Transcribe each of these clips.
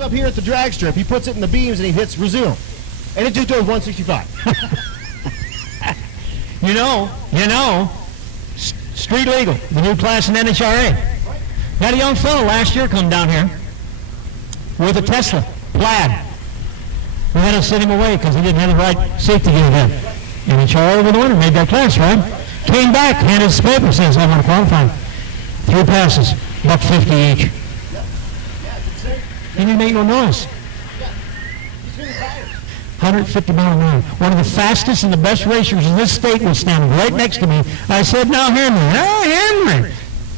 Up here at the drag strip, he puts it in the beams and he hits resume. And it just goes 165. You know, street legal, the new class in NHRA. Got a young fellow last year come down here with a Tesla, plaid. We had to send him away because he didn't have the right safety gear then. NHRA over the winter made that class, right? Came back, handed his paper, says, I want to qualify. 3 passes, $150 each. He didn't make no noise. 150 mile an hour. One of the fastest and the best racers in this state was standing right next to me. I said, now Henry,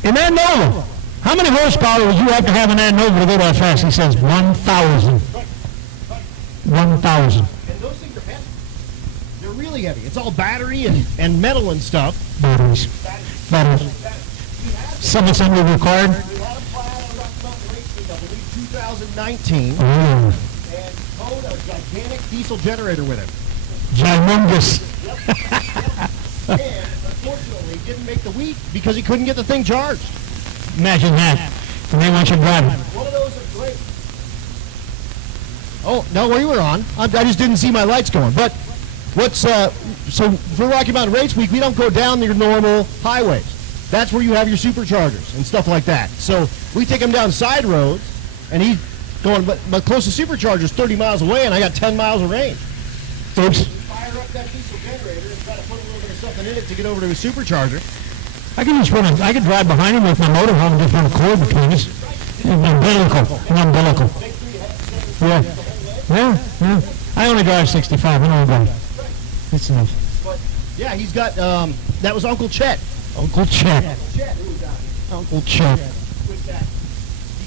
in that Nova, how many horsepower would you have to have in that Nova to go that fast? He says, 1,000. 1,000. And those things are heavy. They're really heavy. It's all battery and metal and stuff. Batteries. Some of them were required. We had a plaid on Rocky Mountain Racing, I believe 2019. Oh. And towed a gigantic diesel generator with it. Gigumongous. Yep. And unfortunately, didn't make the week because he couldn't get the thing charged. Imagine that. And they want you to drive it. One of those are great. Oh, no, we were on. I just didn't see my lights going. But so for Rocky Mountain Race Week, we don't go down your normal highways. That's where you have your superchargers and stuff like that. So we take him down side roads, and he's going, but closest supercharger is 30 miles away, and I got 10 miles of range. Oops. Fire up that diesel generator and try to put a little bit of something in it to get over to a supercharger. I can just I can drive behind him with my motorhome and just run a cord between us. An umbilical. Yeah. I only drive 65. I don't drive. That's enough. But yeah, he's got, that was Uncle Chet. Uncle Chet. Uncle Chet. With that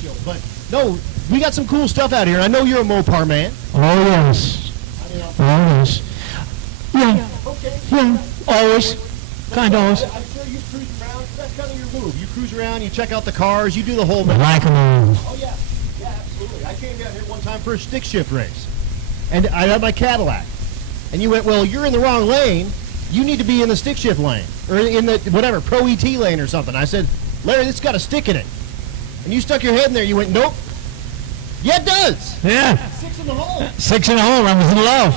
deal. But no, we got some cool stuff out here. I know you're a Mopar man. Oh, yes. Yeah. Okay. Yeah. Always. Kind of always. I'm sure you cruise around. That's kind of your move. You cruise around, you check out the cars, you do the whole mess. Like them all. Oh, yeah. Yeah, absolutely. I came down here one time for a stick shift race. And I had my Cadillac. And you went, well, you're in the wrong lane. You need to be in the stick shift lane. Or in the, whatever, Pro ET lane or something. I said, Larry, this got a stick in it. And you stuck your head in there. You went, nope. Yeah, it does. Yeah. 6 in the hole. 6 in the hole. I was in love.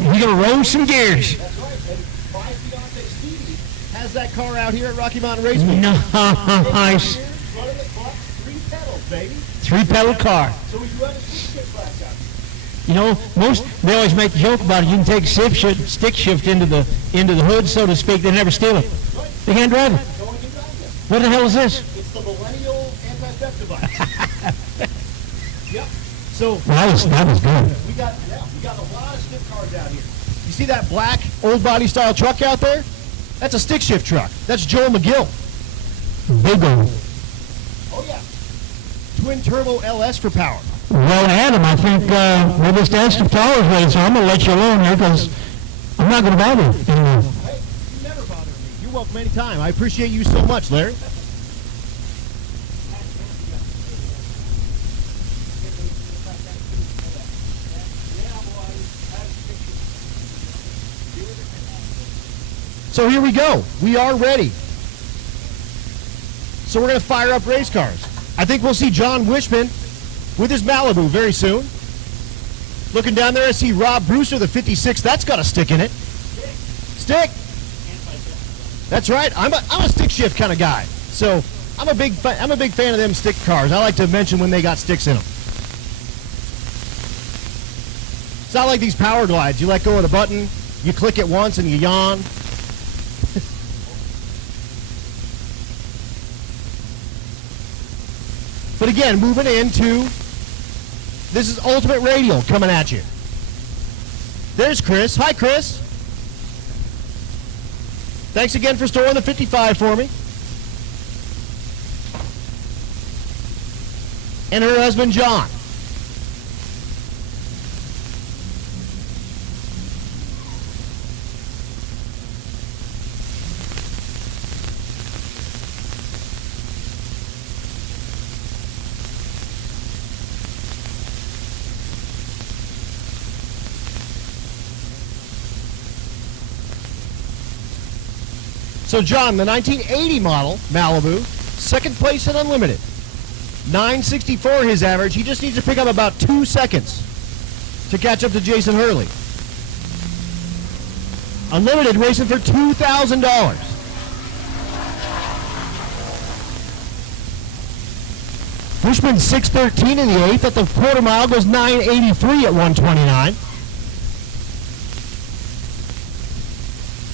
Right. You're going to roll some gears. That's right. And my fiance Stevie has that car out here at Rocky Mountain Race Week. Nice. Running the clock, 3 pedals, baby. 3-pedal car. So we do have a stick shift class out here. You know, they always make a joke about it. You can take stick shift into the hood, so to speak. They never steal it. Right. They can't drive it. What the hell is this? It's the millennial anti-theft device. Yep. So Well, that was good. we got a lot of stick cars out here. You see that black old body style truck out there? That's a stick shift truck. That's Joel McGill. Big old. Oh yeah. Twin turbo LS for power. Well, Adam, I think we're just asked if Towers ready, so I'm going to let you alone here because I'm not going to bother you anymore. Hey, you never bother me. You're welcome anytime. I appreciate you so much, Larry. So here we go. We are ready. So we're going to fire up race cars. I think we'll see John Wishman with his Malibu very soon. Looking down there, I see Rob Brewster, the 56. That's got a stick in it. Stick. That's right. I'm a stick shift kind of guy. So I'm a big fan of them stick cars. I like to mention when they got sticks in them. It's not like these power glides. You let go of the button, you click it once, and you yawn. But again, moving into, this is Ultimate Radial coming at you. There's Chris. Hi, Chris. Thanks again for storing the 55 for me. And her husband, John. So John, the 1980 model Malibu, second place in Unlimited. 964 his average. He just needs to pick up about 2 seconds to catch up to Jason Hurley. Unlimited racing for $2,000. Bushman 613 in the 8th. At the quarter mile goes 983 at 129.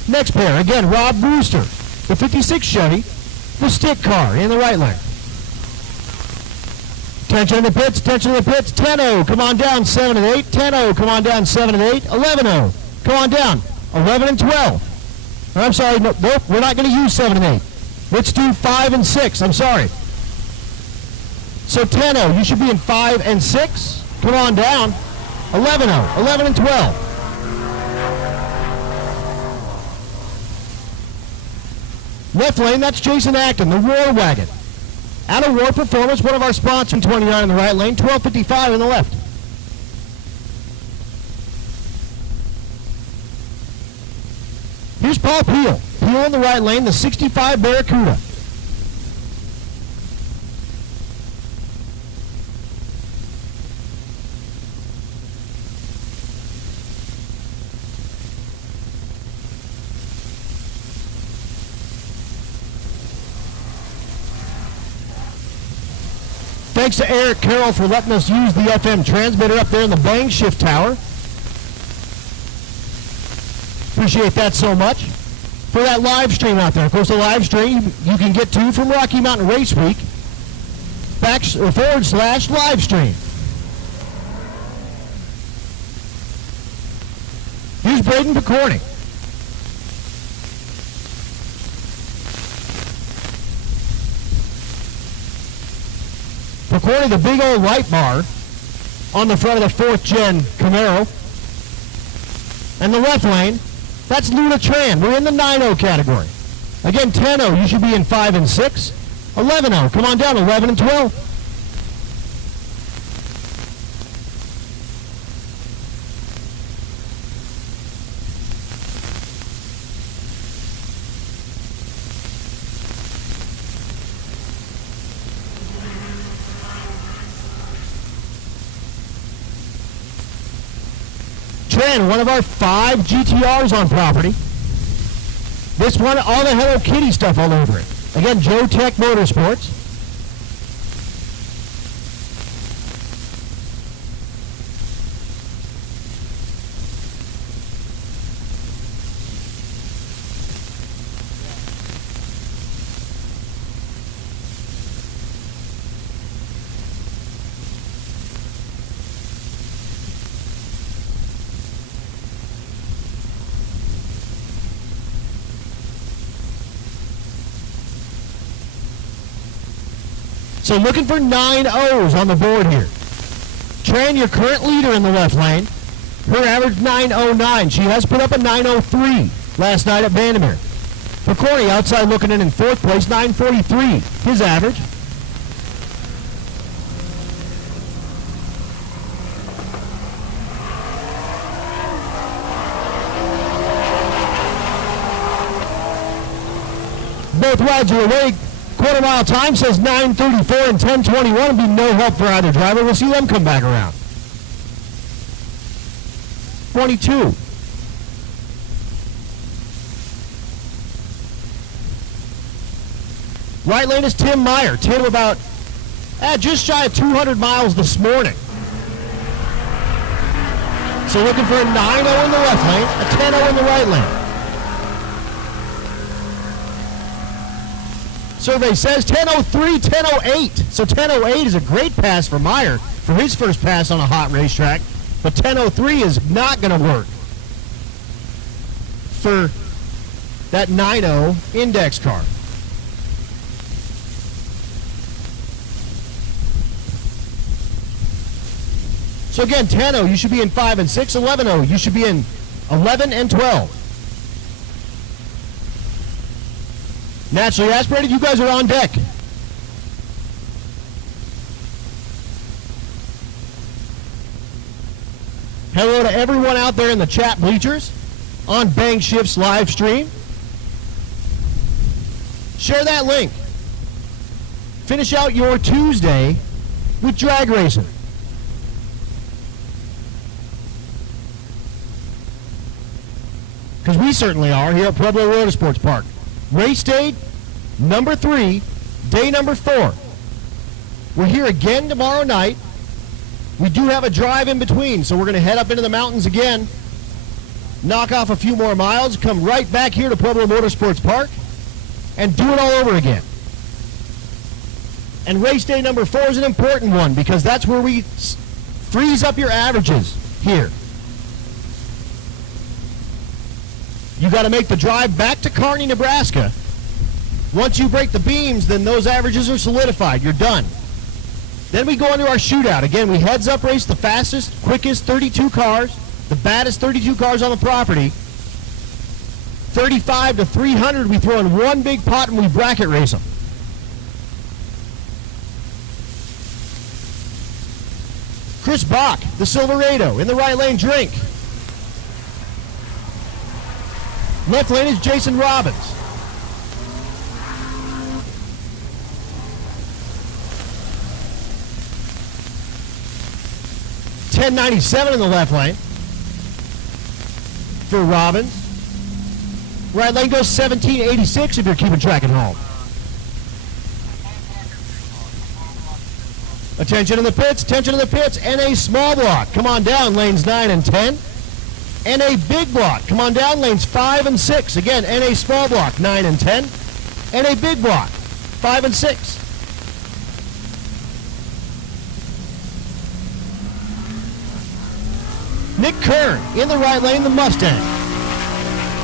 Next pair, again, Rob Brewster, the 56 Chevy, the stick car in the right lane. Tension in the pits, 10-0, come on down, 7 and 8, 10-0, come on down, 7 and 8, 11-0, come on down, 11 and 12. I'm sorry, nope, we're not going to use 7 and 8. Let's do 5 and 6, I'm sorry. So 10-0, you should be in 5 and 6, come on down, 11-0, 11 and 12. Left lane, that's Jason Acton, the War Wagon. Out of War Performance, one of our sponsors, 29 in the right lane, 1255 in the left. Here's Paul Peel. Peel in the right lane, the 65 Barracuda. Thanks to Eric Carroll for letting us use the FM transmitter up there in the Bang Shift Tower. Appreciate that so much. For that live stream out there. Of course, the live stream you can get to from Rocky Mountain Race Week /live stream. Here's Braden Picorni. Picorni, the big old light bar on the front of the 4th gen Camaro. And the left lane, that's Luna Tran. We're in the 9-0 category. Again, 10-0, you should be in 5 and 6. 11-0, come on down, 11 and 12. Tran, one of our 5 GTRs on property. This one, all the Hello Kitty stuff all over it. Again, Joe Tech Motorsports. So looking for 9 O's on the board here. Tran, your current leader in the left lane. Her average 9.09. She has put up a 9.03 last night at Vandermeer. Picorni outside looking in 4th place, 9.43, his average. Both rides are away. Quarter mile time says 9:34 and 10:21. Would be no help for either driver. We'll see them come back around. 22. Right lane is Tim Meyer. Tim about just shy of 200 miles this morning. So looking for a 9-0 in the left lane, a 10-0 in the right lane. Survey says 10.03, 10.08. So 10.08 is a great pass for Meyer for his first pass on a hot racetrack. But 10.03 is not going to work for that 9.0 index car. So again, 10.0, you should be in 5 and 6. 11.0, you should be in 11 and 12. Naturally aspirated, you guys are on deck. Hello to everyone out there in the chat bleachers on Bang Shift's live stream. Share that link. Finish out your Tuesday with drag racing. Because we certainly are here at Pueblo Motorsports Park. Race day number 3, day number 4. We're here again tomorrow night. We do have a drive in between, so we're going to head up into the mountains again, knock off a few more miles, come right back here to Pueblo Motorsports Park, and do it all over again. And race day number 4 is an important one because that's where we freeze up your averages here. You got to make the drive back to Kearney, Nebraska. Once you break the beams, then those averages are solidified. You're done. Then we go into our shootout. Again, we heads up race the fastest, quickest 32 cars, the baddest 32 cars on the property. 35 to 300, we throw in one big pot and we bracket race them. Chris Bach, the Silverado, in the right lane, drink. Left lane is Jason Robbins. $10.97 in the left lane for Robbins. Right lane goes $17.86 if you're keeping track at home. Attention in the pits, attention in the pits. NA small block, come on down, lanes 9 and 10. NA big block, come on down, lanes 5 and 6. Again, NA small block, 9 and 10. NA big block, 5 and 6. Nick Kern in the right lane, the Mustang.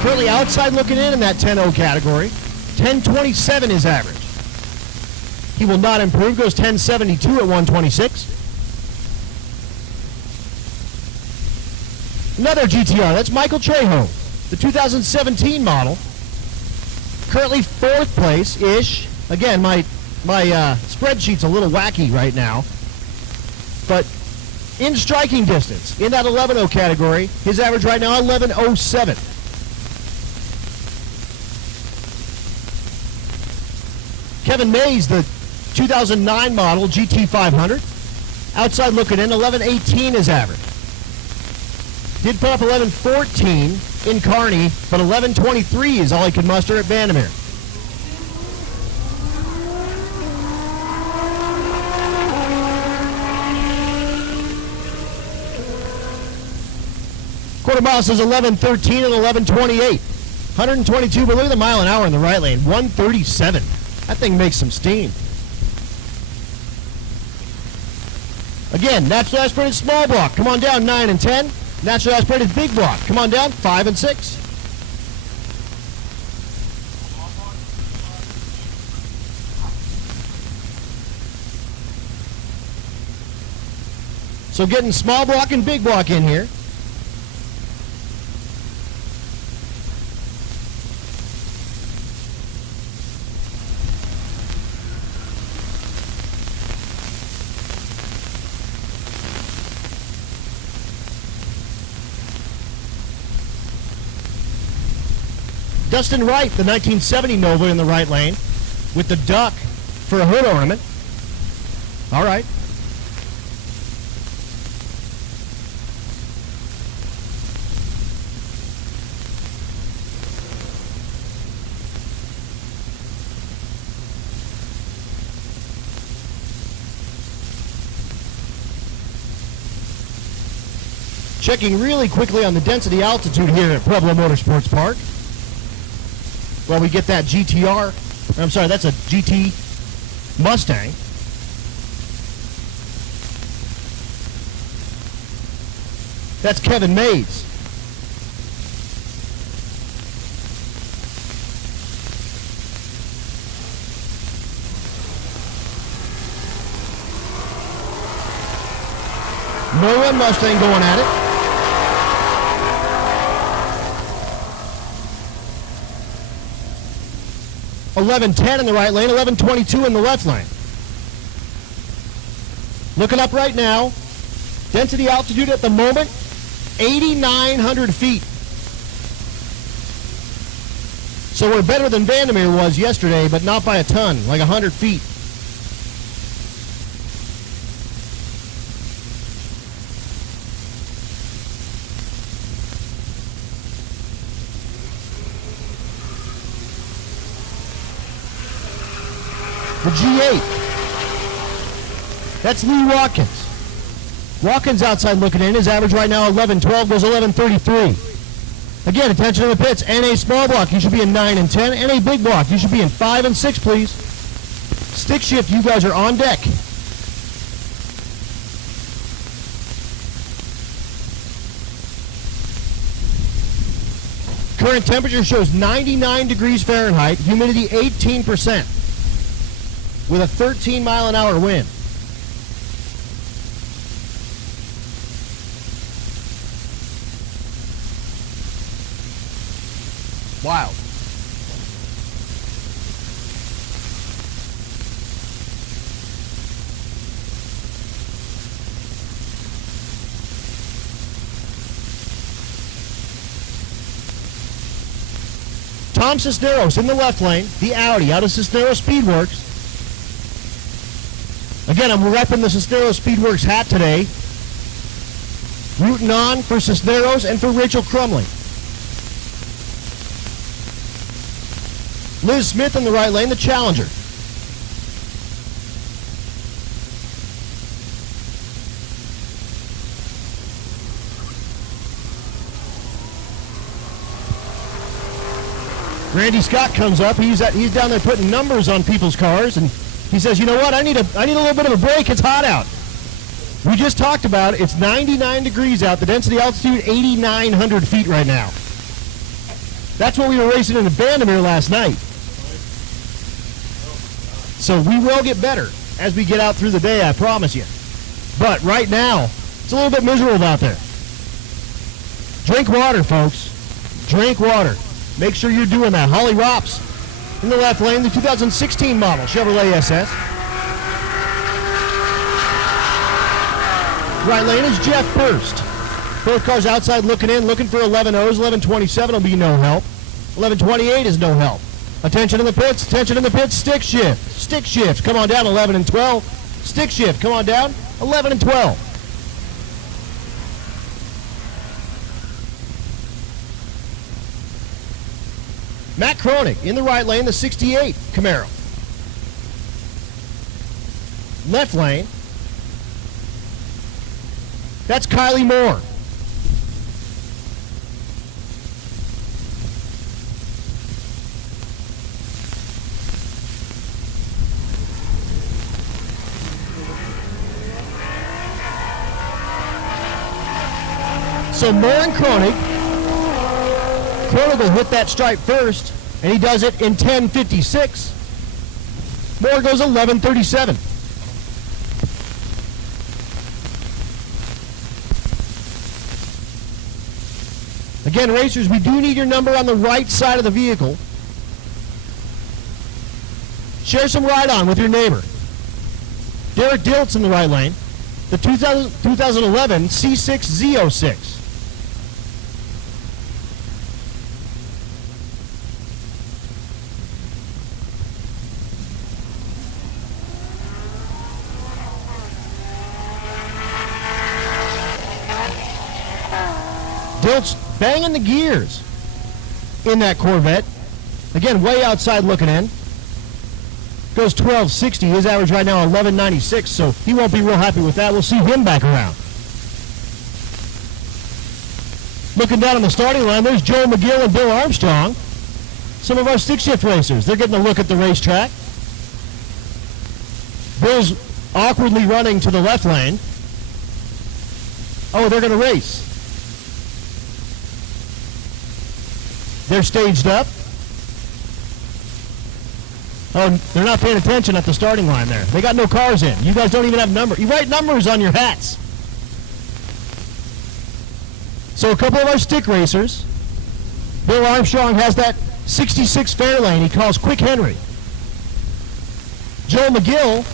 Currently outside looking in that 10-0 category. 10.27 is average. He will not improve, goes 10.72 at 126. Another GTR, that's Michael Trejo, the 2017 model. Currently 4th place-ish. Again, my spreadsheet's a little wacky right now. But in striking distance, in that 11.0 category, his average right now, 11.07. Kevin Mays, the 2009 model GT500. Outside looking in, 11.18 is average. Did put up 11.14 in Kearney, but 11.23 is all he could muster at Vandermeer. Quarter mile says 11.13 and 11.28. 122, but look at the mile an hour in the right lane, 137. That thing makes some steam. Again, naturally aspirated small block, come on down, 9 and 10. Naturally aspirated big block, come on down, 5 and 6. So getting small block and big block in here. Dustin Wright, the 1970 Nova in the right lane, with the duck for a hood ornament. All right. Checking really quickly on the density altitude here at Pueblo Motorsports Park. Well, we get that GTR. I'm sorry, that's a GT Mustang. That's Kevin Mays. No Mustang going at it. $11.10 in the right lane, $11.22 in the left lane. Looking up right now, density altitude at the moment, 8,900 feet. So we're better than Vandermeer was yesterday, but not by a ton, like 100 feet. the G8. That's Lee Watkins. Watkins outside looking in. His average right now 11-12, goes 11-33. Again, attention to the pits. NA small block, you should be in 9 and 10. NA big block, you should be in 5 and 6, please. Stick shift, you guys are on deck. Current temperature shows 99 degrees Fahrenheit, humidity 18%, with a 13-mile-an-hour wind. Wild. Tom Cisneros in the left lane, the Audi out of Cisneros Speedworks. Again, I'm repping the Cisneros Speedworks hat today. Rooting on for Cisneros and for Rachel Crumley. Liz Smith in the right lane, the Challenger. Randy Scott comes up. He's down there putting numbers on people's cars, and he says, "You know what? I need a little bit of a break. It's hot out." We just talked about it. It's 99 degrees out. The density altitude 8,900 feet right now. That's what we were racing in Vandermeer last night. So we will get better as we get out through the day, I promise you. But right now, it's a little bit miserable out there. Drink water, folks. Drink water. Make sure you're doing that. Holly Rops in the left lane, the 2016 model Chevrolet SS. Right lane is Jeff First. Both cars outside looking in, looking for 11-0s. 11-27 will be no help. 11-28 is no help. Attention in the pits, attention in the pits. Stick shift. Stick shift. Come on down, 11 and 12. Stick shift. Come on down, 11 and 12. Matt Kroenig in the right lane, the 68 Camaro. Left lane, that's Kylie Moore. So Moore and Kroenig. Kroenig will hit that stripe first, and he does it in 10:56. Moore goes 11:37. Again, racers, we do need your number on the right side of the vehicle. Share some ride-on with your neighbor. Derek Diltz in the right lane, the 2011 C6 Z06. Diltz banging the gears in that Corvette. Again, way outside looking in. Goes 1260. His average right now 1196, so he won't be real happy with that. We'll see him back around. Looking down on the starting line, there's Joe McGill and Bill Armstrong. Some of our stick shift racers. They're getting a look at the racetrack. Bill's awkwardly running to the left lane. Oh, they're going to race. They're staged up. Oh, they're not paying attention at the starting line there. They got no cars in. You guys don't even have numbers. You write numbers on your hats. So a couple of our stick racers. Bill Armstrong has that 66 Fairlane he calls Quick Henry. Joe McGill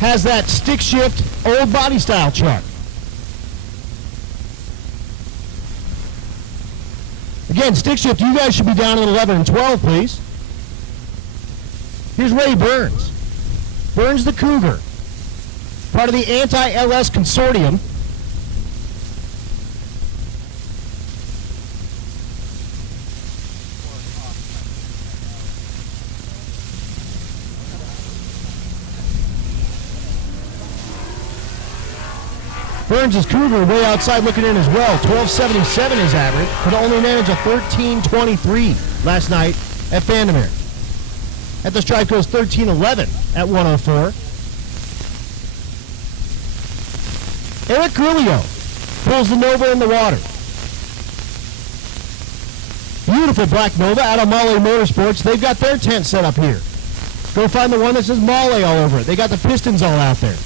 has that stick shift old body style truck. Again, stick shift, you guys should be down at 11 and 12, please. Here's Ray Burns. Burns the Cougar, part of the Anti-LS Consortium. Burns' Cougar way outside looking in as well. 1277 is average, but only managed a 1323 last night at Vandermeer. At the stripe goes 1311 at 104. Eric Grillo pulls the Nova in the water. Beautiful black Nova out of Mahle Motorsports. They've got their tent set up here. Go find the one that says Mahle all over it. They got the pistons all out there.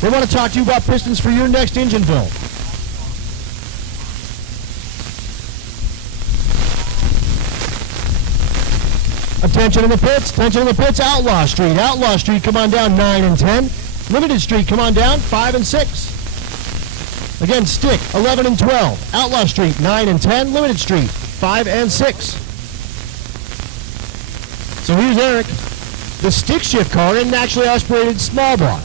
They want to talk to you about pistons for your next engine build. Attention in the pits. Attention in the pits. Outlaw Street. Outlaw Street, come on down 9 and 10. Limited Street, come on down 5 and 6. Again, Stick 11 and 12. Outlaw Street 9 and 10. Limited Street 5 and 6. So here's Eric, the stick shift car in naturally aspirated small block.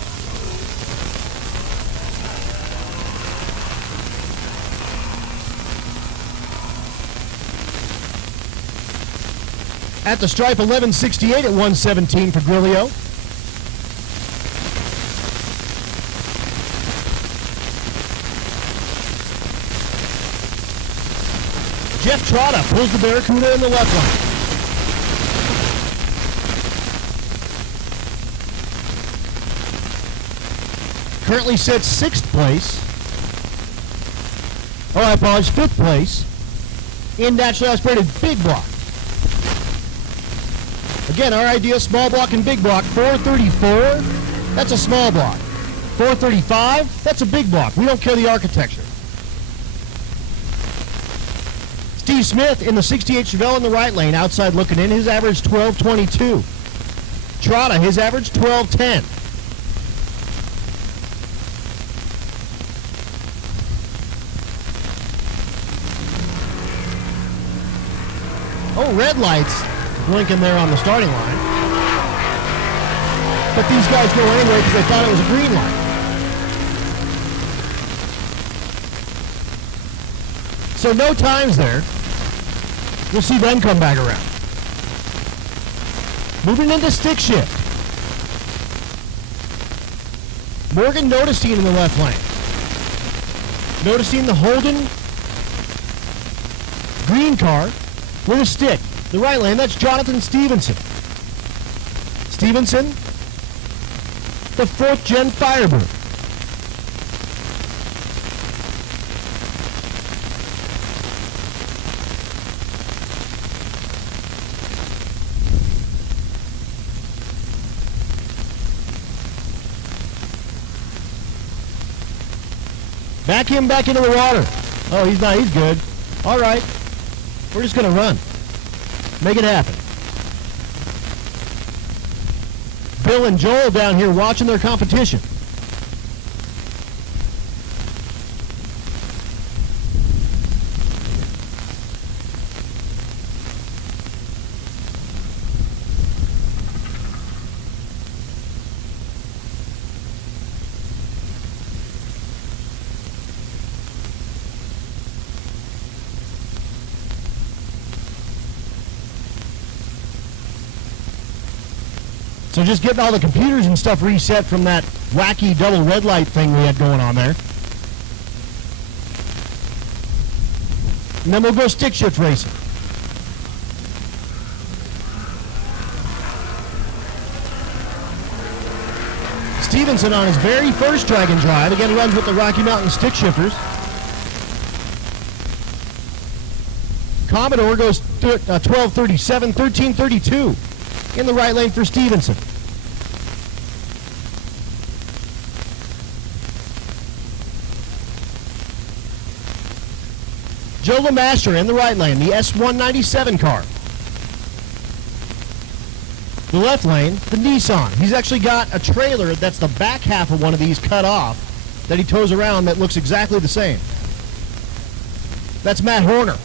At the stripe, 1168 at 117 for Grillo. Jeff Trotta pulls the Barracuda in the left line. Currently sits 6th place. Oh, I apologize, 5th place in naturally aspirated big block. Again, our idea, small block and big block. 434, that's a small block. 435, that's a big block. We don't care the architecture. Steve Smith in the 68 Chevelle in the right lane, outside looking in. His average 1222. Trotta, his average 1210. Oh, red lights blinking there on the starting line. But these guys go anyway because they thought it was a green light. So no times there. We'll see them come back around. Moving into stick shift. Morgan Notestein in the left lane. Noticing the Holden green car with a stick. The right lane, that's Jonathan Stevenson. Stevenson, the 4th gen Firebird. Back him back into the water. Oh, he's not, he's good. All right, we're just gonna run. Make it happen. Bill and Joel down here watching their competition. So just getting all the computers and stuff reset from that wacky double red light thing we had going on there. And then we'll go stick shift racing. Stevenson on his very first drag and drive. Again, runs with the Rocky Mountain stick shifters. Commodore goes 1237, 1332 in the right lane for Stevenson. Joe LeMaster in the right lane, the S197 car. The left lane, the Nissan. He's actually got a trailer that's the back half of one of these cut off that he tows around that looks exactly the same. That's Matt Horner.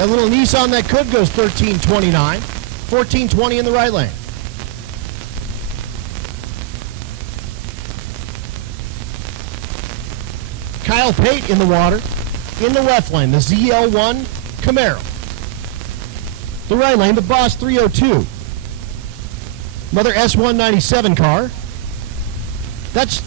That little Nissan that could goes 1329, 1420 in the right lane. Kyle Pate in the water. In the left lane, the ZL1 Camaro. The right lane, the Boss 302. Another S197 car. That's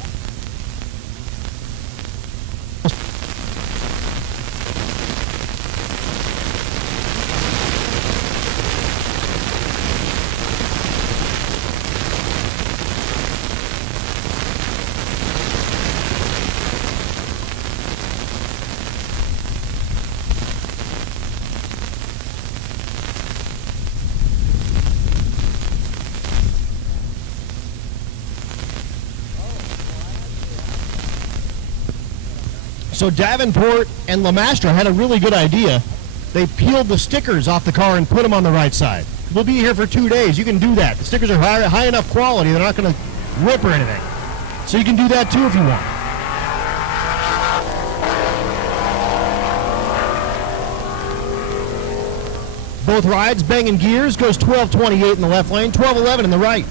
so Davenport and LeMastre had a really good idea. They peeled the stickers off the car and put them on the right side. We'll be here for 2 days. You can do that. The stickers are high enough quality. They're not going to rip or anything. So you can do that too if you want. Both rides banging gears. Goes 12:28 in the left lane, 12:11 in the right.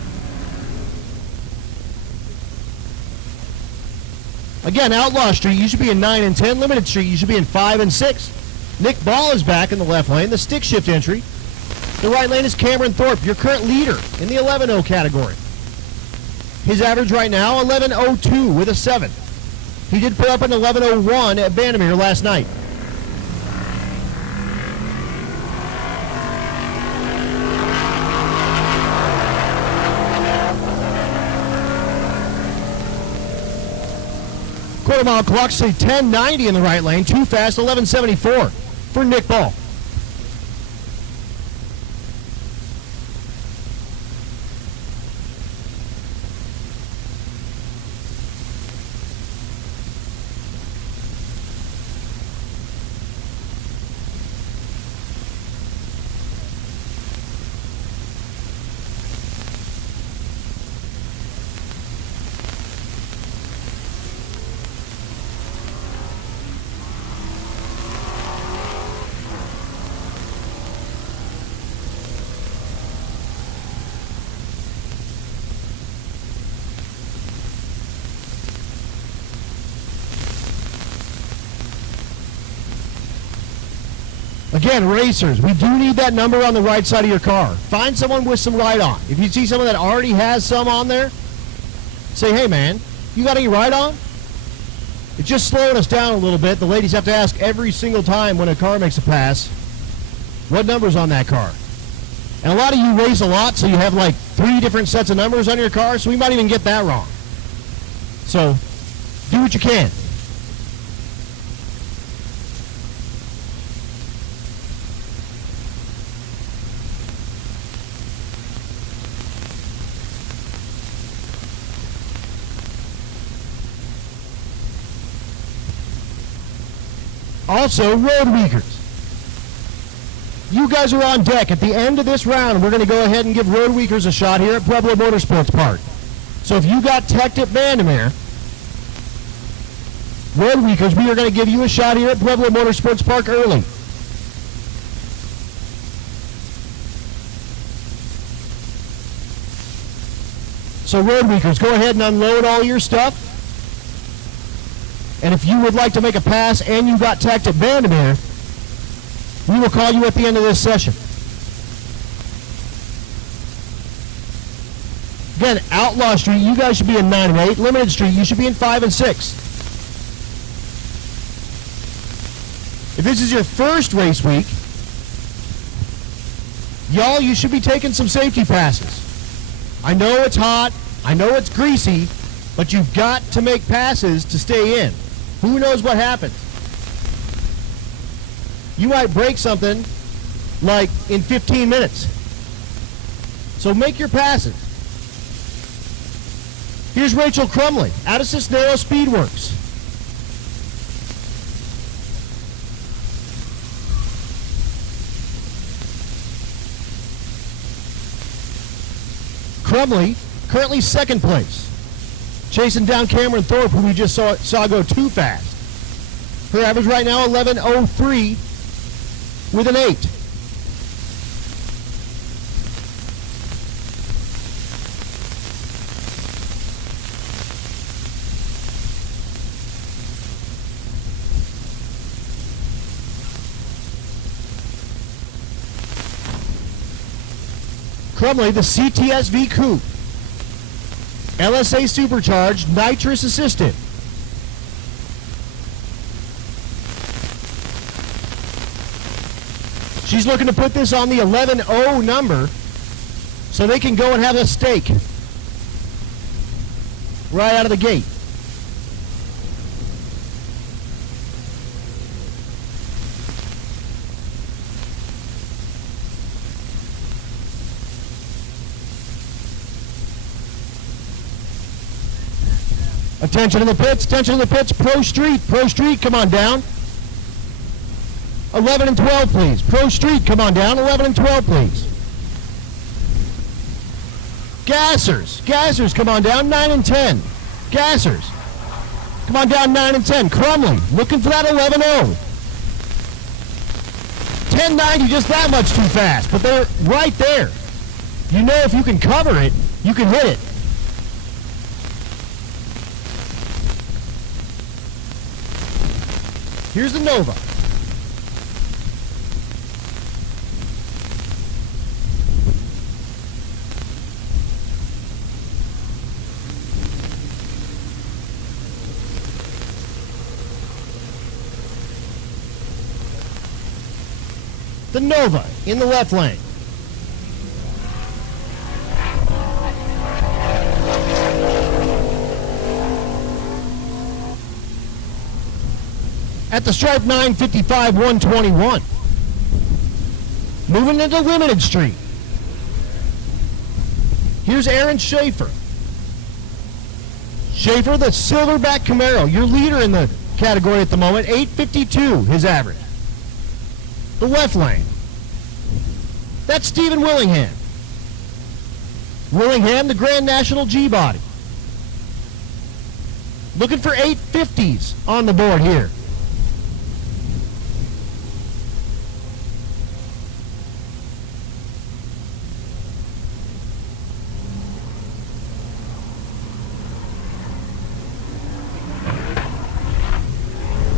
Again, Outlaw Street, you should be in 9 and 10. Limited Street, you should be in 5 and 6. Nick Ball is back in the left lane, the stick shift entry. The right lane is Cameron Thorpe, your current leader in the 11.0 category. His average right now, 11.02 with a 7. He did put up an 11.01 at Vandermeer last night. Quarter mile clock say 10.90 in the right lane. Too fast, 11.74 for Nick Ball. Again, racers, we do need that number on the right side of your car. Find someone with some light on. If you see someone that already has some on there, say, hey man, you got any light on? It's just slowing us down a little bit. The ladies have to ask every single time when a car makes a pass, what number's on that car? And a lot of you race a lot, so you have like 3 different sets of numbers on your car, so we might even get that wrong. So, do what you can. Also, Roadweekers. You guys are on deck. At the end of this round, we're going to go ahead and give Roadweekers a shot here at Pueblo Motorsports Park. So if you got teched at Vandermeer, Roadweekers, we are going to give you a shot here at Pueblo Motorsports Park early. So Roadweekers, go ahead and unload all your stuff. And if you would like to make a pass and you got teched at Vandermeer, we will call you at the end of this session. Again, Outlaw Street, you guys should be in 9 and 8. Limited Street, you should be in 5 and 6. If this is your first race week, y'all, you should be taking some safety passes. I know it's hot, I know it's greasy, but you've got to make passes to stay in. Who knows what happens? You might break something like in 15 minutes. So make your passes. Here's Rachel Crumley out of Cisnero Speedworks. Crumley, currently second place. Chasing down Cameron Thorpe, who we just saw go too fast. Her average right now, 11.03 with an 8. Crumley, the CTSV Coupe. LSA supercharged, nitrous assisted. She's looking to put this on the 11-0 number so they can go and have a steak right out of the gate. Attention to the pits, attention to the pits. Pro Street, come on down. 11 and 12, please. Pro Street, come on down. 11 and 12, please. Gassers, come on down. 9 and 10. Gassers, come on down. 9 and 10. Crumley, looking for that 11-0. 1090, just that much too fast, but they're right there. You know if you can cover it, you can hit it. Here's the Nova. The Nova in the left lane. At the stripe, 955, 121. Moving into Limited Street. Here's Aaron Schaefer. Schaefer, the Silverback Camaro, your leader in the category at the moment, 852, his average. The left lane. That's Stephen Willingham. Willingham, the Grand National G-Body. Looking for 850s on the board here.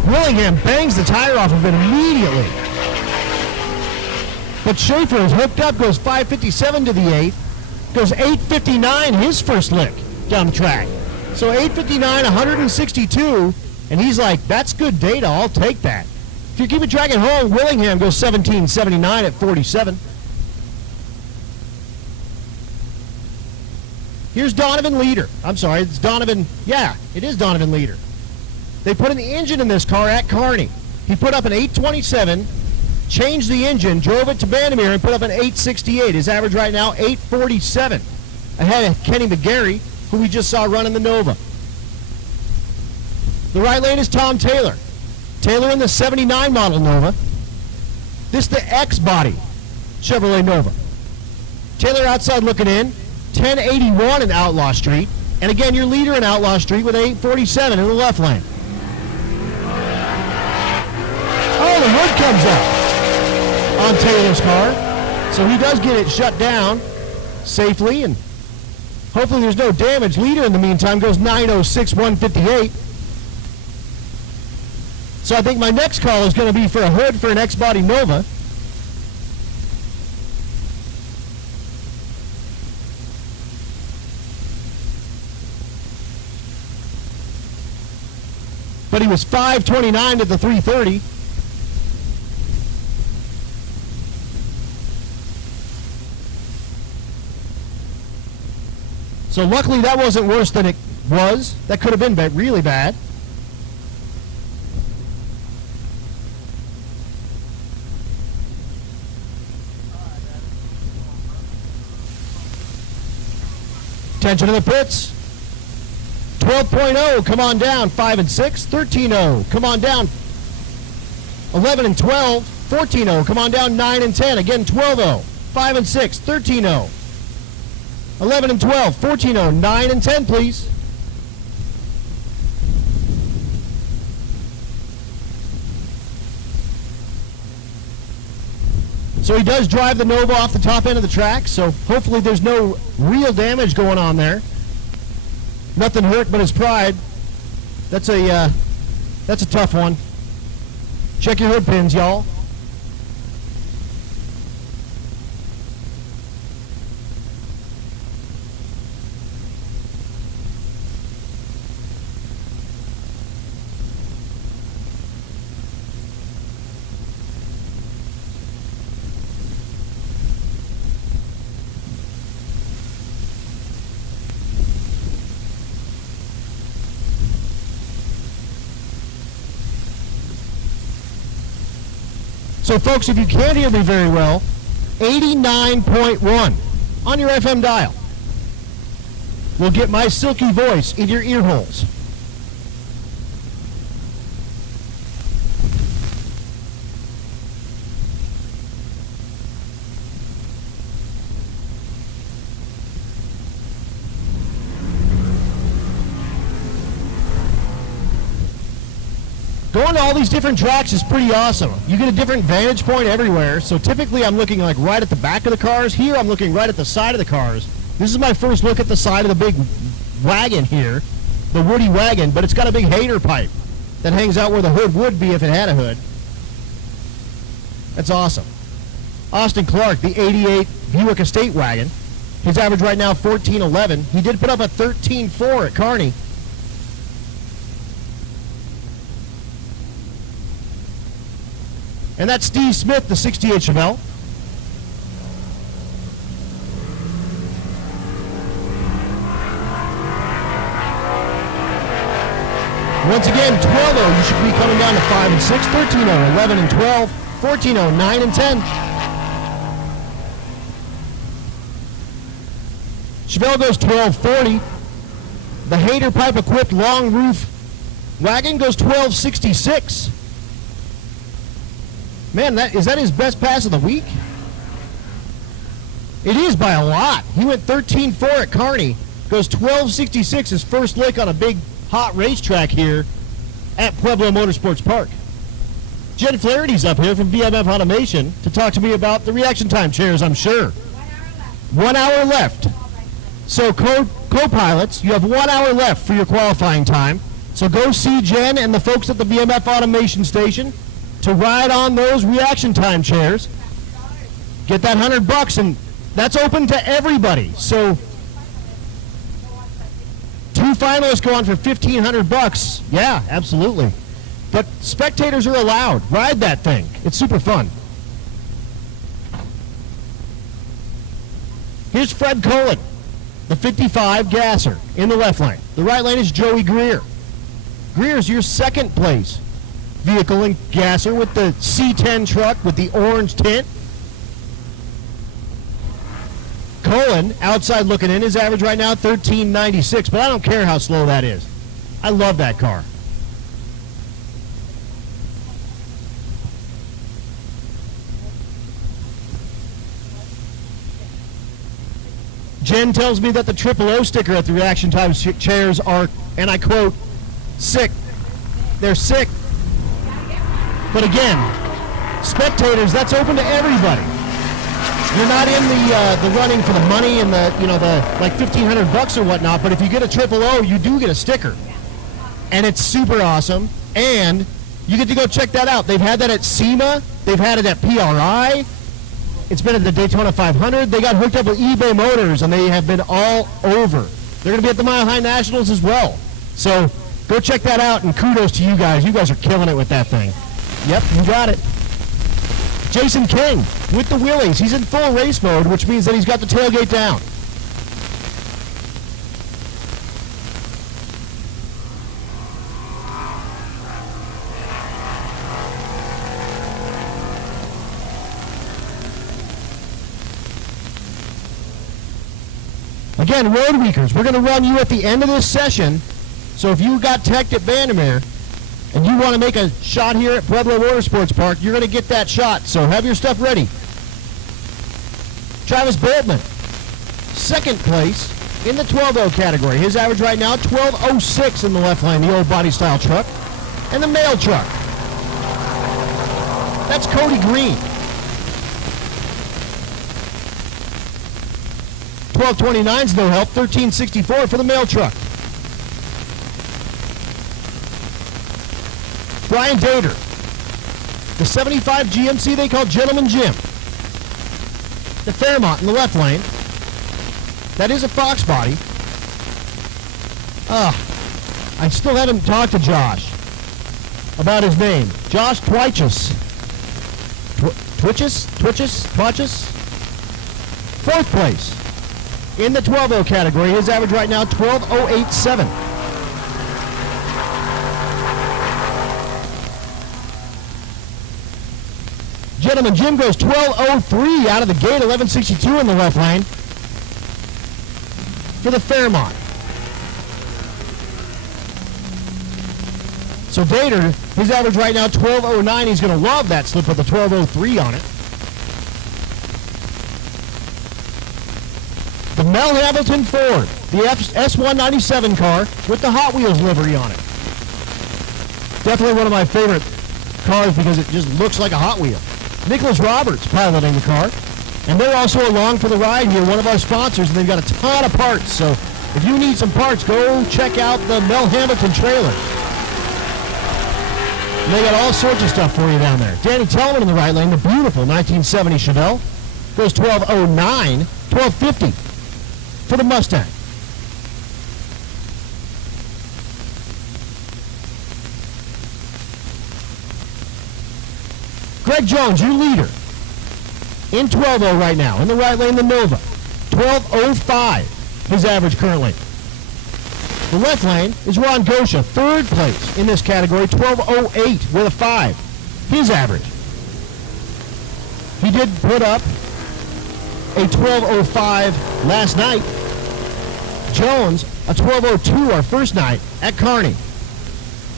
Willingham bangs the tire off of it immediately. But Schaefer is hooked up, goes 557 to the 8th, goes 859 his first lick down the track. So 859, 162, and he's like, that's good data, I'll take that. If you keep it track at home, Willingham goes 1779 at 47. Here's Donovan Leader. I'm sorry, it's Donovan, yeah, it is Donovan Leader. They put an engine in this car at Kearney. He put up an 827, changed the engine, drove it to Bandamere, and put up an 868. His average right now, 847. Ahead of Kenny McGarry, who we just saw running the Nova. The right lane is Tom Taylor. Taylor in the 79 model Nova. This the X body Chevrolet Nova. Taylor outside looking in, 1081 in Outlaw Street. And again, your leader in Outlaw Street with an 847 in the left lane. Oh, the hood comes out on Taylor's car. So he does get it shut down safely, and hopefully there's no damage. Leader in the meantime goes 906, 158. So I think my next call is going to be for a hood for an X-Body Nova. But he was 529 to the 330. So luckily that wasn't worse than it was. That could have been really bad. Attention to the pits. 12.0, come on down, 5 and 6. 13.0, come on down. 11 and 12. 14.0, come on down, 9 and 10. Again, 12.0, 5 and 6. 13.0. 11 and 12, 14.0, 9 and 10, please. So he does drive the Nova off the top end of the track, so hopefully there's no real damage going on there. Nothing hurt but his pride. That's a tough one. Check your hood pins, y'all. So, folks, if you can't hear me very well, 89.1 on your FM dial will get my silky voice in your ear holes. Going to all these different tracks is pretty awesome. You get a different vantage point everywhere. So typically I'm looking like right at the back of the cars. Here I'm looking right at the side of the cars. This is my first look at the side of the big wagon here, the Woody wagon, but it's got a big hater pipe that hangs out where the hood would be if it had a hood. That's awesome. Austin Clark, the 88 Buick Estate wagon. His average right now 14.11. He did put up a 13.4 at Kearney. And that's Steve Smith, the 68 Chevelle. Once again, 12-0, you should be coming down to 5 and 6, 13-0, 11 and 12, 14-0, 9 and 10. Chevelle goes 12.40. The hater pipe equipped long roof wagon goes 12.66. Man, is that his best pass of the week? It is by a lot. He went 13.4 at Kearney. Goes 12.66, his first lick on a big hot racetrack here at Pueblo Motorsports Park. Jen Flaherty's up here from BMF Automation to talk to me about the reaction time chairs, I'm sure. 1 hour left. So co-pilots, you have 1 hour left for your qualifying time. So go see Jen and the folks at the BMF Automation Station to ride on those reaction time chairs. Get that $100, and that's open to everybody. So 2 finalists go on for $1,500. Yeah, absolutely. But spectators are allowed. Ride that thing. It's super fun. Here's Fred Cullen, the 55 gasser in the left lane. The right lane is Joey Greer. Greer's your second place vehicle and gasser with the C10 truck with the orange tint. Cullen, outside looking in, his average right now 13.96, but I don't care how slow that is. I love that car. Jen tells me that the O sticker at the reaction time chairs are, and I quote, sick. They're sick. But again, spectators, that's open to everybody. You're not in the running for the money and the like $1,500 or whatnot. But if you get a O, you do get a sticker, and it's super awesome. And you get to go check that out. They've had that at SEMA. They've had it at PRI. It's been at the Daytona 500. They got hooked up with eBay Motors, and they have been all over. They're going to be at the Mile High Nationals as well. So go check that out, and kudos to you guys. You guys are killing it with that thing. Yep, you got it. Jason King with the wheelies. He's in full race mode, which means that he's got the tailgate down. Again, Roadweekers, we're going to run you at the end of this session. So if you got teched at Vandermeer and you want to make a shot here at Pueblo Motorsports Park, you're going to get that shot. So have your stuff ready. Travis Boltman, second place in the 12-0 category. His average right now, 12.06 in the left lane, the old body style truck. And the mail truck. That's Cody Green. 12.29's no help, 13.64 for the mail truck. Brian Dater, the 75 GMC they call Gentleman Jim. The Fairmont in the left lane. That is a Fox body. I still haven't talked to Josh about his name. Josh Twitches. Twitches? Fourth place in the 12-0 category. His average right now, 12.087. gentlemen, Jim goes 12:03 out of the gate, 11:62 in the left lane for the Fairmont. So Vader, his average right now, 12:09. He's going to love that slip with the 12:03 on it. The Mel Hamilton Ford, the S197 car with the Hot Wheels livery on it. Definitely one of my favorite cars because it just looks like a Hot Wheel. Nicholas Roberts piloting the car. And they're also along for the ride here, one of our sponsors, and they've got a ton of parts. So if you need some parts, go check out the Mel Hamilton trailer. And they got all sorts of stuff for you down there. Danny Tellman in the right lane, the beautiful 1970 Chevelle. Goes 12:09, 12:50 for the Mustang. Greg Jones, your leader, in 12:0 right now. In the right lane, the Nova. 12:05, his average currently. The left lane is Ron Gosha, third place in this category, 12:08 with a 5, his average. He did put up a 12:05 last night. Jones, a 12:02 our first night at Kearney.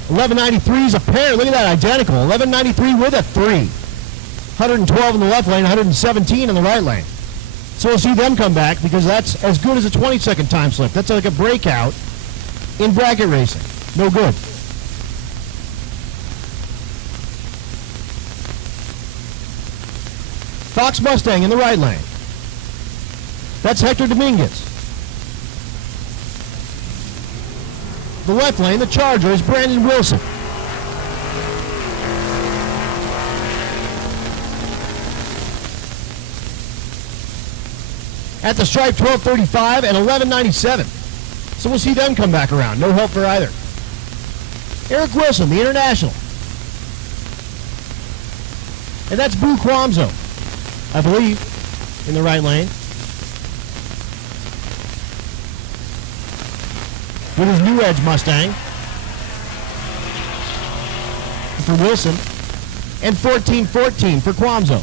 1193 is a pair. Look at that, identical. 1193 with a 3. 112 in the left lane, 117 in the right lane. So we'll see them come back because that's as good as a 20-second time slip. That's like a breakout in bracket racing. No good. Fox Mustang in the right lane. That's Hector Dominguez. The left lane, the Charger, is Brandon Wilson. At the stripe, 12:35 and 11:97. So we'll see them come back around. No help for either. Eric Wilson, the International. And that's Boo Quamzo, I believe, in the right lane. With his New Edge Mustang for Wilson, and 14-14 for Quamzo.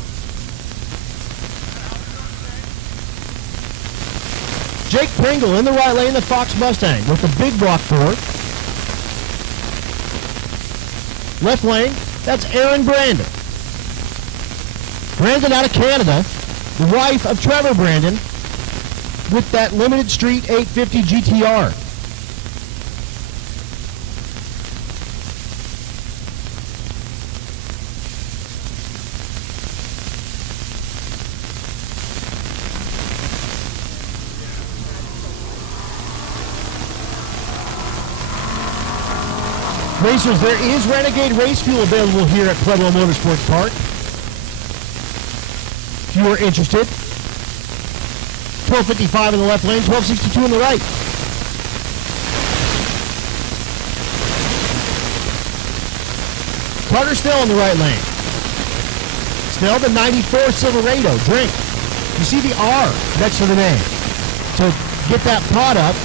Jake Pringle in the right lane, the Fox Mustang with the big block Ford. Left lane, that's Aaron Brandon. Brandon out of Canada, the wife of Trevor Brandon with that limited street 850 GTR. Racers, there is Renegade Race Fuel available here at Pueblo Motorsports Park. If you are interested. 12:55 in the left lane, 12:62 in the right. Carter Snell in the right lane. Snell, the 94 Silverado. Drink. You see the R next to the name. So get that pot up.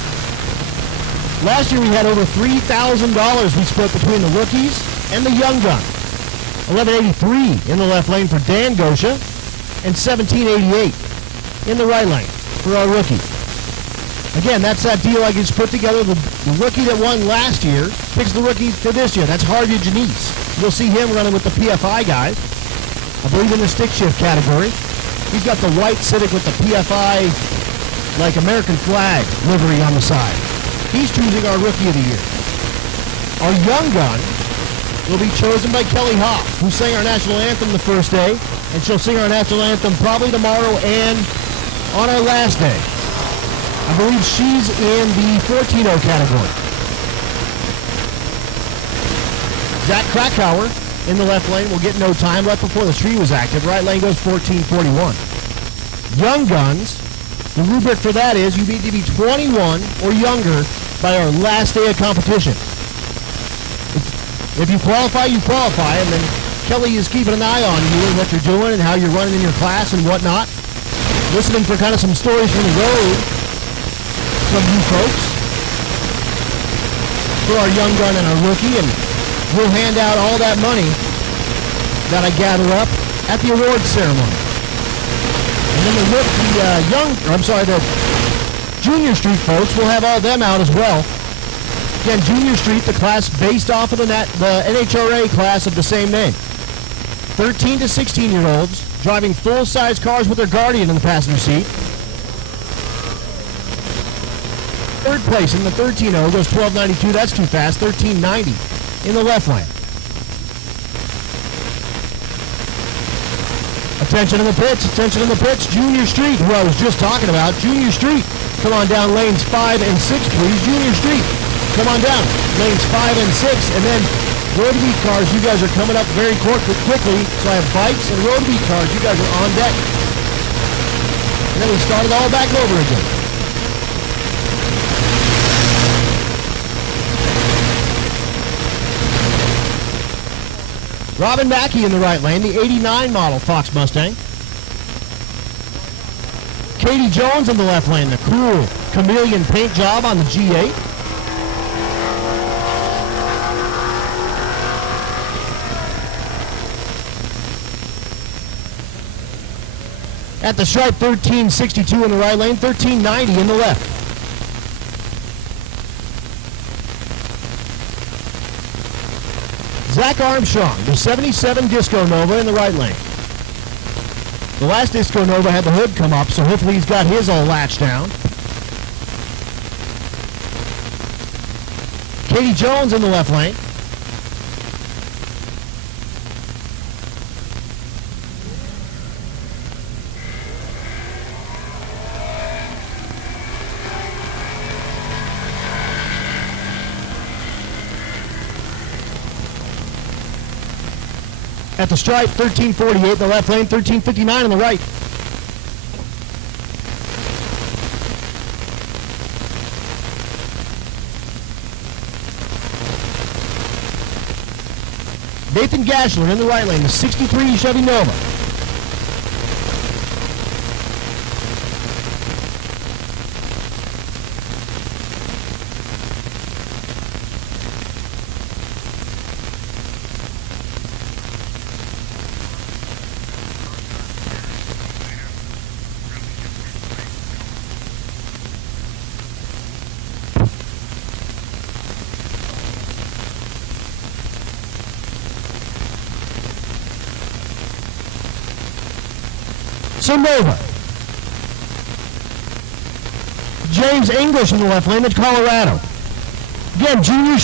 Last year we had over $3,000 we split between the rookies and the young gun. 1183 in the left lane for Dan Gosha and 1788 in the right lane for our rookie. Again, that's that deal I just put together. The rookie that won last year picks the rookie for this year. That's Harvey Janice. You'll see him running with the PFI guys. I believe in the stick shift category. He's got the white Civic with the PFI, like American flag livery on the side. He's choosing our Rookie of the Year. Our young gun will be chosen by Kelly Hoff, who sang our national anthem the first day, and she'll sing our national anthem probably tomorrow and on our last day. I believe she's in the 14-0 category. Zach Krakauer in the left lane will get no time left before the tree was active. Right lane goes 14:41. Young guns, the rubric for that is you need to be 21 or younger by our last day of competition. If you qualify, you qualify, and then Kelly is keeping an eye on you and what you're doing and how you're running in your class and whatnot. Listening for kind of some stories from the road from you folks for our young gun and our rookie, and we'll hand out all that money that I gather up at the awards ceremony. And then the Junior Street folks, we'll have all them out as well. Again, Junior Street, the class based off of the NHRA class of the same name. 13 to 16-year-olds driving full-size cars with their guardian in the passenger seat. Third place in the 13-0 goes 12.92. That's too fast. 13.90 in the left lane. Attention in the pits. Attention in the pits. Junior Street, who I was just talking about. Junior Street. Come on down lanes 5 and 6, please. Junior Street. Come on down lanes 5 and 6. And then Roadweeker cars, you guys are coming up very quickly. So I have bikes and Roadweeker cars. You guys are on deck. And then we start it all back over again. Robin Mackey in the right lane, the 89 model Fox Mustang. Katie Jones in the left lane, the cool chameleon paint job on the G8. At the stripe, 1362 in the right lane, 1390 in the left. Zach Armstrong, the 77 Disco Nova in the right lane. The last Disco Nova had the hood come up, so hopefully he's got his all latched down. Katie Jones in the left lane. At the stripe, 1348 in the left lane, 1359 on the right. Nathan Gashler in the right lane, the 63 Chevy Nova. So Nova. James English in the left lane, that's Colorado. Again, Junior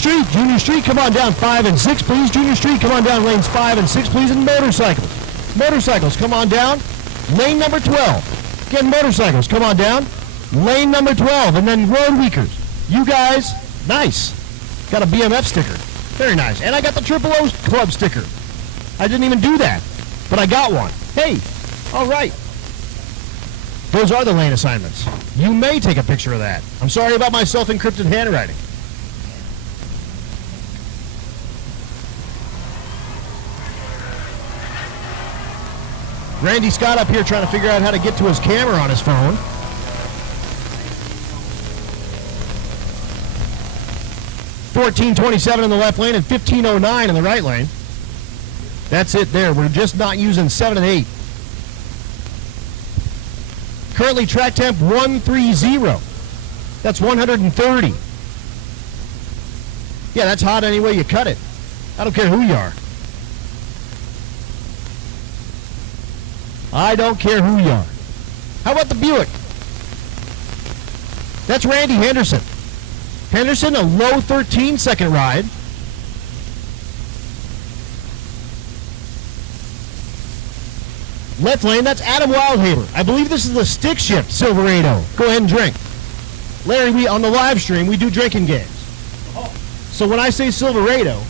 Street, come on down 5 and 6, please. Junior Street, come on down lanes 5 and 6, please. And motorcycles, come on down. Lane number 12. Again, motorcycles, come on down. Lane number 12. And then Roadweekers. You guys, nice. Got a BMF sticker. Very nice. And I got the Triple O Club sticker. I didn't even do that, but I got one. Hey, all right. Those are the lane assignments. You may take a picture of that. I'm sorry about my self-encrypted handwriting. Randy Scott up here trying to figure out how to get to his camera on his phone. $14.27 in the left lane and $15.09 in the right lane. That's it there. We're just not using 7 and 8. Currently track temp 130. That's 130. Yeah, that's hot any way you cut it. I don't care who you are. I don't care who you are. How about the Buick? That's Randy Henderson. Henderson, a low 13 second ride. Left lane, that's Adam Wildhaber. I believe this is the stick shift Silverado. Go ahead and drink. Larry, on the live stream, we do drinking games. So when I say Silverado,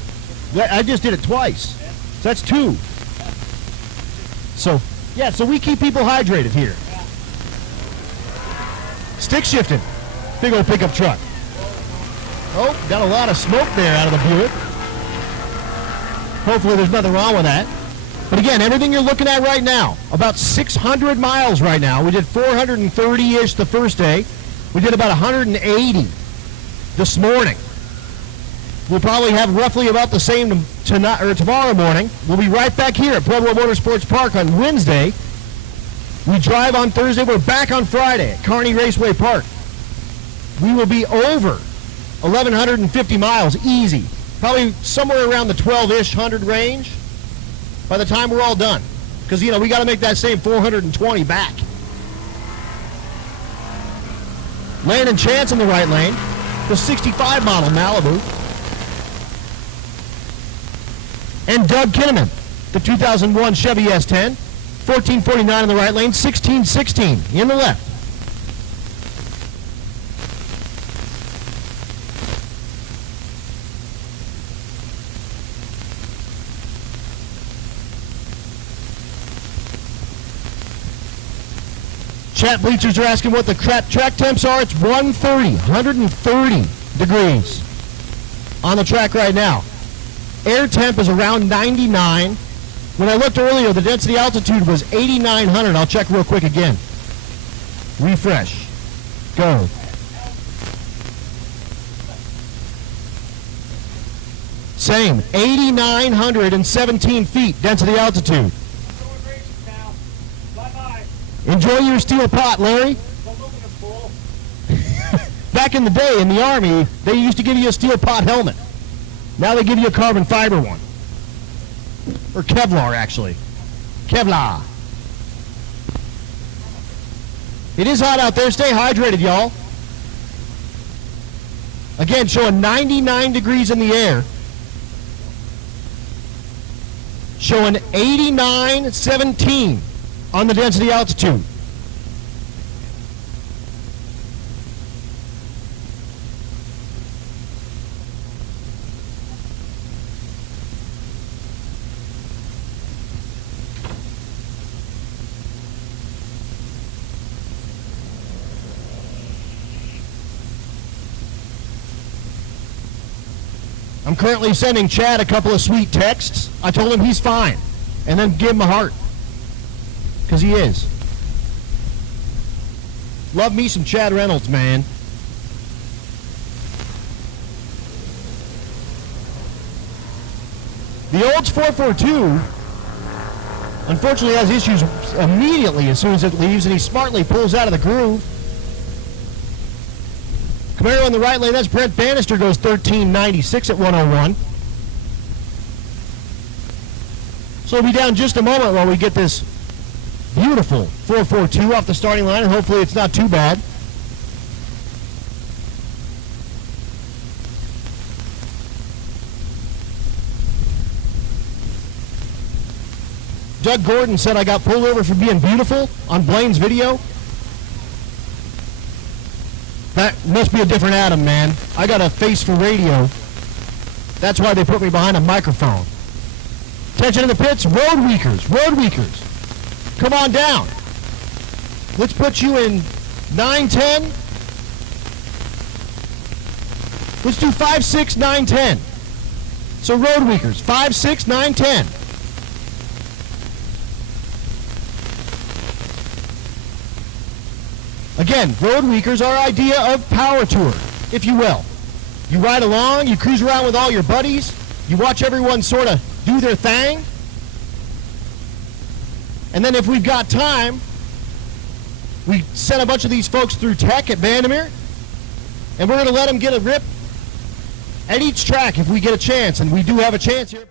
I just did it twice. So that's 2. So, yeah, so we keep people hydrated here. Stick shifting. Big old pickup truck. Oh, got a lot of smoke there out of the Buick. Hopefully there's nothing wrong with that. But again, everything you're looking at right now, about 600 miles right now. We did 430-ish the first day. We did about 180 this morning. We'll probably have roughly about the same tonight or tomorrow morning. We'll be right back here at Pueblo Motorsports Park on Wednesday. We drive on Thursday. We're back on Friday at Kearney Raceway Park. We will be over 1,150 miles easy. Probably somewhere around the 12-ish hundred range by the time we're all done. Because, you know, we got to make that same 420 back. Landon Chance in the right lane. The 65 model Malibu. And Doug Kinnaman, the 2001 Chevy S10. 1449 in the right lane, 1616 in the left. Chat bleachers are asking what the track temps are. It's 130 degrees on the track right now. Air temp is around 99. When I looked earlier, the density altitude was 8,900. I'll check real quick again. Refresh. Go. Same. 8,917 feet density altitude. Enjoy your steel pot, Larry. Back in the day in the Army, they used to give you a steel pot helmet. Now they give you a carbon fiber one. Or Kevlar, actually. Kevlar. It is hot out there. Stay hydrated, y'all. Again, showing 99 degrees in the air. Showing 89.17 on the density altitude. I'm currently sending Chad a couple of sweet texts. I told him he's fine. And then give him a heart. Because he is. Love me some Chad Reynolds, man. The Olds 442, unfortunately, has issues immediately as soon as it leaves, and he smartly pulls out of the groove. Camaro in the right lane, that's Brent Bannister, goes 13.96 at 101. So we'll be down just a moment while we get this beautiful 442 off the starting line, and hopefully it's not too bad. Doug Gordon said I got pulled over for being beautiful on Blaine's video. That must be a different Adam, man. I got a face for radio. That's why they put me behind a microphone. Attention in the pits, Roadweekers. Come on down. Let's put you in 910. Let's do 5-6, 9-10. So Roadweekers, 5-6, 9-10. Again, Roadweekers are our idea of power tour, if you will. You ride along, you cruise around with all your buddies, you watch everyone sort of do their thing, and then if we've got time, we send a bunch of these folks through tech at Vandermeer, and we're going to let them get a rip at each track if we get a chance, and we do have a chance here.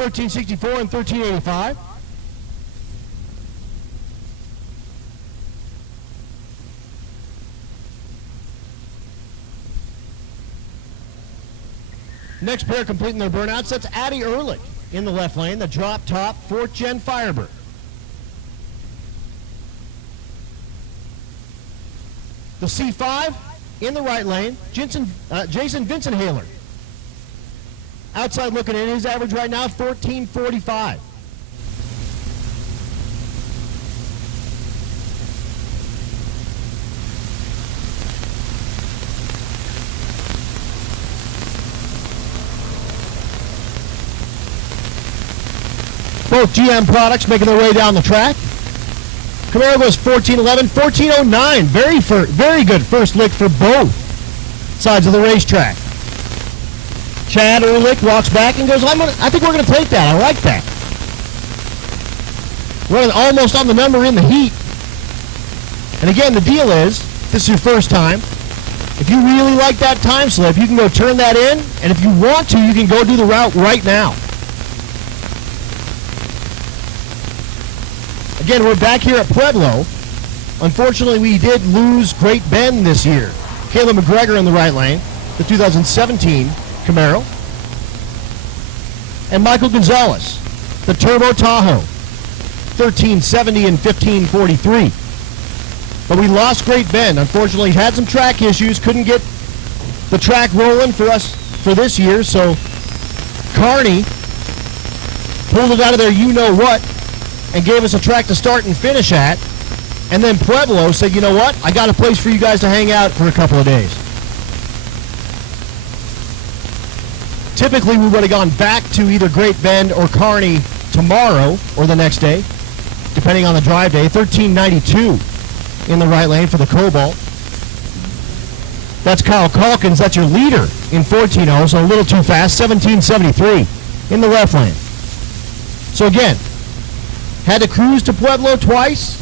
1364 and 1385. Next pair completing their burnouts, that's Addie Ehrlich in the left lane, the drop top 4th Gen Firebird. The C5 in the right lane, Jason Vincenthaler. Outside looking in, his average right now, 1445. Both GM products making their way down the track. Camaro goes 1411, 1409. Very good first lick for both sides of the racetrack. Chad Ehrlich walks back and goes, I think we're going to take that. I like that. Running almost on the number in the heat. And again, the deal is, this is your first time. If you really like that time slip, you can go turn that in. And if you want to, you can go do the route right now. Again, we're back here at Pueblo. Unfortunately, we did lose Great Bend this year. Caleb McGregor in the right lane, the 2017 Camaro. And Michael Gonzalez, the Turbo Tahoe, 1370 and 1543. But we lost Great Bend. Unfortunately, had some track issues, couldn't get the track rolling for us for this year, so Kearney pulled it out of their you-know-what and gave us a track to start and finish at. And then Pueblo said, you know what? I got a place for you guys to hang out for a couple of days. Typically, we would have gone back to either Great Bend or Kearney tomorrow or the next day, depending on the drive day. 1392 in the right lane for the Cobalt. That's Kyle Calkins. That's your leader in 14.0, so a little too fast. 1773 in the left lane. So again, had to cruise to Pueblo twice.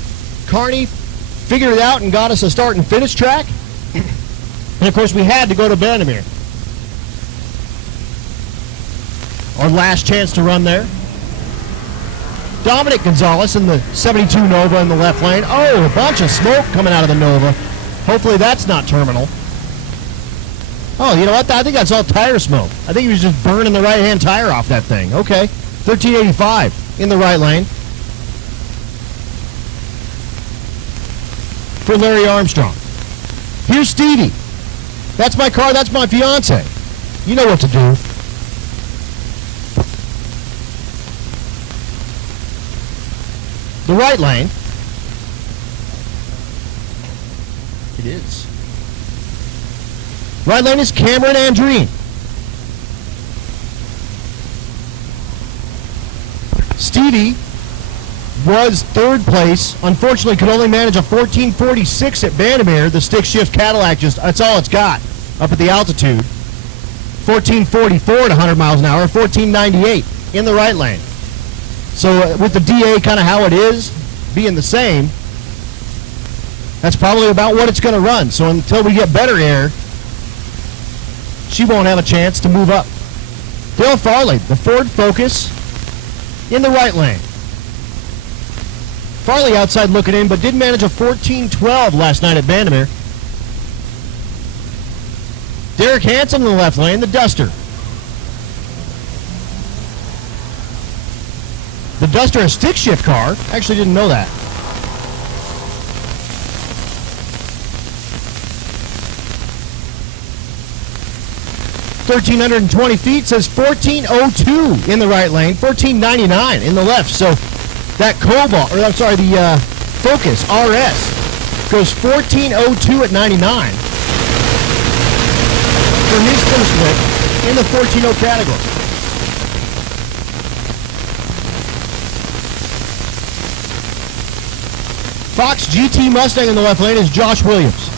Kearney figured it out and got us a start and finish track. And of course, we had to go to Vandermeer. Our last chance to run there. Dominic Gonzalez in the 72 Nova in the left lane. Oh, a bunch of smoke coming out of the Nova. Hopefully that's not terminal. Oh, you know what? I think that's all tire smoke. I think he was just burning the right-hand tire off that thing. Okay. 1385 in the right lane. For Larry Armstrong. Here's Stevie. That's my car, that's my fiance. You know what to do. The right lane. It is. Right lane is Cameron Andreen. Stevie was third place. Unfortunately, could only manage a 1446 at Vandermeer. The stick shift Cadillac that's all it's got up at the altitude. 1444 at 100 miles an hour, 1498 in the right lane. So with the DA kind of how it is, being the same, that's probably about what it's going to run. So until we get better air, she won't have a chance to move up. Dale Farley, the Ford Focus in the right lane. Farley outside looking in, but did manage a 1412 last night at Vandermeer. Derek Hansen in the left lane, the Duster. The Duster, a stick shift car. Actually didn't know that. (1,320 feet) says 1402 in the right lane, 1499 in the left. So that Cobalt, or I'm sorry, the Focus RS goes 1402 at 99 for his first lick in the 14.0 category. Fox GT Mustang in the left lane is Josh Williams.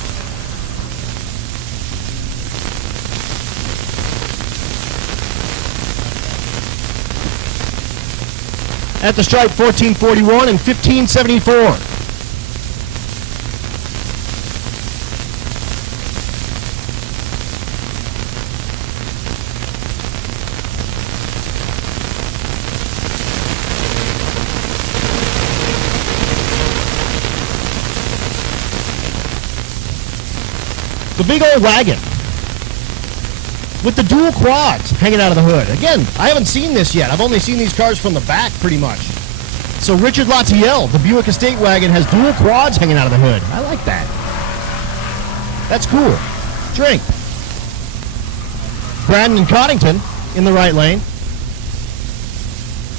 At the stripe, 1441 and 1574. The big old wagon with the dual quads hanging out of the hood. Again, I haven't seen this yet. I've only seen these cars from the back pretty much. So Richard Latiel, the Buick Estate wagon, has dual quads hanging out of the hood. I like that. That's cool. Drink. Brandon Coddington in the right lane.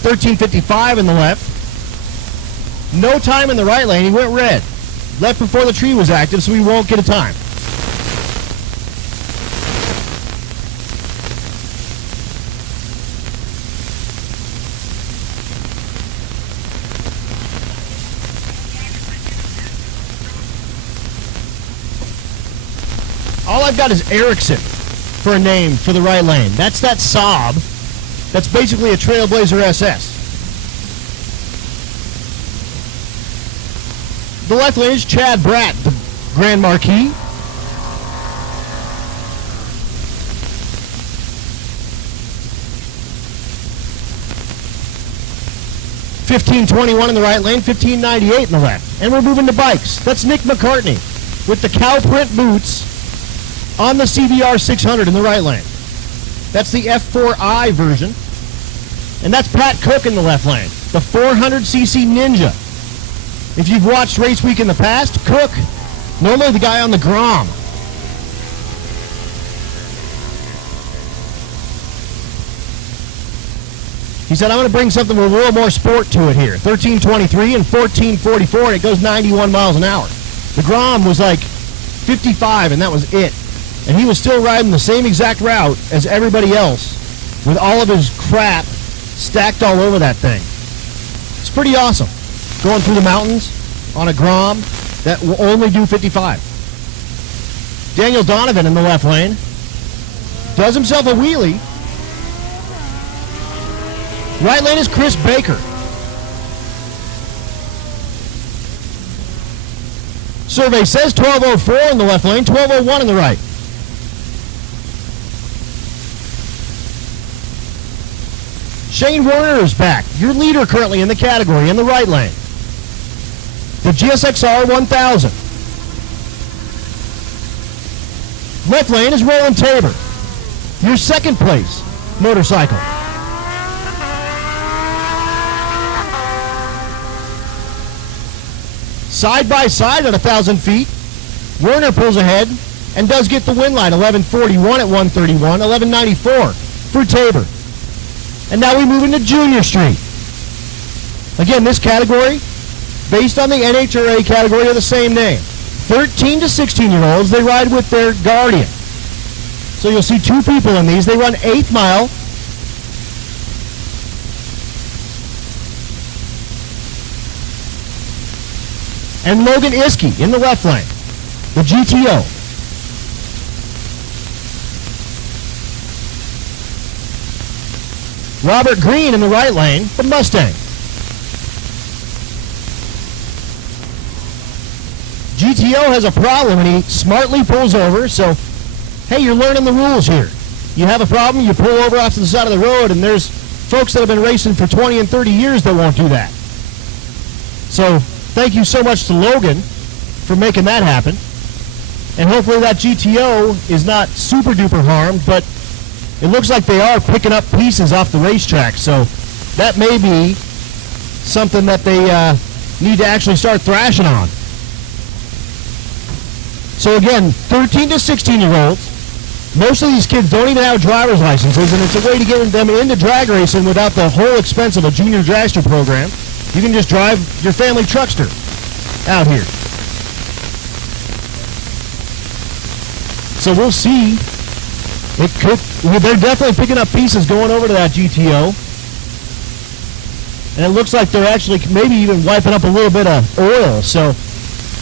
1355 in the left. No time in the right lane. He went red. Left before the tree was active, so he won't get a time. All I've got is Erickson for a name for the right lane. That's that Saab. That's basically a Trailblazer SS. The left lane is Chad Bratt, the Grand Marquis. $15.21 in the right lane, $15.98 in the left. And we're moving to bikes. That's Nick McCartney with the cow print boots on the CVR 600 in the right lane. That's the F4i version. And that's Pat Cook in the left lane, the 400cc Ninja. If you've watched Race Week in the past, Cook, normally the guy on the Grom. He said, I'm going to bring something with a little more sport to it here. 1323 and 1444, and it goes 91 miles an hour. The Grom was like 55, and that was it. And he was still riding the same exact route as everybody else with all of his crap stacked all over that thing. It's pretty awesome. Going through the mountains on a Grom that will only do 55. Daniel Donovan in the left lane does himself a wheelie. Right lane is Chris Baker. Survey says 12:04 in the left lane, 12:01 in the right. Shane Warner is back, your leader currently in the category in the right lane. The GSXR 1000. Left lane is Roland Tabor, your second place motorcycle. Side by side at 1,000 feet, Werner pulls ahead and does get the win line, 11:41 at 131, 11:94 for Tabor. And now we move into Junior Street. Again, this category, based on the NHRA category of the same name. 13 to 16-year-olds, they ride with their guardian. So you'll see two people in these. They run 8th mile. And Logan Iskey in the left lane, the GTO. Robert Green in the right lane, the Mustang. GTO has a problem and he smartly pulls over, so hey, you're learning the rules here. You have a problem, you pull over off to the side of the road, and there's folks that have been racing for 20 and 30 years that won't do that. So thank you so much to Logan for making that happen. And hopefully that GTO is not super duper harmed, but it looks like they are picking up pieces off the racetrack. So that may be something that they need to actually start thrashing on. So again, 13 to 16-year-olds. Most of these kids don't even have driver's licenses, and it's a way to get them into drag racing without the whole expense of a junior dragster program. You can just drive your family truckster out here. So we'll see. They're definitely picking up pieces going over to that GTO. And it looks like they're actually maybe even wiping up a little bit of oil. So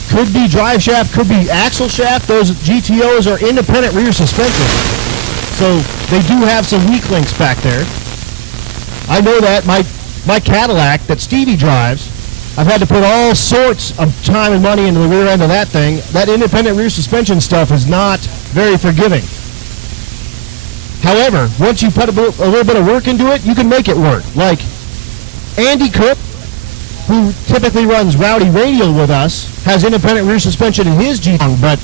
could be drive shaft, could be axle shaft. Those GTOs are independent rear suspension. So they do have some weak links back there. I know that. My Cadillac that Stevie drives, I've had to put all sorts of time and money into the rear end of that thing. That independent rear suspension stuff is not very forgiving. However, once you put a little bit of work into it, you can make it work. Like Andy Cook, who typically runs Rowdy Radial with us, has independent rear suspension in his G, but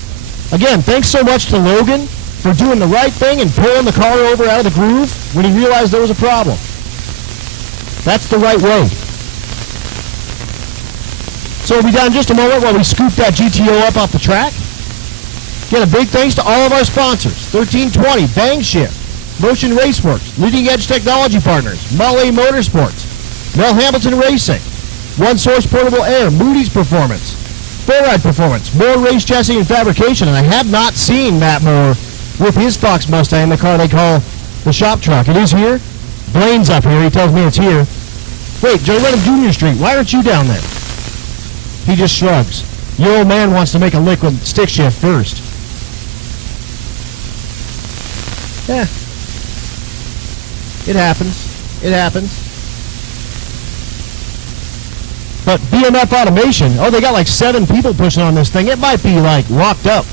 Again, thanks so much to Logan for doing the right thing and pulling the car over out of the groove when he realized there was a problem. That's the right way. So we'll be down in just a moment while we scoop that GTO up off the track. Again, a big thanks to all of our sponsors: 1320, Bang Shift, Motion Raceworks, Leading Edge Technology Partners, Molly Motorsports, Mel Hamilton Racing, One Source Portable Air, Moody's Performance, Full Ride Performance, Moore Race Chassis and Fabrication, and I have not seen Matt Moore with his Fox Mustang, the car they call the shop truck. It is here. Blaine's up here. He tells me it's here. Wait, Joey Redham Jr. Street, why aren't you down there? He just shrugs. Your old man wants to make a liquid stick shift first. Yeah. It happens. It happens. But BMF Automation, oh, they got like 7 people pushing on this thing. It might be like locked up.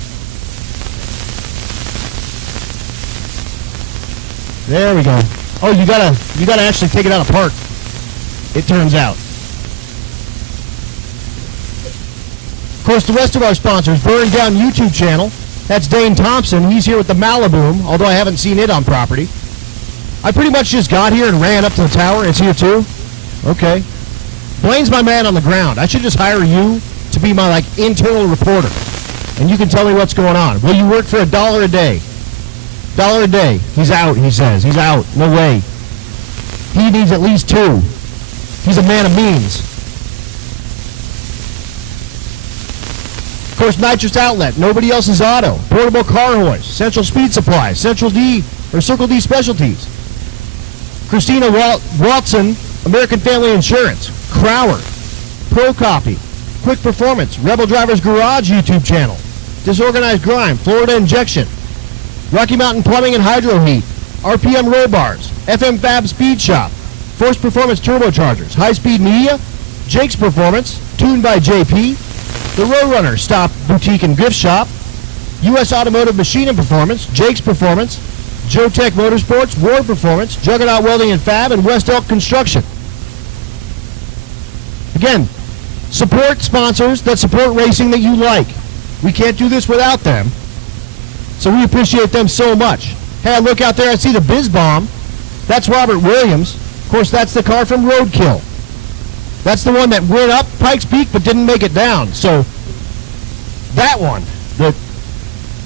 There we go. Oh, you gotta actually take it out apart, it turns out. Of course, the rest of our sponsors, Burn Down YouTube channel. That's Dane Thompson. He's here with the Malibu, although I haven't seen it on property. I pretty much just got here and ran up to the tower. It's here too? Okay. Blaine's my man on the ground. I should just hire you to be my like internal reporter, and you can tell me what's going on. Will you work for $1 a day? $1 a day. He's out, he says. He's out. No way. He needs at least 2. He's a man of means. Of course, Nitrous Outlet, Nobody Else's Auto, Portable Car Hoist, Central Speed Supply, Circle D Specialties, Christina Watson, American Family Insurance, Crower, Pro Copy, Quick Performance, Rebel Drivers Garage YouTube channel, Disorganized Grime, Florida Injection, Rocky Mountain Plumbing and Hydro Heat, RPM Roll Bars, FM Fab Speed Shop, Force Performance Turbochargers, High Speed Media, Jake's Performance, Tuned by JP, The Roadrunner Stop Boutique and Gift Shop, U.S. Automotive Machine and Performance, Jake's Performance, Joe Tech Motorsports, Ward Performance, Juggernaut Welding and Fab, and West Elk Construction. Again, support sponsors that support racing that you like. We can't do this without them. So we appreciate them so much. Hey, I look out there, I see the Biz Bomb. That's Robert Williams. Of course, that's the car from Roadkill. That's the one that went up Pikes Peak but didn't make it down. So that one, the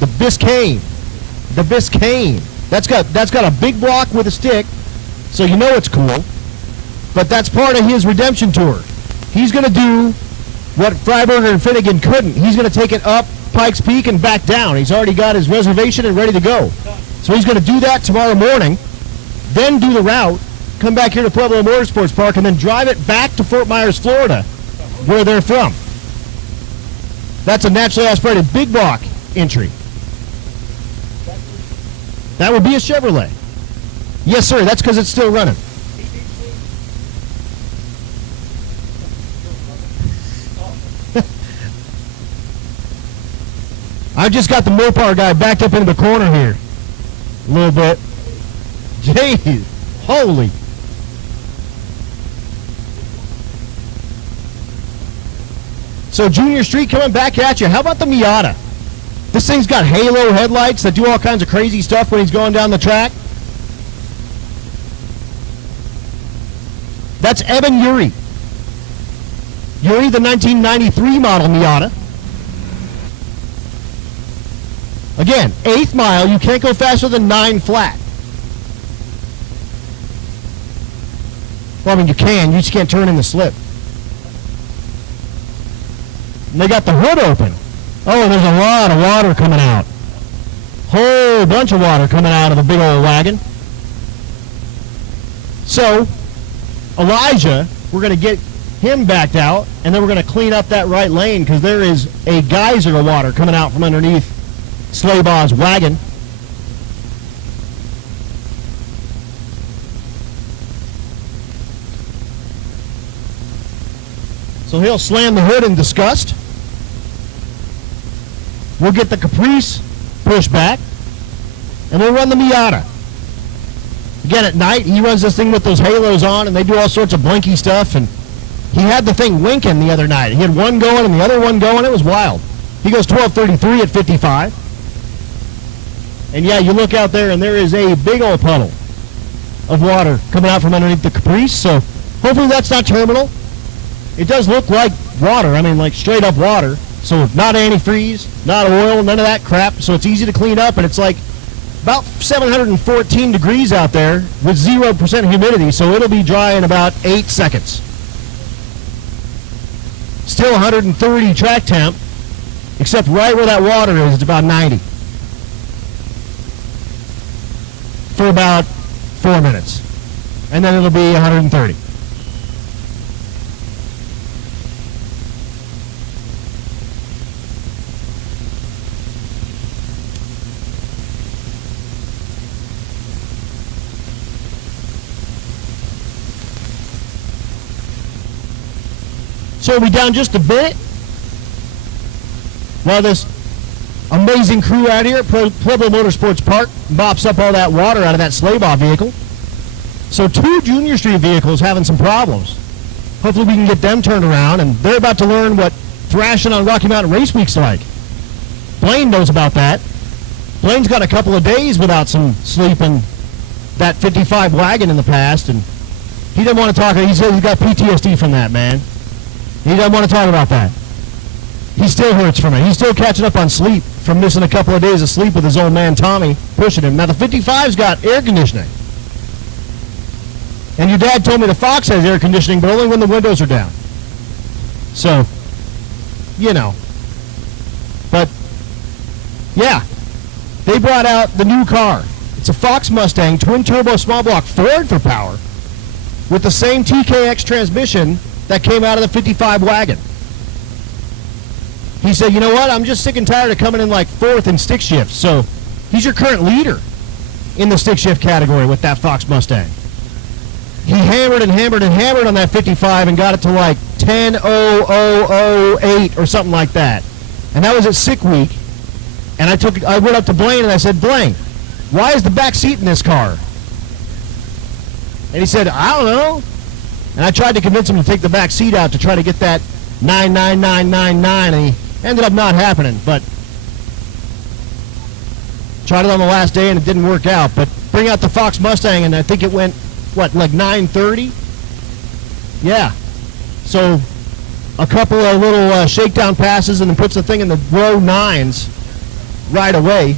Biscayne, that's got a big block with a stick, so you know it's cool. But that's part of his redemption tour. He's going to do what Freiberger and Finnegan couldn't. He's going to take it up Pikes Peak and back down. He's already got his reservation and ready to go. So he's going to do that tomorrow morning, then do the route, come back here to Pueblo Motorsports Park, and then drive it back to Fort Myers, Florida, where they're from. That's a naturally aspirated big block entry. That would be a Chevrolet. Yes, sir. That's because it's still running. I've just got the Mopar guy backed up into the corner here a little bit. Jeez, holy. So Junior Street coming back at you. How about the Miata? This thing's got halo headlights that do all kinds of crazy stuff when he's going down the track. That's Evan Yuri. Yuri, the 1993 model Miata. Again, 8th mile, you can't go faster than 9 flat. Well, I mean, you can. You just can't turn in the slip. And they got the hood open. Oh, there's a lot of water coming out. Whole bunch of water coming out of the big old wagon. So, Elijah, we're going to get him backed out, and then we're going to clean up that right lane because there is a geyser of water coming out from underneath Slaybaw's wagon. So he'll slam the hood in disgust. We'll get the Caprice pushed back, and we'll run the Miata. Again, at night, he runs this thing with those halos on, and they do all sorts of blinky stuff, and he had the thing winking the other night. He had one going and the other one going. It was wild. He goes 12:33 at 55. And yeah, you look out there and there is a big old puddle of water coming out from underneath the Caprice. So hopefully that's not terminal. It does look like water. I mean, like straight up water. So not antifreeze, not oil, none of that crap. So it's easy to clean up, and it's like about 714 degrees out there with 0% humidity. So it'll be dry in about 8 seconds. Still 130 track temp, except right where that water is, it's about 90. For about 4 minutes. And then it'll be 130. So we'll be down just a bit while this amazing crew out here at Pueblo Motorsports Park mops up all that water out of that sleigh-bob vehicle. So 2 Junior Street vehicles having some problems. Hopefully we can get them turned around, and they're about to learn what thrashing on Rocky Mountain Race Week's like. Blaine knows about that. Blaine's got a couple of days without some sleep in that 55 wagon in the past, and he didn't want to talk. He said he's got PTSD from that, man. He doesn't want to talk about that. He still hurts from it. He's still catching up on sleep from missing a couple of days of sleep with his old man Tommy pushing him. Now the 55's got air conditioning. And your dad told me the Fox has air conditioning, but only when the windows are down. So, you know. But, yeah. They brought out the new car. It's a Fox Mustang twin-turbo small block Ford for power with the same TKX transmission that came out of the 55 wagon. He said, you know what, I'm just sick and tired of coming in like 4th in stick shift. So he's your current leader in the stick shift category with that Fox Mustang. He hammered and hammered and hammered on that 55 and got it to like 10.0008 or something like that. And that was at sick week. And I went up to Blaine and I said, Blaine, why is the back seat in this car? And he said, I don't know. And I tried to convince him to take the back seat out to try to get that 99999, and he ended up not happening. But tried it on the last day and it didn't work out. But bring out the Fox Mustang, and I think it went, what, like 930? Yeah. So a couple of little shakedown passes, and then puts the thing in the low 9s right away.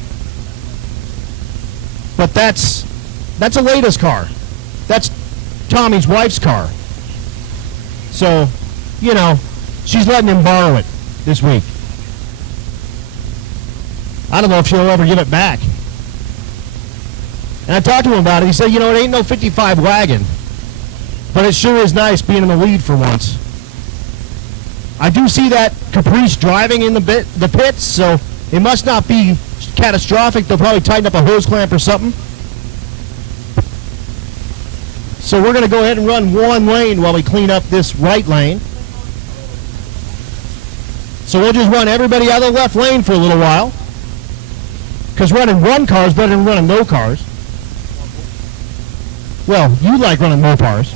But that's Aleda's car. That's Tommy's wife's car. So, you know, she's letting him borrow it this week. I don't know if she'll ever give it back. And I talked to him about it. He said, you know, it ain't no 55 wagon, but it sure is nice being in the lead for once. I do see that Caprice driving in the pits, so it must not be catastrophic. They'll probably tighten up a hose clamp or something. So we're going to go ahead and run one lane while we clean up this right lane. So we'll just run everybody out of the left lane for a little while, because running one car is better than running no cars. Well, you like running Mopars.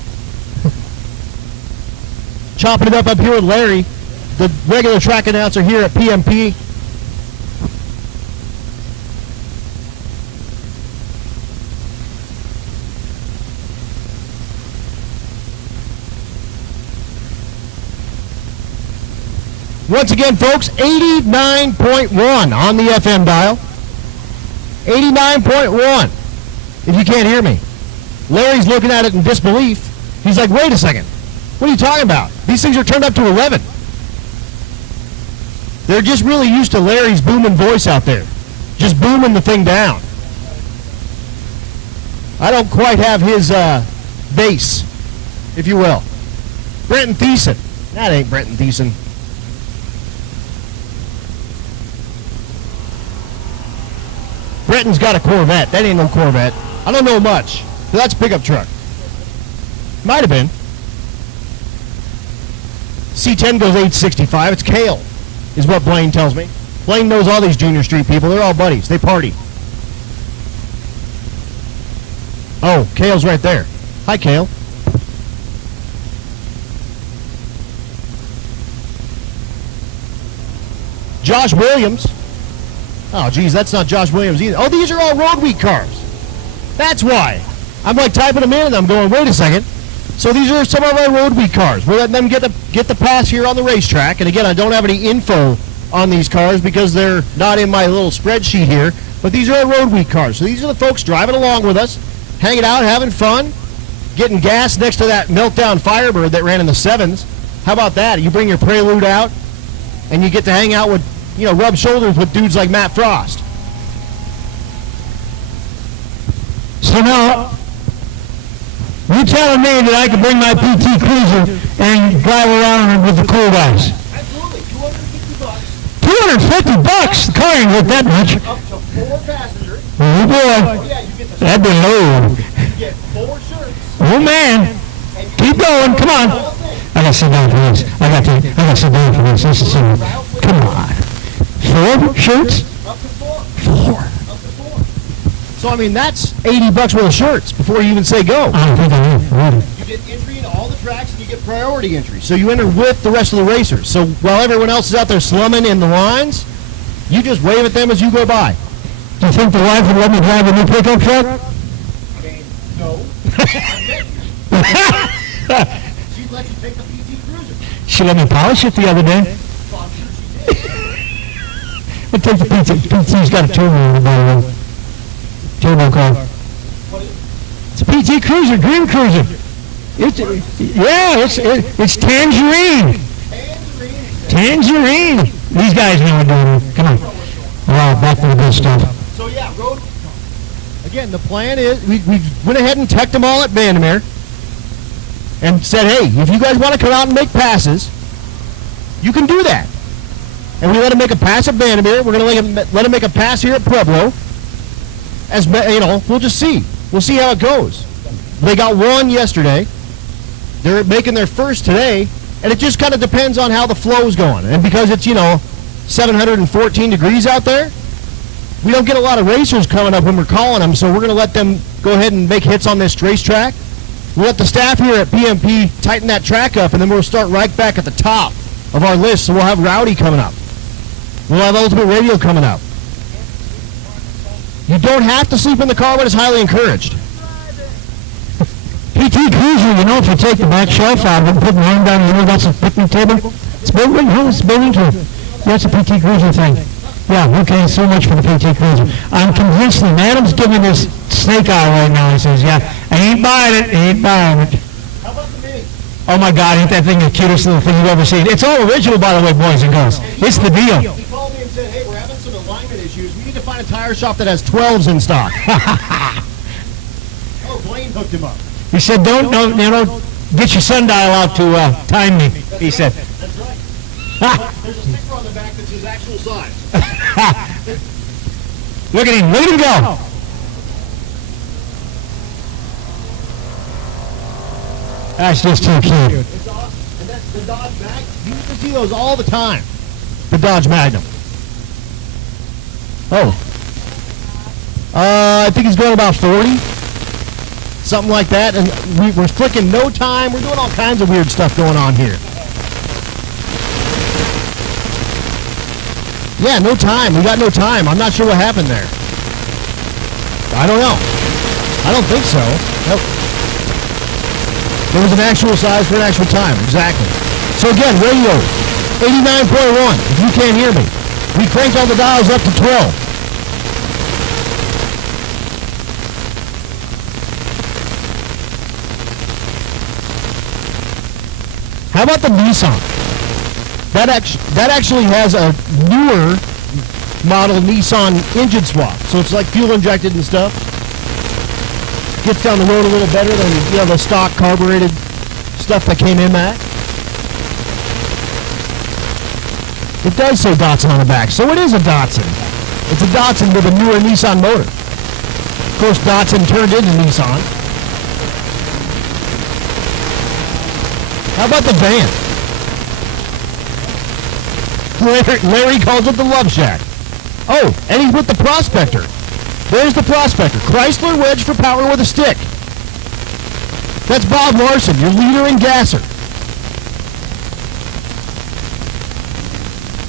Chopping it up here with Larry, the regular track announcer here at PMP. Once again, folks, 89.1 on the FM dial. 89.1. If you can't hear me. Larry's looking at it in disbelief. He's like, wait a second. What are you talking about? These things are turned up to 11. They're just really used to Larry's booming voice out there. Just booming the thing down. I don't quite have his bass, if you will. Brenton Thiessen. That ain't Brenton Thiessen. Brenton's got a Corvette. That ain't no Corvette. I don't know much. But that's a pickup truck. Might have been. C10 goes 865. It's Kale, is what Blaine tells me. Blaine knows all these Junior Street people. They're all buddies. They party. Oh, Kale's right there. Hi, Kale. Josh Williams. Oh, geez, that's not Josh Williams either. Oh, these are all Roadweeker cars. That's why. I'm like typing them in and I'm going, wait a second. So these are some of our Roadweeker cars. We're letting them get the pass here on the racetrack. And again, I don't have any info on these cars because they're not in my little spreadsheet here. But these are our Roadweeker cars. So these are the folks driving along with us, hanging out, having fun, getting gas next to that Meltdown Firebird that ran in the 7s. How about that? You bring your Prelude out and you get to hang out with, rub shoulders with dudes like Matt Frost. So now, you're telling me that I can bring my PT Cruiser and drive around with the cool guys? Absolutely, $250. $250? The car ain't worth that much. Up to 4 passengers. Oh boy, Oh yeah, you get the that'd be low. you get 4 shirts. Oh man, keep going, come on. I gotta sit down for this. I gotta sit down for this. This is come on. 4 shirts? Up to 4. 4. Up to 4. So I mean that's $80 worth of shirts before you even say go. I don't think I am. You get entry into all the tracks and you get priority entry. So you enter with the rest of the racers. So while everyone else is out there slumming in the lines, you just wave at them as you go by. Do you think the wife would let me drive a new pickup truck? I mean, no. She'd let you take the PT Cruiser. She let me polish it the other day. So I'm sure she did. I take the PT. PT's got a turbo in it, by the way. Turbo car. What is it? It's a PT Cruiser, Dream Cruiser. It's tangerine. Tangerine. These guys know what they're doing. Come on. Wow, back to the good stuff. So yeah, road. Again, the plan is we went ahead and teched them all at Vandermeer and said, hey, if you guys want to come out and make passes, you can do that. And we let them make a pass at Vandermeer. We're going to let them make a pass here at Pueblo. As we'll just see. We'll see how it goes. They got one yesterday. They're making their first today, and it just kind of depends on how the flow's going. And because it's 714 degrees out there, we don't get a lot of racers coming up when we're calling them, so we're going to let them go ahead and make hits on this racetrack. We'll let the staff here at PMP tighten that track up, and then we'll start right back at the top of our list. So we'll have Rowdy coming up. We'll have Ultimate Radial coming up. You don't have to sleep in the car, but it's highly encouraged. PT Cruiser, if you take the back shelf out and put the arm down, that's a picnic table. It's built into it. That's a PT Cruiser thing. Yeah, okay, so much for the PT Cruiser. I'm convinced that Adam's giving this snake eye right now. He says, yeah, I ain't buying it. How about the Mini? Oh my God, ain't that thing the cutest little thing you've ever seen? It's all original, by the way, boys and girls. It's the deal. He called me and said, hey, we're having some alignment issues. We need to find a tire shop that has 12s in stock. Oh, Blaine hooked him up. He said, don't get your sundial out to time me, he said. That's right. There's a sticker on the back that says actual size. Look at him go. That's just too cute. It's awesome. And that's the Dodge Magnum. You can see those all the time. The Dodge Magnum. Oh. I think he's going about 40. Something like that. And we're flicking no time. We're doing all kinds of weird stuff going on here. Yeah, no time. We got no time. I'm not sure what happened there. I don't know. I don't think so. Nope. There was an actual size for an actual time. Exactly. So again, radio, 89.1. If you can't hear me, we cranked all the dials up to 12. How about the Nissan? That actually has a newer model Nissan engine swap. So it's like fuel injected and stuff. Gets down the road a little better than the stock carbureted stuff that came in that. It does say Datsun on the back, so it is a Datsun. It's a Datsun with a newer Nissan motor. Of course, Datsun turned into Nissan. How about the van? Larry calls it the Love Shack. Oh, and he's with the Prospector. There's the Prospector. Chrysler wedge for power with a stick. That's Bob Larson, your leader and gasser.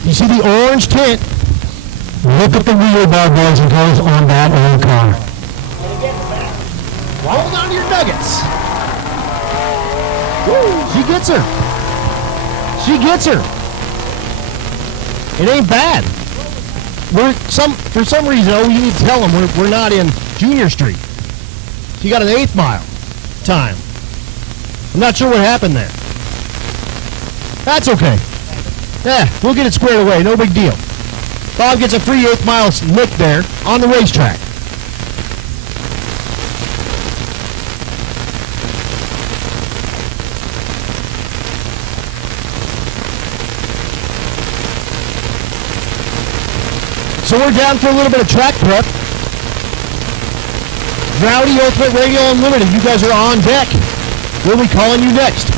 You see the orange tint. Look at the wheel bar, boys and girls, on that old car. Hold on to your nuggets. Woo, she gets her. She gets her. It ain't bad. For some reason, you need to tell them we're not in Junior Street. She got an 1/8 mile time. I'm not sure what happened there. That's okay. Yeah, we'll get it squared away. No big deal. Bob gets a free 1/8 mile lick there on the racetrack. So we're down for a little bit of track prep. Rowdy Radial Unlimited, you guys are on deck. We'll be calling you next.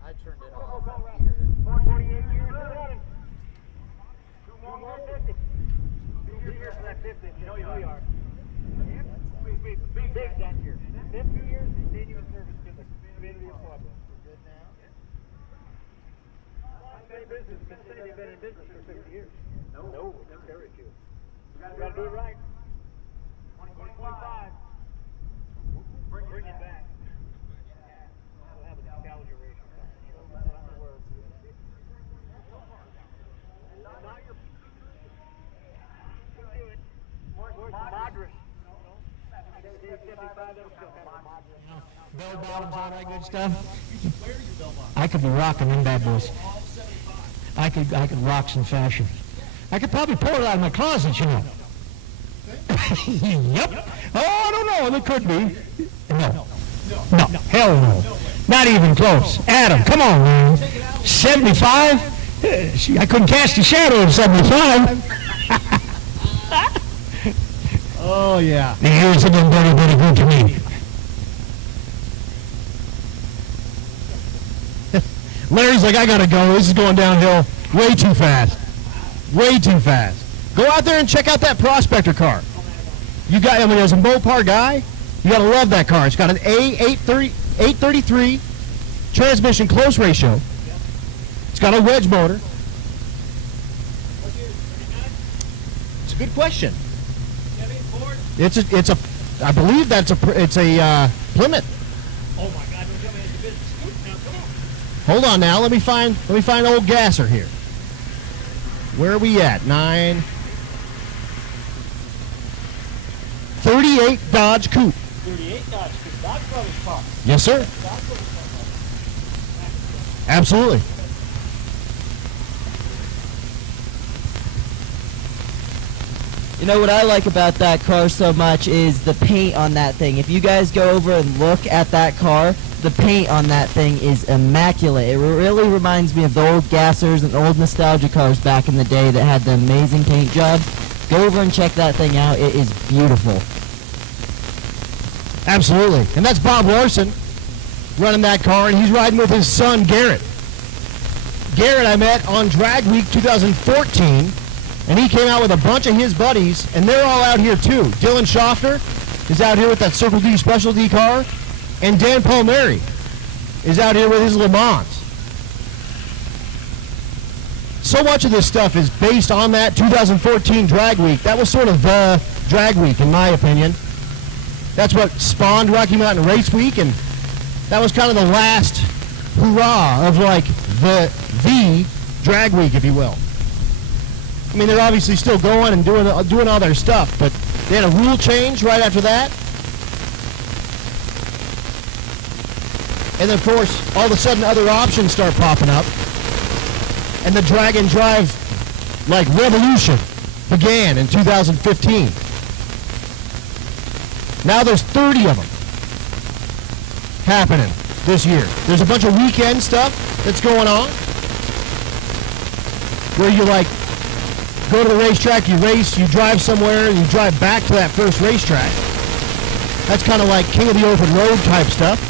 I turned it off here. 428 years running. 2 more 50. 2 years for that 50. You know you are. Big that year. 50 years, continuous service to the community of Pueblo. Good now? Business, they've been in business for 50 years. No, they'll carry it to you. You gotta do it right. 2025. Bring it back. We'll have a nostalgia race or something, you know, around the world. Not your... We'll do it. Where's Madras? 75, that'll still have Madras. Bell bottoms, all that good stuff. I could be rocking them bad boys. I could rock some fashion. I could probably pull it out of my closet, you know. Yep. Oh, I don't know. It could be. No. Hell no. Not even close. Adam, come on, man. 75? I couldn't cast a shadow of 75. Oh, yeah. The years have been very, very good to me. Larry's like, I gotta go. This is going downhill way too fast. Way too fast. Go out there and check out that Prospector car. As a Mopar guy, you gotta love that car. It's got an A833 transmission close ratio. It's got a wedge motor. It's a good question. I believe it's a Plymouth. Oh my God, don't tell me it's a business scoop now, come on. Hold on now. Let me find old Gasser here. Where are we at? 38 Dodge Coupe. 38 Dodge Coupe. Dodge Brothers car. Yes, sir. Absolutely. You know what I like about that car so much is the paint on that thing. If you guys go over and look at that car, the paint on that thing is immaculate. It really reminds me of the old Gassers and old nostalgia cars back in the day that had the amazing paint job. Go over and check that thing out. It is beautiful. Absolutely. And that's Bob Larson running that car, and he's riding with his son, Garrett. Garrett I met on Drag Week 2014, and he came out with a bunch of his buddies, and they're all out here too. Dylan Schaffner is out here with that Circle D specialty car, and Dan Palmieri is out here with his Le Mans. So much of this stuff is based on that 2014 Drag Week. That was sort of the Drag Week, in my opinion. That's what spawned Rocky Mountain Race Week, and that was kind of the last hurrah of like the Drag Week, if you will. I mean, they're obviously still going and doing all their stuff, but they had a rule change right after that. And then, of course, all of a sudden other options start popping up. And the drag and drive, like, revolution began in 2015. Now there's 30 of them happening this year. There's a bunch of weekend stuff that's going on where you, like, go to the racetrack, you race, you drive somewhere, and you drive back to that first racetrack. That's kind of like King of the Open Road type stuff.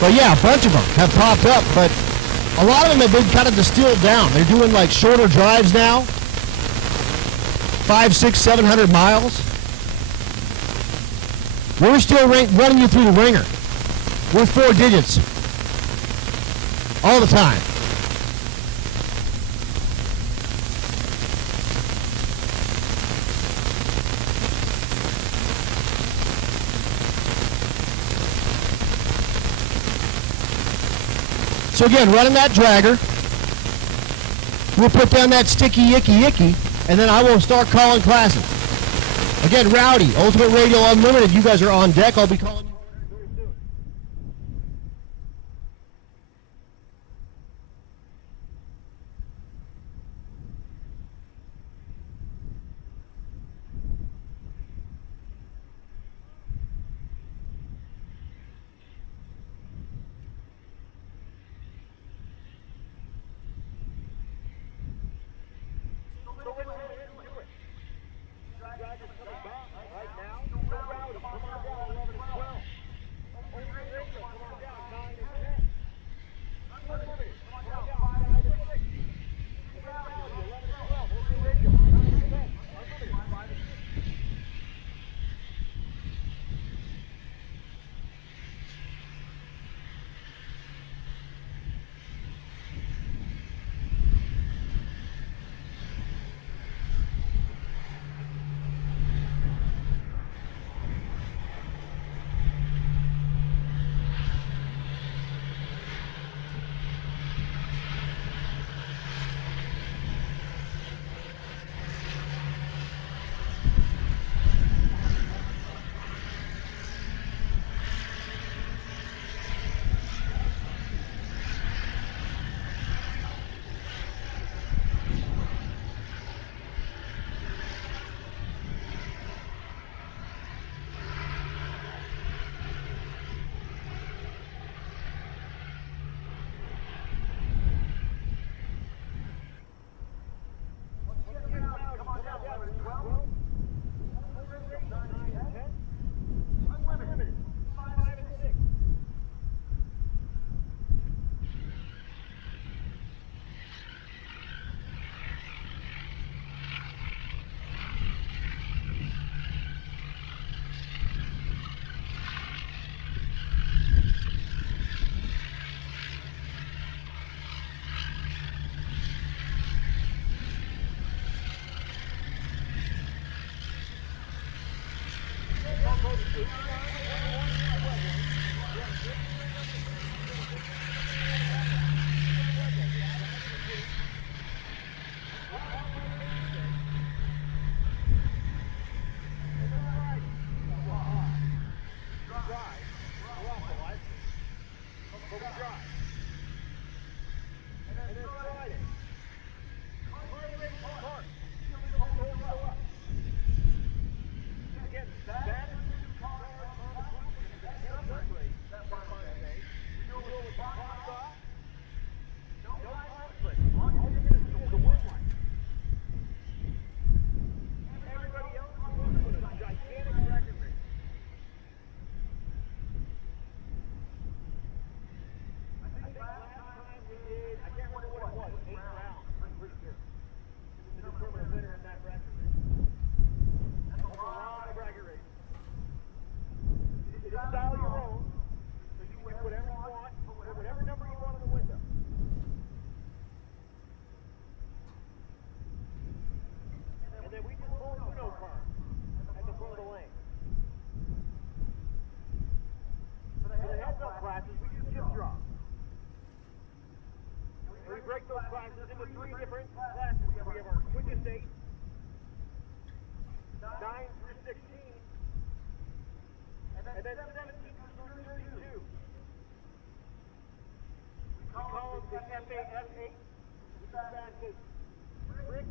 But yeah, a bunch of them have popped up, but a lot of them have been kind of distilled down. They're doing like shorter drives now, 500, 600, 700 miles. We're still running you through the ringer. We're 4 digits all the time. So again, running that dragger, we'll put down that sticky icky icky, and then I will start calling classes. Again, Rowdy, Ultimate Radial Unlimited, you guys are on deck. I'll be calling you. And then 17 FAF8, which is bad because Rick,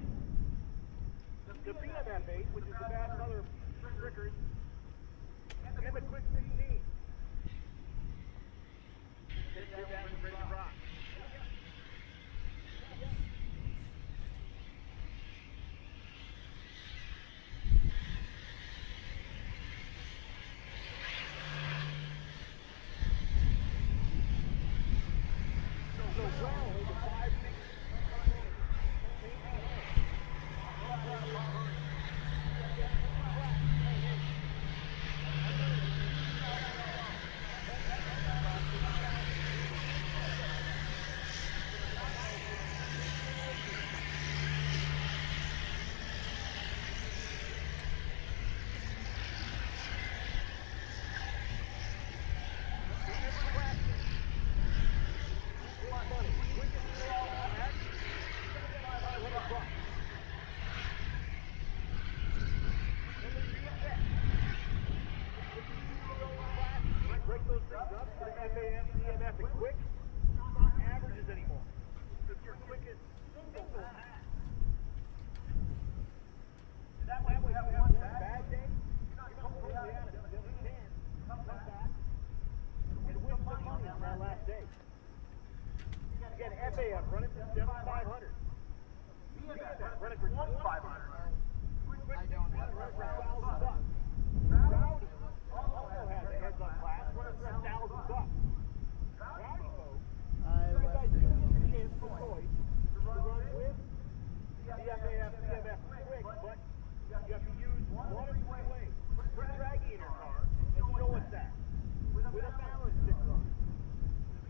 the BMF8, which is the bad mother of Rickers, and the Quick 16. You're back with Ready to Rock. Break those things up to the FAF, DMF, and quick. Not averages anymore. If your quickest single pass. That way we have one bad day. You're not totally out of it. You can come back and win some money on that last day. You get FAF running for 7,500. DMF running for 2,500. I don't have $1,000. Rowdy also has a heads up class running for $1,000. Rowdy folks, you guys do get a chance for choice to run with the FAF, DMF quick, but you have to use one of three ways. Put draggy in your car and show us that with a balance sticker on it.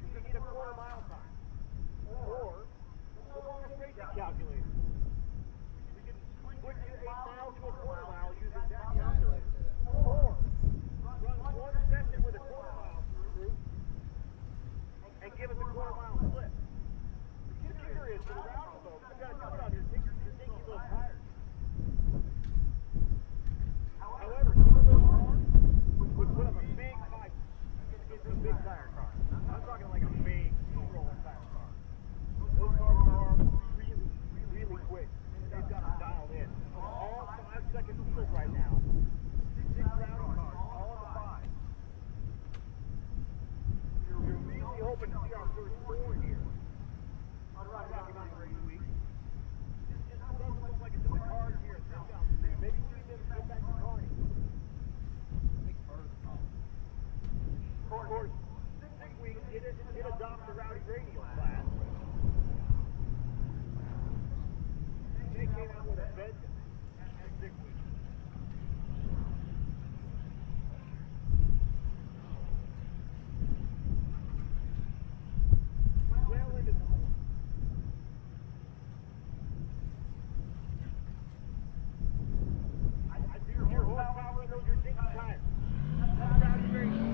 You can get a quarter mile time. Or we'll on a straight calculator. We can switch your 8 miles to a quarter mile using that calculator. Or run one session with a quarter mile through and give us a quarter mile split. Just curious for the Rowdy folks, you gotta do it on your dinky little tires. However, some of those cars would put up a big fight against a big tire car. I'm talking like a big two-roll tire car. Those cars are really, really quick. They've got them dialed in. All 5-second wheels right now. 6 Rowdy cars, all on the 5. You're really hoping to see our first 4 here on Rocky Mountain Race Week. It just doesn't look like it's in the cards here at this time. Maybe we need to get back to Carney. Of course, this week it adopts the Rowdy Radial class. They came out with a vengeance at 6 weeks. Well into the corner. I feel your horsepower knows your dinky tires. That's Rowdy Radial.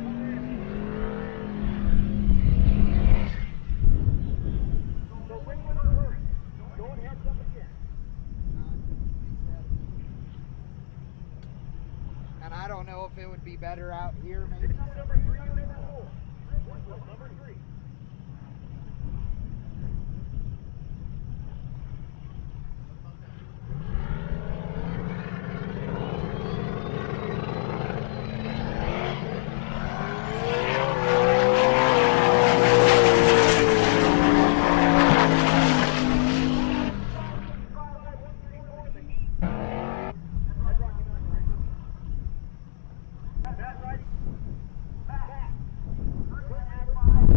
So when was the hurry? Go and heads up again. And I don't know if it would be better out here, This maybe. is number 3 or number 4? Well, number 3. Matt Riding. Matt. Current average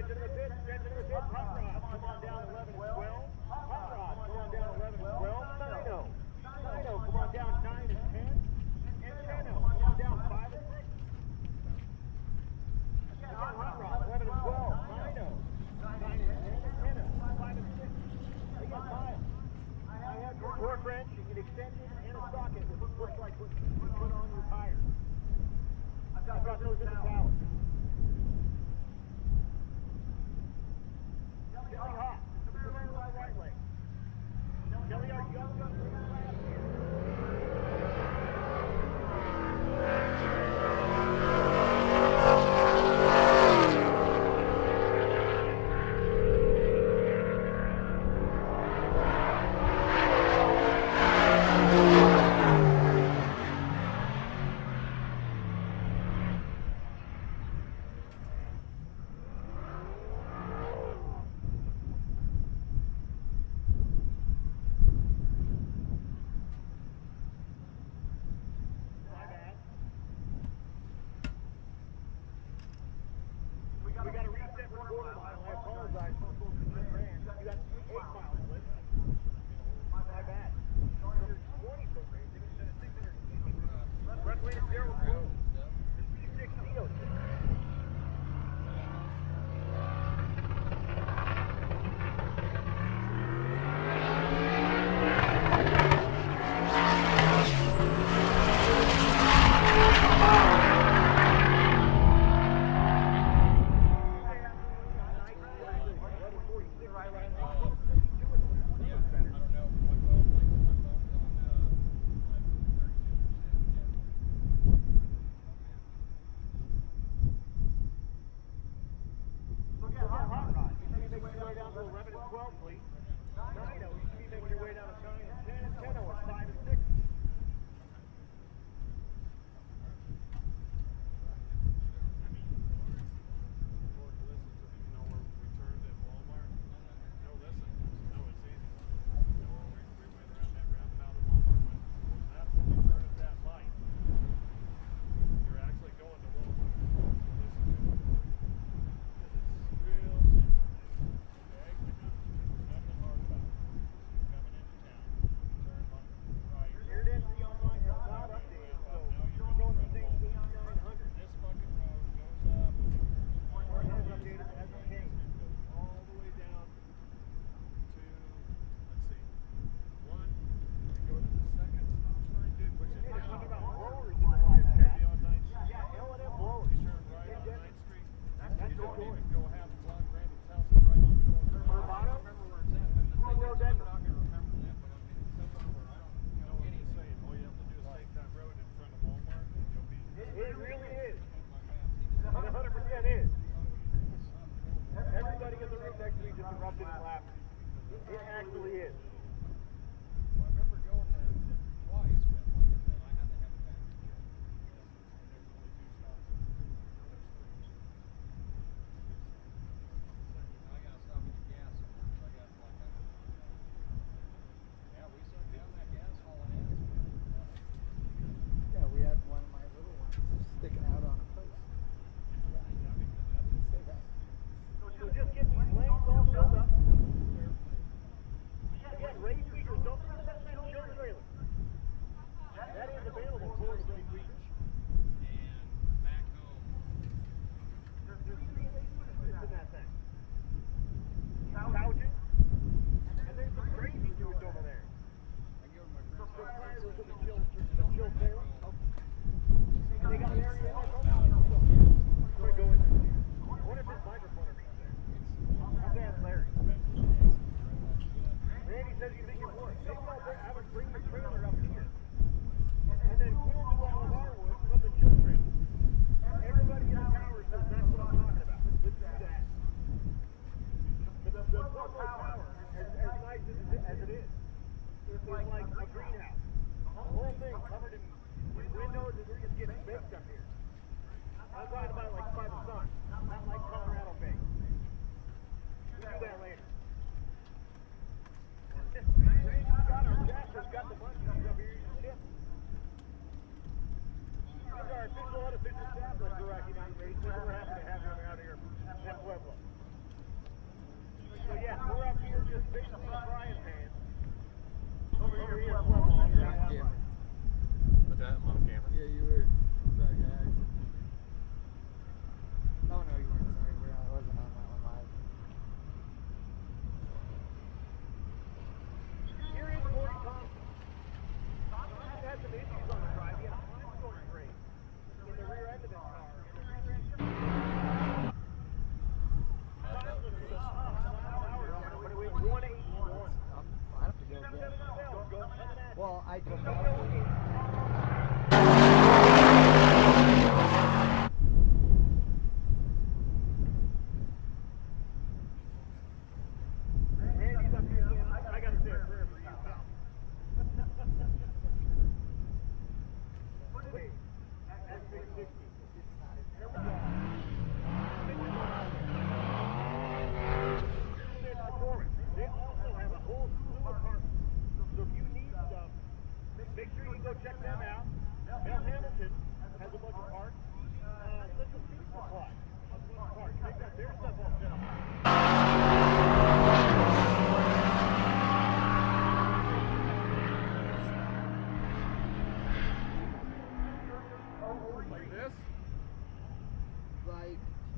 Strength into the pit, strength into the pit. Hot Rod, come on down 11 and 12. Hot Rod, come on down 11 and 12. Nino, come on down 9 and 10. And Tenno, come on down 5 and 6. Again, Hot Rod, 11 and 12. Nino, 9 and 10. And Tenno, 5 and 6. They got miles. I have your torque wrench, you can extend it and a socket, which looks like what you put on your tires. I've got those in the tower. Getting hot.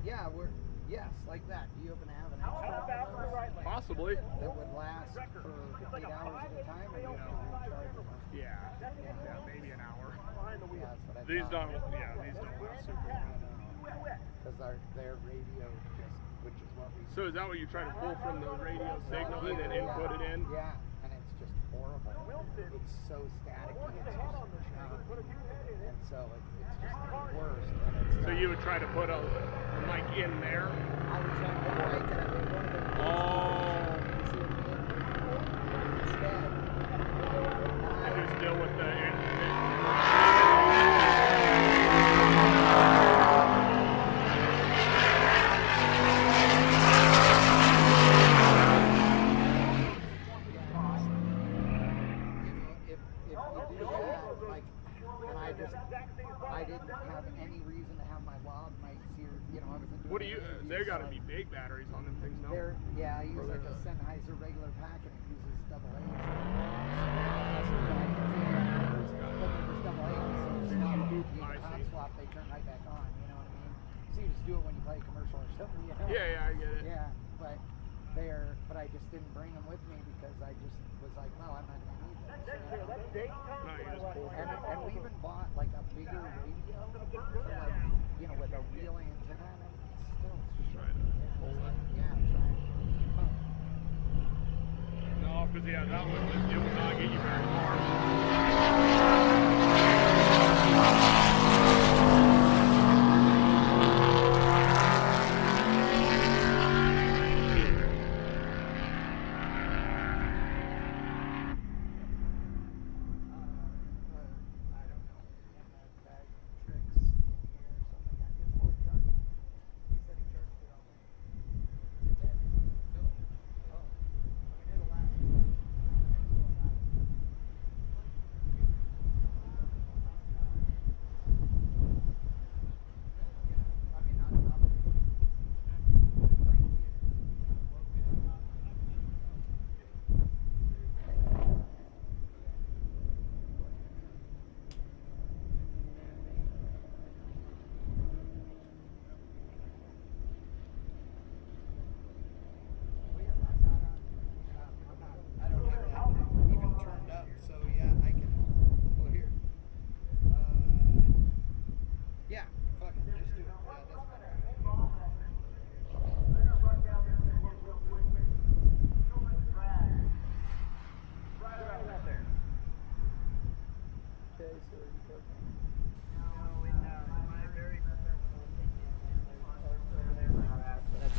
Yeah, yes, like that. Do you happen to have an How extra about one my of those right leg? Possibly. that would last for 8 hours at a time, or do you have to recharge them? Yeah, maybe an hour. Yeah, that's what I These thought. don't. Yeah, these don't last super long. Because their radio just, which is what we. So is that what you try to pull from the radio signal and then input it in? Yeah, and it's just horrible. It's so staticky. It's just choppy, and so it's just the worst. And it's So you would try to put a mic in there? I would try to put a mic in it with one of the. Oh. Instead. And just deal with the. I didn't have any reason to have my loud mics here. You know, I wasn't doing. What do you? There got to be big batteries on them things, no? Yeah, I use like a Sennheiser regular pack, and it uses double A's. Hot swap, they turn right back on. You know what I mean? So you just do it when you play a commercial or something. You know? Yeah, I get it. Yeah, but I just didn't bring them with me because I just was like, well, I'm not going to need them. No, you just pull it. And we even bought like a bigger radio, like, you know, with a real antenna, and it's still Try to pull it. Yeah, trying. No, because yeah, that one it would not get you very far.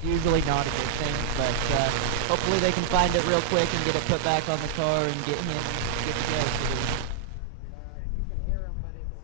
Usually not a good thing, but hopefully they can find it real quick and get it put back on the car and get him good to go. You can hear them, but it's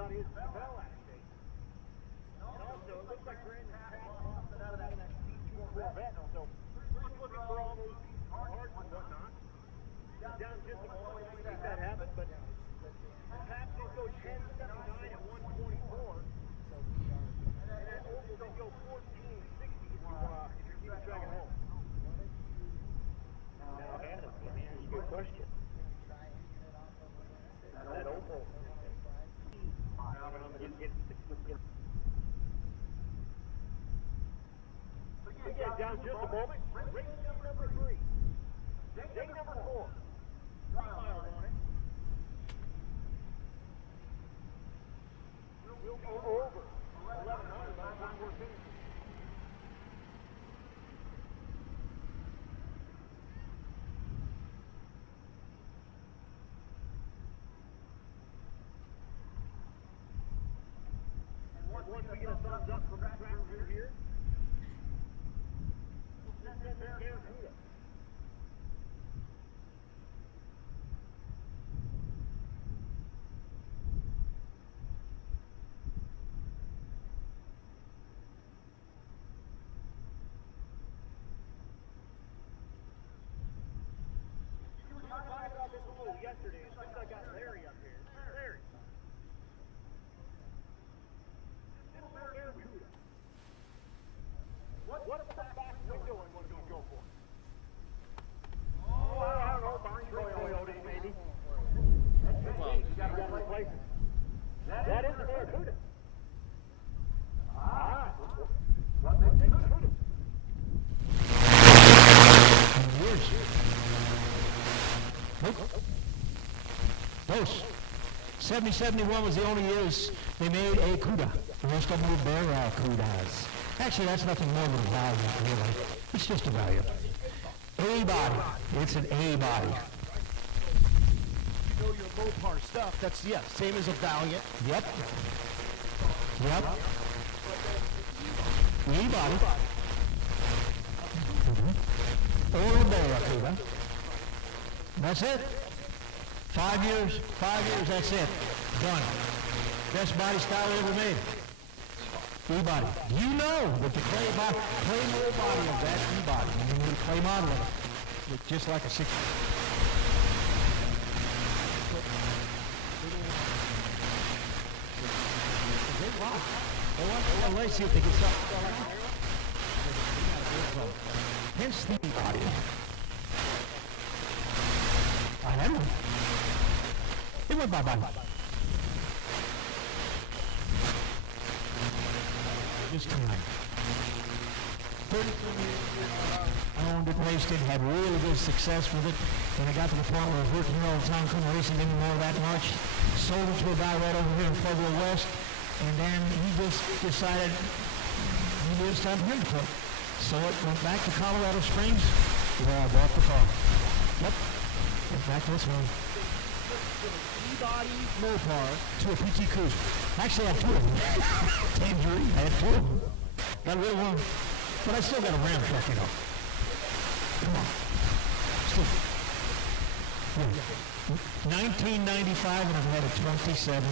got his Bell out of shape. And also, it looks like Brandon Trask lost it out of that C2 Corvette. So we're just looking for all those parts and whatnot. Down just a moment, we make that happen. But perhaps they go 1079 at 124. And then also they go 1460 if you're keeping track at home. Now, Adam, let me ask you a question. That Opal. Again, down just a moment. Race number 3. Day number 4. 3 miles on it. We'll go over 1100 by the time we're finished. Once we get a thumbs up from the track crew here, Yesterday, since I got Larry up here. Larry. What's the back window and what do you go for? Oh, I don't know, Barney Coyote, maybe. You gotta replace it. That is a Barracuda. Ah, what makes it Barracuda? Those. 70-71 was the only years they made a CUDA. The rest of them were Barracudas. Actually, that's nothing more than a value, really. It's just a value. A body. It's an A body. You know your Mopar stuff. That's, yeah, same as a Valiant. Yep. Yep. E body. Or a Barracuda. That's it. 5 years, that's it. Done. Best body style ever made. E-body. Do you know that the clay mold body of that E-body, and then the clay model of it, look just like a 60. Well, let's see if they can stop. Hence the E-body. I had one. It went bye-bye. Just time. 32 years, I owned it, raced it, had really good success with it, and I got to the point where I was working all the time, couldn't race it anymore that much. Sold it to a guy right over here in Pueblo West, and then he just decided maybe it's time for him to quit. So it went back to Colorado Springs, where I bought the car. Yep. Went back to this one. E-body Mopar To a PT Cruiser. Actually, I had two of them. Tangerine. I had two of them. Got rid of one. But I still got a Ram truck, you know. Come on. Still. Yeah. 1995, and I've had a 27.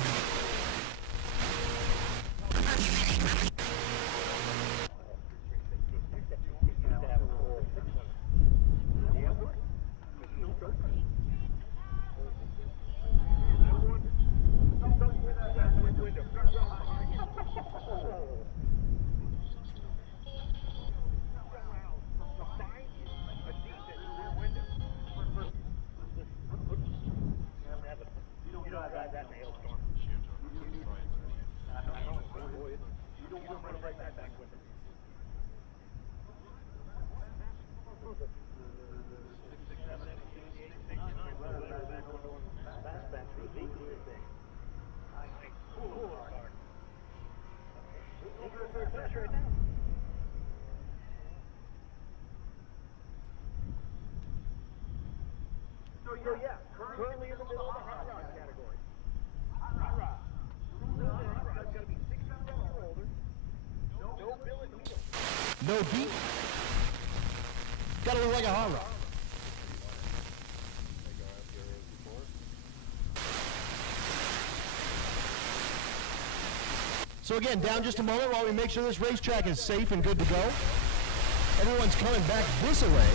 So yeah, currently in the middle of the hot rod category. Hot rod. The rule of the hot rod's got to be 600 or older. No billet wheel. No deep. Gotta look like a hot rod. So again, down just a moment while we make sure this racetrack is safe and good to go. Everyone's coming back this way.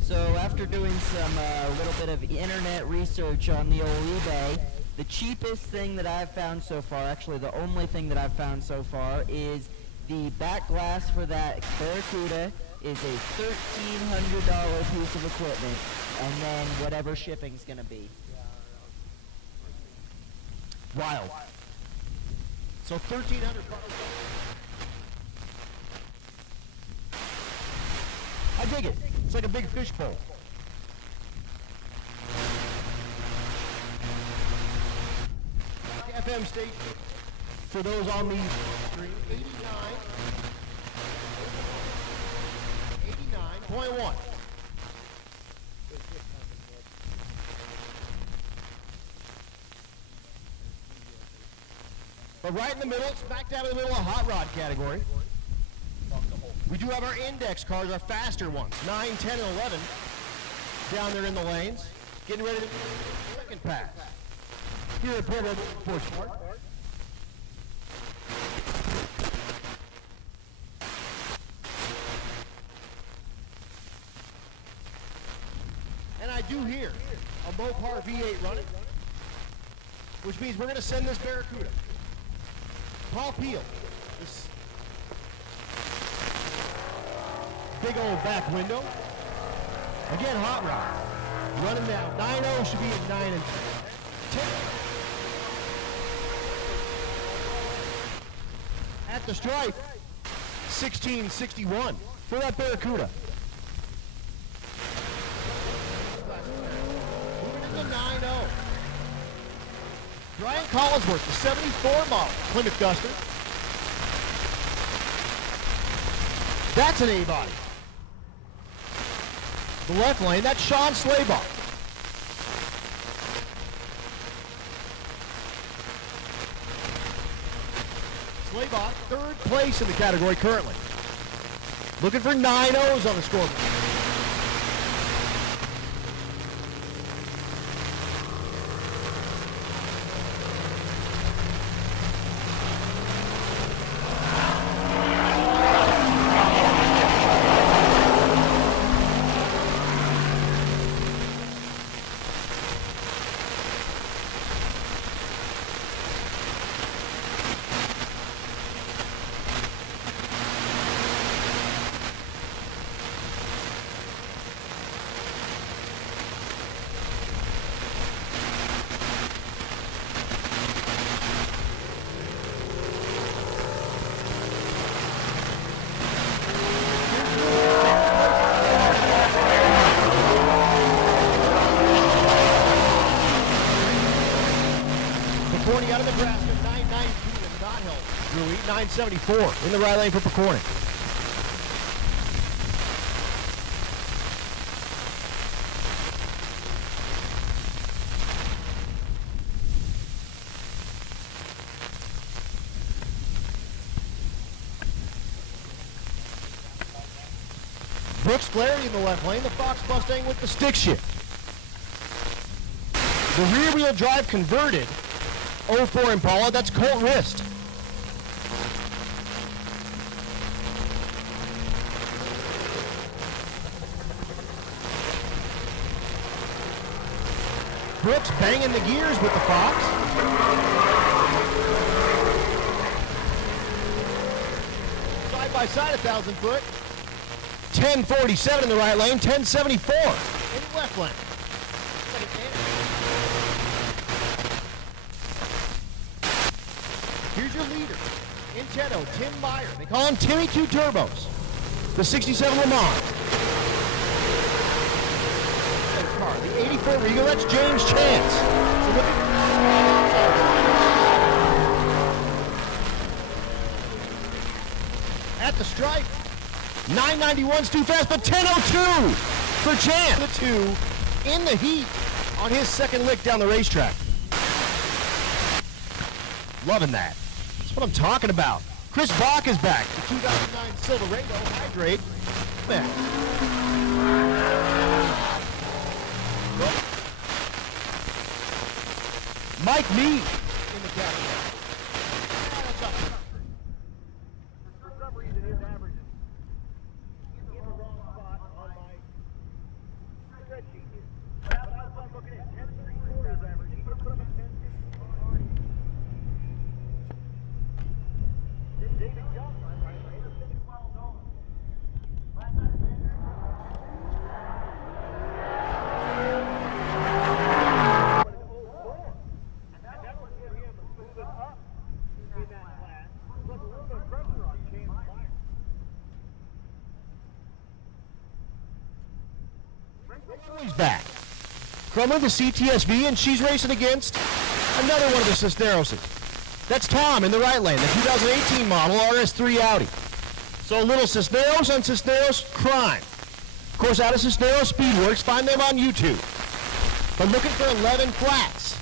So after doing some little bit of internet research on the old eBay, the cheapest thing that I've found so far, actually the only thing that I've found so far, is the back glass for that Barracuda is a $1,300 piece of equipment, and then whatever shipping's gonna be. Wild. So 1,300 bucks. I dig it. It's like a big fishbowl. FM station for those on the stream, 89.1. But right in the middle, smack down in the middle of hot rod category. We do have our index cars, our faster ones, 9, 10, and 11, down there in the lanes, getting ready to second pass. Here at Pueblo Sports Park. And I do hear a Mopar V8 running, which means we're going to send this Barracuda. Paul Peel, this big old back window. Again, hot rod, running down. 9.0 should be at 9 and 10. At the stripe, 1661 for that Barracuda. Moving into 9.0. Brian Collinsworth, the 74 model Plymouth Duster. That's an A-body. The left lane, that's Sean Slaybaugh. Slaybaugh, third place in the category currently. Looking for 9.0s on the scoreboard. Out of Nebraska, 992 and not held. Drew 974 in the right lane for Picorni. Brooks Flaherty in the left lane, the Fox Mustang with the stick shift. The rear wheel drive converted 04 Impala, that's Colt Wrist. Brooks banging the gears with the Fox. Side by side, 1,000 foot. 1047 in the right lane, 1074 in the left lane. Here's your leader, Intedo, Tim Meyer. They call him Timmy Two Turbos. The 67 Le Mans. Car, the 84 Regal, that's James Chance. So look at the stripe. 991's too fast, but 1002 for Chance. The 2 in the heat on his second lick down the racetrack. Loving that. That's what I'm talking about. Chris Bach is back. The 2009 Silverado Hydrate. Back. Mike Mead in the category. That's up. For some reason, his averages in the wrong spot on my spreadsheet here. But I'm looking at 10.3 his average. He put him at 10.6 on Hardy. David Young, right? Last night, He's back. Crummer, the CTSV, and she's racing against another one of the Cisneros. That's Tom in the right lane, the 2018 model RS3 Audi. So a little Cisneros on Cisneros crime. Of course, out of Cisneros Speedworks, find them on YouTube. But looking for 11 flats.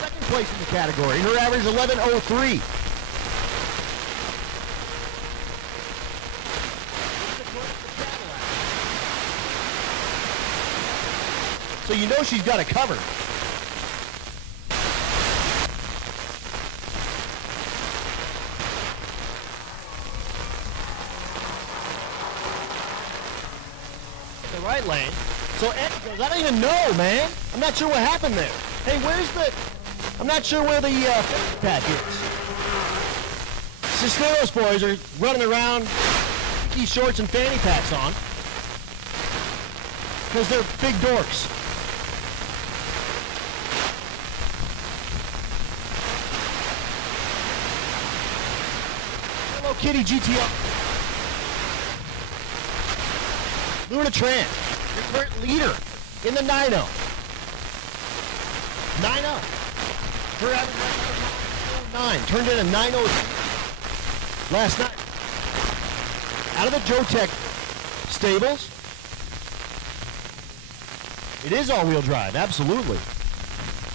Second place in the category. Her average 11.03. you know she's got it covered. The right lane. So Ed goes, I don't even know, man. I'm not sure what happened there. Hey, I'm not sure where the pad is. Cisneros boys are running around, these shorts and fanny packs on, because they're big dorks. Hello Kitty GTO. Luna Tran, your current leader in the 9-0. 9-0. Her average 9 turned in a 9-0 last night. Out of the Jotech stables. It is all-wheel drive, absolutely.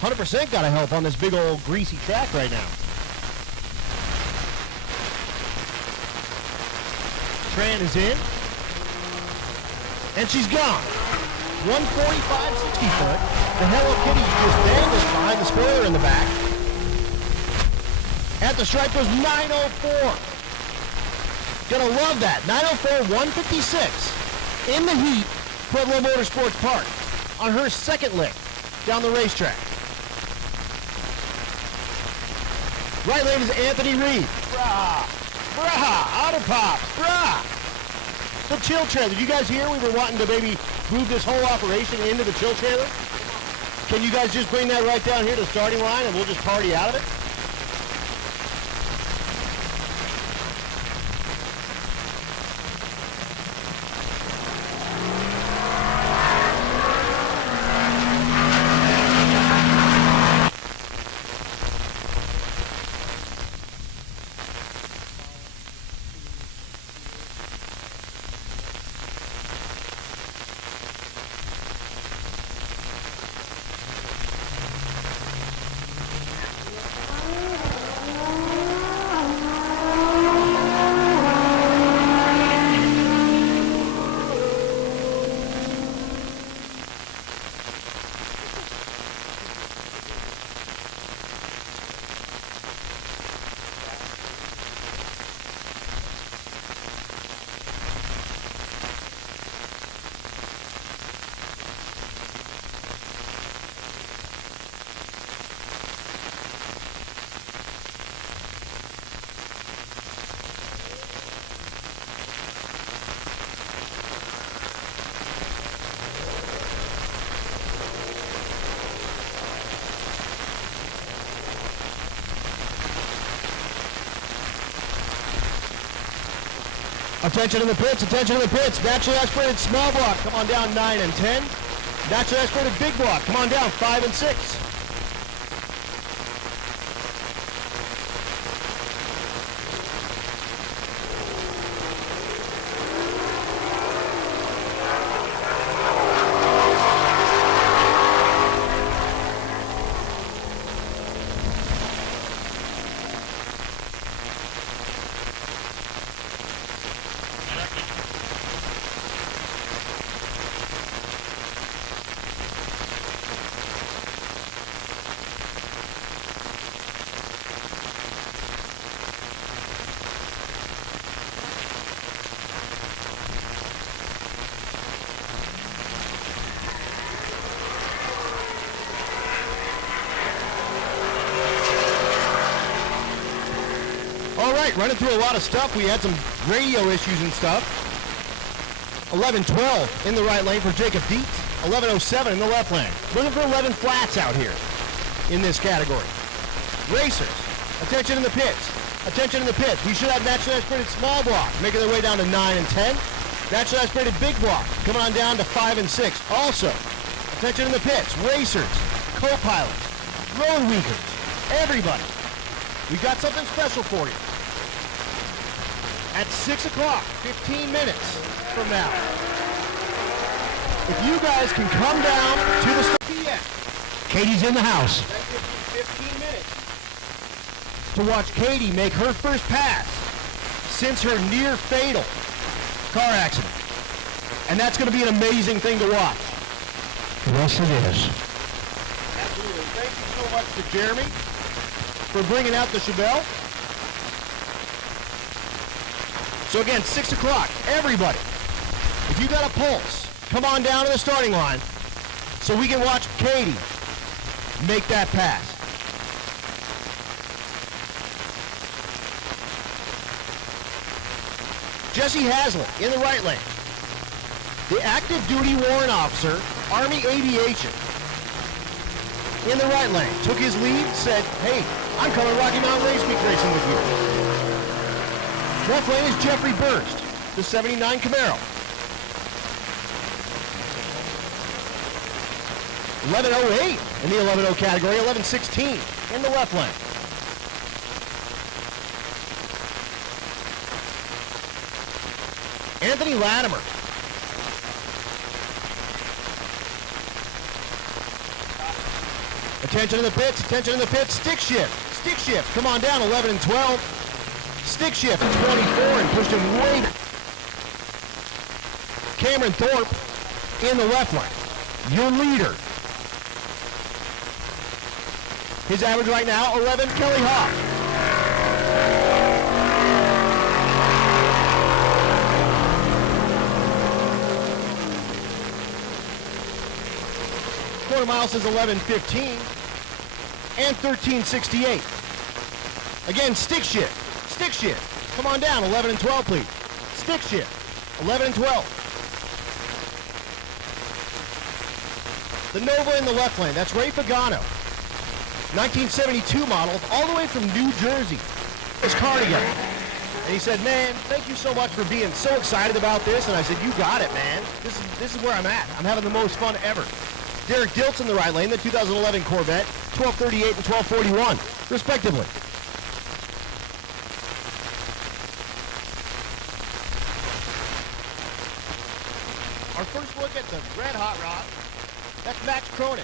100% got to help on this big old greasy track right now. Tran is in. And she's gone. 145 60 foot. The Hello Kitty just dangles behind the spoiler in the back. At the stripe goes 904. Gonna love that. 904, 156. In the heat, Pueblo Motorsports Park. On her second lick down the racetrack. Right lane is Anthony Reed. Brah. Brah. Auto pops. Brah. The chill trailer. You guys hear we were wanting to maybe move this whole operation into the chill trailer? Can you guys just bring that right down here to the starting line and we'll just party out of it? Attention in the pits, attention in the pits. Naturally aspirated small block, come on down 9 and 10. Naturally aspirated big block, come on down 5 and 6. All right, running through a lot of stuff. We had some radio issues and stuff. 11-12 in the right lane for Jacob Dietz. 11-07 in the left lane. Looking for 11 flats out here in this category. Racers, attention in the pits. Attention in the pits. We should have naturally aspirated small block making their way down to 9 and 10. Naturally aspirated big block coming on down to 5 and 6. Also, attention in the pits. Racers, co-pilots, Roadweekers, everybody. We got something special for you. At 6 o'clock, 15 minutes from now. If you guys can come down to the stadium, Katie's in the house. that gives you 15 minutes to watch Katie make her first pass since her near fatal car accident. And that's going to be an amazing thing to watch. Yes, it is. Absolutely. Thank you so much to Jeremy for bringing out the Chevelle. So again, 6 o'clock, everybody, if you got a pulse, come on down to the starting line so we can watch Katie make that pass. Jesse Haslett in the right lane. The active duty warrant officer, Army Aviation, in the right lane. Took his lead, said, hey, I'm coming Rocky Mountain Race Week racing with you. Left lane is Jeffrey Burst, the 79 Camaro. 11:08 in the 11:0 category, 11:16 in the left lane. Anthony Latimer. Attention in the pits, attention in the pits, stick shift, come on down, 11 and 12. Stick shift, 24, and pushed him way back. Cameron Thorpe in the left lane, your leader. His average right now, 11, Kelly Hawk. Quarter mile says 11:15 and 13:68. Again, stick shift. Come on down, 11 and 12, please. Stick shift, 11 and 12. The Nova in the left lane, that's Ray Pagano. 1972 model, all the way from New Jersey. His car together. And he said, man, thank you so much for being so excited about this. And I said, you got it, man. This is where I'm at. I'm having the most fun ever. Derek Diltz in the right lane, the 2011 Corvette, 1238 and 1241, respectively. Our first look at the red hot rod, that's Max Cronin.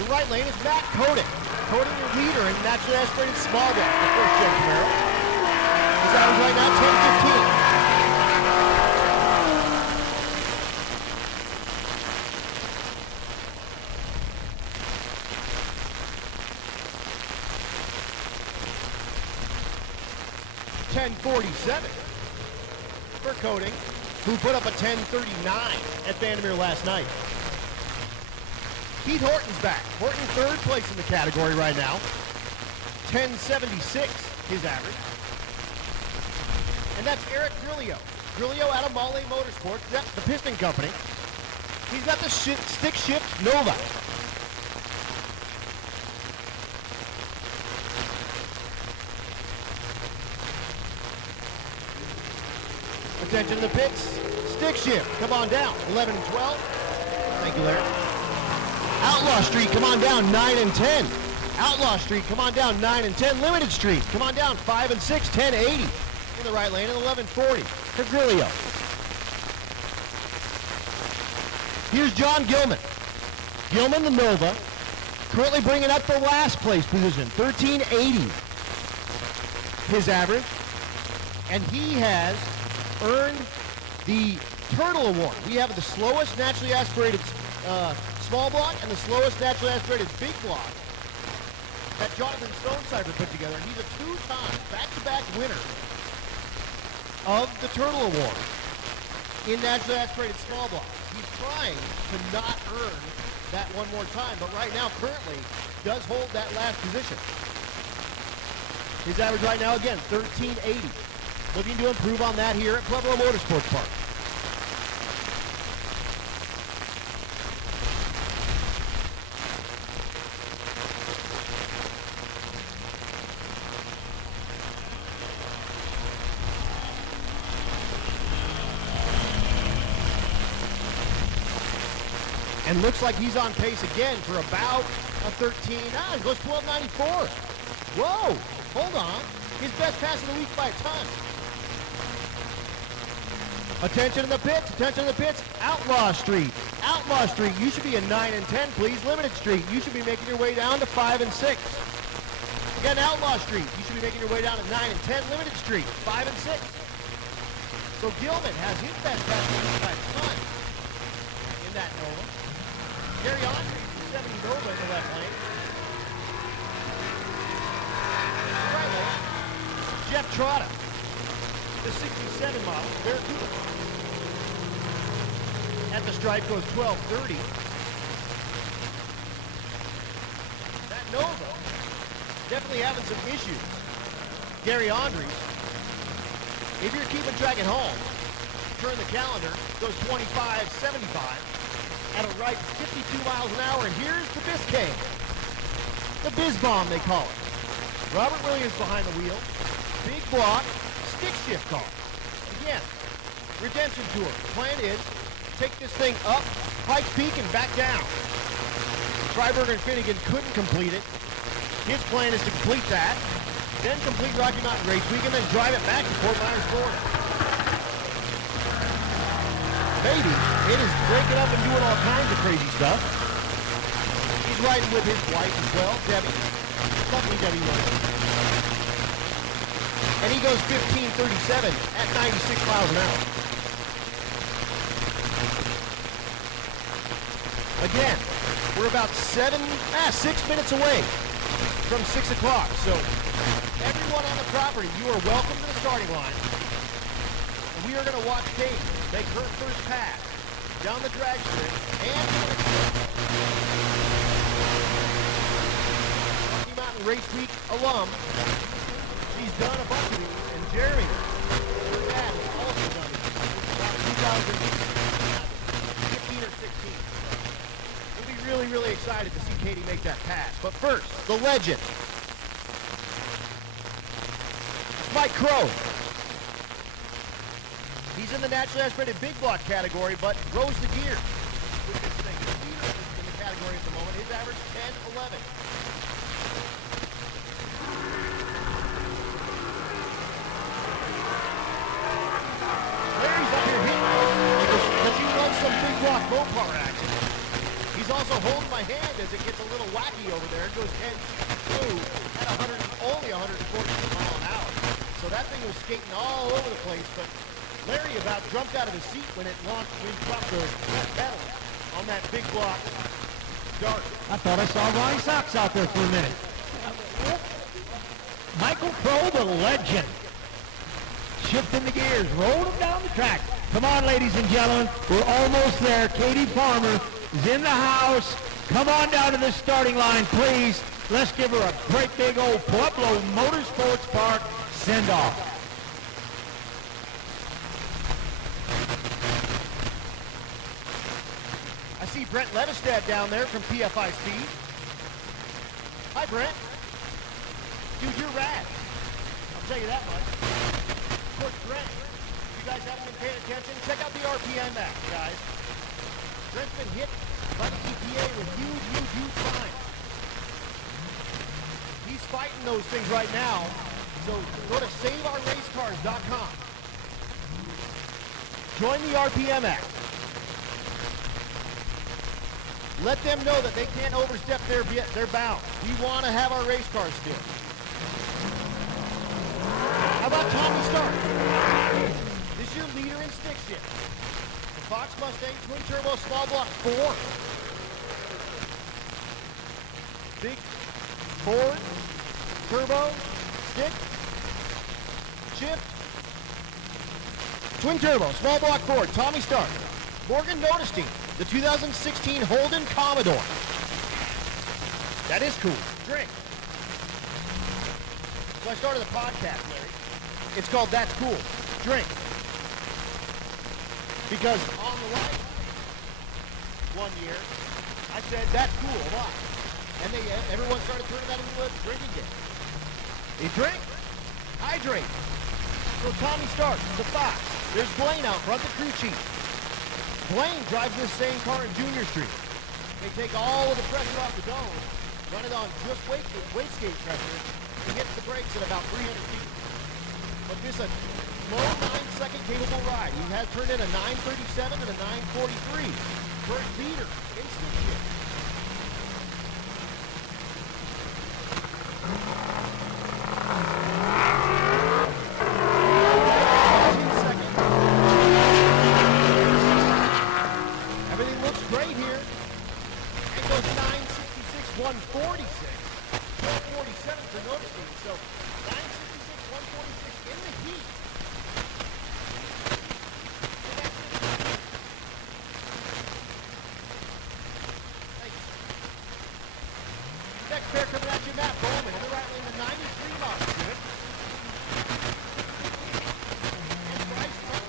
The right lane is Matt Koenig. Koenig, your leader in naturally aspirated small block, the first gen Camaro. His average right now, 10:15. $10.47 for Koenig, who put up a 10:39 at Vandermeer last night. Keith Horton's back. Horton third place in the category right now. 10:76 his average. And that's Eric Grillo. Grillo out of Maule Motorsports, the piston company. He's got the stick shift Nova. Attention to the pits. Stick shift. Come on down. 11 and 12. Thank you, Larry. Outlaw Street, come on down, 9 and 10. Outlaw Street, come on down, 9 and 10. Limited Street, come on down, 5 and 6, 1080 in the right lane, and 1140 for Grillo. Here's John Gilman. Gilman, the Nova, currently bringing up the last place position, 1380 his average, and he has earned the Turtle Award. We have the slowest naturally aspirated small block and the slowest naturally aspirated big block that Jonathan Stonecipher put together. He's a two-time back-to-back winner of the Turtle Award in naturally aspirated small block. He's trying to not earn that one more time, but right now, currently, does hold that last position. His average right now, again, 1380. Looking to improve on that here at Pueblo Motorsports Park. And looks like he's on pace again for about a 13. He goes 1294. Whoa, hold on. His best pass of the week by a ton. Attention in the pits, attention in the pits. Outlaw Street, you should be a 9 and 10, please. Limited Street, you should be making your way down to 5 and 6. Again, Outlaw Street, you should be making your way down to 9 and 10. Limited Street, 5 and 6. So Gilman has his best pass by a ton in that Nova. Gary Andrews, the 70 Nova in the left lane. Right lane. Jeff Trotta, the 67 model, Barracuda. At the stripe goes 12:30. That Nova definitely having some issues. Gary Andrews, if you're keeping track at home, turn the calendar, goes 25:75 at a ripe 52 miles an hour, and here's the Biscayne. The Biz Bomb, they call it. Robert Williams behind the wheel, big block, stick shift car. Again, redemption tour. Plan is, take this thing up, Pikes Peak, and back down. Freiberger and Finnegan couldn't complete it. His plan is to complete that, then complete Rocky Mountain Race Week, and then drive it back to Fort Myers, Florida. Maybe it is breaking up and doing all kinds of crazy stuff. He's riding with his wife as well, Debbie. Lovely Debbie Williams. And he goes 15:37 at 96 miles an hour. Again, we're about 6 minutes away from 6 o'clock. So everyone on the property, you are welcome to the starting line. And we are going to watch Kate make her first pass down the drag strip and Rocky Mountain Race Week alum. She's done a bunch of these, and Jeremy, her dad, has also done it. About 2015 or 16. We'll be really, really excited to see Katie make that pass. But first, the legend. Mike Crow. He's in the naturally aspirated big block category, but rose the gear with this thing. He's leader in the category at the moment. His average 10-11. Larry's up here hitting because he loves some big block Mopar action. He's also holding my hand as it gets a little wacky over there. It goes 10-2 at only 140 miles an hour. So that thing was skating all over the place, but Larry about jumped out of the seat when it launched, when he dropped the pedal on that big block dart. I thought I saw Ronnie Sox out there for a minute. Michael Crow, the legend. Shifting the gears, rolled him down the track. Come on, ladies and gentlemen, we're almost there. Katie Farmer is in the house. Come on down to the starting line, please. Let's give her a great big old Pueblo Motorsports Park send-off. I see Brent Levestad down there from PFI Speed. Hi, Brent. Dude, you're rad. I'll tell you that much. Of course, Brent, if you guys haven't been paying attention, check out the RPM app, guys. Brent's been hit by the EPA with huge fines. He's fighting those things right now, so go to SaveOurRaceCars.com. Join the RPM Act. Let them know that they can't overstep their bounds. We want to have our race cars still. How about Tommy Stark? This is your leader in stick shift. The Fox Mustang Twin Turbo Small Block 4. Big Ford Turbo Stick Shift Twin Turbo Small Block 4. Tommy Stark. Morgan Notestein, the 2016 Holden Commodore. That is cool. Drink. So I started a podcast, Larry. It's called That's Cool. Drink. Because on the right, one year, I said, that's cool a lot. And everyone started turning that into a drinking game. They drink, hydrate. So Tommy Stark, the Fox. There's Blaine out front, the crew chief. Blaine drives this same car in Junior Street. They take all of the pressure off the dome, run it on just wastegate pressure, and hits the brakes at about 300 feet. But this is a low 9-second capable ride. He has turned in a 9:37 and a 9:43 for a beater instant shift. Second. 146, 147 for Noticeably. So 966, 146 in the heat. Next pair coming at you, Matt Bowman. In the right lane, the 93 model unit. And Bryce Bowman.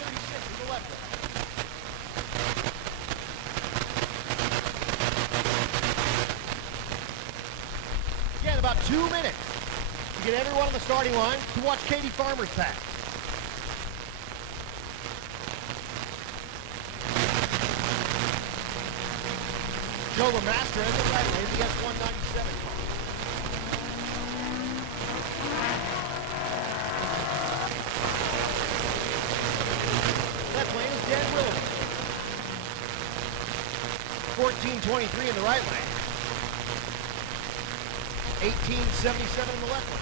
36 in the left lane. Again, about 2 minutes to get everyone on the starting line to watch Katie Farmer's pass. Joe Lemaster in the right lane, the S197 car. Left lane is Dan Willis. 1423 in the right lane. 1877 in the left lane.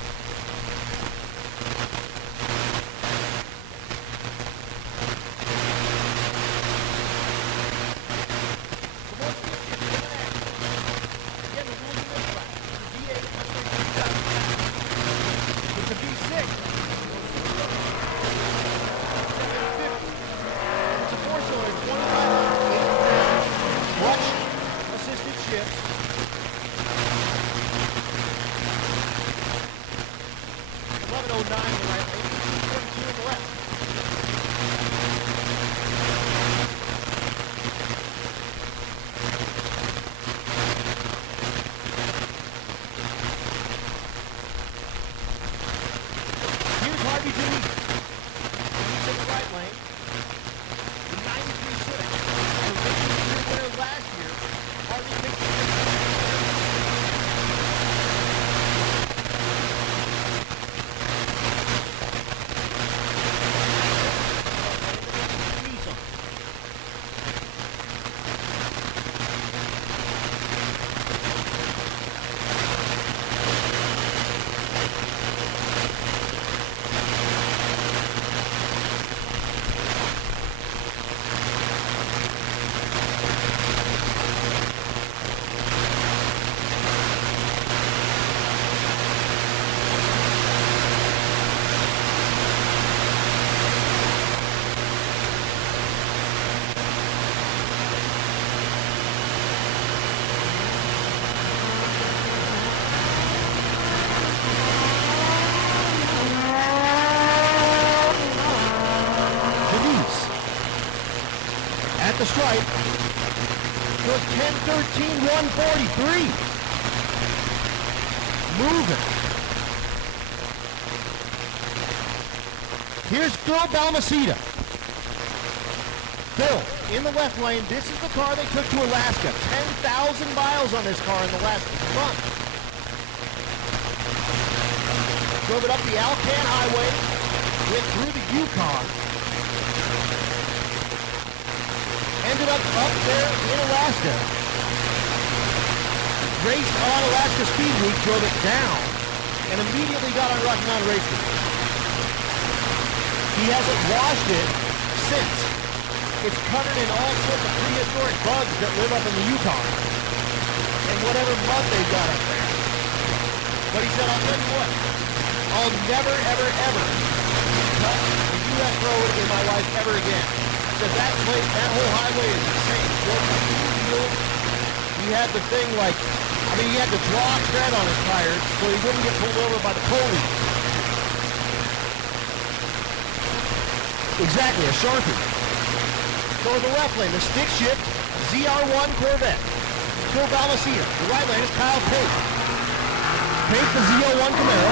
Again, the rules in this class. It's a V8, it's a V6. It's a four-cylinder, 25 clutch assisted shifts. 1109 in the right lane, 42 in the left. Here's Harvey Denise. He's in the right lane. The 93 Civic. The winner last year. Harvey takes the the stripe was 10-13-143. Moving. Here's Phil Balmaceda. Phil, in the left lane, this is the car they took to Alaska. 10,000 miles on this car in the last month. Drove it up the Alcan Highway, went through the Yukon, ended up there in Alaska, raced on Alaska Speed Week, drove it down, and immediately got on Rocky Mountain Racing. He hasn't washed it since. It's covered in all sorts of prehistoric bugs that live up in the Yukon, and whatever mud they've got up there. But he said, I'll tell you what, I'll never, ever, ever touch a U.S. road in my life ever again. Because that place, that whole highway is insane. He had the thing like, I mean, he had to draw a tread on his tires so he wouldn't get pulled over by the police. Exactly, a Sharpie. So in the left lane, the stick shift ZR1 Corvette. Phil Balmaceda. The right lane is Kyle Pate. Pate, the Z01 Camaro.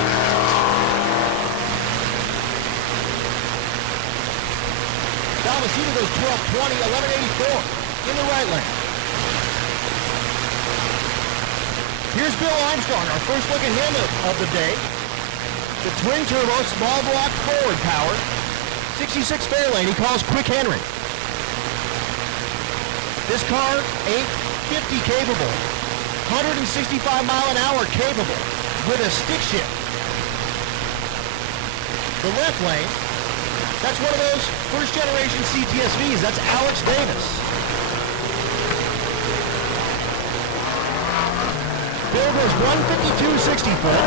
Balmaceda goes 1220, 1184 in the right lane. Here's Bill Armstrong, our first look at him of the day. The twin turbo, small block forward power, 66 Fairlane, he calls Quick Henry. This car ain't 50 capable. 165 mile an hour capable with a stick shift. The left lane, that's one of those first generation CTSVs. That's Alex Davis. Bill goes 152 60 foot.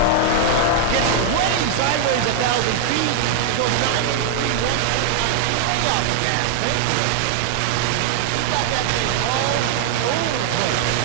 Gets way sideways 1,000 feet. Goes 983 way off the gas. He's got that thing all over the place.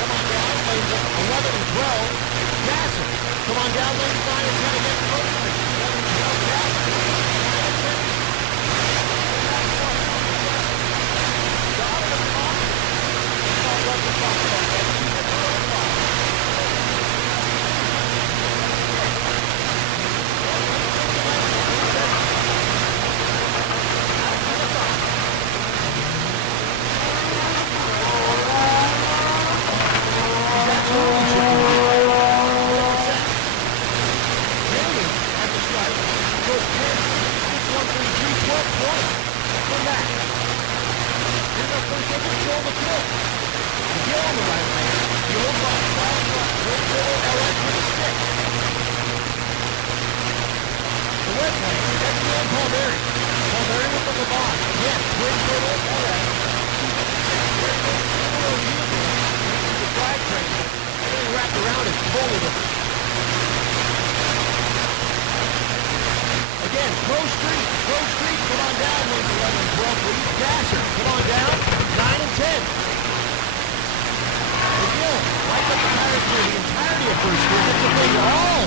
Come on down, lanes 11 and 12. Gasser. Come on down, lanes 9 and 10 against Roadweeker. 11 and 12. Gasser. 9 and 10. Donovan Thompson. That's all what we're talking about.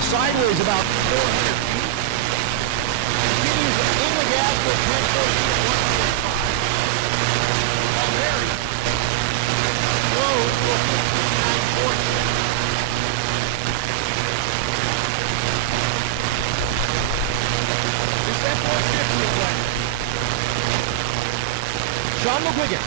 Sideways about 400 feet. Continues in the gas for 10 4 Mary. Slow for 940. This F-150 away. Sean McGuigan.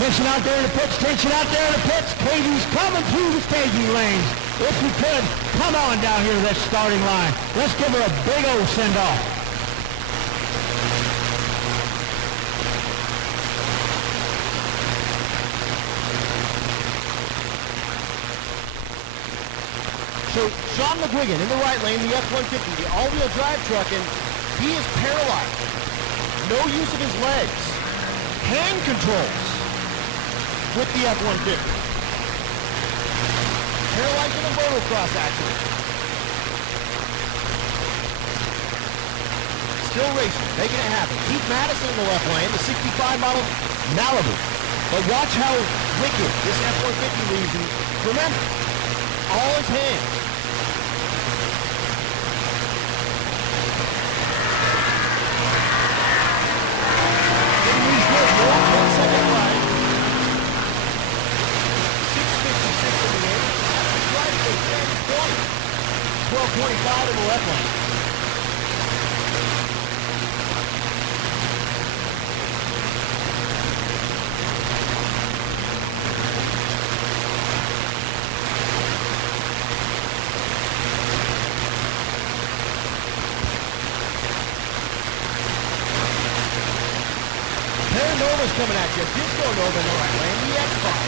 Tension out there in the pits, tension out there in the pits. Katie's coming through the staging lanes. If you could, come on down here to that starting line. Let's give her a big old send-off. So Sean McGuigan in the right lane, the F-150, the all-wheel drive truck, and he is paralyzed. No use of his legs. Hand controls with the F-150. Paralyzed in a motocross accident. Still racing, making it happen. Keith Madison in the left lane, the 65 model Malibu. But watch how wicked this F-150 leaves. And remember, all his hands. Didn't lose good, no 10-second ride. 6:56 in the eighth. Right to 10:20. 12:25 in the left lane. Nova's coming at you. Disco Nova in the right lane. The X-Box.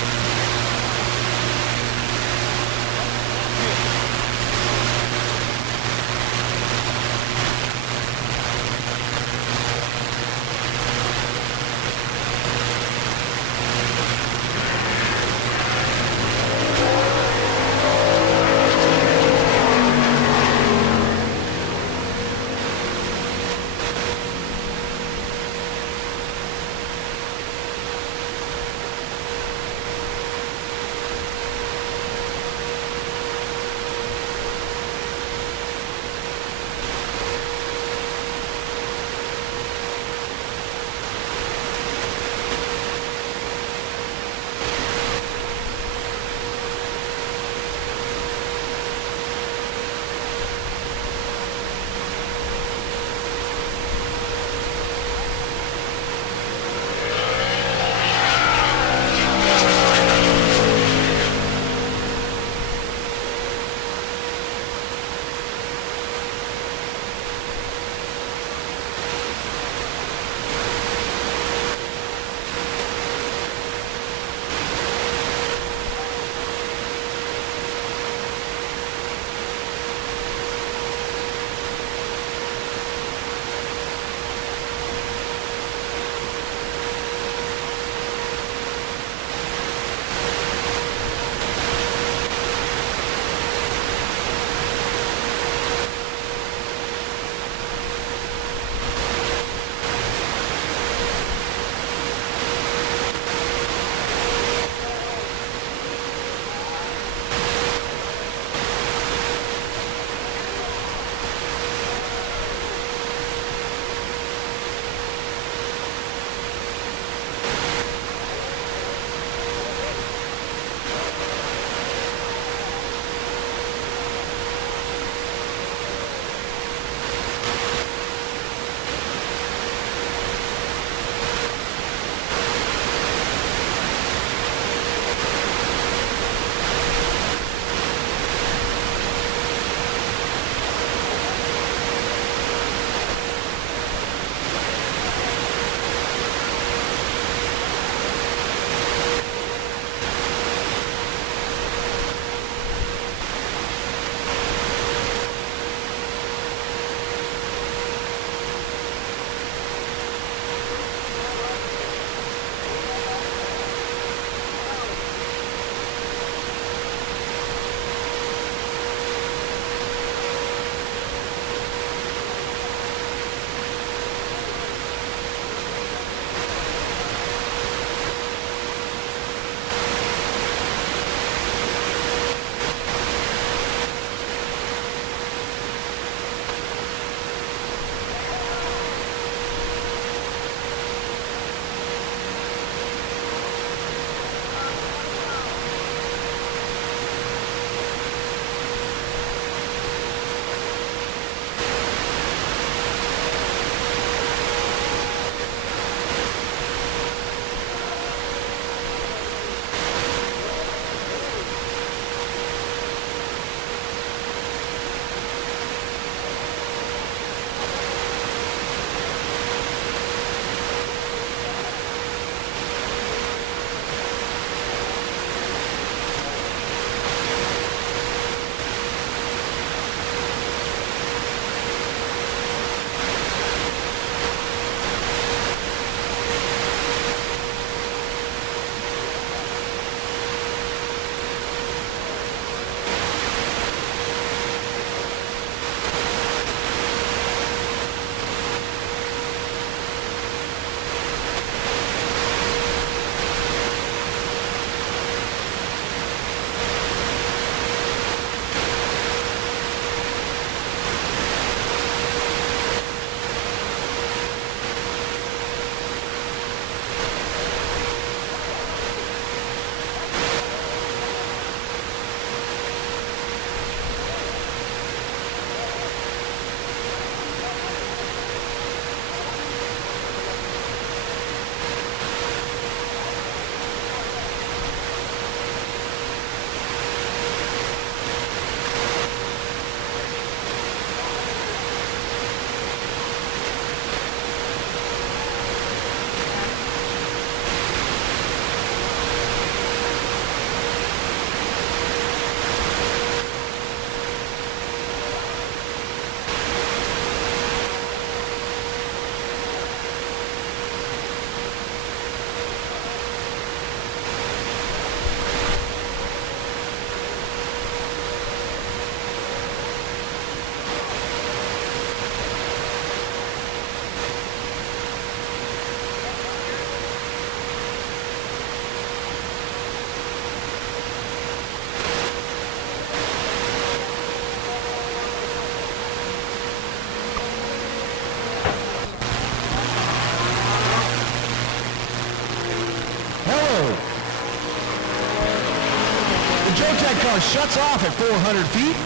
that car shuts off at 400 feet.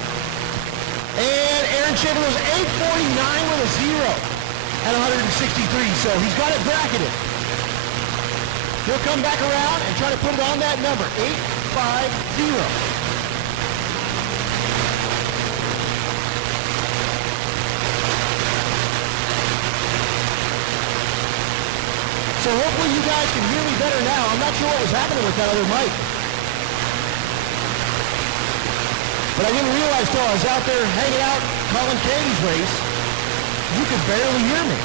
And Aaron Chapin was 849 with a 0 at 163, so he's got it bracketed. He'll come back around and try to put it on that number, 850. So hopefully you guys can hear me better now. I'm not sure what was happening with that other mic. But I didn't realize till I was out there hanging out calling Katie's race, you could barely hear me.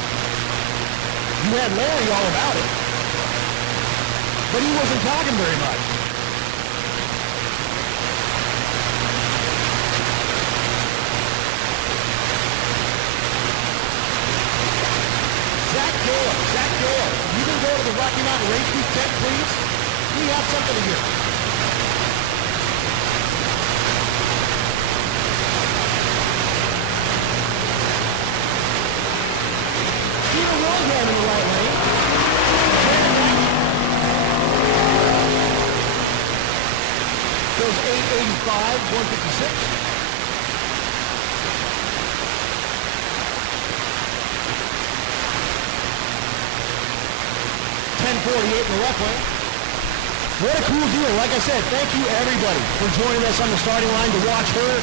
You had Larry all about it. But he wasn't talking very much. Zach Gale, you can go to the Rocky Mountain Race Week tent, please? We have something to hear. Steven Willingham in the right lane. Goes 885, 156. 1048 in the left lane. What a cool deal. Like I said, thank you everybody for joining us on the starting line to watch her,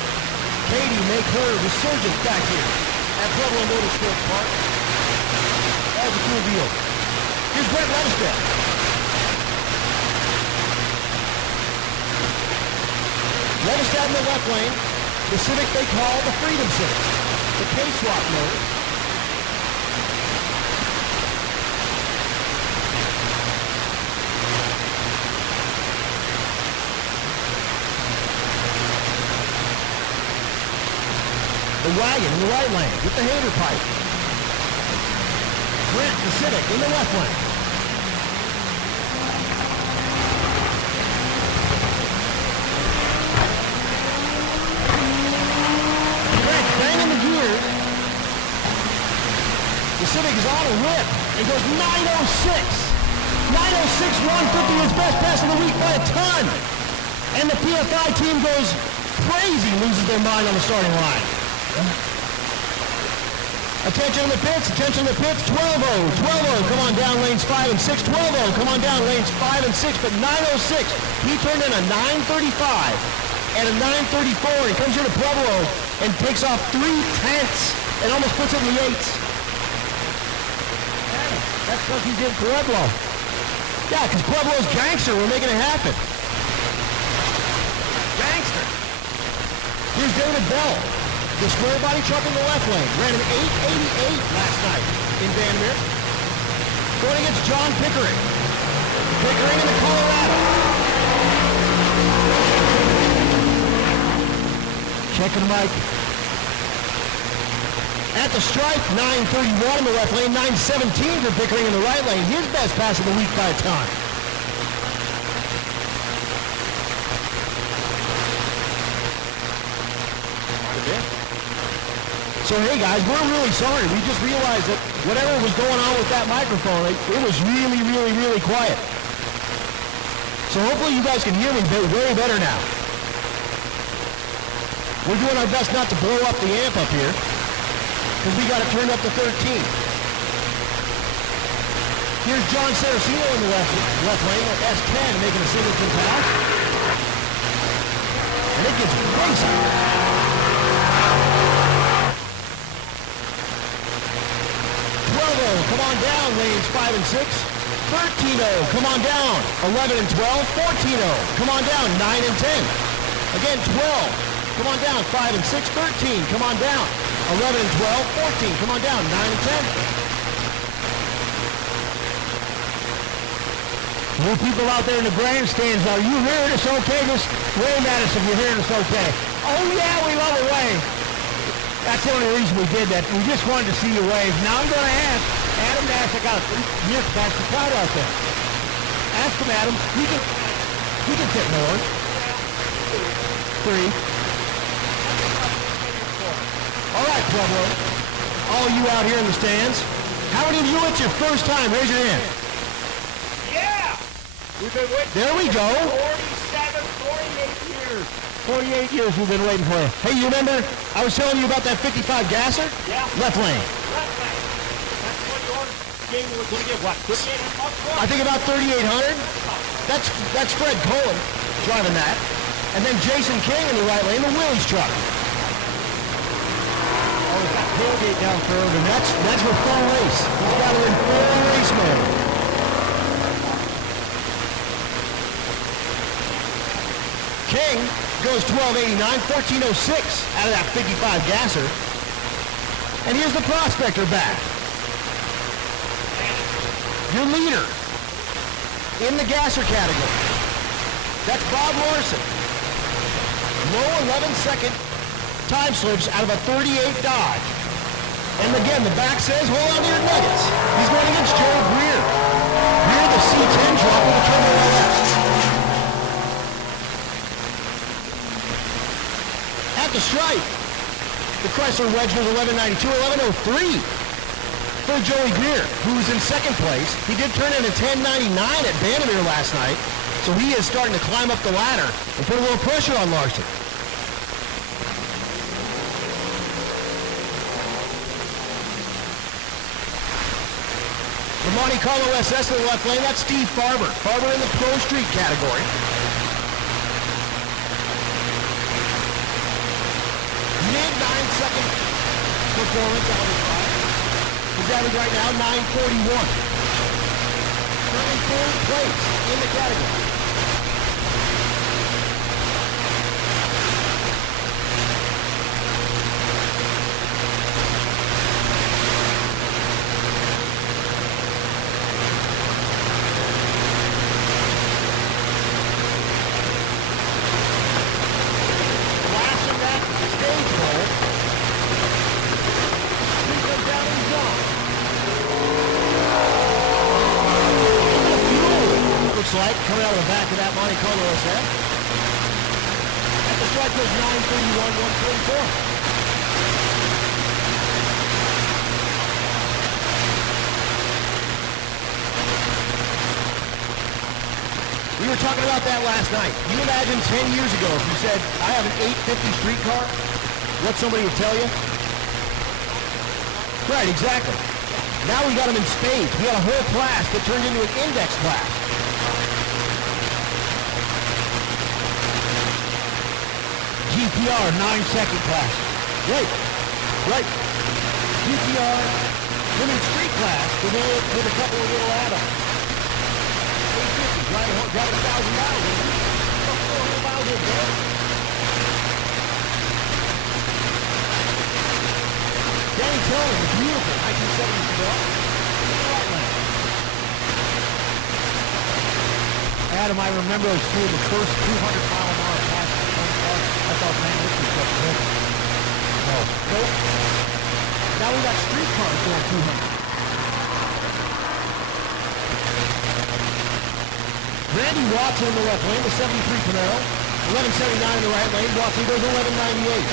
Katie, make her resurgence back here at Pueblo Motorsports Park. That was a cool deal. Here's Brett Ledestead. Ledestead in the left lane. The Civic they call the Freedom Civic. The K-Swap motor. The wagon in the right lane with the hater pipe. Brent, the Civic, in the left lane. Brent banging the gears. The Civic is on a rip and goes 906. 906, 150 is best pass of the week by a ton. And the PFI team goes crazy, loses their mind on the starting line. Attention in the pits, 12-0, come on down lanes 5 and 6, 12-0, come on down lanes 5 and 6, but 906, he turned in a 935 and a 934, and comes here to Pueblo and takes off 3/10 and almost puts it in the 8s. That's because he's in Pueblo. Yeah, because Pueblo's gangster, we're making it happen. Gangster. Here's David Bell. The square body truck in the left lane ran an 888 last night in Vandermeer. Going against John Pickering. Pickering in the Colorado. Checking the mic. At the stripe, 931 in the left lane, 917 for Pickering in the right lane. His best pass of the week by a ton. So hey guys, we're really sorry. We just realized that whatever was going on with that microphone, it was really quiet. So hopefully you guys can hear me very better now. We're doing our best not to blow up the amp up here, because we got it turned up to 13. Here's John Saraceno in the left lane with S10 making a singleton pass. And it gets racing. 12-0, come on down, lanes 5 and 6. 13-0, come on down. 11 and 12, 14-0, come on down. 9 and 10. Again, 12, come on down. 5 and 6, 13, come on down. 11 and 12, 14, come on down. 9 and 10. You people out there in the grandstands, are you hearing us okay? Just wave at us if you're hearing us okay. Oh yeah, we love a wave. That's the only reason we did that. We just wanted to see you wave. Now I'm going to ask Adam Nash. I got a year back to crowd out there. Ask him, Adam. He can fit more. 3. All right, Pueblo. All you out here in the stands. How many of you it's your first time? Raise your hand. Yeah! We've been waiting There we go. 47, 48 years. 48 years we've been waiting for you. Hey, you remember I was telling you about that 55 gasser? Yeah. Left lane. Left back. That's what your game was going to get, what, 58 up front? I think about 3,800. That's Fred Cohen driving that. And then Jason King in the right lane, the Willys truck. Oh, he's got tailgate down third, and that's for full race. He's got it in full race mode. King goes 1289, 1406 out of that 55 gasser. And here's the prospector back. Your leader in the gasser category. That's Bob Larson. Low 11-second time slips out of a 38 Dodge. And again, the back says, hold on to your nuggets. He's going against Joe Greer. Greer, the C10 drop with a turbo LS. At the stripe, the Chrysler Wedge was 1192, 1103 for Joey Greer, who was in second place. He did turn in a 1099 at Vandermeer last night, so he is starting to climb up the ladder and put a little pressure on Larson. The Monte Carlo SS in the left lane, that's Steve Farber. Farber in the Pro Street category. Mid 9-second performance out of his ride. He's average right now 941. Currently third place in the category. Flashing that stage roll. He goes down and gone. Looks like coming out of the back of that Monte Carlo SF. At the stripe goes 931, 144. We were talking about that last night. You imagine 10 years ago if you said, I have an 850 street car, what somebody would tell you? Right, exactly. Now we got them in spades. We got a whole class that turned into an index class. GPR 9-second class. Right. GPR women's street class with a couple of little add-ons. 850, driving 1,000 miles. 400 miles a day. Danny Tillman, the beautiful 1970s car. Adam, I remember those two of the first 200-mile-an-hour passes. I thought, man, this was so good. Nope. Now we got street cars going 200. Randy Watson in the left lane, the 73 Camaro. 1179 in the right lane. Watson goes 1198.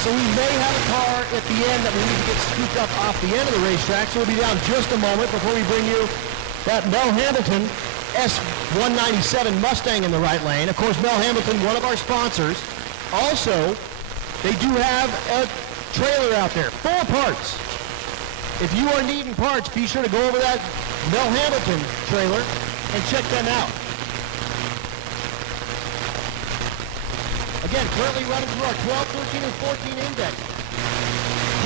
So we may have a car at the end that we need to get scooped up off the end of the racetrack, so we'll be down just a moment before we bring you that Mel Hamilton S197 Mustang in the right lane. Of course, Mel Hamilton, one of our sponsors. Also, they do have a trailer out there full of parts. If you are needing parts, be sure to go over that Mel Hamilton trailer and check them out. Again, currently running through our 12, 13, and 14 index. 12,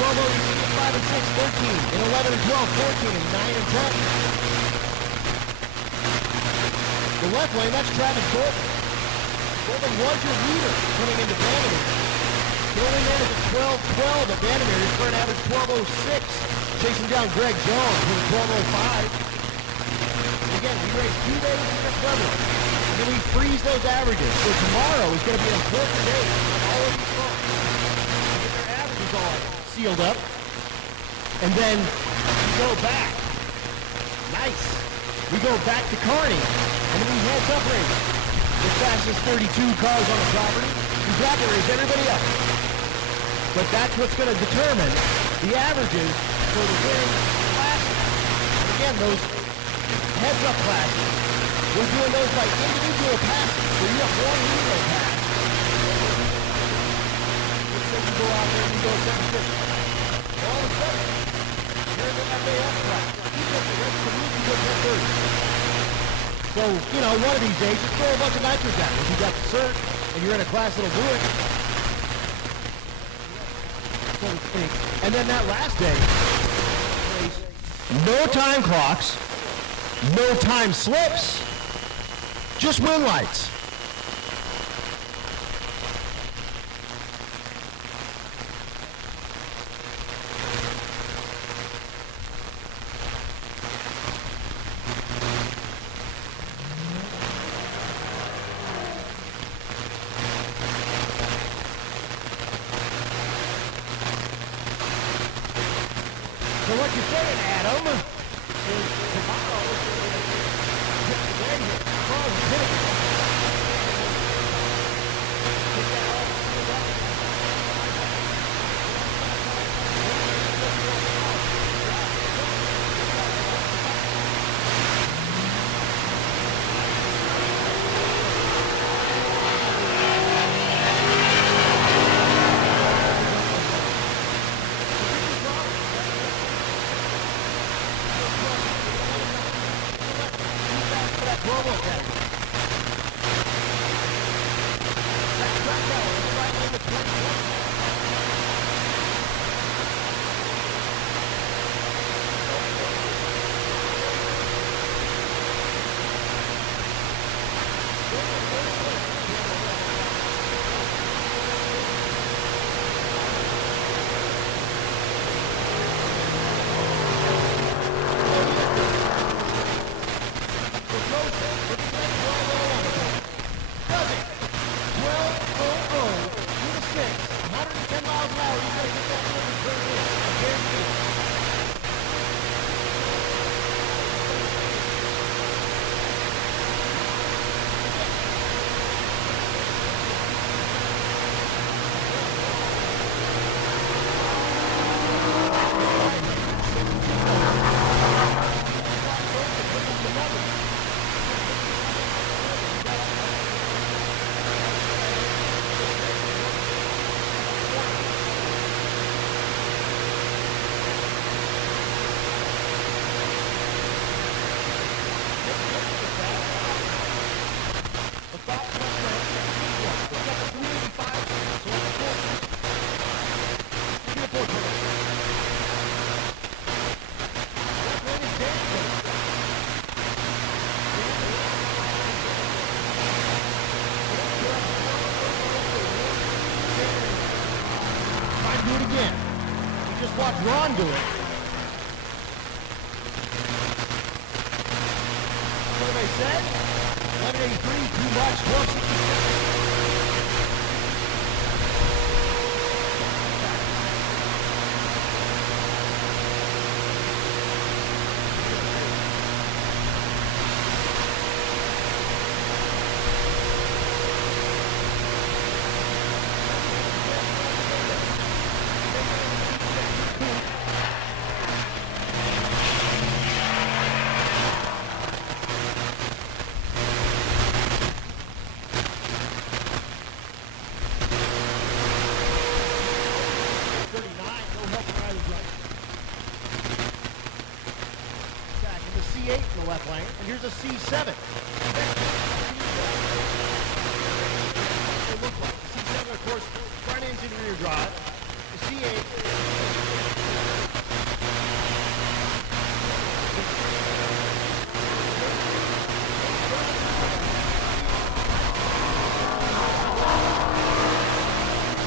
5, and 6, 13, and 11, and 12, 14, and 9, and 10. The left lane, that's Travis Gordon. Gordon was your leader coming into Vandermeer. He only managed at 12-12 at Vandermeer. He's for an average 12.06, chasing down Greg Jones with a 12.05. Again, we race 2 days in February. And then we freeze those averages. So tomorrow is going to be an important day for all of these folks to get their averages all sealed up. And then we go back. Nice. We go back to Kearney. And then we head up race. The fastest 32 cars on the property. We drop race everybody else. but that's what's going to determine the averages for the win classes. And again, those heads-up classes, we're doing those by individual passes, so you have one hero pass. Let's say you go out there and you go 750. All of a sudden, you're in the FAS class. You get the rest of the week, you go 1030. So, you know, one of these days, just throw a bunch of nitros at it. If you got the cert and you're in a class that'll do it, so to speak. And then that last day, no time clocks, no time slips, just win lights. So what you're saying, Adam, is tomorrow is going to be the day here. Tomorrow's the day. Get that all screwed up. Watch Ron do it. What they said? 1183, too much, 1266. Left lane, and here's a C7. It looks like the C7, of course, front engine rear drive. The C8.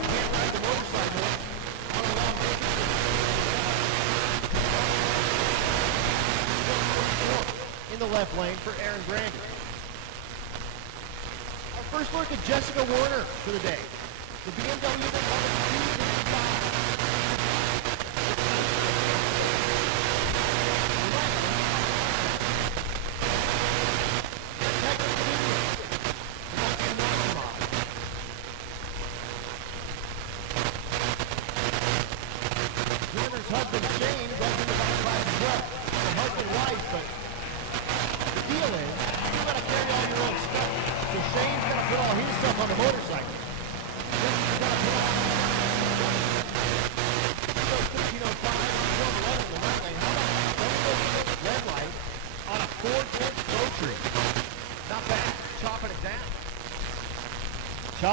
Can't ride the motorcycle on a long distance. In the left lane for Aaron Brandon. Our first look at Jessica Warner for the day. The BMW that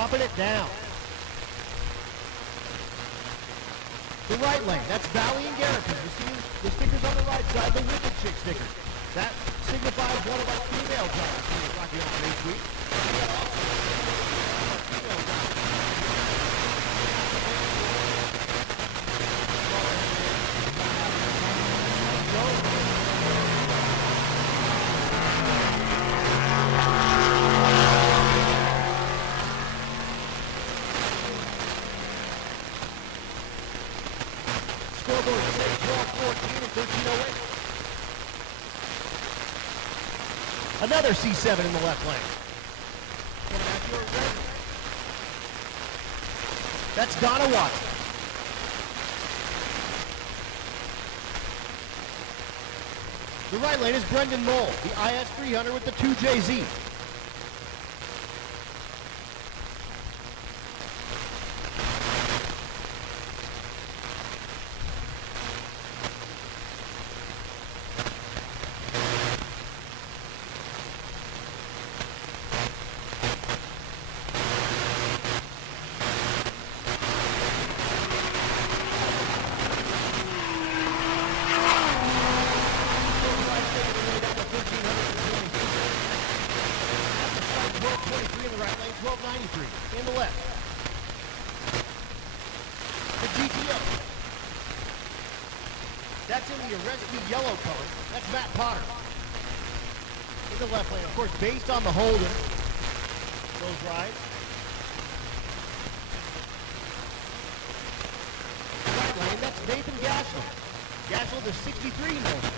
dropping it down. The right lane, that's Valley and Garrison. You see the stickers on the right side, the Wicked Chick sticker. That signifies one of our female drivers here at Rocky Mountain Race Week. Female drivers. Scoreboard 6, 12, 14, and 13:08. Another C7 in the left lane. That's Donna Watson. The right lane is Brendan Knoll, the IS 300 with the 2JZ. In the left. The GTO. That's in the Arrest Me yellow color. That's Matt Potter. In the left lane, of course, based on the Holden. Those rides. Right lane, that's Nathan Gashel. Gashel, the 63 motor.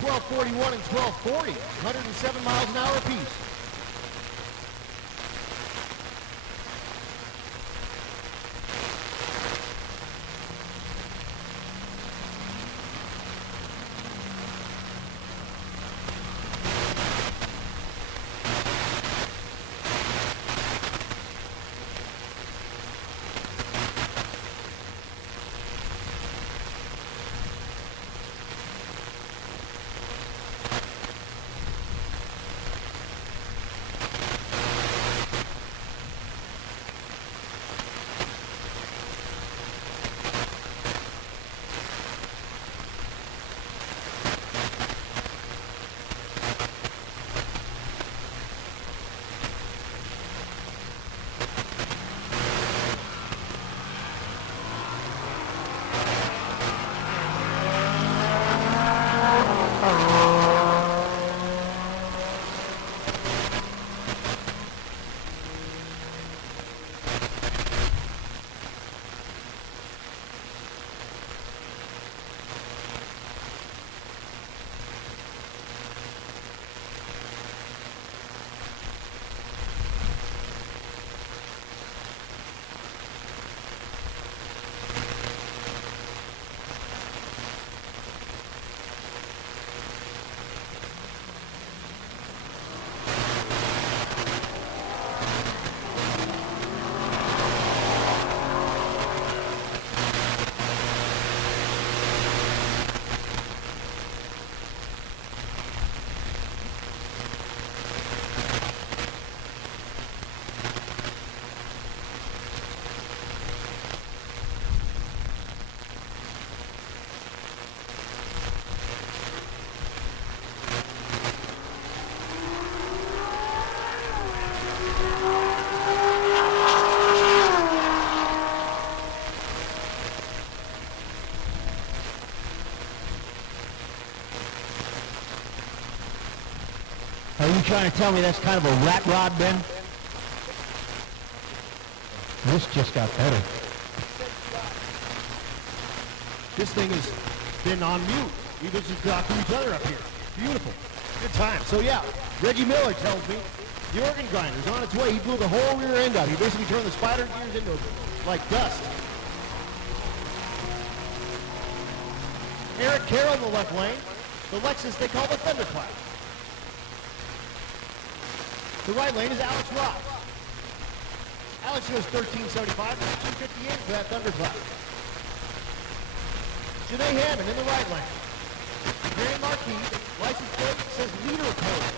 1241 and 1240, 107 miles an hour apiece. Are you trying to tell me that's kind of a rat rod, Ben? This just got better. This thing has been on mute. We just talk to each other up here. Beautiful. Good time. So yeah, Reggie Miller tells me the organ grinder's on its way. He blew the whole rear end out. He basically turned the spider gears into like dust. Eric Carroll in the left lane. The Lexus they call the Thundercloud. The right lane is Alex Ross. Alex goes 1375 and 258 for that Thundercloud. Janae Hammond in the right lane. Grand Marquis, license plate says leader code.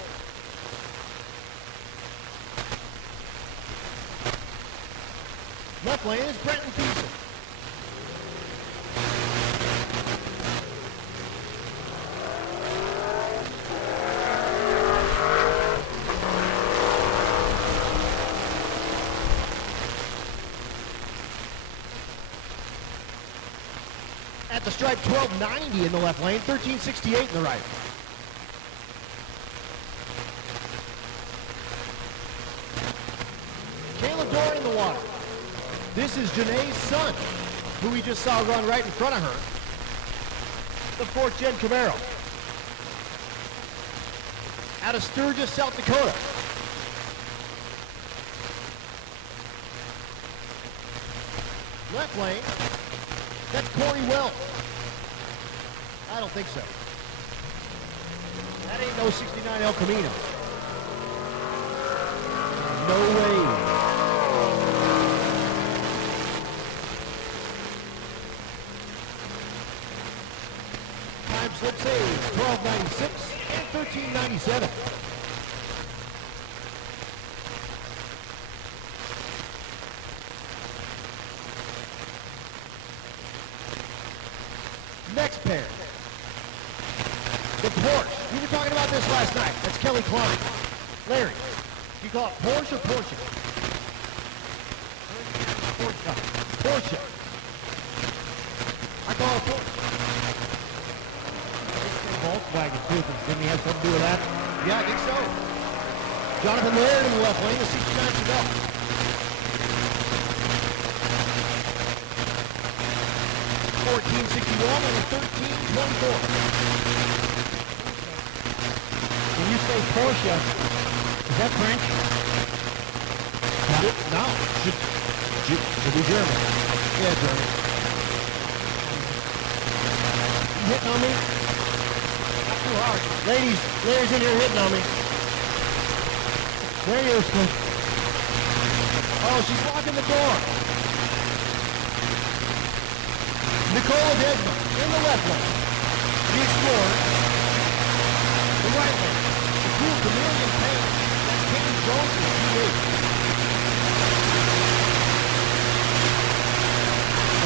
Left lane is Brenton Thiessen. At the stripe, 1290 in the left lane, 1368 in the right. Caleb Doran in the water. This is Janae's son, who we just saw run right in front of her. The 4th Gen Camaro. Out of Sturgis, South Dakota. Left lane, that's Corey Wells. I don't think so. That ain't no 69 El Camino. No way. Time slip saves, 1296 and 1397. Next pair. The Porsche. We were talking about this last night. That's Kelly Klein. Larry, you call it Porsche or Porsche? Porsche. Porsche. I call it Porsche. Volkswagen too. Didn't he have something to do with that? Yeah, I think so. Jonathan Laird in the left lane, the 69 Chevelle. 1461 and a 1324. When you say Porsche, is that French? No. Should be German. Yeah, German. You hitting on me? Not too hard. Ladies in here hitting on me. There you go. Oh, she's locking the door. Nicola Desmond in the left lane. The Explorer. The right lane. The cool chameleon paint. That's Kane Jones in G8.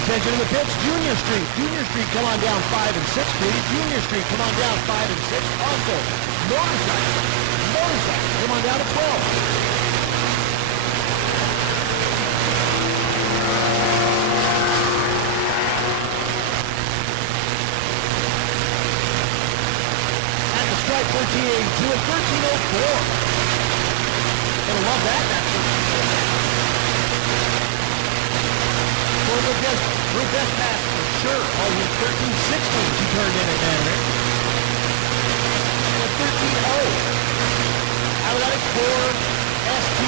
Attention to the pitch. Junior Street. Junior Street, come on down 5 and 6, please. Junior Street, come on down 5 and 6. Also, Motorcycle. Motorcycle, come on down to 12. Strike 1382 and 1304. Gonna love that. For the best pass for sure. Oh, he's 1316 she turned in at down there. And a 13-0. Out of that Explorer ST.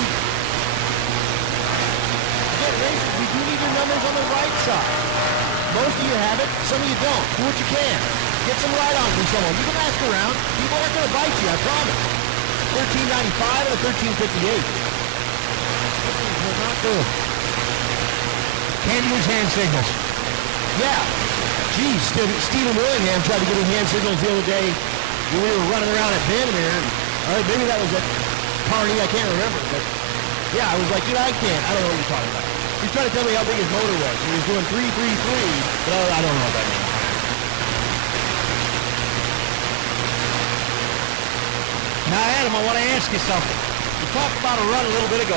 Again, racers, we do need your numbers on the right side. Most of you have it, some of you don't. Do what you can. Get some ride-on from someone. You can ask around. People aren't going to bite you, I promise. 1395 and a 1358. Not good. Can't use hand signals. Yeah. Geez, Stephen Willingham tried to give me hand signals the other day when we were running around at Vandermeer. Maybe that was at Kearney, I can't remember. But yeah, I was like, I can't. I don't know what you're talking about. He's trying to tell me how big his motor was. He was doing 333, but I don't know what that means. Now, Adam, I want to ask you something. You talked about a run a little bit ago.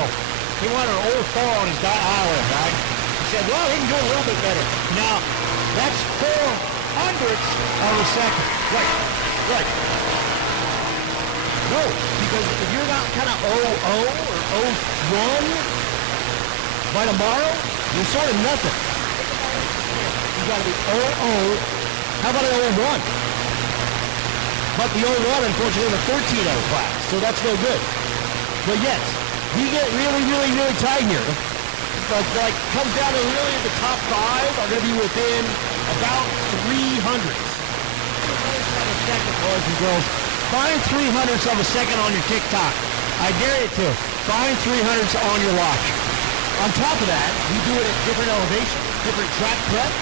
He wanted an old 4 on his island, right? He said, well, he can do a little bit better. Now, that's 400ths of a second. Right. No, because if you're not kind of 0-0 or 0-1 by tomorrow, you're sort of nothing. You got to be 0-0. How about an 0-1? But the 0-1, unfortunately, in the 13-0 class, so that's no good. But yes, we get really tight here. But like, comes down to really the top 5 are going to be within about 300ths. Boys and girls, find 300ths of a second on your TikTok. I dare you to. Find 300ths on your watch. On top of that, we do it at different elevations, different track prep,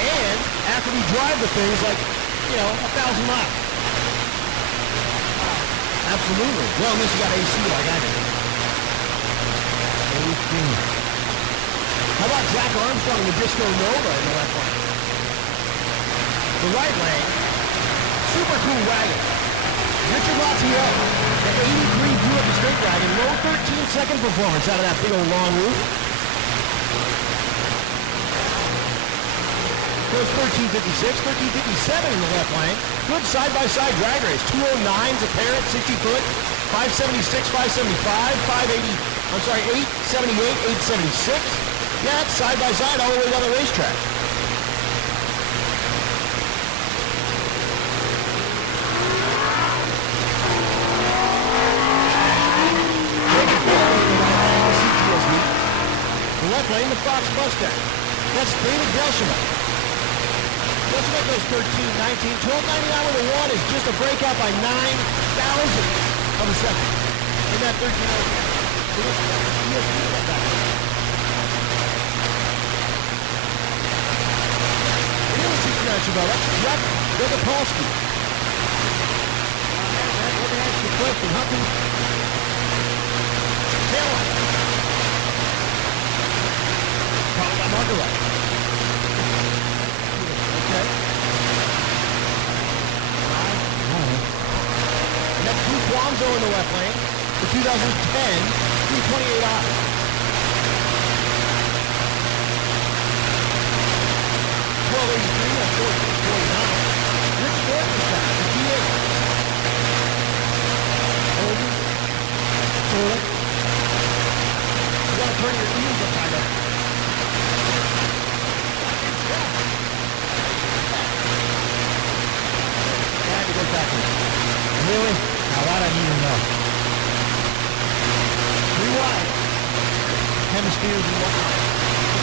and after we drive the things like, 1,000 miles. Absolutely. Well, unless you got AC like I do. How about Jack Armstrong and the Disco Nova in the left lane? The right lane, super cool wagon. Richard Latiel, the 83 Buick Estate wagon, low 13-second performance out of that big old long roof. Goes 1356, 1357 in the left lane. Good side-by-side drag race. 209s a pair at 60 foot. 576, 575, 878, 876. Yeah, it's side-by-side all the way down the racetrack. The left lane, the Fox Mustang. That's David Delshima. Delshima goes 13, 19, 12.99 with a 1 is just a breakout by 9,000 of a second. In that 13 that's Jeff Bogopolsky. Let me ask you a question. How can taillight? Probably got marker right. Okay. Next, Blue Quanzo in the left lane. The 2010 328i. 1283 and 1449. Rich Gordon's got the T8. Over. Forward. You gotta turn your wheels upside down. I had to go backwards. Really? Now that I need to know. 3 wide. Hemispheres and whatnot.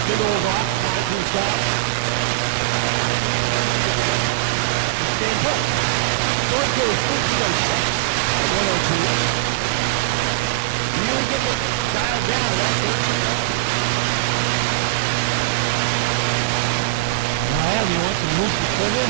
Big old rock, cool style. Stand put. Short goes 1406 and 102. Really get the dial down to that 13. Now, Adam, you want some loose trigger?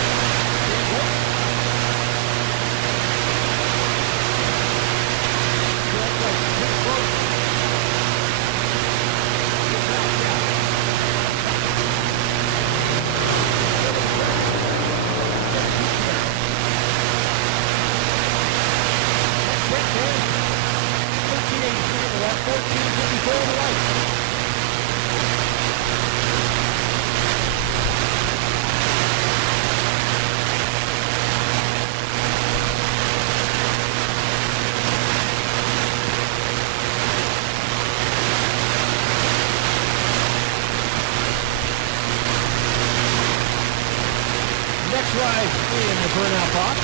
Ride in the burnout box.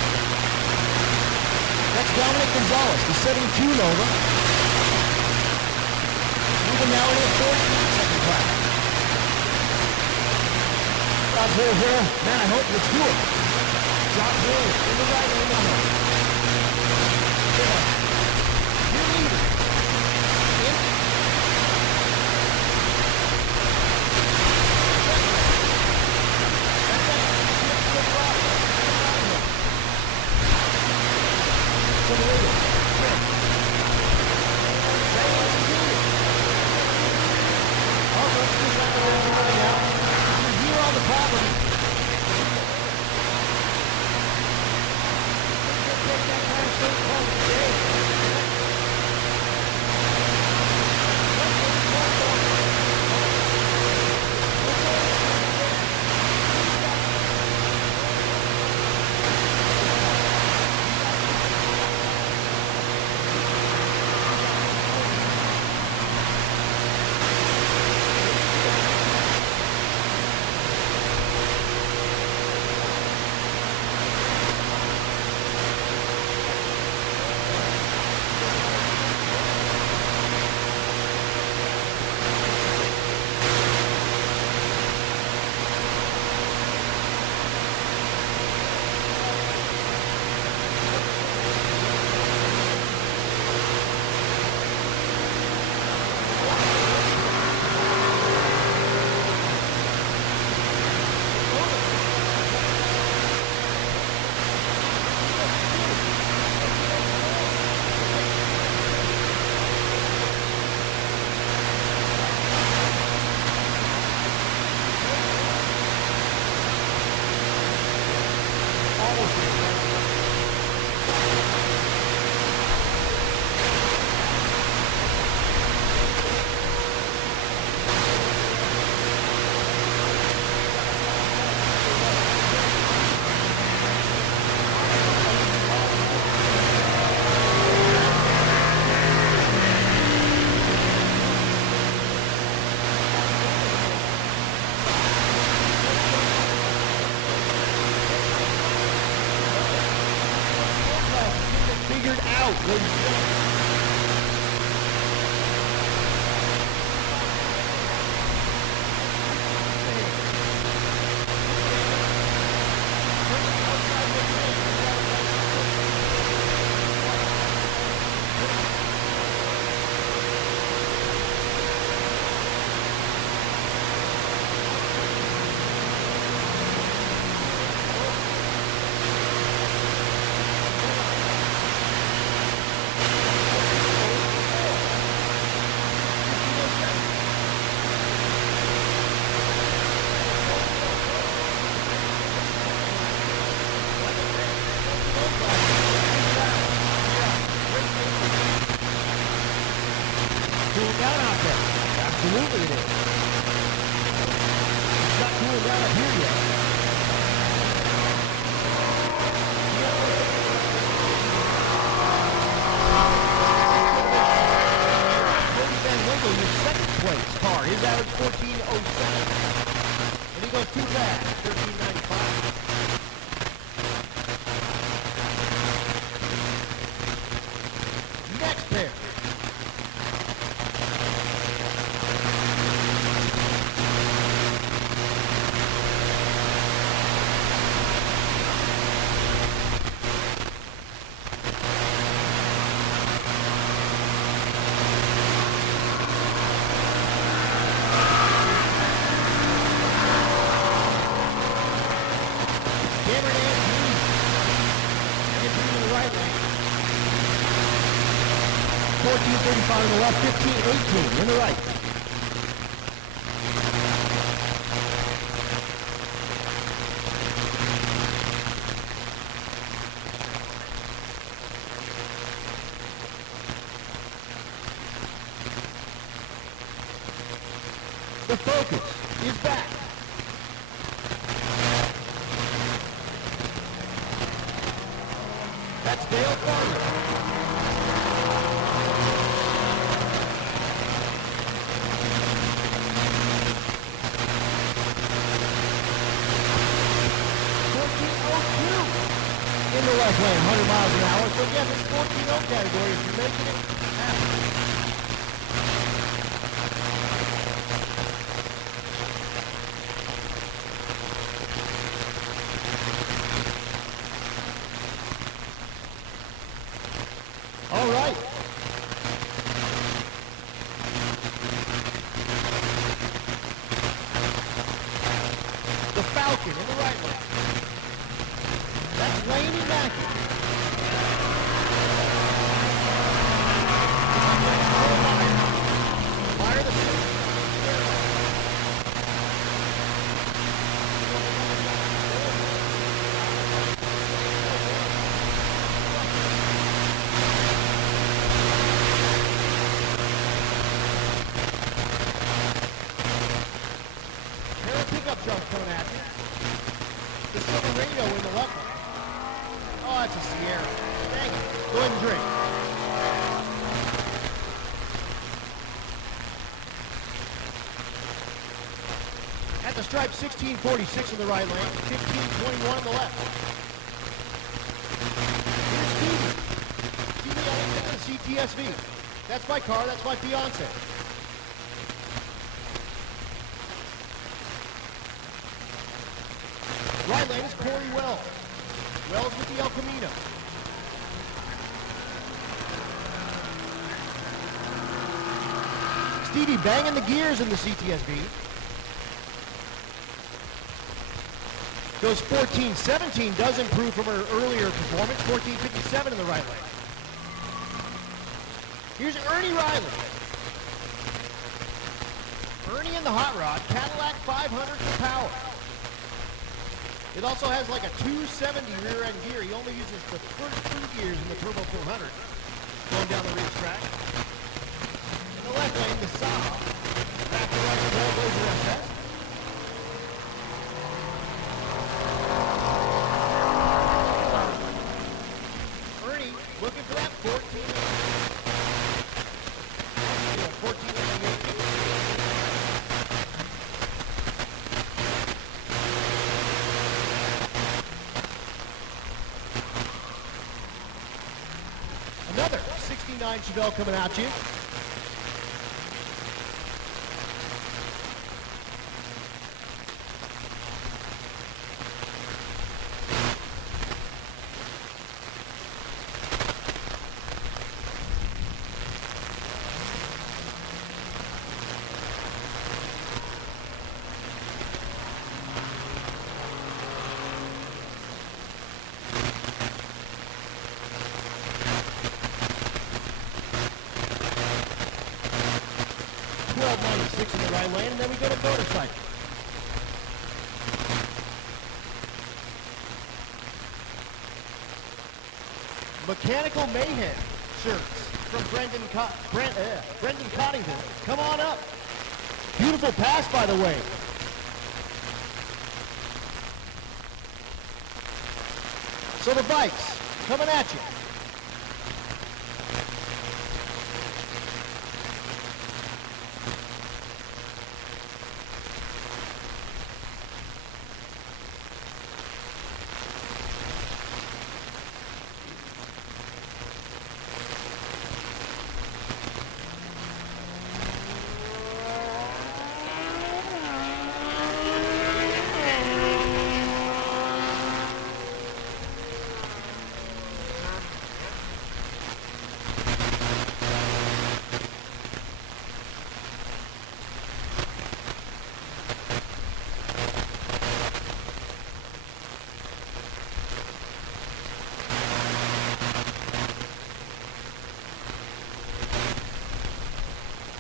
That's Dominic Gonzalez, the 72 Nova. Moving now into the 14-second class. Job Hill here. Man, I hope let's do it. Job Hill in the right lane on him. Your leader. out, ladies and gentlemen. Cooling down out there. Absolutely it is. It's not cooling down up here yet. Cody Van Winkle in his second place car. His average 14.07. And he goes too fast, 13.95. Next pair. Cameron Andrews. Andrews in the right lane. 14.35 in the left, 15.18 in the right. The Focus is back. That's Dale Farmer. In the left lane, 100 miles an hour. So again, this 14.0 category, if you're making it happen. All right. The Falcon in the right lane. That's Laney Mackey. Fire the six. Pair of pickup trucks coming at me. The Silver Radio in the left lane. Oh, that's a Sierra. Dang it. Go ahead and drink. At the stripe, 16.46 in the right lane, 15.21 in the left. Here's Stevie. Stevie Ellington, the CTSV. That's my car, that's my fiance. Right lane is Corey Wells. Wells with the El Camino. Stevie banging the gears in the CTSV. Goes 14.17, does improve from her earlier performance. 14.57 in the right lane. Here's Ernie Riley. Ernie in the hot rod, Cadillac 500 for power. It also has like a 270 rear end gear. He only uses the first two gears in the Turbo 400 going down the racetrack. In the left lane, the Saab. Back to right, Trailblazer SS. Ernie looking for that 14. 14. Ryan Chevelle coming at you. .96 in the right lane, and then we go to motorcycle. Mechanical Mayhem shirts from Brendan Coddington. Come on up. Beautiful pass, by the way. So the bikes coming at you.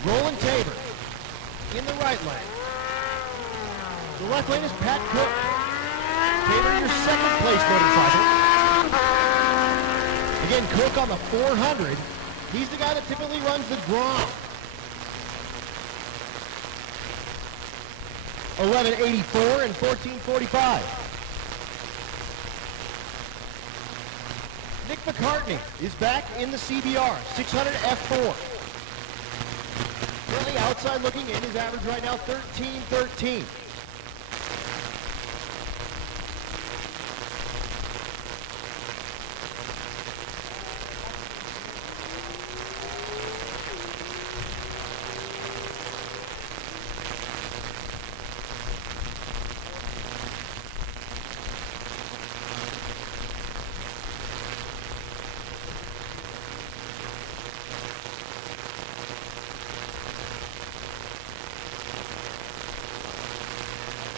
Roland Tabor in the right lane. The left lane is Pat Cook. Tabor, your second place motorcycle. Again, Cook on the 400. He's the guy that typically runs the Grom. 1184 and 1445. Nick McCartney is back in the CBR, 600 F4. Currently outside looking in, his average right now 13.13.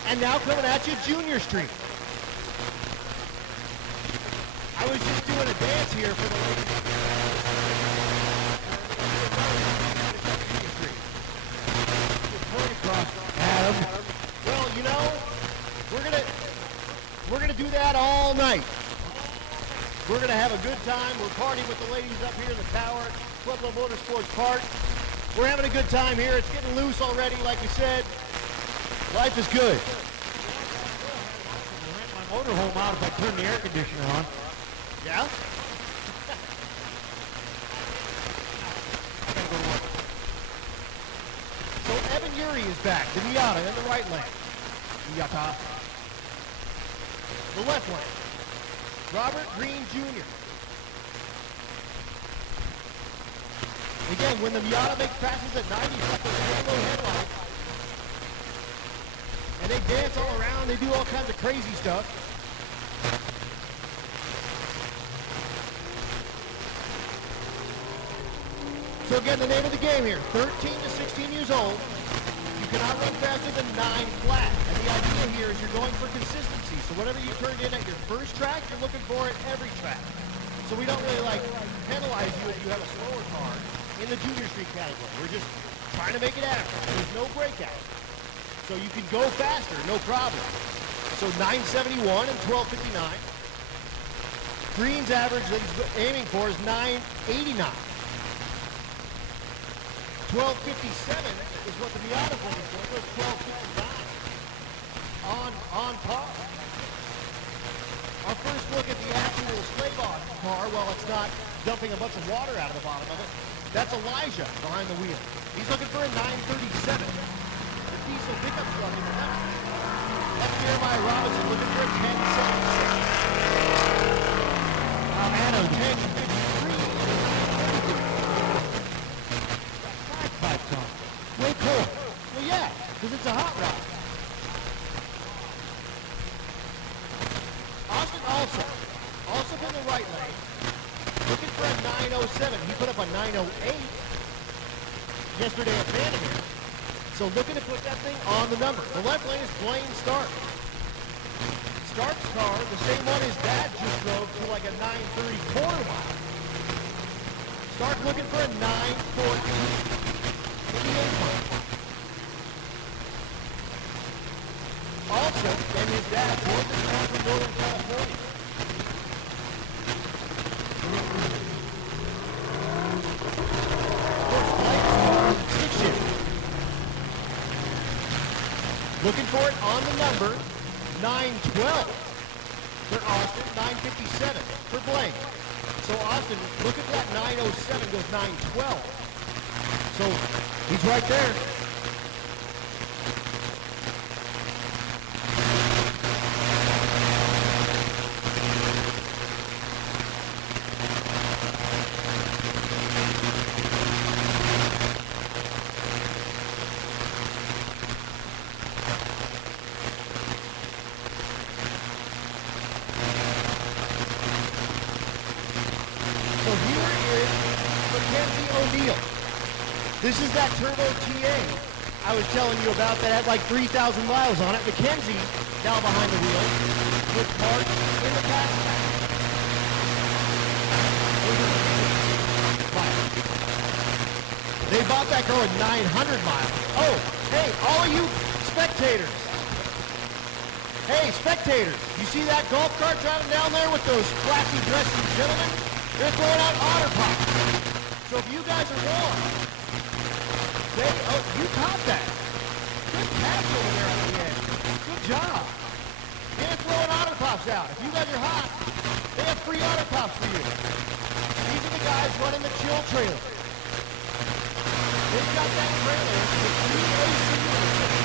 And now coming at you, Junior Street. I was just doing a dance here for the ladies. Adam. Well, you know, we're gonna do that all night. We're gonna have a good time. We're partying with the ladies up here in the tower, Pueblo Motorsports Park. We're having a good time here. It's getting loose already, like we said. Life is good. Rent my motorhome out if I turn the air conditioner on. Yeah? So Evan Uri is back. The Miata in the right lane. Miata. The left lane. Robert Green Jr. Again, when the Miata makes passes at 90, it's like a rainbow headlight. And they dance all around. They do all kinds of crazy stuff. So again, the name of the game here, 13 to 16 years old. You cannot run faster than 9 flat. And the idea here is you're going for consistency. So whatever you turned in at your first track, you're looking for at every track. So we don't really penalize you if you have a slower car in the junior street category. We're just trying to make it average. There's no breakout. So you can go faster, no problem. So 971 and 1259. Green's average that he's aiming for is 989. 1257 is what the Miata's looking for. It goes 1259 on par. Our first look at the actual slave car, while it's not dumping a bunch of water out of the bottom of it, that's Elijah behind the wheel. He's looking for a 937. Diesel pickup truck in the left. That's Jeremiah Robinson looking for a 1076. Adam 1053. right lane, looking for a 907. He put up a 908 yesterday at Vandermeer. So looking to put that thing on the number. The left lane is Blaine Stark. Stark's car, the same one his dad just drove to like a 930 quarter mile. Stark looking for a 914 88 mile. Also, and his dad drove this car from Northern California. Of course, Blake's car, stick shift. Looking for it on the number, 912 for Austin, 957 for Blake. So Austin, looking for that 907, goes 912. So he's right there. This is that Turbo TA I was telling you about that had like 3,000 miles on it. Mackenzie, down behind the wheel, with Mark in the passenger. They bought that car with 900 miles. Oh, hey, all of you spectators. Hey, spectators, you see that golf cart driving down there with those flashy dressed gentlemen? They're throwing out otter pops. So if you guys are warm, you topped that. Good catch over there at the end. Good job. They're throwing otter pops out. If you guys are hot, they have free otter pops for you. These are the guys running the chill trailer. They've got that trailer with 3 AC units.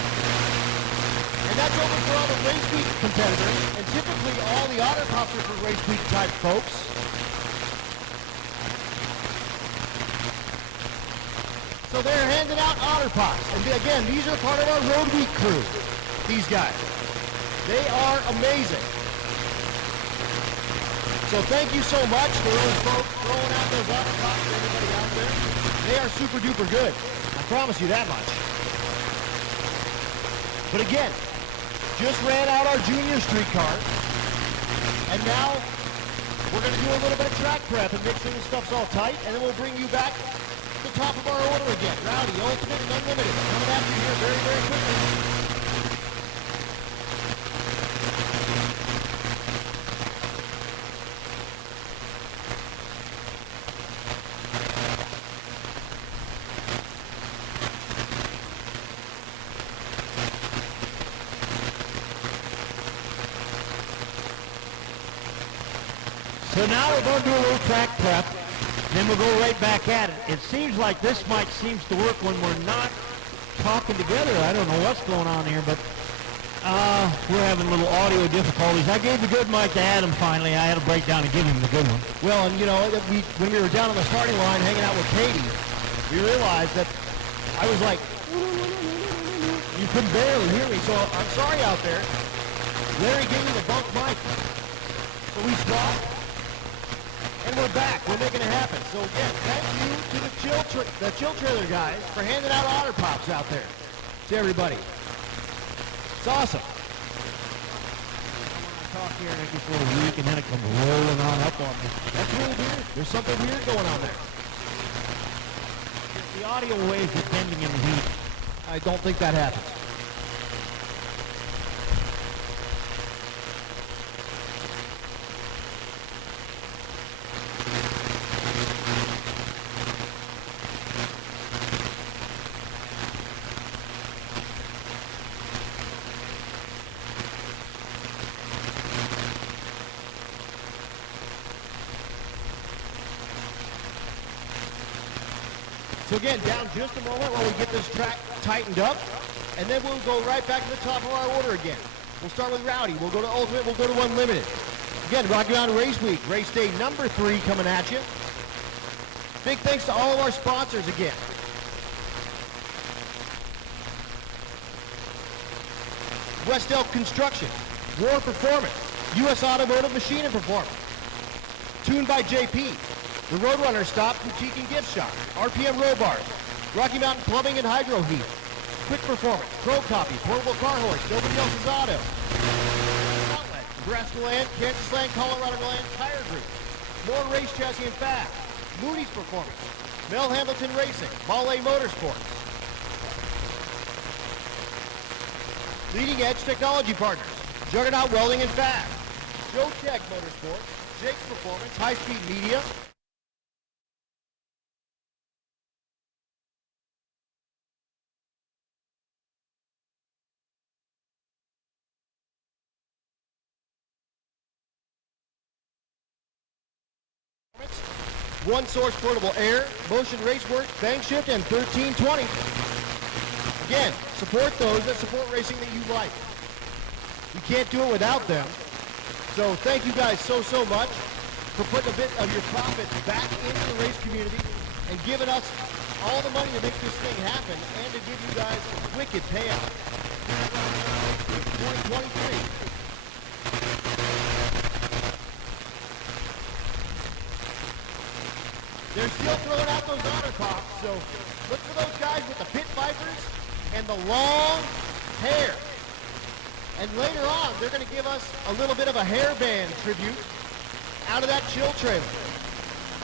And that's over for all the race week competitors. And typically all the otter pops are for race week type folks. So they're handing out otter pops. And again, these are part of our Road Week crew. These guys. They are amazing. So thank you so much for those folks throwing out those otter pops for everybody out there. They are super duper good. I promise you that much. But again, just ran out our junior street car. And now we're going to do a little bit of track prep and make sure the stuff's all tight. And then we'll bring you back the top of our order again. Rowdy, Ultimate, and Unlimited. Coming after you here very, very quickly. So now we're going to do a little track prep. Then we'll go right back at it. It seems like this mic seems to work when we're not talking together. I don't know what's going on here, but we're having a little audio difficulties. I gave the good mic to Adam finally. I had to break down and give him the good one. Well, and you know, when we were down on the starting line hanging out with Katie, we realized that I was like, you couldn't barely hear me. So I'm sorry out there. Larry gave me the bunk mic. So we swapped. And we're back. We're making it happen. So again, thank you to the chill trailer guys for handing out otter pops out there to everybody. It's awesome. I talk here and it gets a little weak and then it comes rolling on up on me. That's really weird. There's something weird going on there. The audio waves are bending in the heat. I don't think that happens. So again, down just a moment while we get this track tightened up, and then we'll go right back to the top of our order again. We'll start with Rowdy, we'll go to Ultimate, we'll go to Unlimited. Again, Rocky Mountain Race Week, race day number 3 coming at you. Big thanks to all of our sponsors again. West Elk Construction, War Performance, U.S. Automotive Machine and Performance, Tuned by JP. The Roadrunner Stop Boutique and Gift Shop. RPM Row Bars. Rocky Mountain Plumbing and Hydro Heat. Quick Performance. Pro Copy. Portable Car Horse. Nobody Else's Auto. Outlet. Nebraska Land. Kansas Land. Colorado Land. Tire Group. More Race Chassis and Fast. Moody's Performance. Mel Hamilton Racing. Malle Motorsports. Leading Edge Technology Partners. Juggernaut Welding and Fast. Joe Tech Motorsports. Jake's Performance. High Speed Media. One Source Portable Air, Motion Racework, Bang Shift, and 1320. Again, support those that support racing that you like. You can't do it without them. So thank you guys so much for putting a bit of your profits back into the race community and giving us all the money to make this thing happen and to give you guys wicked payout. 2023. They're still throwing out those honor pops, so look for those guys with the pit vipers and the long hair. And later on, they're going to give us a little bit of a hairband tribute out of that chill trailer.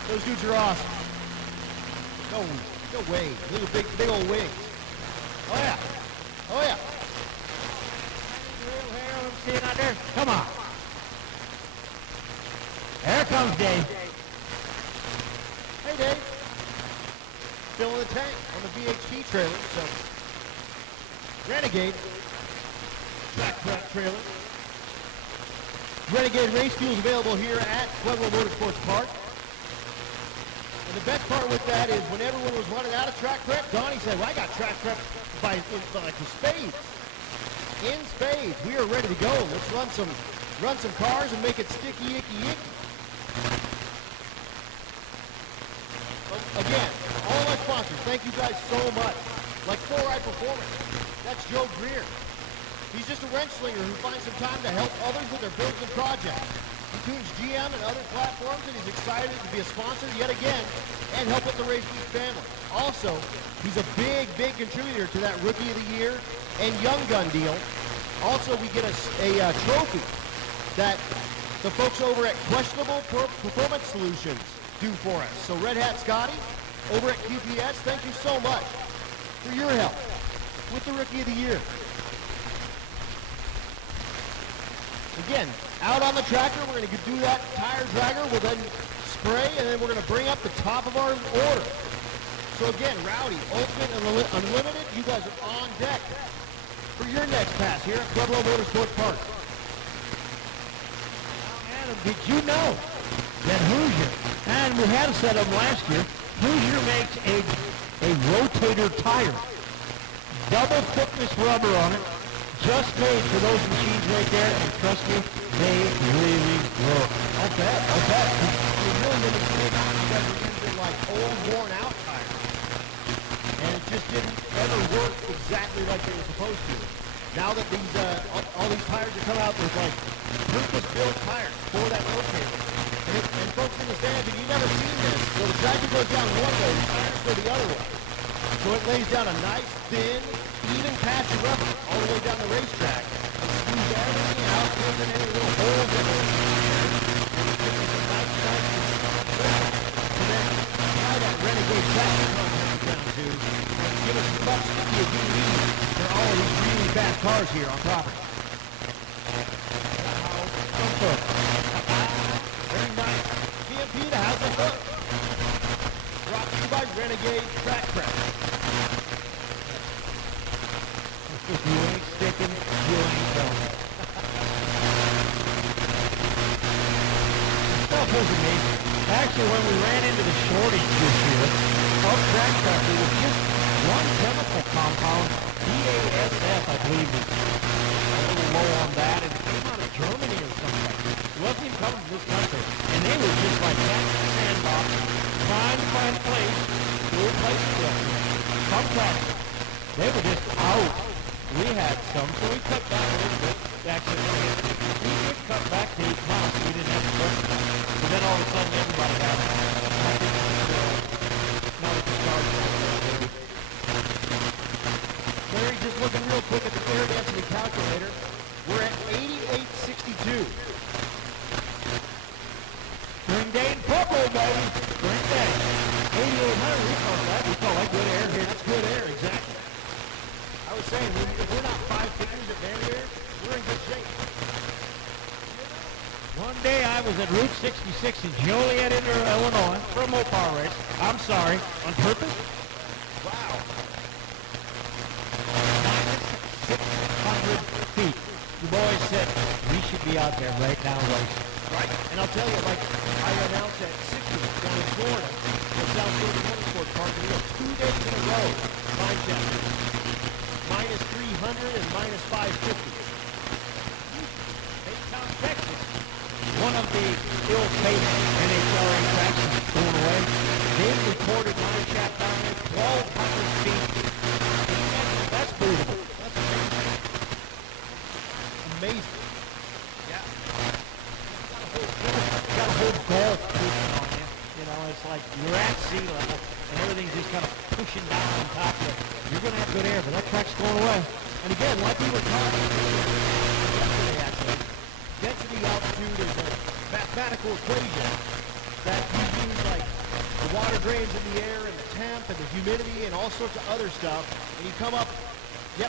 Those dudes are awesome. No way. Little big old wings. Oh yeah. Oh yeah. Real hair, I'm seeing out there. Come on. There comes Dave. Hey Dave. Filling the tank on the VHT trailer, so Renegade track prep trailer. Renegade race fuel is available here at Pueblo Motorsports Park. And the best part with that is when everyone was running out of track prep, Donnie said, well, I got track prep by spades. In spades. We are ready to go. Let's run some cars and make it sticky, icky. Again, all my sponsors, thank you guys so much. Like 4Ride Performance, that's Joe Greer. He's just a wrench slinger who finds some time to help others with their builds and projects. He tunes GM and other platforms, and he's excited to be a sponsor yet again and help with the Race Geek family. Also, he's a big contributor to that Rookie of the Year and Young Gun deal. Also, we get a trophy that the folks over at Questionable Performance Solutions do for us. So Red Hat Scotty over at QPS, thank you so much for your help with the Rookie of the Year. Again, out on the tractor, we're going to do that tire dragger. We'll then spray, and then we're going to bring up the top of our order. So again, Rowdy, Ultimate, and Unlimited, you guys are on deck for your next pass here at Pueblo Motorsports Park. Adam, did you know that Hoosier, and we had a set of them last year, Hoosier makes a rotator tire. Double thickness rubber on it, just made for those machines right there, and trust me, they really work. I'll bet. You really didn't think you guys were using like old, worn out tires. And it just didn't ever work exactly like they were supposed to. Now that these all these tires have come out with like purpose-built tires for that rotator. And folks in the stands, if you've never seen this, so the tractor goes down one way, the tires go the other way. So it lays down a nice, thin, even patch of rubber all the way down the racetrack. And squeeze everything out, fills in any little holes in it. It's a nice, so then tie that Renegade tractor contact down to, and give us as much as you need for all of these really fast cars here on property. Very nice. GMP, the house of hook. Brought to you by Renegade Track Prep. If you ain't sticking, you ain't going. Stuff was amazing. Actually, when we ran into the shortage this year, of track stuff, it was just one chemical compound, BASF, I believe, was a little low on that, and it came out of Germany or something. It wasn't even coming from this country. And they were just like that in the sandbox, trying to find a place to replace it. Some tractors, they were just out. We had some, so we cut back a little bit. Actually, we did cut back to 8 pounds. We didn't have to cook. But then all of a sudden, calculator. We're at 8862. Spring day in Pueblo, baby. Spring day. 8,800, we call that good air here. That's good air, exactly. I was saying, if we're not 5 figures at Van Air, we're in good shape. One day I was at Route 66 in Joliet, Illinois, for a Mopar race. I'm sorry, on purpose. Wow. -600 feet. The boys said, we should be out there right now racing. Right. And I'll tell you, like I announced at 60 down in Florida, at South Florida Motorsport Park, we have 2 days in a row, time chapters. -300 and -550. Baytown, Texas. One of the ill-fated NHRA tracks is going away. They recorded mine shaft down there, 1,200 feet. That's beautiful. That's amazing. Amazing. Yeah. Got a whole golf pushing on you. You know, it's like you're at sea level and everything's just kind of pushing down on top of you. You're going to have good air, but that track's going away. And again, like we were talking yesterday, actually, density altitude is a mathematical equation that you use like the water drains in the air and the temp and the humidity and all sorts of other stuff, and you come up,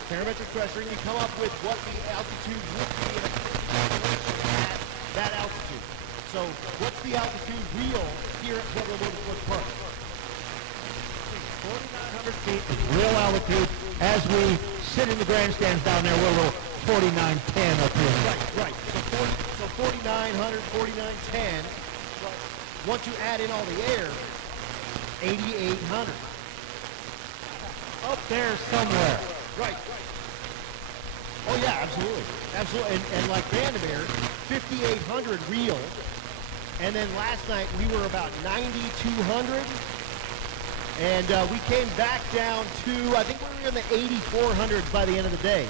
barometric pressure, and you come up with what the altitude would be at that altitude. So what's the altitude real here at Pueblo Motorsports Park? 4,900 feet is real altitude. As we sit in the grandstands down there, we're a little 4910 up here. Right. So 4,900, 4,910. Once you add in all the air, 8,800. Up there somewhere. Right. Oh yeah, absolutely. And like Vandermeer, 5,800 real. And then last night we were about 9,200. And we came back down to, I think we were in the 8,400s by the end of the day.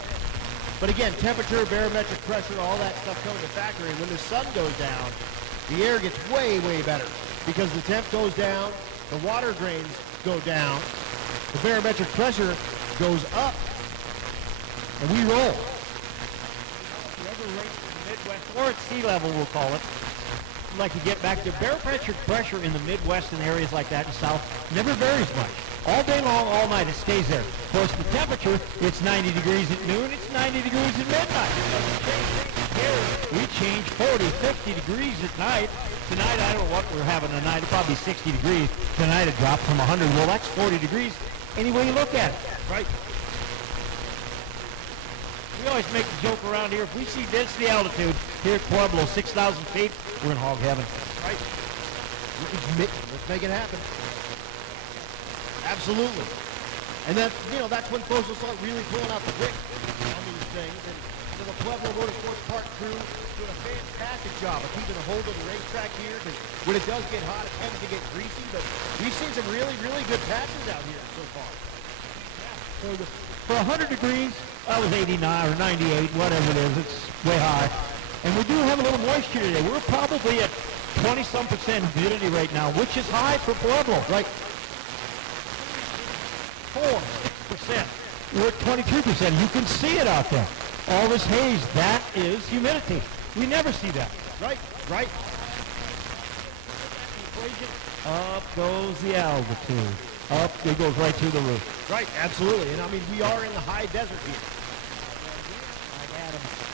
But again, temperature, barometric pressure, all that stuff comes to factor in. When the sun goes down, the air gets way, way better because the temp goes down, the water drains go down, the barometric pressure goes up, and we roll. Whoever races in the Midwest, or at sea level, we'll call it, like to get back to barometric pressure in the Midwest and areas like that in the South never varies much. All day long, all night, it stays there. Of course, the temperature, it's 90 degrees at noon, it's 90 degrees at midnight. It doesn't change. Here, we change 40, 50 degrees at night. Tonight, I don't know what we're having tonight. It'll probably be 60 degrees. Tonight, it dropped from 100. Well, that's 40 degrees any way you look at it. Right. We always make the joke around here. If we see density altitude here at Pueblo, 6,000 feet, we're in hog heaven. Right. Let's make it happen. Absolutely. And then, that's when folks will start really pulling out the brick on these things. And the Pueblo Motorsports Park crew doing a fantastic job of keeping a hold of the racetrack here. Because when it does get hot, it tends to get greasy. But we've seen some really, really good passes out here so far. So for 100 degrees, I was 89 or 98, whatever it is. It's way high. And we do have a little moisture today. We're probably at 20-some% humidity right now, which is high for Pueblo. Right. 6%. We're at 22%. You can see it out there. All this haze, that is humidity. We never see that. Right. Up goes the altitude. Up, it goes right through the roof. Right, absolutely. And I mean, we are in the high desert here.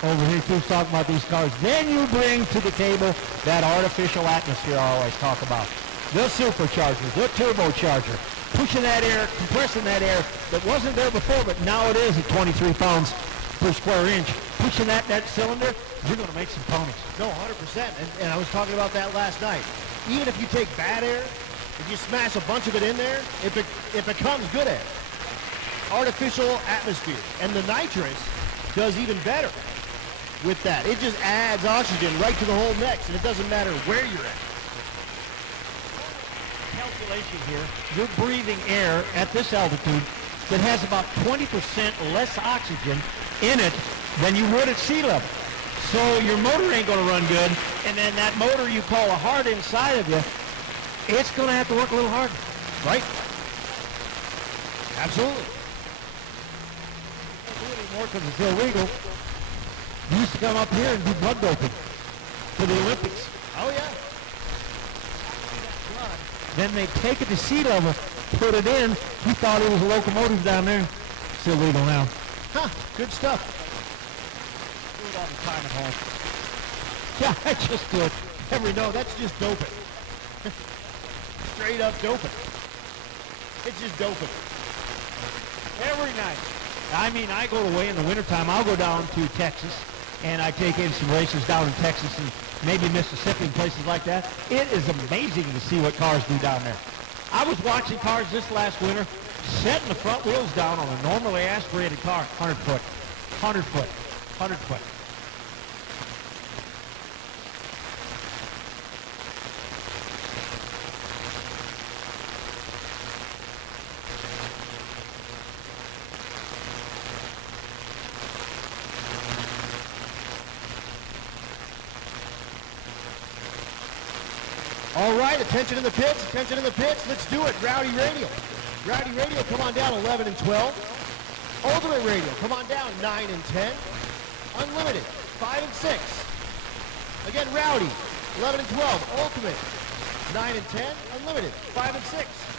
Over here, too, talking about these cars. Then you bring to the table that artificial atmosphere I always talk about. The supercharger, the turbocharger, pushing that air, compressing that air that wasn't there before, but now it is at 23 pounds per square inch. Pushing that cylinder, you're going to make some ponies. No, 100%. And I was talking about that last night. Even if you take bad air, if you smash a bunch of it in there, it becomes good air. Artificial atmosphere. And the nitrous does even better with that. It just adds oxygen right to the whole mix, and it doesn't matter where you're at. Calculation here, you're breathing air at this altitude that has about 20% less oxygen in it than you would at sea level. So your motor ain't going to run good, and then that motor you call a heart inside of you, it's going to have to work a little harder. Right? Absolutely. anymore because it's illegal. He used to come up here and do blood doping for the Olympics. Oh, yeah. Then they take it to sea level, put it in. He thought it was a locomotive down there. It's illegal now. Huh, good stuff. Do it all the time at home. Yeah, I just do it. No, that's just doping. Straight up doping. It's just doping. Every night. I mean, I go away in the wintertime. I'll go down to Texas, and I take in some races down in Texas and maybe Mississippi and places like that. It is amazing to see what cars do down there. I was watching cars this last winter setting the front wheels down on a normally aspirated car, 100 foot, 100 foot, 100 foot. All right, attention in the pits, attention in the pits. Let's do it. Rowdy Radial. Rowdy Radial, come on down, 11 and 12. Ultimate Radial, come on down, 9 and 10. Unlimited, 5 and 6. Again, Rowdy, 11 and 12. Ultimate, 9 and 10. Unlimited, 5 and 6.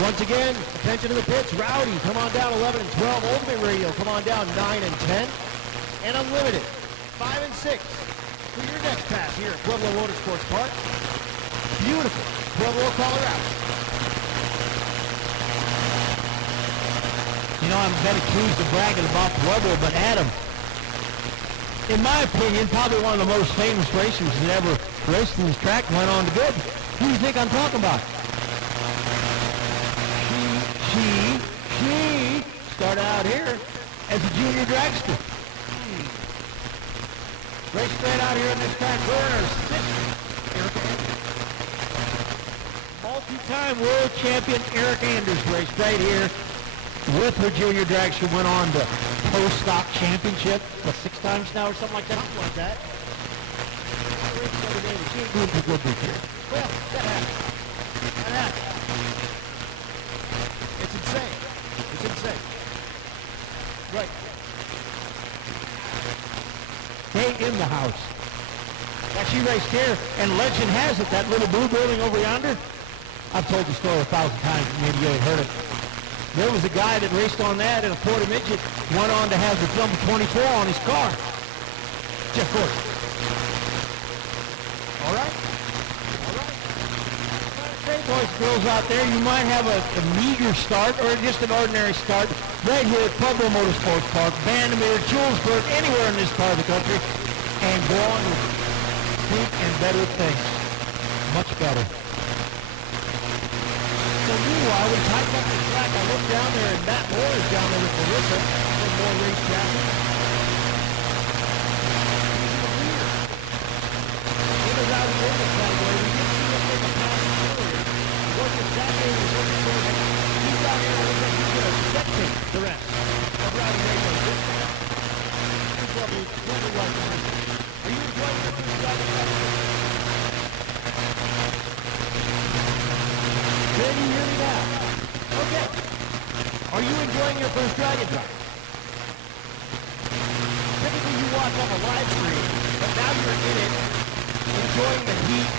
Once again, attention to the pits. Rowdy, come on down 11 and 12. Ultimate Radial, come on down 9 and 10. And Unlimited, 5 and 6. For your next pass here at Pueblo Motorsports Park. Beautiful Pueblo, Colorado. You know, I've been accused of bragging about Pueblo, but Adam, in my opinion, probably one of the most famous racers that ever raced in this track went on to good. Who do you think I'm talking about? She started out here as a junior dragster. Raced straight out here in this track. We're in our sixth. Multi-time world champion Eric Anders raced right here with her junior dragster. Went on to post-stock championship, 6 times now or something like that. Something like that. She ain't doing too good this year. Well, that happens. That happens. It's insane. It's insane. Right. Stay in the house. Now she raced here, and legend has it, that little blue building over yonder, I've told the story 1,000 times, maybe you ain't heard it. There was a guy that raced on that in a quarter midget, went on to have the number 24 on his car. Jeff Gordon. All right. All right. Hey, boys and girls out there, you might have a meager start or just an ordinary start right here at Pueblo Motorsports Park, Vandermeer, Julesburg, anywhere in this part of the country, and go on with big and better things. Much better. So meanwhile, we tighten up the track. I look down there, and Matt Moore is down there with Melissa from Moore Race Chassis. He's the leader. In the Rowdy Radial category, we did see him take a pass earlier. He wasn't exactly what he was looking for. He's down here, and it looks like he's going to spectate the rest of Rowdy Radial. He's probably right behind him. Are you enjoying the first driving category? Can you hear me now? Okay. Are you enjoying your first Dragon Drive? Typically you watch on the live stream, but now you're in it, enjoying the heat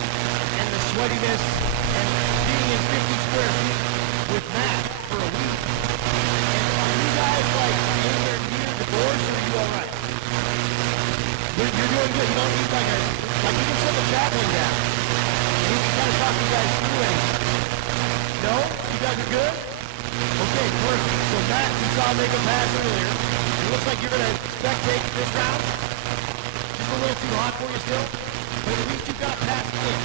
and the sweatiness and being in 50 square feet with Matt for a week. And are you guys like anywhere near the doors, or are you alright? You're doing good. You don't need like you can send the chaplain down. He can kind of talk you guys through anything. No? You guys are good? Okay, perfect. So Matt, you saw him make a pass earlier. It looks like you're going to spectate this round. Just a little too hot for you still. But at least you got past in.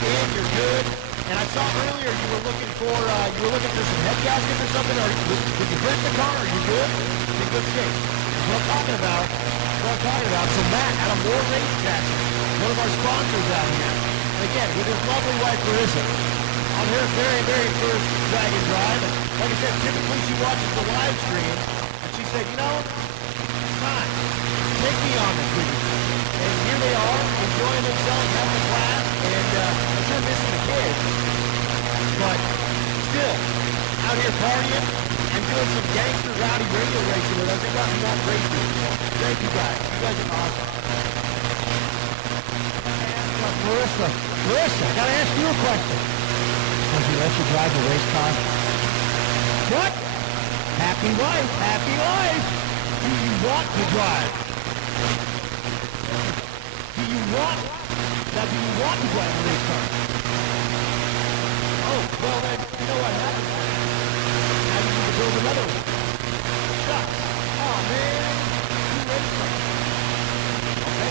And you're good. And I saw earlier you were looking for some head gaskets or something. Did you break the car? Are you good? In good shape. That's what I'm talking about. That's what I'm talking about. So Matt, out of Moore Race Chassis, one of our sponsors out here. And again, with his lovely wife, Marissa. On her very, very first Dragon Drive. And like I said, typically she watches the live stream, and she said, you know, it's time. Take me on this with you. And here they are, enjoying themselves, having a blast, and I'm sure missing the kids. But still, out here partying and doing some gangster Rowdy Radial racing with us. They got me on great dudes. Thank you guys. You guys are awesome. Marissa, I gotta ask you a question. Does he let you drive a race car? What? Happy life, happy life. Do you want to drive? Do you want to drive a race car? Oh, well then, you know what happens? Now you need to build another one. Shucks. Oh man, 2 race cars. Okay.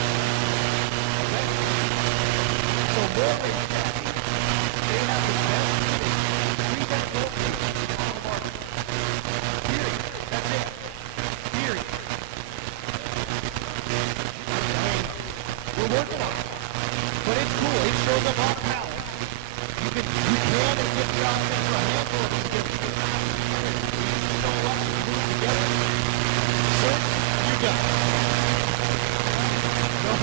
So more race chassis. They have the best fitting 3-10 volt races on the market. Period. That's it. Period. I mean, we're working on it. But it's cool. It shows up on pallet. You can and get the option for a handful of these different things. You know what? You put it together. Sir, you got it. No,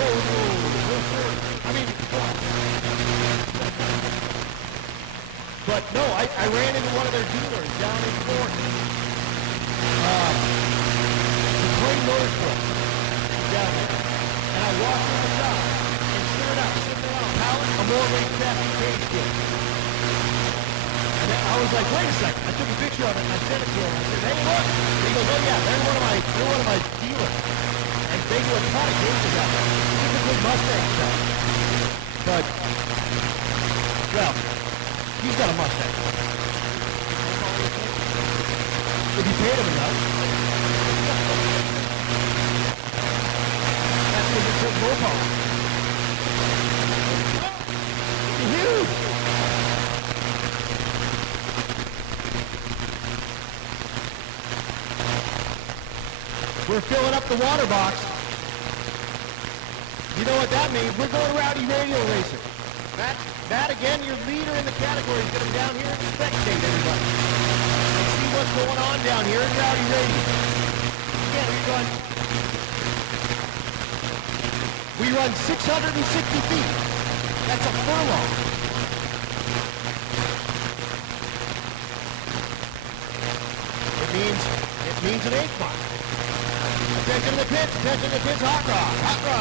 sir. I mean, but no, I ran into one of their dealers down in Florida. Supreme Motorsports down there. And I walked in the shop, and sure enough, sitting there on a pallet, a more race chassis cage kit. And I was like, wait a second. I took a picture of it and I sent it to him. I said, hey, look. And he goes, oh yeah, they're one of my dealers. And they do a ton of cases out there. Typically Mustang stuff. But, well, he's got a Mustang. If you paid him enough. That's because it's a more power. Huge. We're filling up the water box. You know what that means? We're going Rowdy Radial racing. That again, your leader in the category is going to be down here and spectate everybody. Let's see what's going on down here in Rowdy Radial. Again, we run 660 feet. That's a furlong. It means an 8 mile. Attention to the pits, Hot Rod,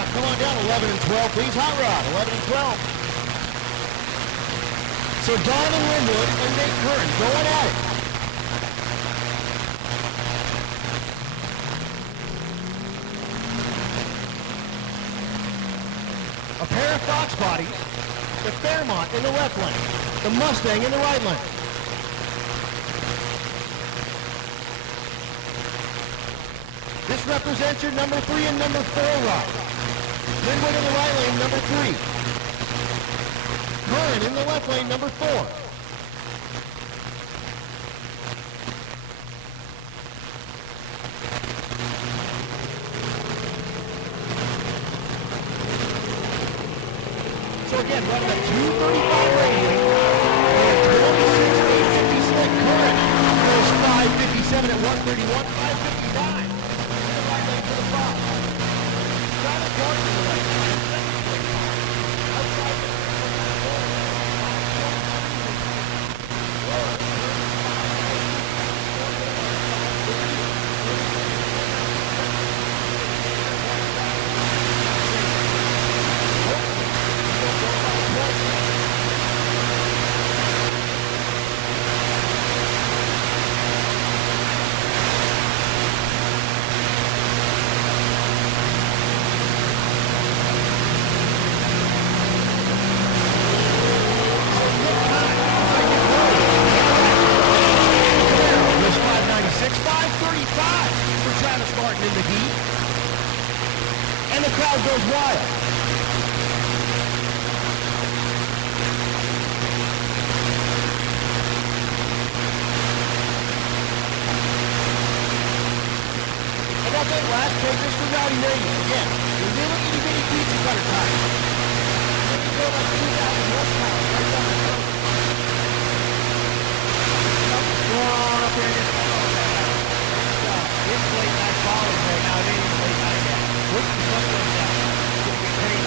come on down, 11 and 12, please, Hot Rod, 11 and 12. So Donovan Winwood and Nate Curran going at it. A pair of Fox bodies, the Fairmont in the left lane, the Mustang in the right lane. This represents your number 3 and number 4 rod. Winwood in the right lane, number 3. Curran in the left lane, number 4. So again, running a 235 rating, 26.850 split. Curran goes 557 at 131, 559. Goes wild. And that's it, last takers for Rowdy Radial. Again, your little itty bitty pizza cutter tire. You can go like 2,000 horsepower right down the road. Go on up here. It's late night following right now. It ain't even late night yet. Look at the sun going down. It's going to be crazy.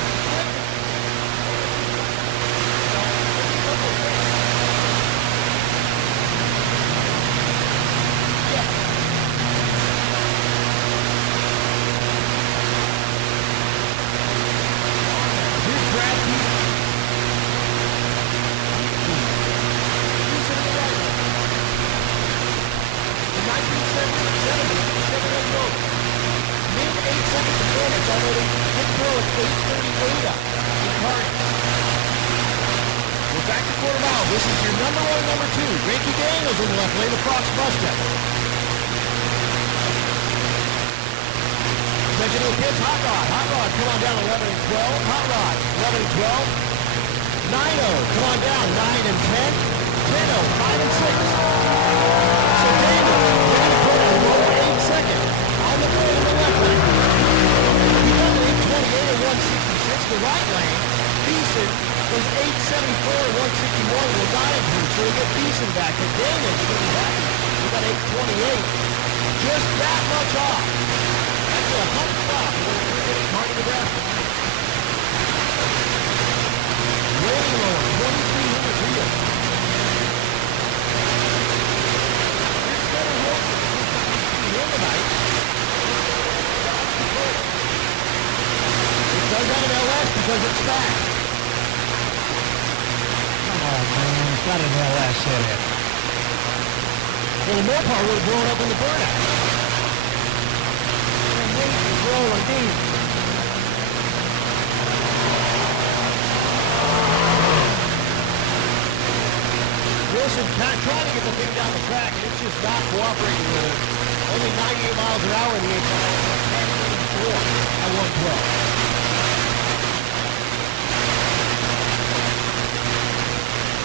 Here's Brad Peterson. In 1970, 7 road. Mid-8 second performance already. Hit pro at 8:38 up in Carney. We're back to quarter mile. This is your number 1 and number 2. Ricky Daniels in the left lane, the Fox Mustang. Attention to the pits, Hot Rod, come on down, 11 and 12. Hot Rod, 11 and 12. 9-0, come on down, 9 and 10. 10-0, 5 and 6. So Daniels, we're going to put a low 8 second on the road in the left lane. He got an 828 and 166, the right lane. Beeson was 874 and 161, we'll dive through, so we'll get Beeson back. And Daniels is going to be happy. We got 828, just that much off. That's a 100 off. We're going to get Carney, Nebraska. Way lower, 2,300 real. Here's better horses. Here tonight. It does have an LS because it's fast. Come on, man. It's got an LS in it. Well, the Mopar would have blown up in the burnout. Rolling deep. Wilson trying to get the thing down the track, and it's just not cooperating with it. Only 98 miles an hour in the 8 at 112.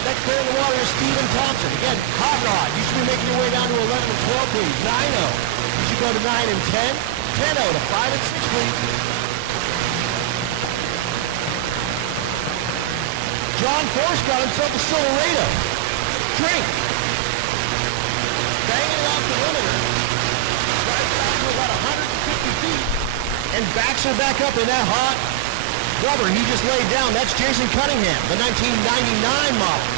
Next clear in the water is Steven Thompson. Again, hot rod. You should be making your way down to 11 and 12, please. 9-0. You should go to 9 and 10. 10-0 to 5 and 6, please. John Force got himself a Silverado. Drink. Banging off the limiter. Drives it out to about 150 feet and backs her back up in that hot rubber he just laid down. That's Jason Cunningham, the 1999 model.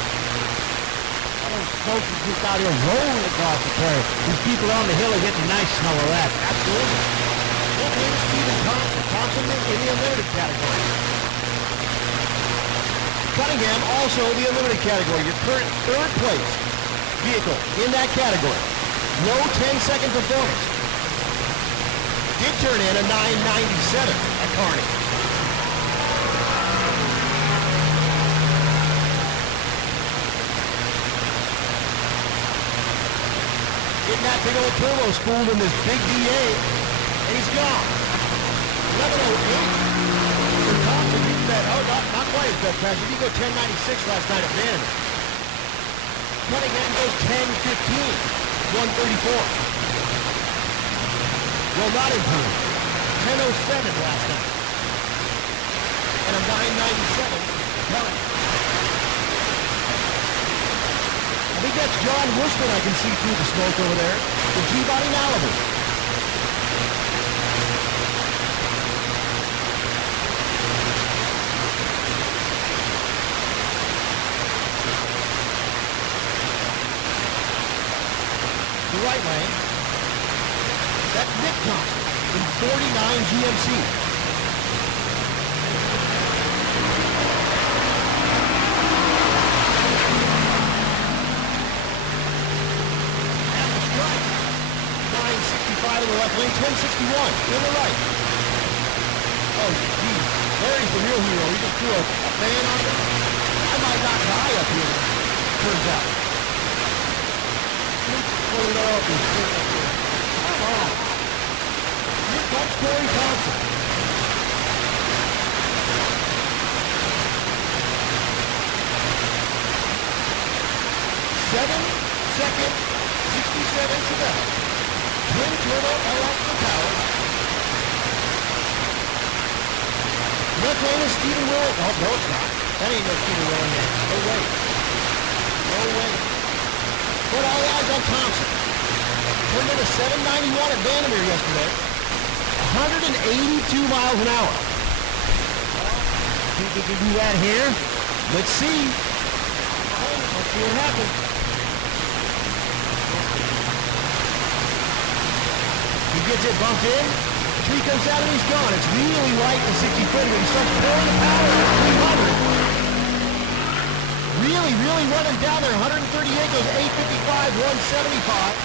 Folks is just out here rolling across the prairie. These people on the hill are getting a nice smell of that. Absolutely. Okay, Steven Thompson. Thompson in the unlimited category. Cunningham also the unlimited category. Your current third place vehicle in that category. No 10-second performance. Did turn in a 997 at Kearney. Getting that big old turbo spooled in this big DA, and he's gone. 11:08. For Thompson, he's bet, not quite as bad, Patrick. He go 10.96 last night at Vanderbilt. Cunningham goes 10.15, 134. Will not improve. 10.07 last night. And a 9.97 Kelly. I think that's John Wushman I can see through the smoke over there. The G-Body Malibu. The right lane. That's Nick Thompson in 49 GMC. In the left lane, 1061 in the right. Oh, geez. Larry's the real hero. He just threw a fan on it. I might knock the eye up here, turns out. Pull it up and put it up here. Come on. Here comes Corey Thompson. Second, 67 to go. Twin turbo electrical power. Left lane is Stephen Willis. Oh, no, it's not. That ain't no Stephen Willis yet. No way. No way. Put all eyes on Thompson. Turned in a 791 at Vandermeer yesterday. 182 miles an hour. Think he can do that here? Let's see. Let's see what happens. He gets it bumped in. Tree comes out and he's gone. It's really light to 60-foot, but he starts pouring the power at 300. Really running down there. 138 goes 855, 175.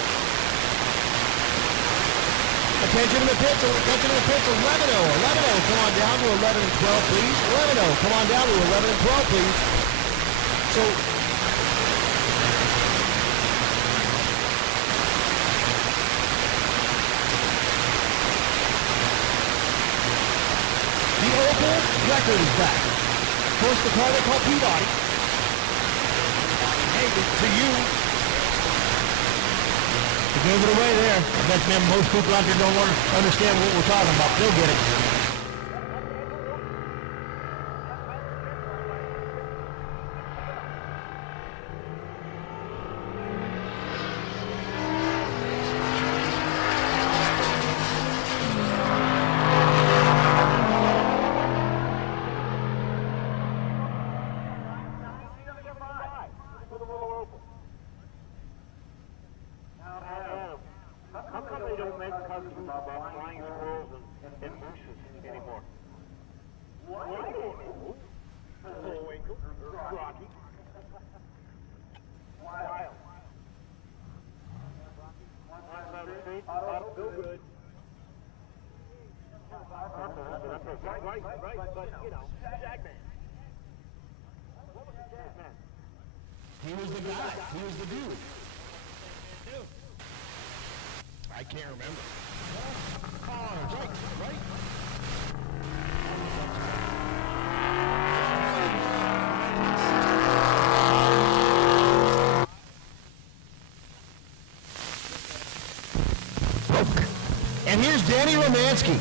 Attention to the pits. 11-0. 11-0. Come on down to 11 and 12, please. 11-0. Come on down to 11 and 12, please. So the Opal record is back. Of course, the car they call Peabody. Hey, to you. He gave it away there. I bet man, most people out there don't understand what we're talking about. They'll get it. How come they don't make custom about flying squirrels and mooses anymore? What? Roadweeker, Rocky. Wild. Right, but, you know, Jackman. What was the Jackman? He was the guy. He was the dude. I can't remember. Right. And here's Danny Romansky.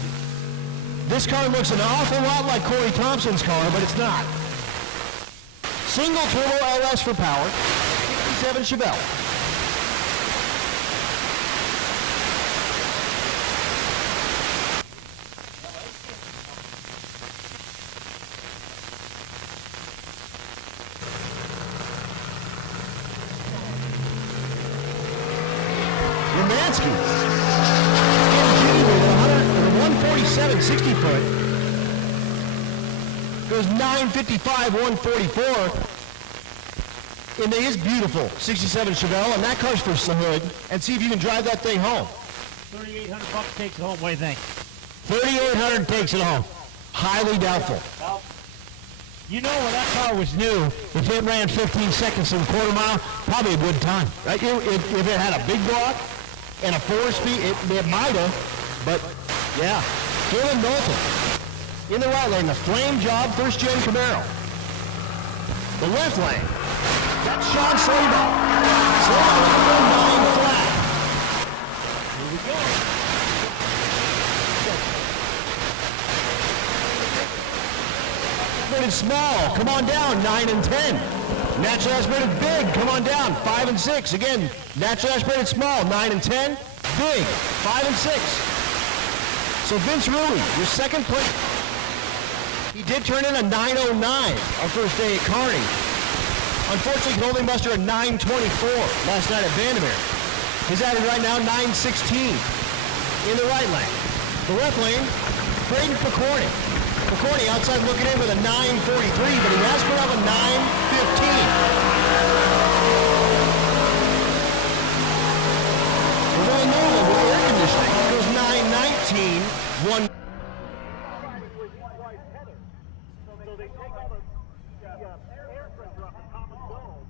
This car looks an awful lot like Corey Thompson's car, but it's not. Single turbo LS for power, 67 Chevelle. Romansky. 147 60 foot. Goes 955 144 into his beautiful 67 Chevelle, and that comes for some hood. And see if you can drive that thing home. $3,800 takes it home. What do you think? $3,800 takes it home. Highly doubtful. You know, when that car was new, if it ran 15 seconds in a quarter mile, probably a good time. Right? If it had a big block and a 4-speed, it might have, but yeah. Galen Knowlton in the right lane, the flame job, first-gen Camaro. The left lane, that's Sean Slaybaugh. Slaybaugh 9 flat. Here we go. Aspirated small, come on down, 9 and 10. Naturally aspirated big, come on down, 5 and 6. Again, naturally aspirated small, 9 and 10. Big, 5 and 6. So Vince Ruiz, your second place. He did turn in a 909 our first day at Kearney. Unfortunately, he could only muster a 924 last night at Vandermeer. His average right now, 916 in the right lane. The left lane, Braden Picorni. Picorni outside looking in with a 943, but he has put up a 915. We're going normal with air conditioning. It goes 919, 1. So they take all the air pressure off the top of the dome,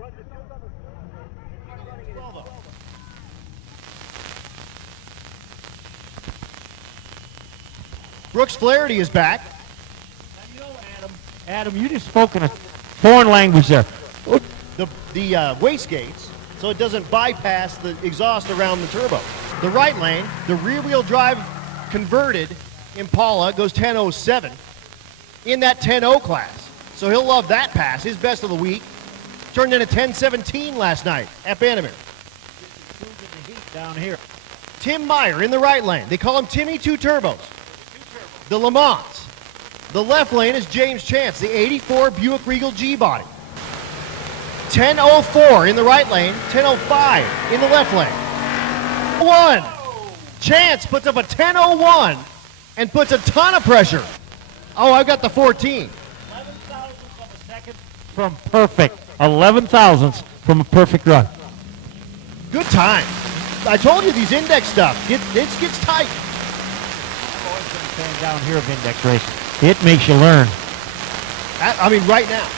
runs it just on the running it in. Brooks Flaherty is back. You know, Adam, you just spoke in a foreign language there. The wastegates, so it doesn't bypass the exhaust around the turbo. The right lane, the rear-wheel drive converted Impala goes 10.07 in that 10.0 class. So he'll love that pass. His best of the week. Turned in a 10.17 last night at Vandermeer. Down here. Tim Meyer in the right lane. They call him Timmy Two Turbos. The Le Mans. The left lane is James Chance, the 84 Buick Regal G-Body. 10.04 in the right lane, 10.05 in the left lane. 1. Chance puts up a 10.01 and puts a ton of pressure. Oh, I've got the 14. 11 thousandths of a second from perfect. 11 thousandths from a perfect run. Good time. I told you these index stuff, it gets tight. I've always been a fan down here of index racing. It makes you learn. I mean, right now.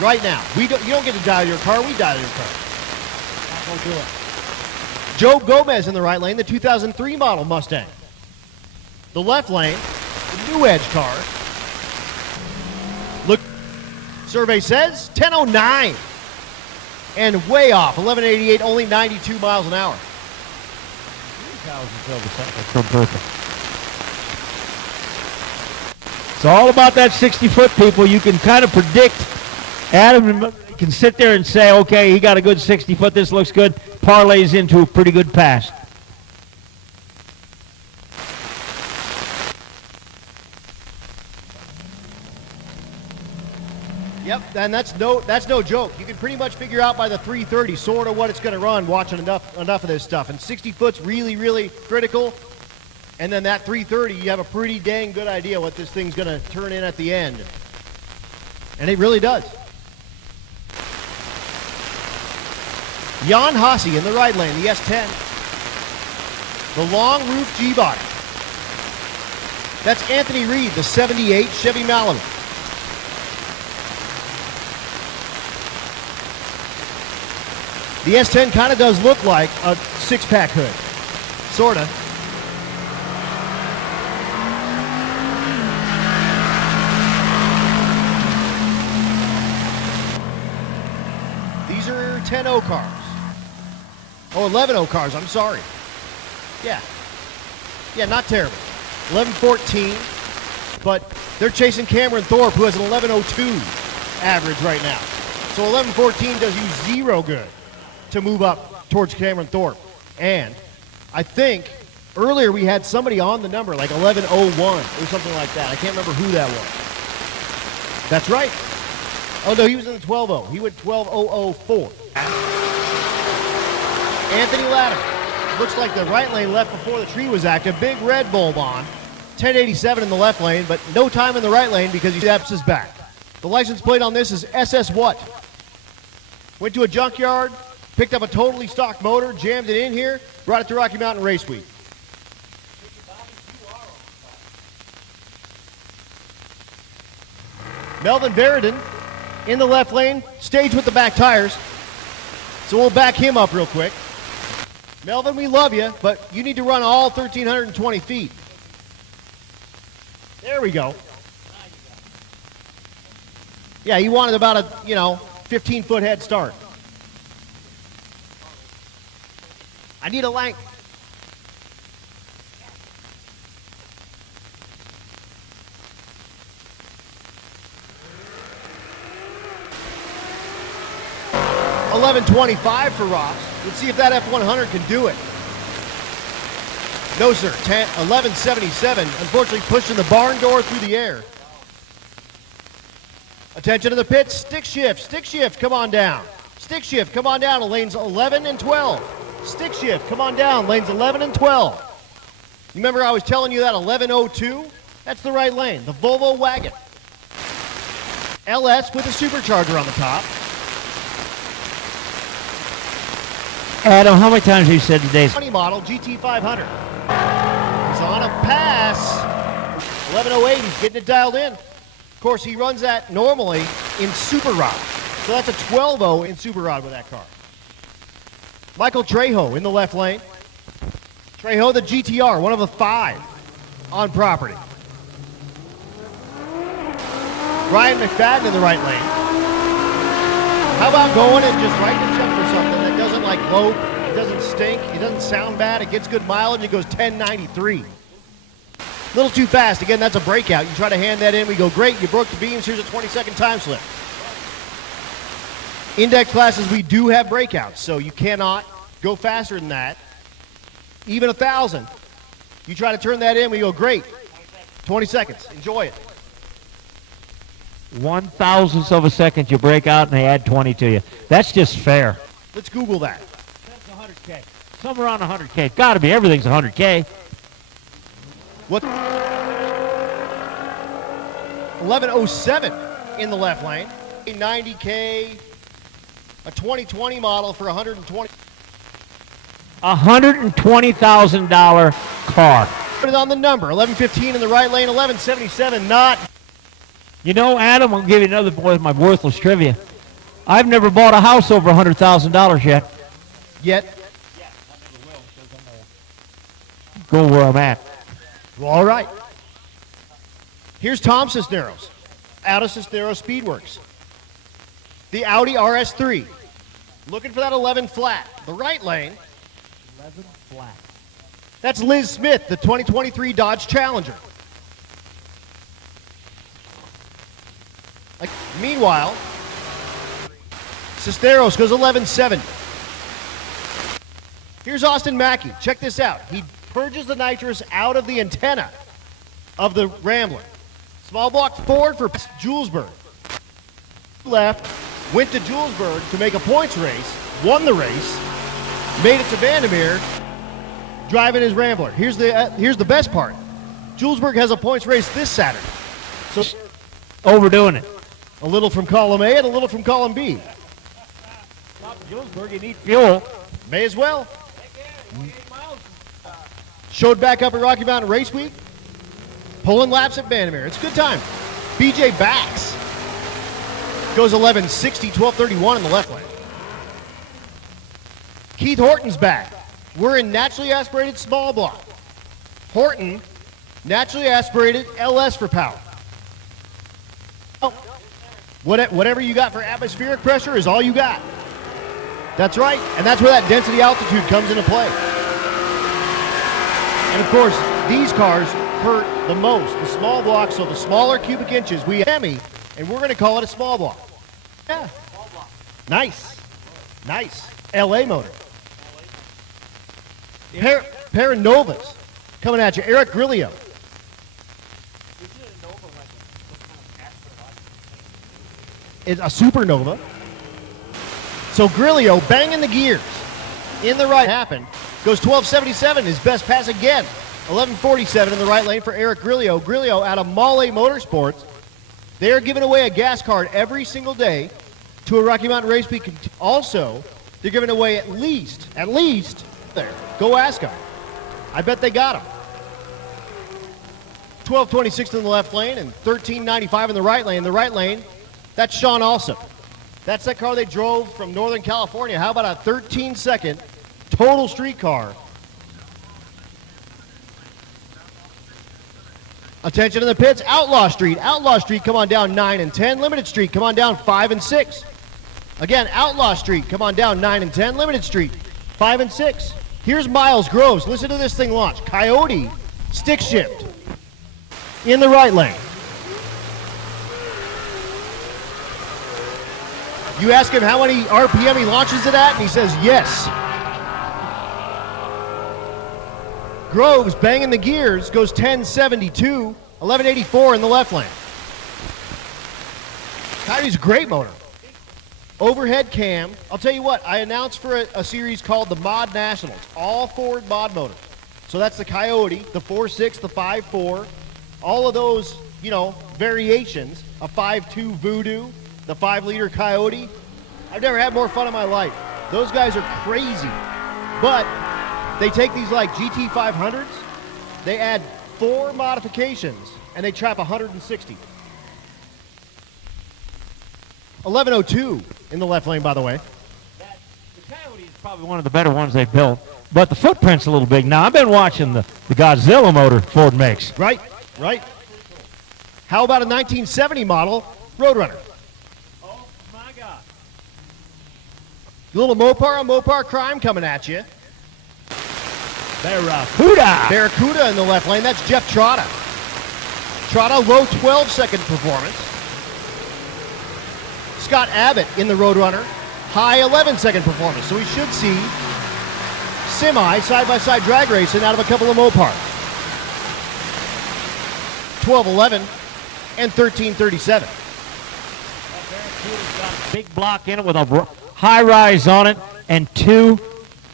Right now. You don't get to dial your car, we dial your car. I'll go do it. Joe Gomez in the right lane, the 2003 model Mustang. The left lane, the New Edge car. Look, survey says 10.09. And way off, 1188, only 92 miles an hour. 3 thousandths of a second from perfect. It's all about that 60-foot, people. You can kind of predict. Adam can sit there and say, okay, he got a good 60-foot. This looks good. Parlays into a pretty good pass. Yep, and that's no joke. You can pretty much figure out by the 330 sort of what it's going to run watching enough of this stuff. And 60 foot's really, really critical. And then that 330, you have a pretty dang good idea what this thing's going to turn in at the end. And it really does. Jan Hasse in the right lane, the S10. The long roof G-body. That's Anthony Reed, the 78 Chevy Malibu. The S10 kind of does look like a six-pack hood. Sort of. These are 10-0 cars. Oh, 11-0 cars, I'm sorry. Yeah. Yeah, not terrible. 11-14, but they're chasing Cameron Thorpe, who has an 11-02 average right now. So 11-14 does you zero good to move up towards Cameron Thorpe. And I think earlier we had somebody on the number, like 11-01 or something like that. I can't remember who that was. That's right. Oh, no, he was in the 12-0. He went 12-0-0-4. Anthony Latimer. Looks like the right lane left before the tree was active. Big red bulb on. 1087 in the left lane, but no time in the right lane because he steps his back. The license plate on this is SS what? Went to a junkyard, picked up a totally stock motor, jammed it in here, brought it to Rocky Mountain Race Week. Melvin Varidan in the left lane, staged with the back tires. So we'll back him up real quick. Melvin, we love you, but you need to run all 1,320 feet. There we go. Yeah, he wanted about a, 15-foot head start. I need a length. $11.25 for Ross. Let's see if that F100 can do it. No, sir. 11.77. Unfortunately, pushing the barn door through the air. Attention to the pits. Stick shift. Stick shift. Come on down. Stick shift. Come on down to lanes 11 and 12. Stick shift. Come on down. Lanes 11 and 12. You remember I was telling you that 11.02? That's the right lane. The Volvo wagon. LS with a supercharger on the top. Adam, how many times have you said today? 20 model GT500. He's on a pass. 11.08, he's getting it dialed in. Of course, he runs that normally in Super Rod. So that's a 12.0 in Super Rod with that car. Michael Trejo in the left lane. Trejo, the GTR, one of the 5 on property. Ryan McFadden in the right lane. How about going and just writing a check for something that doesn't like lope, it doesn't stink, it doesn't sound bad, it gets good mileage, it goes 1093. A little too fast. Again, that's a breakout. You try to hand that in, we go, great, you broke the beams, here's a 20-second time slip. Index classes, we do have breakouts, so you cannot go faster than that. Even 1,000. You try to turn that in, we go, great. 20 seconds. Enjoy it. 1,000th of a second you break out and they add 20 to you. That's just fair. Let's Google that. That's 100K. Somewhere around 100K. Got to be. Everything's 100K. What? 11.07 in the left lane. A 90K, a 2020 model for 120. $120,000 car. Put it on the number. 11.15 in the right lane. 11.77 not. You know, Adam, I'll give you another one of my worthless trivia. I've never bought a house over $100,000 yet. Yet. Go where I'm at. Well, all right. Here's Tom Cisneros, out of Cisneros Speedworks. The Audi RS3. Looking for that 11 flat. The right lane. 11 flat. That's Liz Smith, the 2023 Dodge Challenger. Meanwhile, Cisneros goes 11.7. Here's Austin Mackey. Check this out. He purges the nitrous out of the antenna of the Rambler. Small block Ford for Julesburg. Left, went to Julesburg to make a points race, won the race, made it to Vandermeer, driving his Rambler. Here's the best part. Julesburg has a points race this Saturday. So overdoing it. A little from column A and a little from column B. Julesburg, you need fuel. May as well. Showed back up at Rocky Mountain Race Week. Pulling laps at Vandermeer. It's a good time. BJ Bax goes 11:60, 12:31 in the left lane. Keith Horton's back. We're in naturally aspirated small block. Horton, naturally aspirated LS for power. Oh, whatever you got for atmospheric pressure is all you got. That's right, and that's where that density altitude comes into play. And of course, these cars hurt the most, the small block, so the smaller cubic inches we have, and we're going to call it a small block. Yeah. Nice. Nice. LA motor. Paranovas coming at you. Eric Grillo. It's a supernova. So Grillo banging the gears in the right happened. Goes 12:77, his best pass again. 11:47 in the right lane for Eric Grillo. Grillo out of Mahle Motorsports. They're giving away a gas card every single day to a Rocky Mountain Race Week. Also, they're giving away at least, there. Go ask them. I bet they got them. 12:26 in the left lane and 13:95 in the right lane. The right lane, that's Sean Alsop. That's that car they drove from Northern California. How about a 13-second total street car? Attention to the pits. Outlaw Street. Outlaw Street, come on down 9 and 10. Limited Street, come on down 5 and 6. Again, Outlaw Street, come on down 9 and 10. Limited Street, 5 and 6. Here's Miles Groves. Listen to this thing launch. Coyote, stick shift in the right lane. You ask him how many RPM he launches it at, and he says yes. Groves banging the gears, goes 10:72, 11:84 in the left lane. Coyote's a great motor. Overhead cam. I'll tell you what, I announced for a series called the Mod Nationals, all Ford mod motors. So that's the Coyote, the 4.6, the 5.4, all of those, variations, a 5.2 Voodoo, the 5-liter Coyote. I've never had more fun in my life. Those guys are crazy. But they take these like GT500s, they add 4 modifications, and they trap 160. 11:02 in the left lane, by the way. The Coyote is probably one of the better ones they've built, but the footprint's a little big. Now, I've been watching the Godzilla motor Ford makes. Right. How about a 1970 model Roadrunner? Oh, my God. A little Mopar crime coming at you. Barracuda in the left lane. That's Jeff Trotta. Trotta, low 12-second performance. Scott Abbott in the Roadrunner, high 11-second performance. So we should see semi side-by-side drag racing out of a couple of Mopars. 12:11 and 13:37. Barracuda's got a big block in it with a high rise on it and 2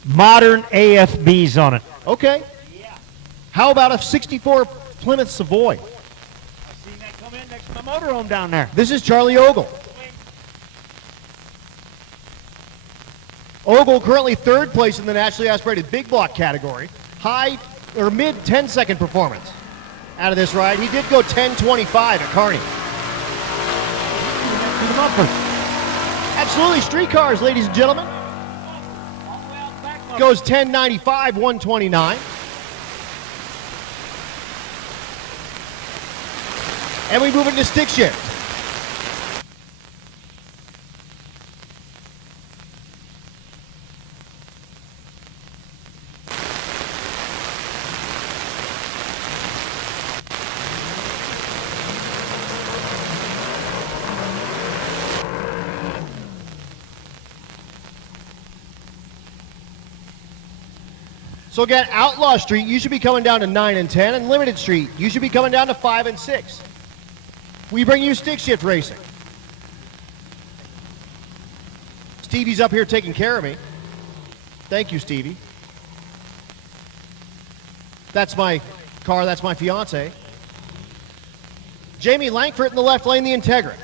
modern AFBs on it. Okay. How about a 64 Plymouth Savoy? I've seen that come in next to my motorhome down there. This is Charlie Ogle. Ogle currently 3rd place in the naturally aspirated big block category. High or mid 10-second performance out of this ride. He did go 10:25 at Kearney. Absolutely, street cars, ladies and gentlemen. Goes 10:95, 129. And we move into stick shift. So again, Outlaw Street, you should be coming down to 9 and 10, and Limited Street, you should be coming down to 5 and 6. We bring you stick shift racing. Stevie's up here taking care of me. Thank you, Stevie. That's my car, that's my fiance. Jamie Langford in the left lane, the Integra.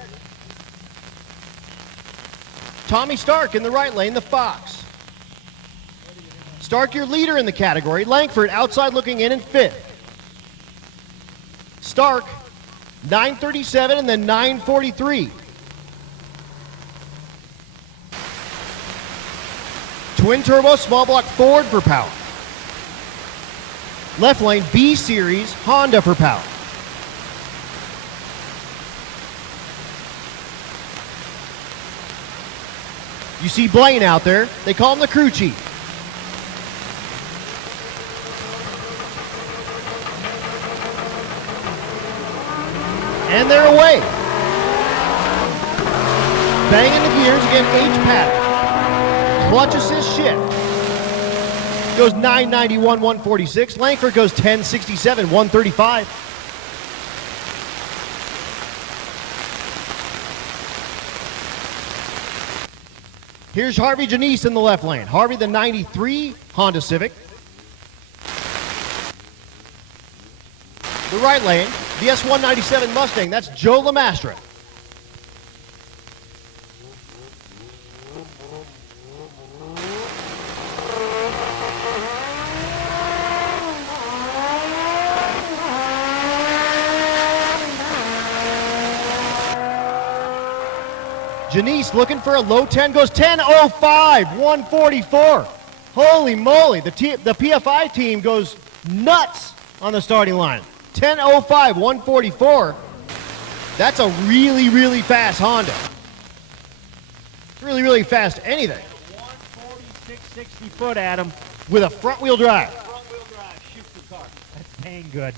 Tommy Stark in the right lane, the Fox. Stark, your leader in the category. Langford outside looking in 5th. Stark, 937 and then 943. Twin turbo small block Ford for power. Left lane B Series Honda for power. You see Blaine out there. They call him the crew chief. And they're away. Banging the gears again, H pattern. Clutch assist shift. Goes 991, 146. Langford goes 1067, 135. Here's Harvey Janice in the left lane. Harvey, the 93 Honda Civic. The right lane, the S197 Mustang. That's Joe Lamastra. Janice looking for a low 10, goes 10.05, 144. Holy moly, the PFI team goes nuts on the starting line. 10.05, 144. That's a really, really fast Honda. Really, really fast anything. 146, 60 foot, Adam. With a front wheel drive. Front wheel drive, shoots the car. That's dang good.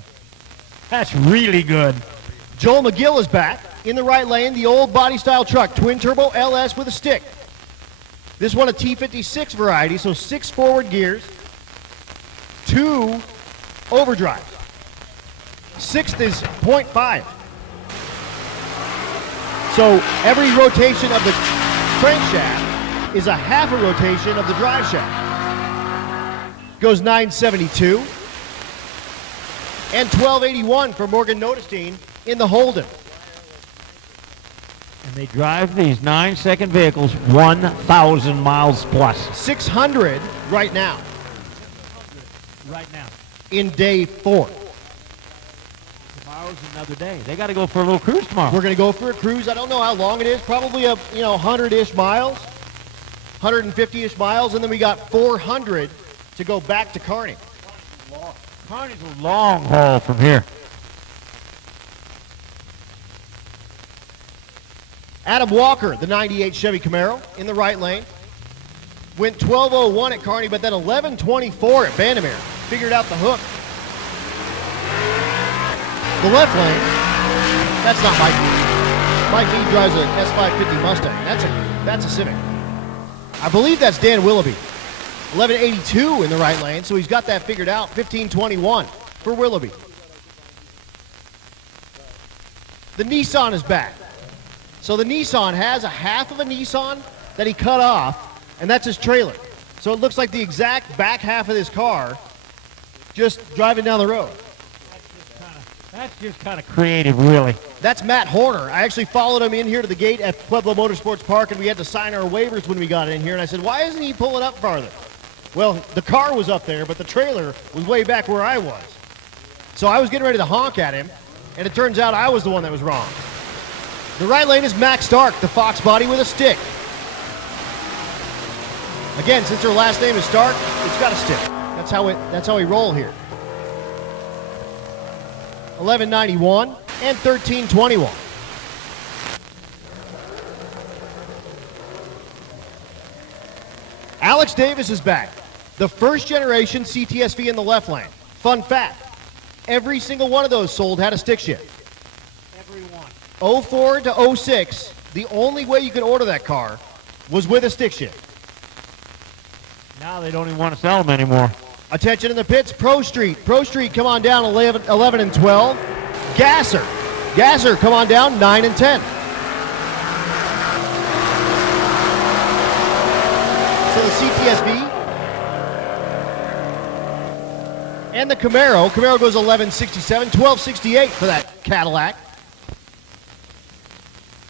That's really good. Joel McGill is back. In the right lane, the old body style truck, twin turbo LS with a stick. This one a T56 variety, so 6 forward gears, 2 overdrive. 6th is 0.5. So every rotation of the crankshaft is a half a rotation of the drive shaft. Goes 972. And 1281 for Morgan Notestein in the Holden. And they drive these 9-second vehicles 1,000 miles plus. 600 right now. Right now. In day 4. Tomorrow's another day. They got to go for a little cruise tomorrow. We're going to go for a cruise. I don't know how long it is. Probably 100-ish miles, 150-ish miles, and then we got 400 to go back to Kearney. Kearney's a long haul from here. Adam Walker, the 98 Chevy Camaro, in the right lane. Went 12.01 at Kearney, but then 11.24 at Bandimere. Figured out the hook. The left lane, that's not Mike Meade. Mike Meade drives an S550 Mustang. That's a Civic. I believe that's Dan Willoughby. 11.82 in the right lane, so he's got that figured out. 15.21 for Willoughby. The Nissan is back. So the Nissan has a half of a Nissan that he cut off, and that's his trailer. So it looks like the exact back half of this car just driving down the road. That's just kind of creative, really. That's Matt Horner. I actually followed him in here to the gate at Pueblo Motorsports Park, and we had to sign our waivers when we got in here. And I said, why isn't he pulling up farther? Well, the car was up there, but the trailer was way back where I was. So I was getting ready to honk at him, and it turns out I was the one that was wrong. The right lane is Max Stark, the Fox body with a stick. Again, since her last name is Stark, it's got a stick. That's how we roll here. 11.91 and 13.21. Alex Davis is back. The first generation CTSV in the left lane. Fun fact, every single one of those sold had a stick shift. Every one. 04 to 06, the only way you could order that car was with a stick shift. Now they don't even want to sell them anymore. Attention in the pits, Pro Street. Pro Street, come on down, 11 and 12. Gasser. Gasser, come on down, 9 and 10. So the CTSV and the Camaro. Camaro goes 11.67, 12.68 for that Cadillac.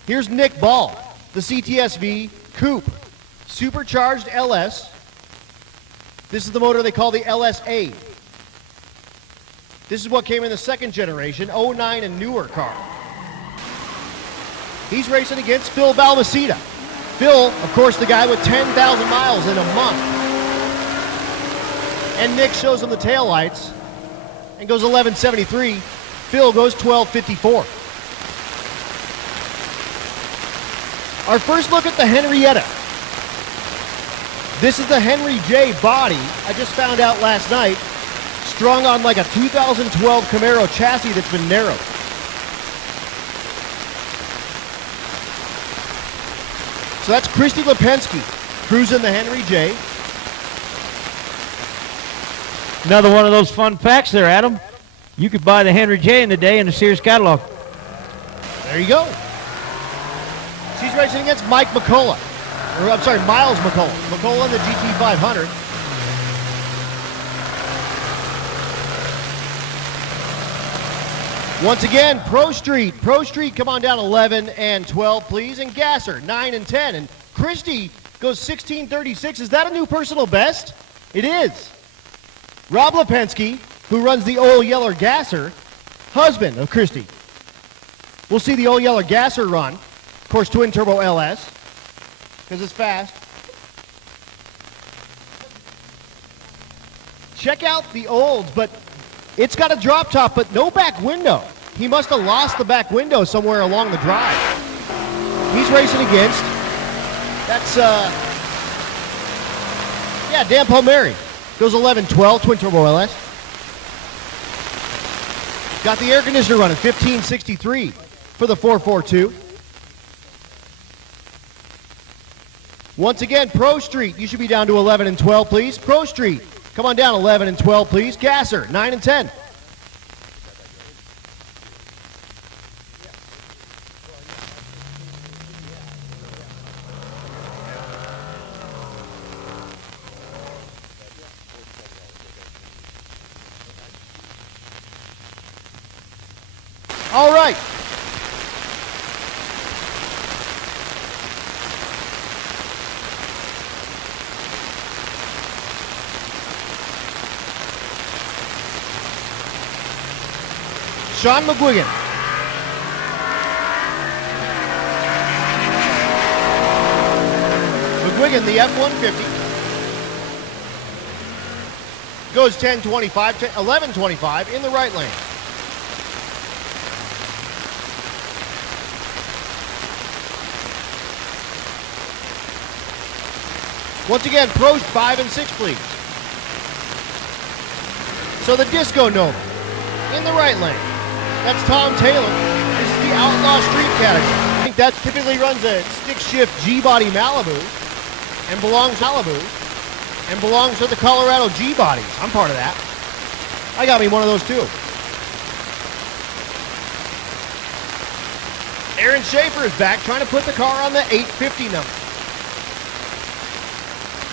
Here's Nick Ball, the CTSV Coupe, supercharged LS. This is the motor they call the LSA. This is what came in the second generation, 09 and newer car. He's racing against Phil Balmaceda. Phil, of course, the guy with 10,000 miles in a month. And Nick shows him the taillights and goes 1173. Phil goes 1254. Our first look at the Henrietta. This is the Henry J body. I just found out last night, strung on like a 2012 Camaro chassis that's been narrowed. So that's Christy Lipinski cruising the Henry J. Another one of those fun facts there, Adam. You could buy the Henry J in the day in the Sears catalog. There you go. She's racing against Mike McCullough. Or, I'm sorry, Miles McCullough. McCullough in the GT500. Once again, Pro Street. Pro Street, come on down 11 and 12, please. And Gasser, 9 and 10. And Christie goes 16:36. Is that a new personal best? It is. Rob Lipinski, who runs the Oil Yeller Gasser, husband of Christie. We'll see the Oil Yeller Gasser run. Of course, twin turbo LS, because it's fast. Check out the olds, but it's got a drop top, but no back window. He must have lost the back window somewhere along the drive. He's racing against, that's, Dan Palmieri. Goes 11-12, twin turbo LS. Got the air conditioner running, 1563 for the 442. Once again, Pro Street, you should be down to 11 and 12, please. Pro Street, come on down, 11 and 12, please. Gasser, 9 and 10. All right. Sean McGuigan. McGuigan, the F-150. Goes 10-25, 11-25 in the right lane. Once again, Prost 5 and 6, please. So the Disco Nova in the right lane. That's Tom Taylor. This is the Outlaw Street category. I think that typically runs a stick shift G-body Malibu and belongs to the Colorado G-bodies. I'm part of that. I got me one of those too. Aaron Schaefer is back trying to put the car on the 850 number.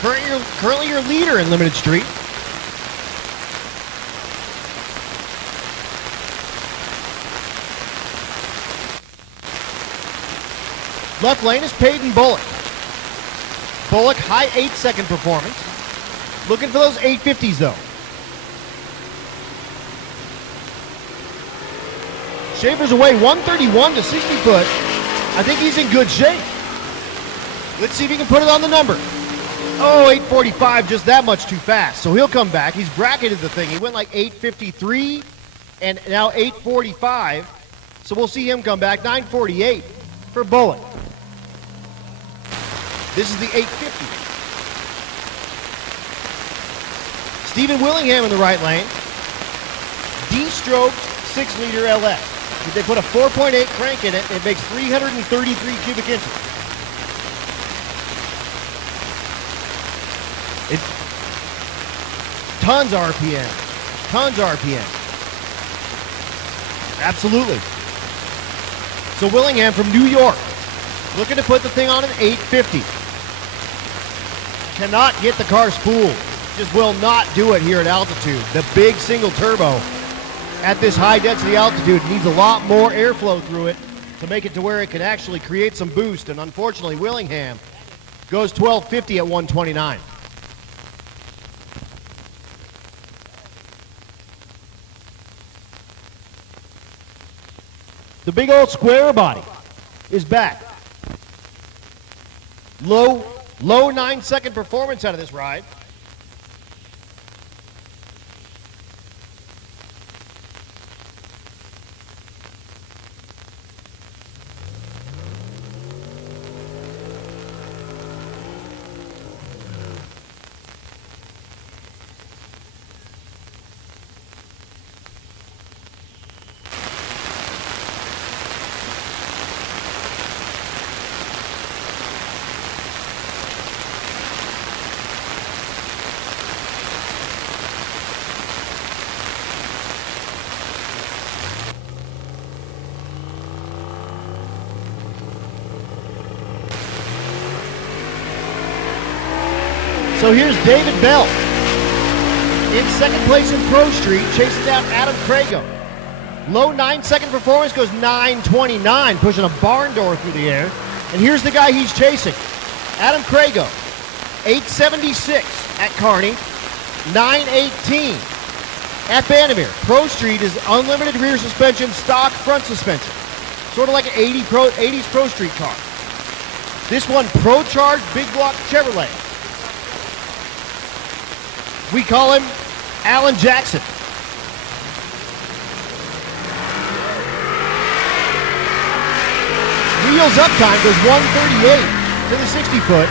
Currently your leader in Limited Street. Left lane is Peyton Bullock. Bullock, high 8-second performance. Looking for those 850s though. Schaefer's away 131 to 60 foot. I think he's in good shape. Let's see if he can put it on the number. Oh, 845, just that much too fast. So he'll come back. He's bracketed the thing. He went like 853 and now 845. So we'll see him come back. 948 for Bullock. This is the 850. Stephen Willingham in the right lane. D-stroked 6-liter LS. If they put a 4.8 crank in it, it makes 333 cubic inches. It's tons RPM. Tons RPM. Absolutely. So Willingham from New York, looking to put the thing on an 850. Cannot get the car spooled. Just will not do it here at altitude. The big single turbo at this high density altitude needs a lot more airflow through it to make it to where it can actually create some boost. And unfortunately, Willingham goes 1250 at 129. The big old square body is back. Low 9-second performance out of this ride. So here's David Bell in second place in Pro Street, chasing down Adam Crago. Low 9-second performance goes 9:29, pushing a barn door through the air. And here's the guy he's chasing, Adam Crago, 8:76 at Kearney, 9:18 at Vandermeer. Pro Street is unlimited rear suspension, stock front suspension, sort of like an 80s Pro Street car. This one, Pro Charge Big Block Chevrolet. We call him Alan Jackson. Wheels up time goes 138 to the 60-foot.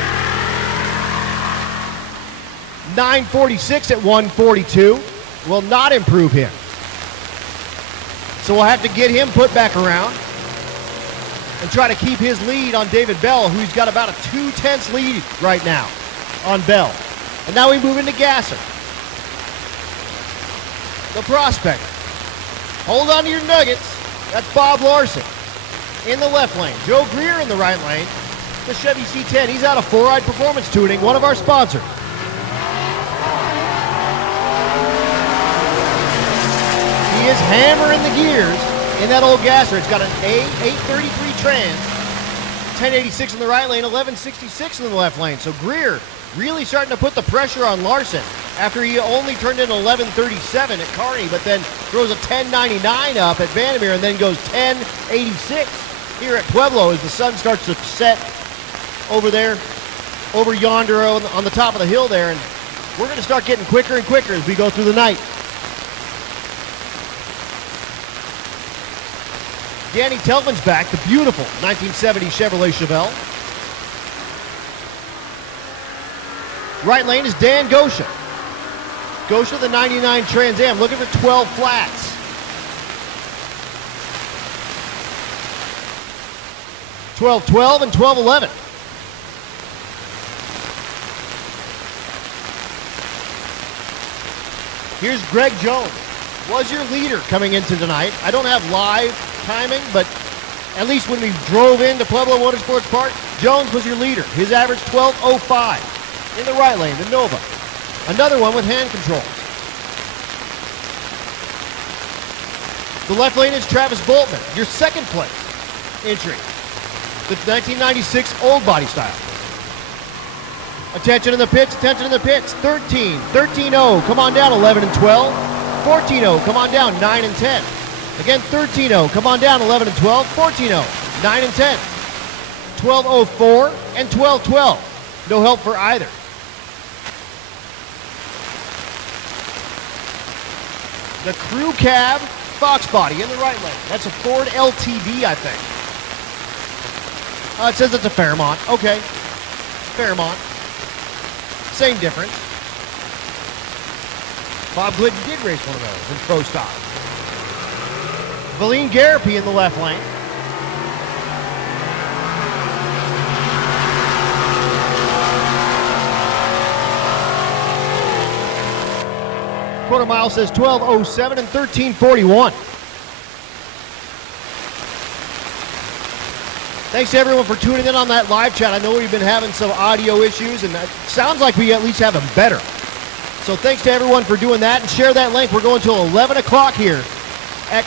946 at 142 will not improve him. So we'll have to get him put back around and try to keep his lead on David Bell, who's got about a 2/10 lead right now on Bell. And now we move into Gasser, the prospect. Hold on to your nuggets. That's Bob Larson in the left lane. Joe Greer in the right lane. The Chevy C10. He's out of 4-Ride Performance Tuning, one of our sponsors. He is hammering the gears in that old Gasser. It's got an A833 trans, 1086 in the right lane, 1166 in the left lane. So Greer really starting to put the pressure on Larson after he only turned in 1137 at Kearney, but then throws a 1099 up at Vandermeer and then goes 1086 here at Pueblo as the sun starts to set over there, over yonder on the top of the hill there. And we're going to start getting quicker and quicker as we go through the night. Danny Telvin's back, the beautiful 1970 Chevrolet Chevelle. Right lane is Dan Gosha. Gosha, the 99 Trans Am, looking for 12 flats. .12.12 and 12.11. Here's Greg Jones. Was your leader coming into tonight. I don't have live timing, but at least when we drove into Pueblo Motorsports Park, Jones was your leader. His average 12.05 in the right lane, the Nova. Another one with hand controls. The left lane is Travis Boltman, your second place entry. The 1996 old body style. Attention in the pits, attention in the pits. 13-0, come on down, 11 and 12. 14-0, come on down, 9 and 10. Again, 13-0, come on down, 11 and 12. 14-0, 9 and 10. 12-04 and 12-12. No help for either. The crew cab Fox body in the right lane. That's a Ford LTD, I think. It says it's a Fairmont. Okay. Fairmont. Same difference. Bob Glidden did race one of those in Pro Stock. Valine Garapi in the left lane. Quarter mile says 12:07 and 13:41. Thanks to everyone for tuning in on that live chat. I know we've been having some audio issues, and it sounds like we at least have them better. So thanks to everyone for doing that, and share that link. We're going till 11 o'clock here at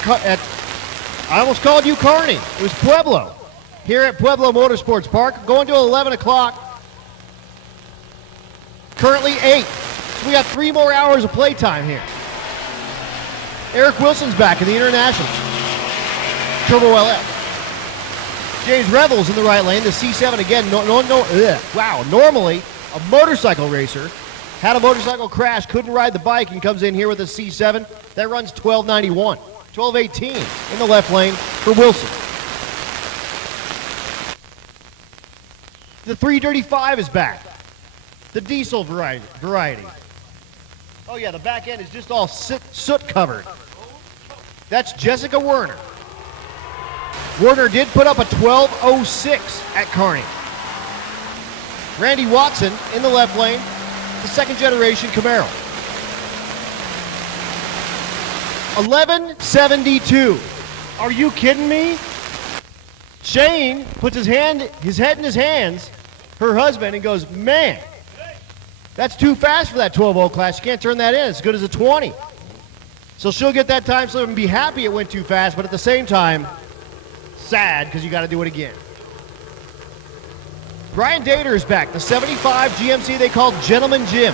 I almost called you Kearney. It was Pueblo. Here at Pueblo Motorsports Park, going to 11 o'clock. Currently 8. So we got 3 more hours of playtime here. Eric Wilson's back in the Internationals. Turbo LF. James Revels in the right lane, the C7 again. Wow, normally a motorcycle racer had a motorcycle crash, couldn't ride the bike, and comes in here with a C7 that runs 1291, 1218 in the left lane for Wilson. The 335 is back, the diesel variety. Oh yeah, the back end is just all soot covered. That's Jessica Werner. Werner did put up a 1206 at Kearney. Randy Watson in the left lane, the second generation Camaro. 1172. Are you kidding me? Shane puts his head in his hands, her husband, and goes, man, that's too fast for that 12.0 class. You can't turn that in. It's as good as a 20. So she'll get that time slip and be happy it went too fast, but at the same time, sad because you got to do it again. Brian Dater is back. The 75 GMC they call Gentleman Jim.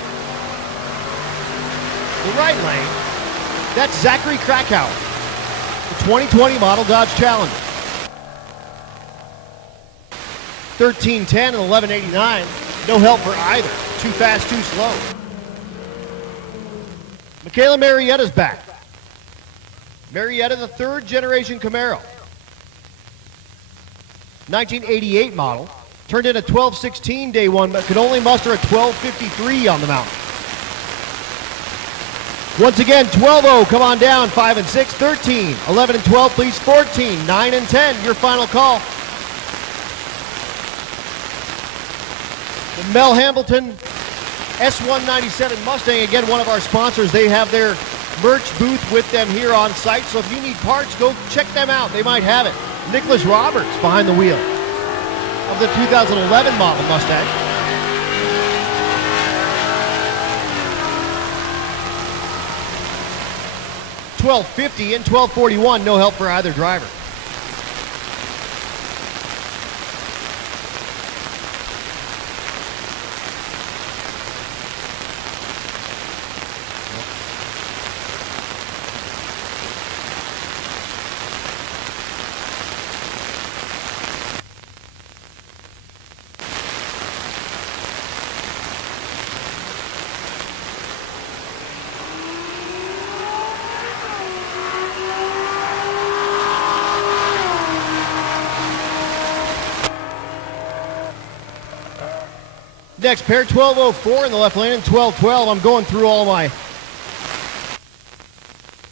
The right lane, that's Zachary Krakauer. The 2020 model Dodge Challenger. 1310 and 1189. No help for either. Too fast, too slow. Michaela Marietta's back. Marietta, the third generation Camaro. 1988 model. Turned in a 1216 day one, but could only muster a 1253 on the mountain. Once again, 12.0, come on down, 5 and 6, 13, 11 and 12, please, 14, 9 and 10, your final call. The Mel Hambleton S197 Mustang, again, one of our sponsors. They have their merch booth with them here on site, so if you need parts, go check them out. They might have it. Nicholas Roberts behind the wheel of the 2011 model Mustang. $12.50 and $12.41, no help for either driver. Next pair, 1204 in the left lane and 1212. I'm going through all my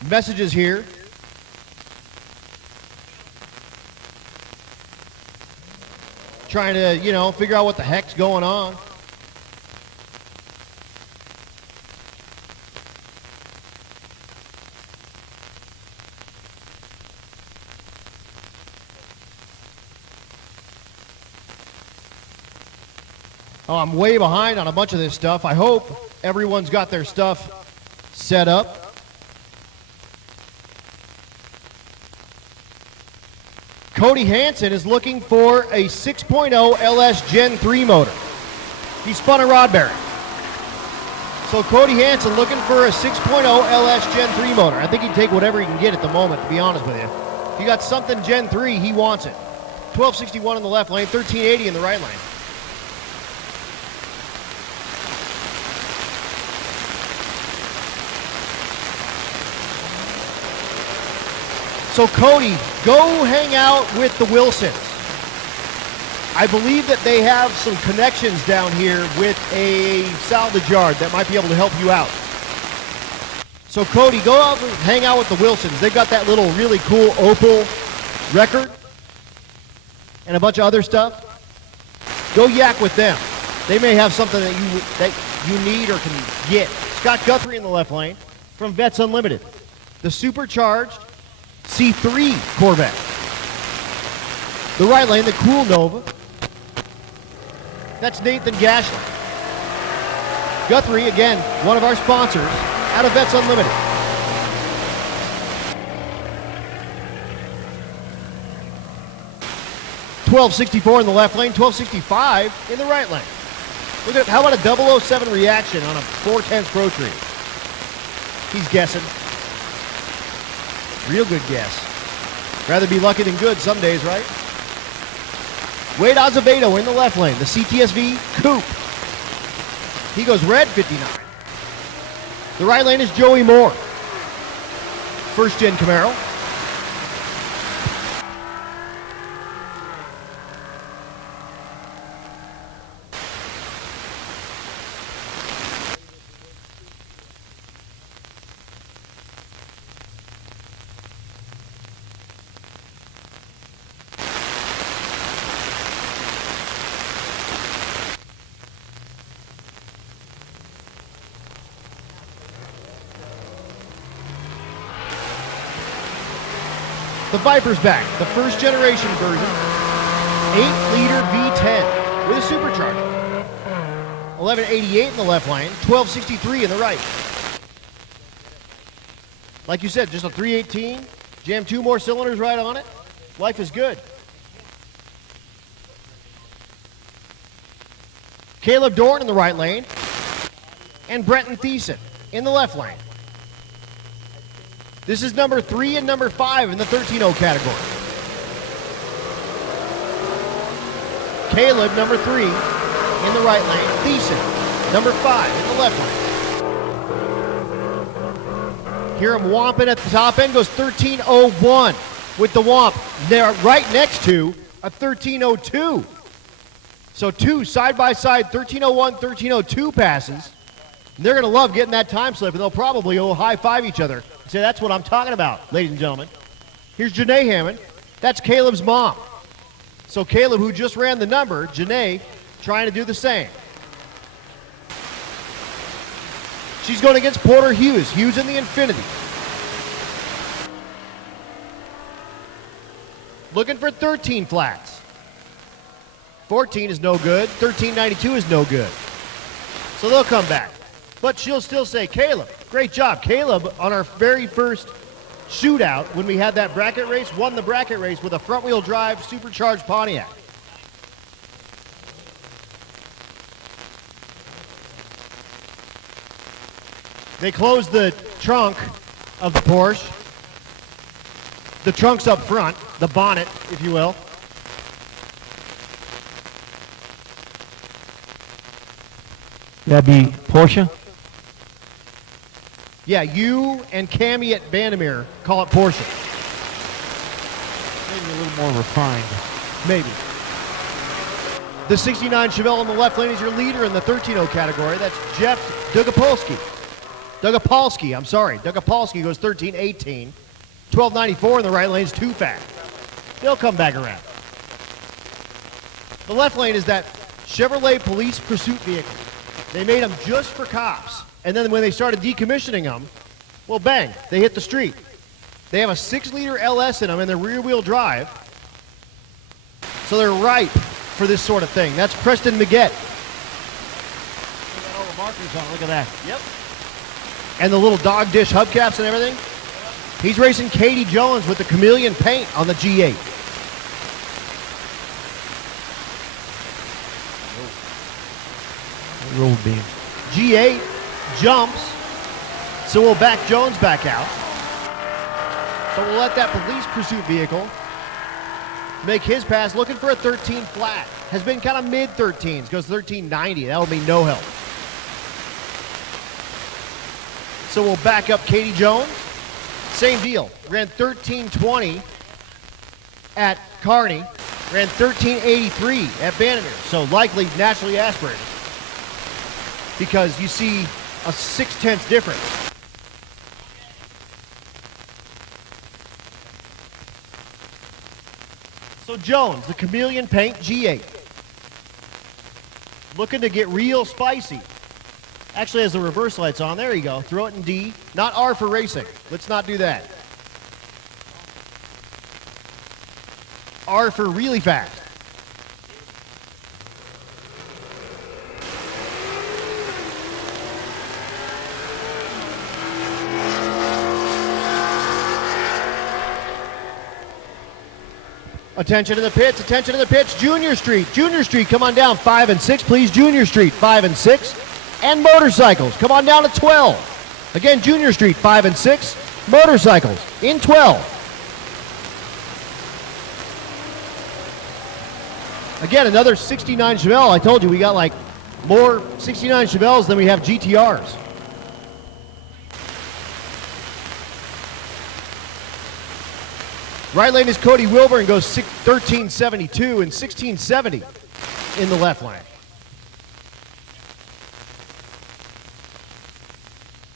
messages here. Trying to, figure out what the heck's going on. Oh, I'm way behind on a bunch of this stuff. I hope everyone's got their stuff set up. Cody Hansen is looking for a 6.0 LS Gen 3 motor. He spun a rod bearing. So Cody Hansen looking for a 6.0 LS Gen 3 motor. I think he'd take whatever he can get at the moment, to be honest with you. If you got something Gen 3, he wants it. 1261 in the left lane, 1380 in the right lane. So Cody, go hang out with the Wilsons. I believe that they have some connections down here with a salvage yard that might be able to help you out. So Cody, go out and hang out with the Wilsons. They've got that little really cool Opel record and a bunch of other stuff. Go yak with them. They may have something that you need or can get. Scott Guthrie in the left lane from Vets Unlimited. The supercharged C3 Corvette. The right lane, the cool Nova. That's Nathan Gashler. Guthrie, again, one of our sponsors, out of Vets Unlimited. $12.64 in the left lane, $12.65 in the right lane. Look at, how about a 007 reaction on a 410 Pro Tree? He's guessing. Real good guess. Rather be lucky than good some days, right? Wade Azevedo in the left lane, the CTSV Coupe. He goes red 59. The right lane is Joey Moore. First gen Camaro. The Viper's back, the first generation version, 8-liter V10 with a supercharger. 1188 in the left lane, 1263 in the right. Like you said, just a 318, jam 2 more cylinders right on it. Life is good. Caleb Dorn in the right lane, and Brenton Thiessen in the left lane. This is number 3 and number 5 in the 13-0 category. Caleb, number 3 in the right lane. Thiessen, number 5 in the left lane. Hear him womping at the top end, goes 13:01 with the womp. They're right next to a 13:02. So 2 side-by-side 13:01, 13:02 passes. They're going to love getting that time slip, and they'll probably go high-five each other. See, that's what I'm talking about, ladies and gentlemen. Here's Janae Hammond. That's Caleb's mom. So Caleb, who just ran the number, Janae, trying to do the same. She's going against Porter Hughes. Hughes in the Infinity. Looking for 13 flats. 14 is no good. 1392 is no good. So they'll come back. But she'll still say, Caleb, great job. Caleb, on our very first shootout, when we had that bracket race, won the bracket race with a front-wheel drive supercharged Pontiac. They closed the trunk of the Porsche. The trunk's up front, the bonnet, if you will. That'd be Porsche? Yeah, you and Cammie at Bandamere call it Porsche. Maybe a little more refined. Maybe. The 69 Chevelle on the left lane is your leader in the 13-0 category. That's Jeff Dugapolsky. Dugapolsky goes 13:18. 12:94 in the right lane is too fast. They'll come back around. The left lane is that Chevrolet police pursuit vehicle. They made them just for cops. And then when they started decommissioning them, well, bang, they hit the street. They have a 6-liter LS in them in their rear-wheel drive. So they're ripe for this sort of thing. That's Preston Miguet. Look at all the markers on it. Look at that. Yep. And the little dog dish hubcaps and everything. He's racing Katie Jones with the chameleon paint on the G8. Roll beam. G8 jumps, so we'll back Jones back out. So we'll let that police pursuit vehicle make his pass, looking for a 13 flat. Has been kind of mid-13s, goes 1390. That will be no help. So we'll back up Katie Jones. Same deal. Ran 1320 at Kearney. Ran 1383 at Vandermeer. So likely naturally aspirated, because you see a 0.6 difference. So Jones, the chameleon paint G8. Looking to get real spicy. Actually has the reverse lights on. There you go. Throw it in D. Not R for racing. Let's not do that. R for really fast. Attention in the pits, attention in the pits. Junior Street, come on down. 5 and 6, please. Junior Street, 5 and 6. And motorcycles, come on down to 12. Again, Junior Street, 5 and 6. Motorcycles in 12. Again, another 69 Chevelle. I told you we got like more 69 Chevelles than we have GTRs. Right lane is Cody Wilburn, goes 1372 and 1670 in the left lane.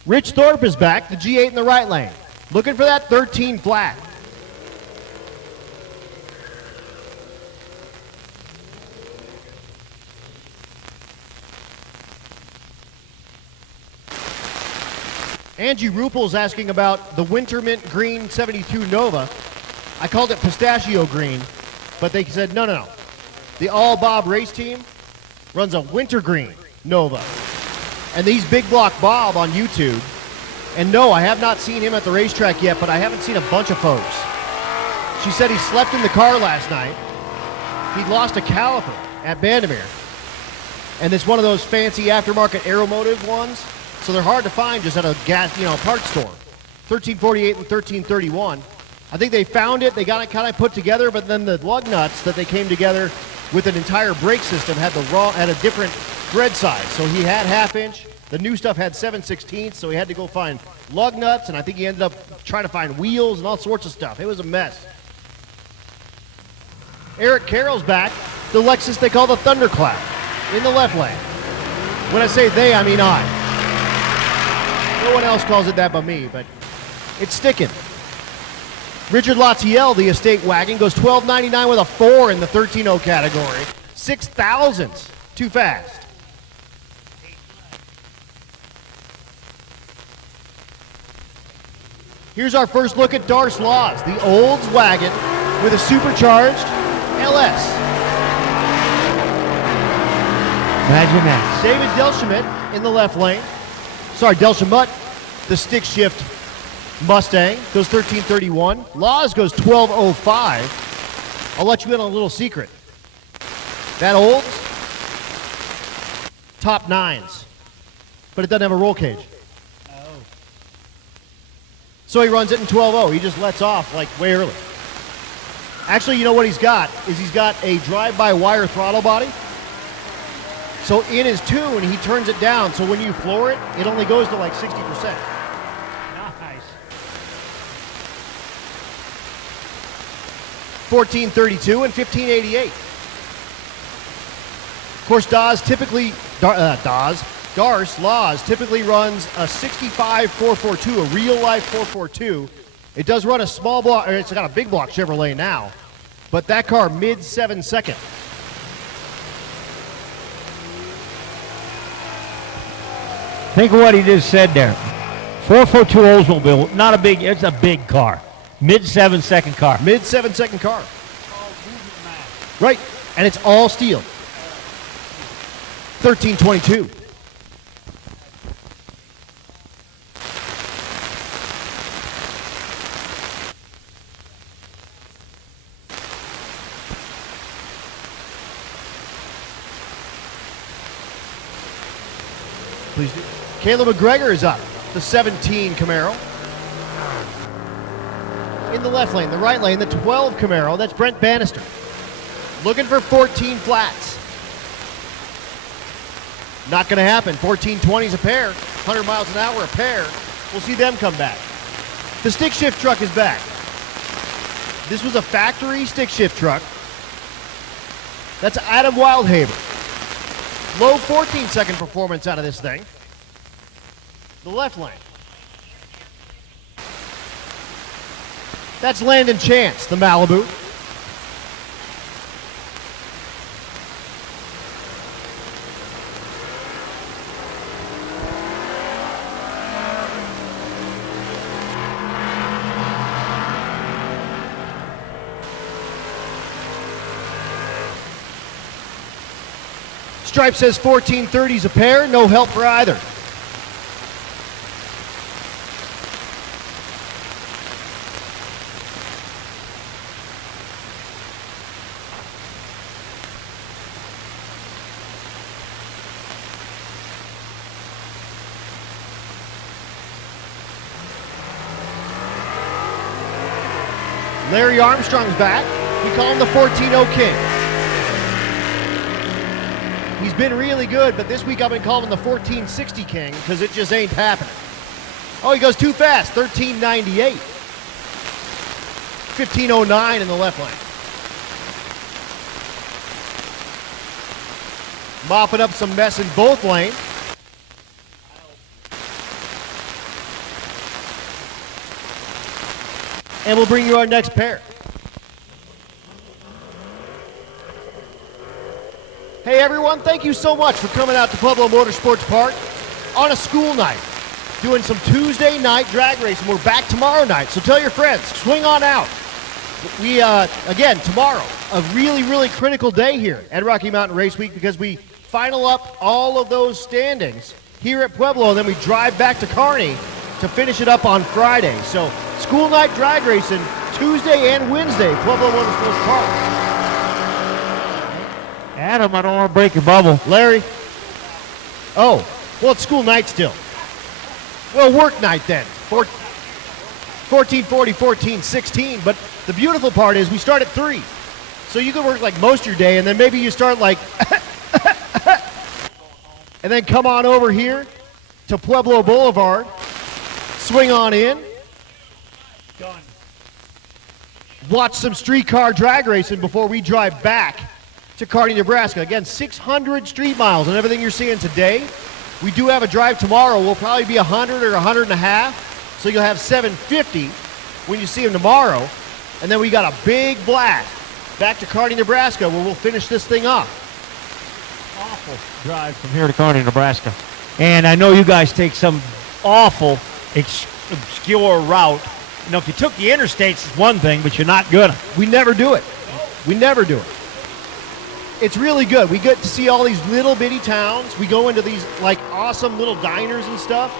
Rich Thorpe is back, the G8 in the right lane. Looking for that 13 flat. Angie Ruppel's asking about the Winter Mint Green 72 Nova. I called it pistachio green, but they said no. The All Bob race team runs a winter green Nova. And he's Big Block Bob on YouTube. And no, I have not seen him at the racetrack yet, but I haven't seen a bunch of folks. She said he slept in the car last night. He lost a caliper at Bandimere. And it's one of those fancy aftermarket Aeromotive ones. So they're hard to find just at a parts store. 1348 and 1331. I think they found it. They got it kind of put together, but then the lug nuts that they came together with an entire brake system had a different thread size. So he had 1/2 inch. The new stuff had 7/16, so he had to go find lug nuts, and I think he ended up trying to find wheels and all sorts of stuff. It was a mess. Eric Carroll's back. The Lexus they call the Thundercloud in the left lane. When I say they, I mean I. No one else calls it that but me, but it's sticking. Richard Latiel, the estate wagon, goes $12.99 with a 4 in the 13.0 category. 6,000s. Too fast. Here's our first look at Darce Laws, the Olds wagon with a supercharged LS. Imagine that. David Delschmidt in the left lane. Sorry, Delschmidt, the stick shift Mustang, goes 1331. Laws goes 1205. I'll let you in on a little secret. That Olds, top 9s, but it doesn't have a roll cage. So he runs it in 12.0. He just lets off like way early. Actually, you know what he's got? He's got a drive-by-wire throttle body. So in his tune, he turns it down. So when you floor it, it only goes to like 60%. Nice. 1432 and 1588. Of course, Darce Laws typically runs a 65 442, a real-life 442. It does run a small block, or it's got a big block Chevrolet now, but that car mid-7 second. Think of what he just said there. 442 Oldsmobile, not a big, it's a big car. Mid-7 second car. Mid-7 second car. Right, and it's all steel. 1322. Please do. Caleb McGregor is up. The 17 Camaro. In the left lane, the right lane, the 12 Camaro. That's Brent Bannister. Looking for 14 flats. Not going to happen. 1420s a pair. 100 miles an hour a pair. We'll see them come back. The stick shift truck is back. This was a factory stick shift truck. That's Adam Wildhaber. Low 14-second performance out of this thing. The left lane. That's Landon Chance, the Malibu. Stripe says 1430s a pair, no help for either. Larry Armstrong's back. We call him the 14-0 King. He's been really good, but this week I've been calling him the 1460 King because it just ain't happening. Oh, he goes too fast, 1398. 1509 in the left lane. Mopping up some mess in both lanes. And we'll bring you our next pair. Hey everyone, thank you so much for coming out to Pueblo Motorsports Park on a school night, doing some Tuesday night drag racing. We're back tomorrow night, so tell your friends, swing on out. We, again, tomorrow, a really, really critical day here at Rocky Mountain Race Week because we final up all of those standings here at Pueblo, and then we drive back to Kearney to finish it up on Friday. So, school night drag racing Tuesday and Wednesday, Pueblo Motorsports Park. Adam, I don't want to break your bubble. Larry? Oh, well, it's school night still. Well, work night then. 1440, 1416, but the beautiful part is we start at 3. So you can work like most of your day, and then maybe you start like and then come on over here to Pueblo Boulevard, swing on in, Done. watch some streetcar drag racing before we drive back to Kearney, Nebraska. Again, 600 street miles and everything you're seeing today. We do have a drive tomorrow. We'll probably be 100 or 100 and a half, so you'll have 750 when you see them tomorrow. And then we got a big blast back to Kearney, Nebraska, where we'll finish this thing off. Awful drive from here to Kearney, Nebraska. And I know you guys take some awful, obscure route. You know, if you took the interstates, it's one thing, but you're not good. We never do it. We never do it. It's really good. We get to see all these little bitty towns. We go into these like awesome little diners and stuff.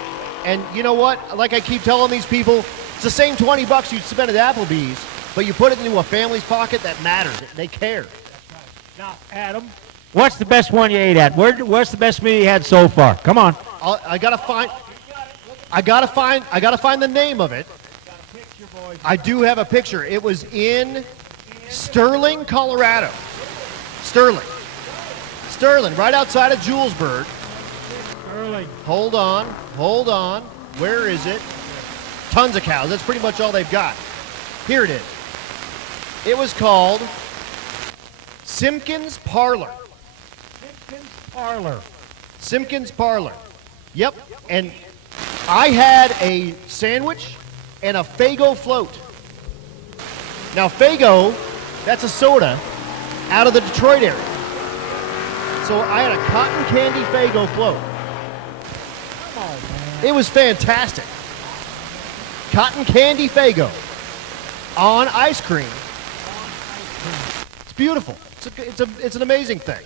And you know what? Like I keep telling these people, it's the same $20 you'd spend at Applebee's, but you put it into a family's pocket that matters. They care. Now, Adam, what's the best one you ate at? What's the best meal you had so far? Come on. I gotta find the name of it. I do have a picture. It was in Sterling, Colorado. Sterling, right outside of Julesburg. Hold on. Where is it? Tons of cows. That's pretty much all they've got. Here it is. It was called Simpkins Parlor. Simpkins Parlor. Yep. And I had a sandwich and a Faygo float. Now, Faygo, that's a soda out of the Detroit area. So I had a cotton candy Faygo float. It was fantastic. Cotton candy Faygo on ice cream. It's beautiful. It's an amazing thing.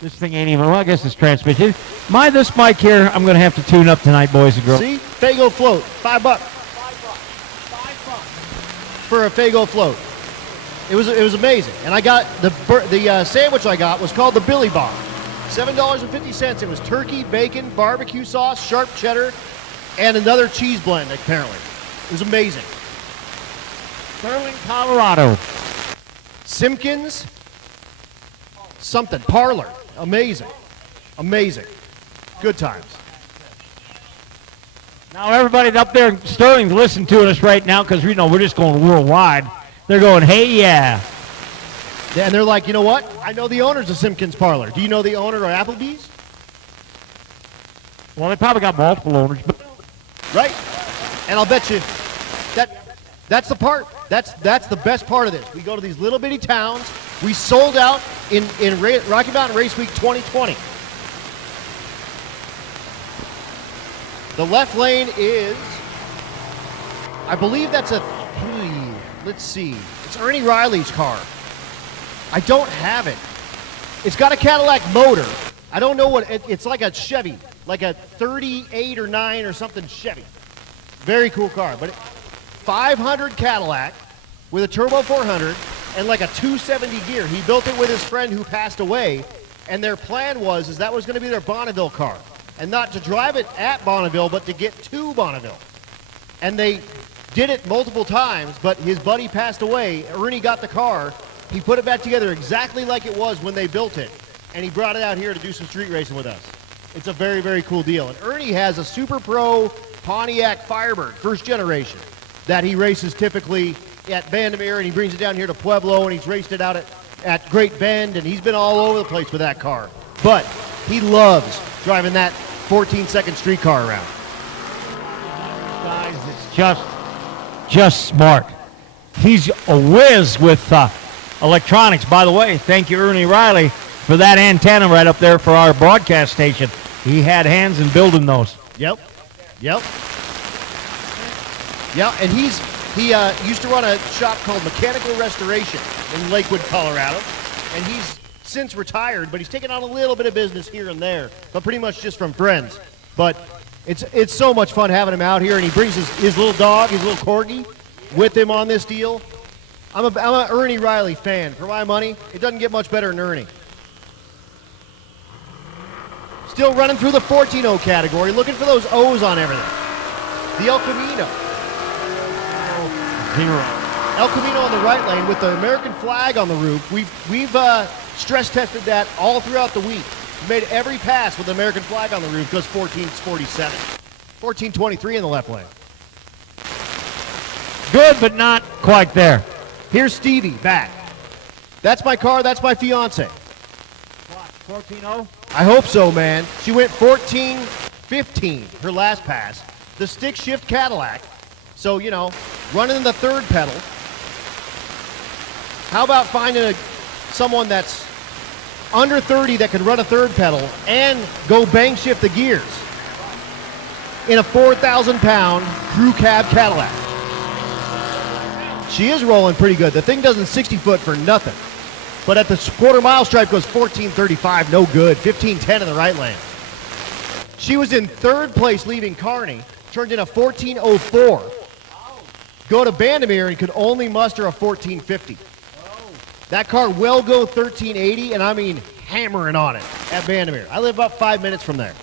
This thing ain't even, well, I guess it's transmission. This mic here, I'm going to have to tune up tonight, boys and girls. See? Faygo float, $5 for a Faygo float. It was amazing. And I got the sandwich I got was called the Billy Bob. $7.50. It was turkey, bacon, barbecue sauce, sharp cheddar, and another cheese blend, apparently. It was amazing. Sterling, Colorado. Simpkins something. Parlor. Amazing. Good times. Now, everybody up there in Sterling's listening to us right now because, we're just going worldwide. They're going, hey, yeah. And they're like, you know what? I know the owners of Simpkins Parlor. Do you know the owner of Applebee's? Well, they probably got multiple owners. But Right. And I'll bet you that's the part. That's the best part of this. We go to these little bitty towns. We sold out in Rocky Mountain Race Week 2020. The left lane is, I believe that's let's see. It's Ernie Riley's car. I don't have it. It's got a Cadillac motor. I don't know what, it's like a Chevy, like a 38 or 9 or something Chevy. Very cool car, but 500 Cadillac with a turbo 400 and like a 270 gear. He built it with his friend who passed away, and their plan was that was going to be their Bonneville car, and not to drive it at Bonneville, but to get to Bonneville. And they did it multiple times, but his buddy passed away. Ernie got the car. He put it back together exactly like it was when they built it. and he brought it out here to do some street racing with us. It's a very, very cool deal. And Ernie has a Super Pro Pontiac Firebird, first generation, that he races typically at Bandimere, and he brings it down here to Pueblo, and he's raced it out at Great Bend, and he's been all over the place with that car. But he loves driving that 14-second street car around. Guys, it's just smart. He's a whiz with electronics. By the way, thank you, Ernie Riley, for that antenna right up there for our broadcast station. He had hands in building those. Yep. Yeah, and he used to run a shop called Mechanical Restoration in Lakewood, Colorado, and he's since retired, but he's taken on a little bit of business here and there, but pretty much just from friends. But it's so much fun having him out here, and he brings his little dog, his little corgi, with him on this deal. I'm a Ernie Riley fan. For my money, it doesn't get much better than Ernie. Still running through the 14-0 category, looking for those O's on everything. The El Camino. El Camino on the right lane with the American flag on the roof. We've stress tested that all throughout the week. We made every pass with the American flag on the roof, goes 14-47. 14-23 in the left lane. Good, but not quite there. Here's Stevie back. That's my car, that's my fiance. 14-0? I hope so, man. She went 14-15 her last pass. The stick shift Cadillac. So, running the third pedal. How about finding someone that's under 30 that can run a third pedal and go bang shift the gears in a 4,000-pound crew cab Cadillac? She is rolling pretty good. The thing doesn't 60-foot for nothing. But at the quarter-mile stripe goes 14.35, no good. 15.10 in the right lane. She was in third place leaving Kearney, turned in a 14.04. Go to Bandimere and could only muster a 14.50. That car will go 13.80, and I mean hammering on it at Bandimere. I live about 5 minutes from there.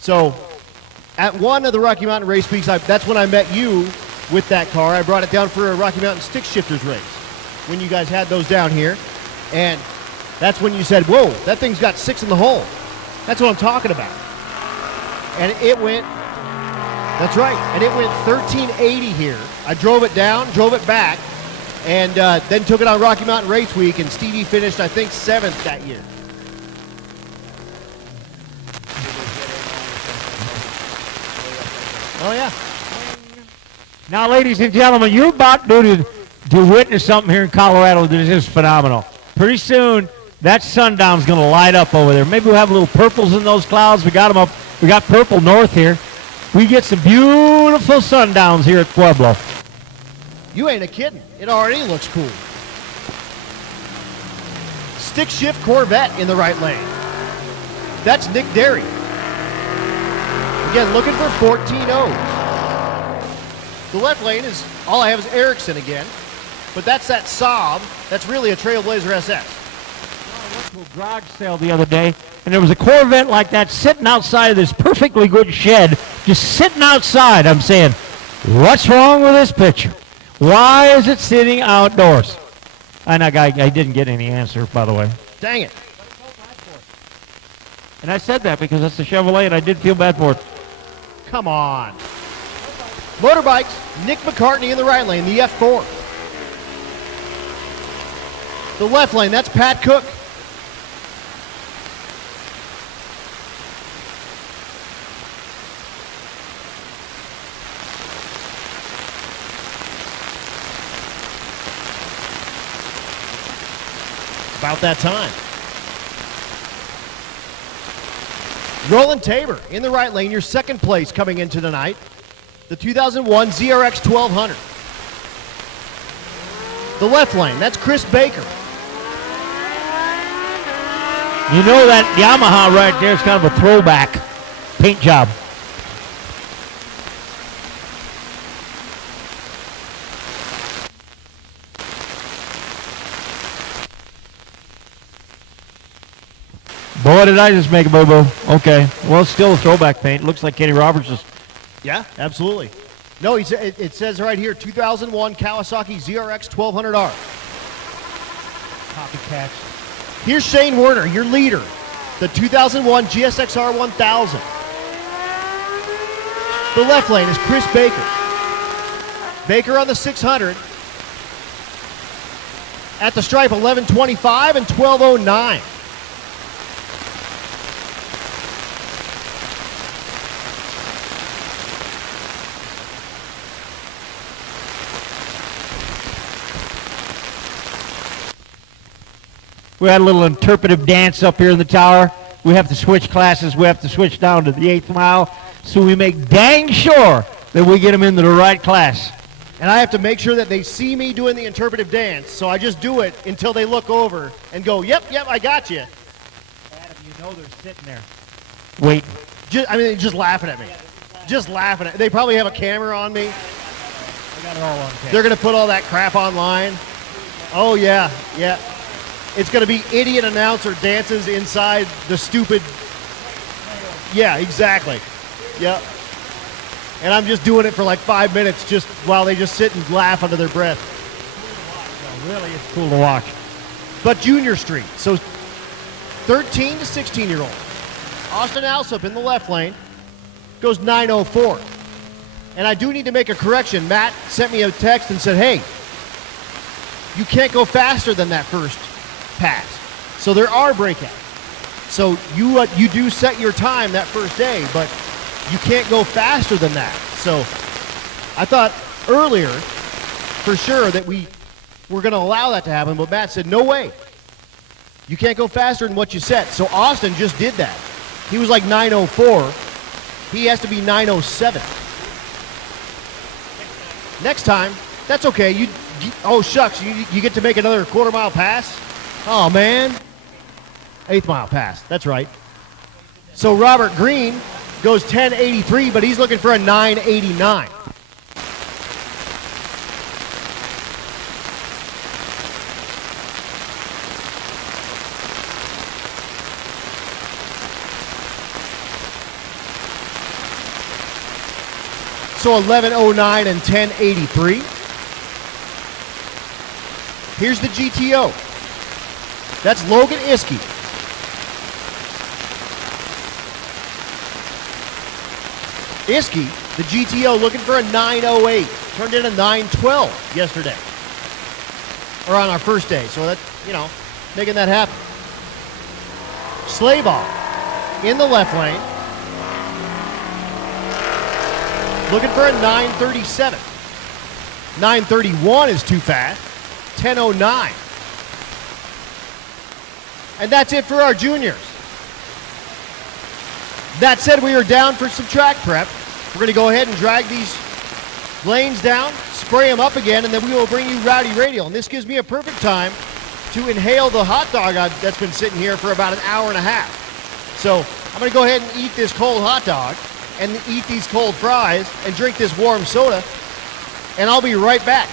So at one of the Rocky Mountain Race Weeks, that's when I met you with that car. I brought it down for a Rocky Mountain Stick Shifters race when you guys had those down here. And that's when you said, whoa, that thing's got 6 in the hole. That's what I'm talking about. And it went, that's right, and it went 13.80 here. I drove it down, drove it back, and then took it on Rocky Mountain Race Week, and Stevie finished, I think, 7th that year. Oh, yeah. Now, ladies and gentlemen, you're about to witness something here in Colorado that is just phenomenal. Pretty soon, that sundown's going to light up over there. Maybe we'll have little purples in those clouds. We got them up. We got purple north here. We get some beautiful sundowns here at Pueblo. You ain't a kidding. It already looks cool. Stick shift Corvette in the right lane. That's Nick Derry. Again, looking for 14-0. The left lane is, all I have is Erickson again. But that's that Saab. That's really a Trailblazer SS. I went to a garage sale the other day, and there was a Corvette like that sitting outside of this perfectly good shed, just sitting outside. I'm saying, what's wrong with this picture? Why is it sitting outdoors? And I didn't get any answer, by the way. Dang it. And I said that because that's the Chevrolet, and I did feel bad for it. Come on. Motorbikes, Nick McCartney in the right lane, the F4. The left lane, that's Pat Cook. About that time. Roland Tabor in the right lane, your second place coming into tonight. The 2001 ZRX 1200. The left lane, that's Chris Baker. You know that Yamaha right there is kind of a throwback paint job. Boy, did I just make a boo-boo. Okay. Well, it's still a throwback paint. Looks like Kenny Roberts is. Yeah, absolutely. No, it says right here, 2001 Kawasaki ZRX 1200R. Copycats. Here's Shane Werner, your leader, the 2001 GSXR 1000. The left lane is Chris Baker. Baker on the 600. At the stripe, 11:25 and 12:09. We had a little interpretive dance up here in the tower. We have to switch classes. We have to switch down to the 8th mile. So we make dang sure that we get them into the right class. And I have to make sure that they see me doing the interpretive dance, so I just do it until they look over and go, yep, I got you. Adam, you know they're sitting there. Wait. Just laughing at me. Just laughing at me. They probably have a camera on me. I got it all on tape. They're going to put all that crap online. Oh, yeah. It's going to be idiot announcer dances inside the stupid. Yeah, exactly. Yep. And I'm just doing it for like 5 minutes just while they just sit and laugh under their breath. Really, it's cool to watch. But Junior Street, so 13 to 16-year-old. Austin Alsop in the left lane goes 9:04. And I do need to make a correction. Matt sent me a text and said, hey, you can't go faster than that first pass. So there are breakouts. So you do set your time that first day, but you can't go faster than that. So I thought earlier for sure that we were going to allow that to happen, but Matt said, no way. You can't go faster than what you set. So Austin just did that. He was like 9:04. He has to be 9:07. Next time, that's okay. Oh, shucks, you get to make another quarter-mile pass? Oh, man. 8th mile pass. That's right. So Robert Green goes 10:83, but he's looking for a 9:89. So 11:09 and 10:83. Here's the GTO. That's Logan Iskey. Iskey, the GTO, looking for a 9:08. Turned in a 9:12 yesterday. Or on our first day. So that's, making that happen. Slayball in the left lane. Looking for a 9:37. 9:31 is too fast. 10:09. And that's it for our juniors. That said, we are down for some track prep. We're going to go ahead and drag these lanes down, spray them up again, and then we will bring you Rowdy Radial. And this gives me a perfect time to inhale the hot dog that's been sitting here for about an hour and a half. So I'm going to go ahead and eat this cold hot dog and eat these cold fries and drink this warm soda, and I'll be right back.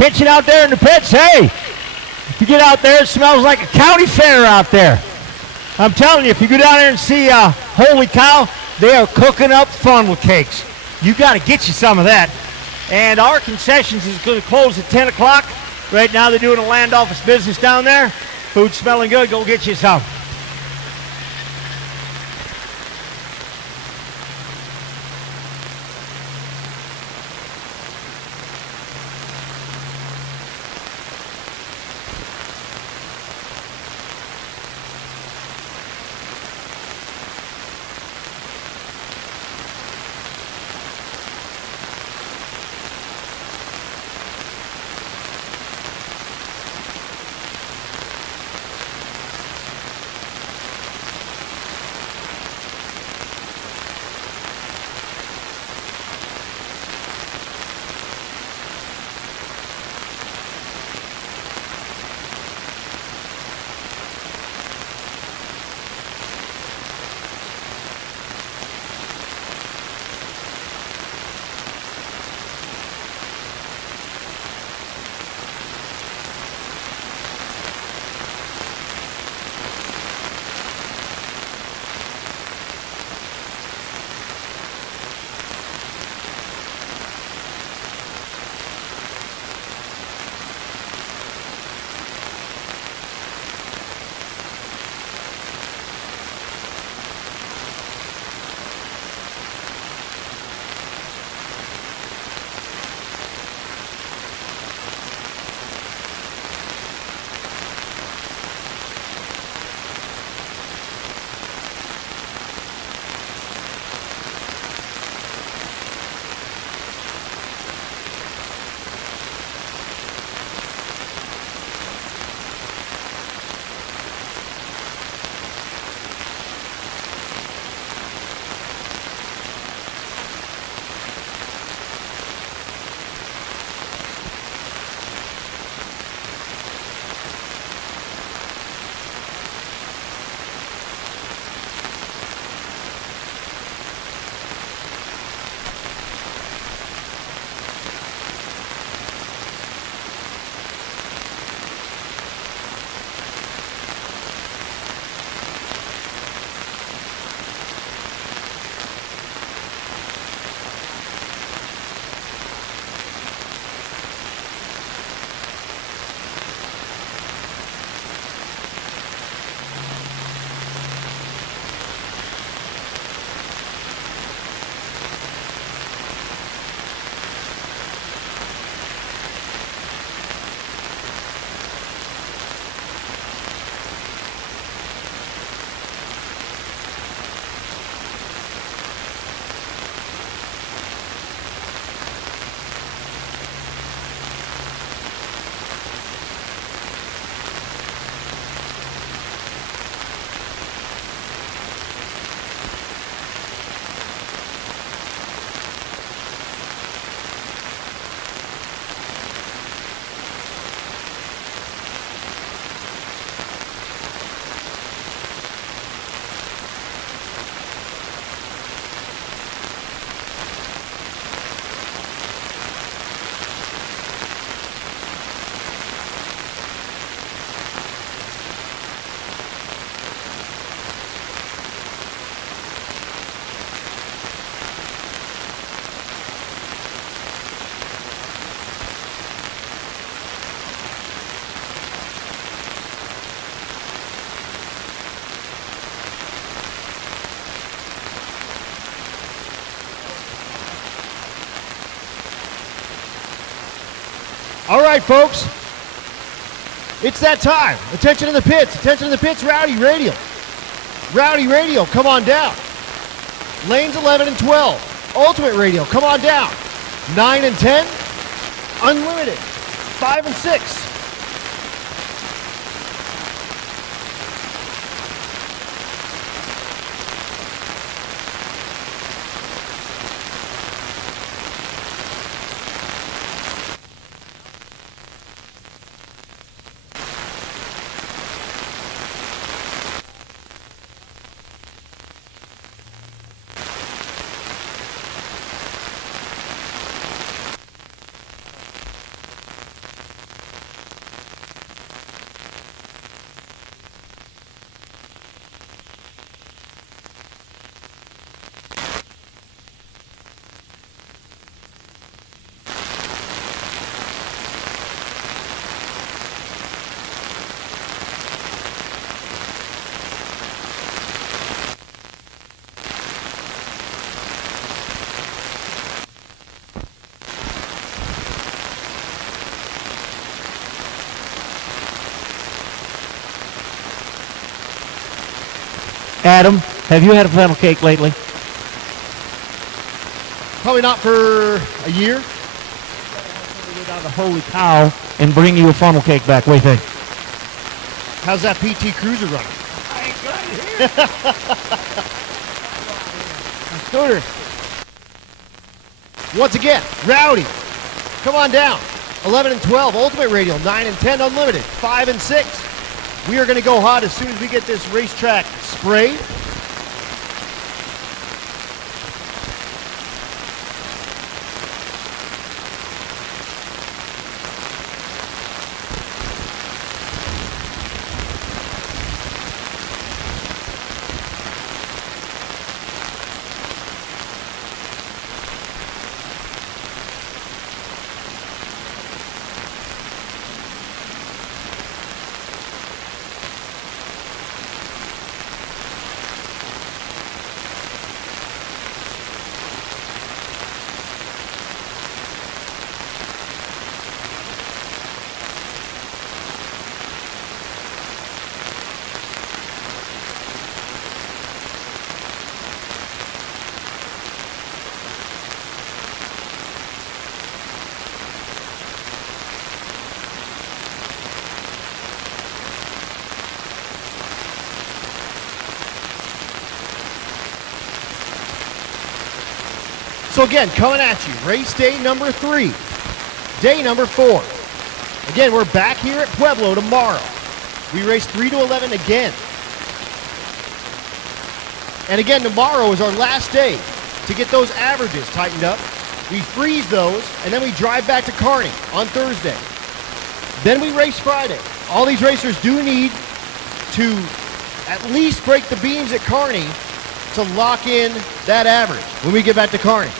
attention out there in the pits. Hey, if you get out there, it smells like a county fair out there. I'm telling you, if you go down there and see Holy Cow, they are cooking up funnel cakes. You got to get you some of that. And our concessions is going to close at 10 o'clock. Right now they're doing a land office business down there. Food's smelling good. Go get you some. All right, folks. It's that time. Attention in the pits. Attention in the pits. Rowdy Radial. Rowdy Radial, come on down. Lanes 11 and 12. Ultimate Radial, come on down. 9 and 10. Unlimited. 5 and 6. Adam, have you had a funnel cake lately? Probably not for a year. Go down to Holy Cow and bring you a funnel cake back. What do you think? How's that PT Cruiser running? I ain't got it here. Scooter. Once again, Rowdy. Come on down. 11 and 12, Ultimate Radial. 9 and 10, Unlimited. 5 and 6. We are going to go hot as soon as we get this racetrack sprayed. So again, coming at you, race day number 3, day number 4. Again, we're back here at Pueblo tomorrow. We race 3 to 11 again. And again, tomorrow is our last day to get those averages tightened up. We freeze those, and then we drive back to Kearney on Thursday. Then we race Friday. All these racers do need to at least break the beams at Kearney to lock in that average when we get back to Kearney.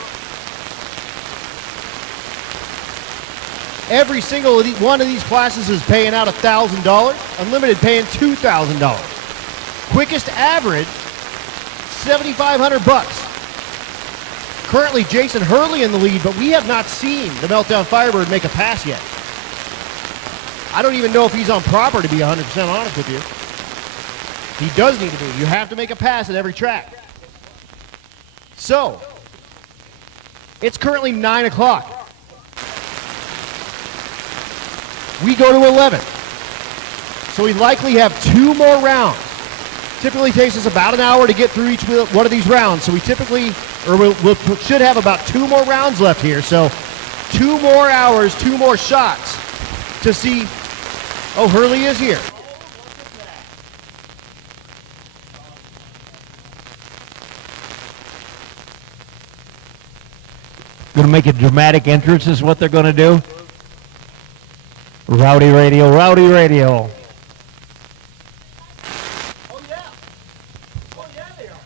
Every single one of these classes is paying out $1,000. Unlimited paying $2,000. Quickest average, $7,500. Currently, Jason Hurley in the lead, but we have not seen the Meltdown Firebird make a pass yet. I don't even know if he's on proper, to be 100% honest with you. He does need to be. You have to make a pass at every track. So, it's currently 9 o'clock. We go to 11. So we likely have 2 more rounds. Typically takes us about an hour to get through each one of these rounds. So we typically, or we should have about 2 more rounds left here. So 2 more hours, 2 more shots to see, oh, Hurley is here. Going to make a dramatic entrance is what they're going to do. Rowdy Radial, Rowdy Radial. Oh, yeah. Oh, yeah, they are.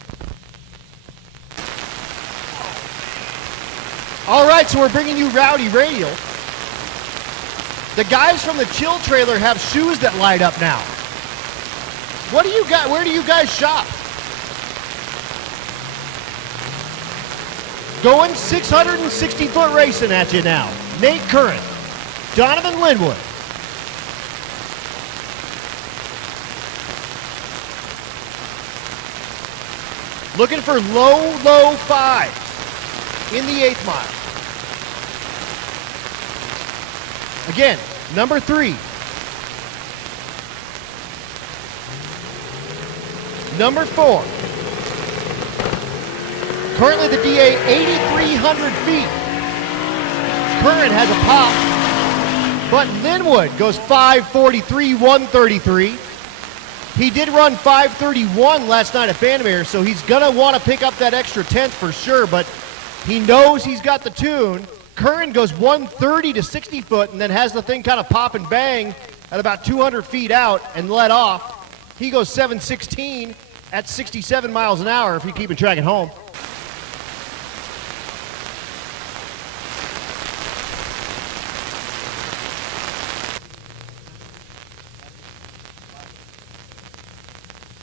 All right, so we're bringing you Rowdy Radial. The guys from the Chill Trailer have shoes that light up now. What do you got? Where do you guys shop? Going 660-foot racing at you now. Nate Curran, Donovan Linwood. Looking for low fives in the 8th mile. Again, number 3. Number 4. Currently the DA 8,300 feet. Curran has a pop, but Linwood goes 5:43, 133. He did run 5:31 last night at Vandermeer, so he's gonna want to pick up that extra 10th for sure, but he knows he's got the tune. Curran goes 130 to 60 foot and then has the thing kind of pop and bang at about 200 feet out and let off. He goes 7:16 at 67 miles an hour if you're keeping track at home.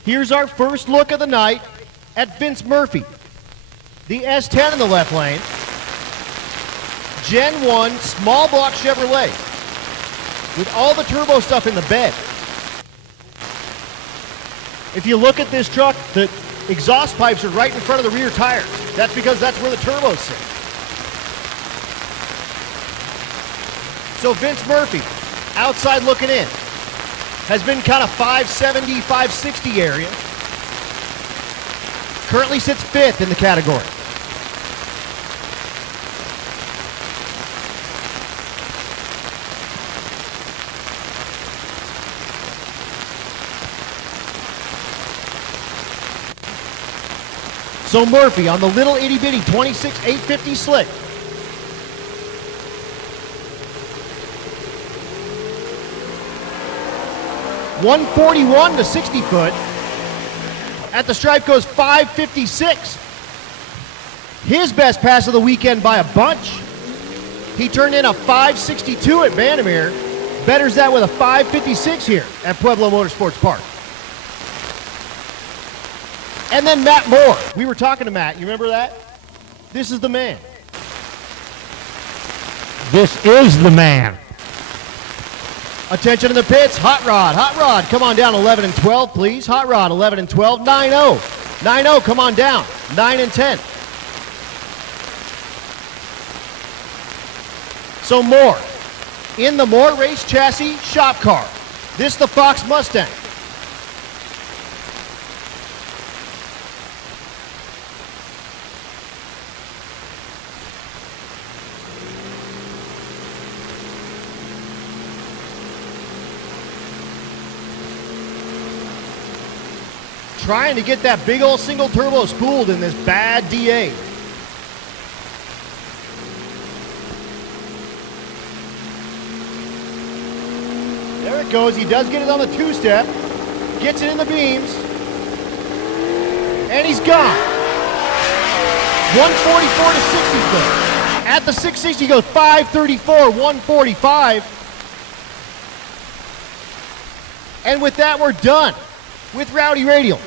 Here's our first look of the night at Vince Murphy. The S10 in the left lane. Gen 1 small block Chevrolet with all the turbo stuff in the bed. If you look at this truck, the exhaust pipes are right in front of the rear tires. That's because that's where the turbos sit. So Vince Murphy, outside looking in, has been kind of 570, 560 area. Currently sits 5th in the category. So Murphy on the little itty bitty 26 850 slick. .141 to 60 foot. At the stripe goes 556. His best pass of the weekend by a bunch. He turned in a 562 at Vandermeer. Betters that with a 556 here at Pueblo Motorsports Park. And then Matt Moore. We were talking to Matt. You remember that? This is the man. This is the man. Attention in the pits. Hot Rod. Hot Rod, come on down 11 and 12, please. Hot Rod, 11 and 12. 9-0. 9-0, come on down. 9 and 10. So Moore. In the Moore race chassis shop car. This the Fox Mustang. Trying to get that big old single turbo spooled in this bad DA. There it goes. He does get it on the two-step. Gets it in the beams. And he's gone. 144 to 60 foot. At the 660 goes 534, 145. And with that, we're done with Rowdy Radial.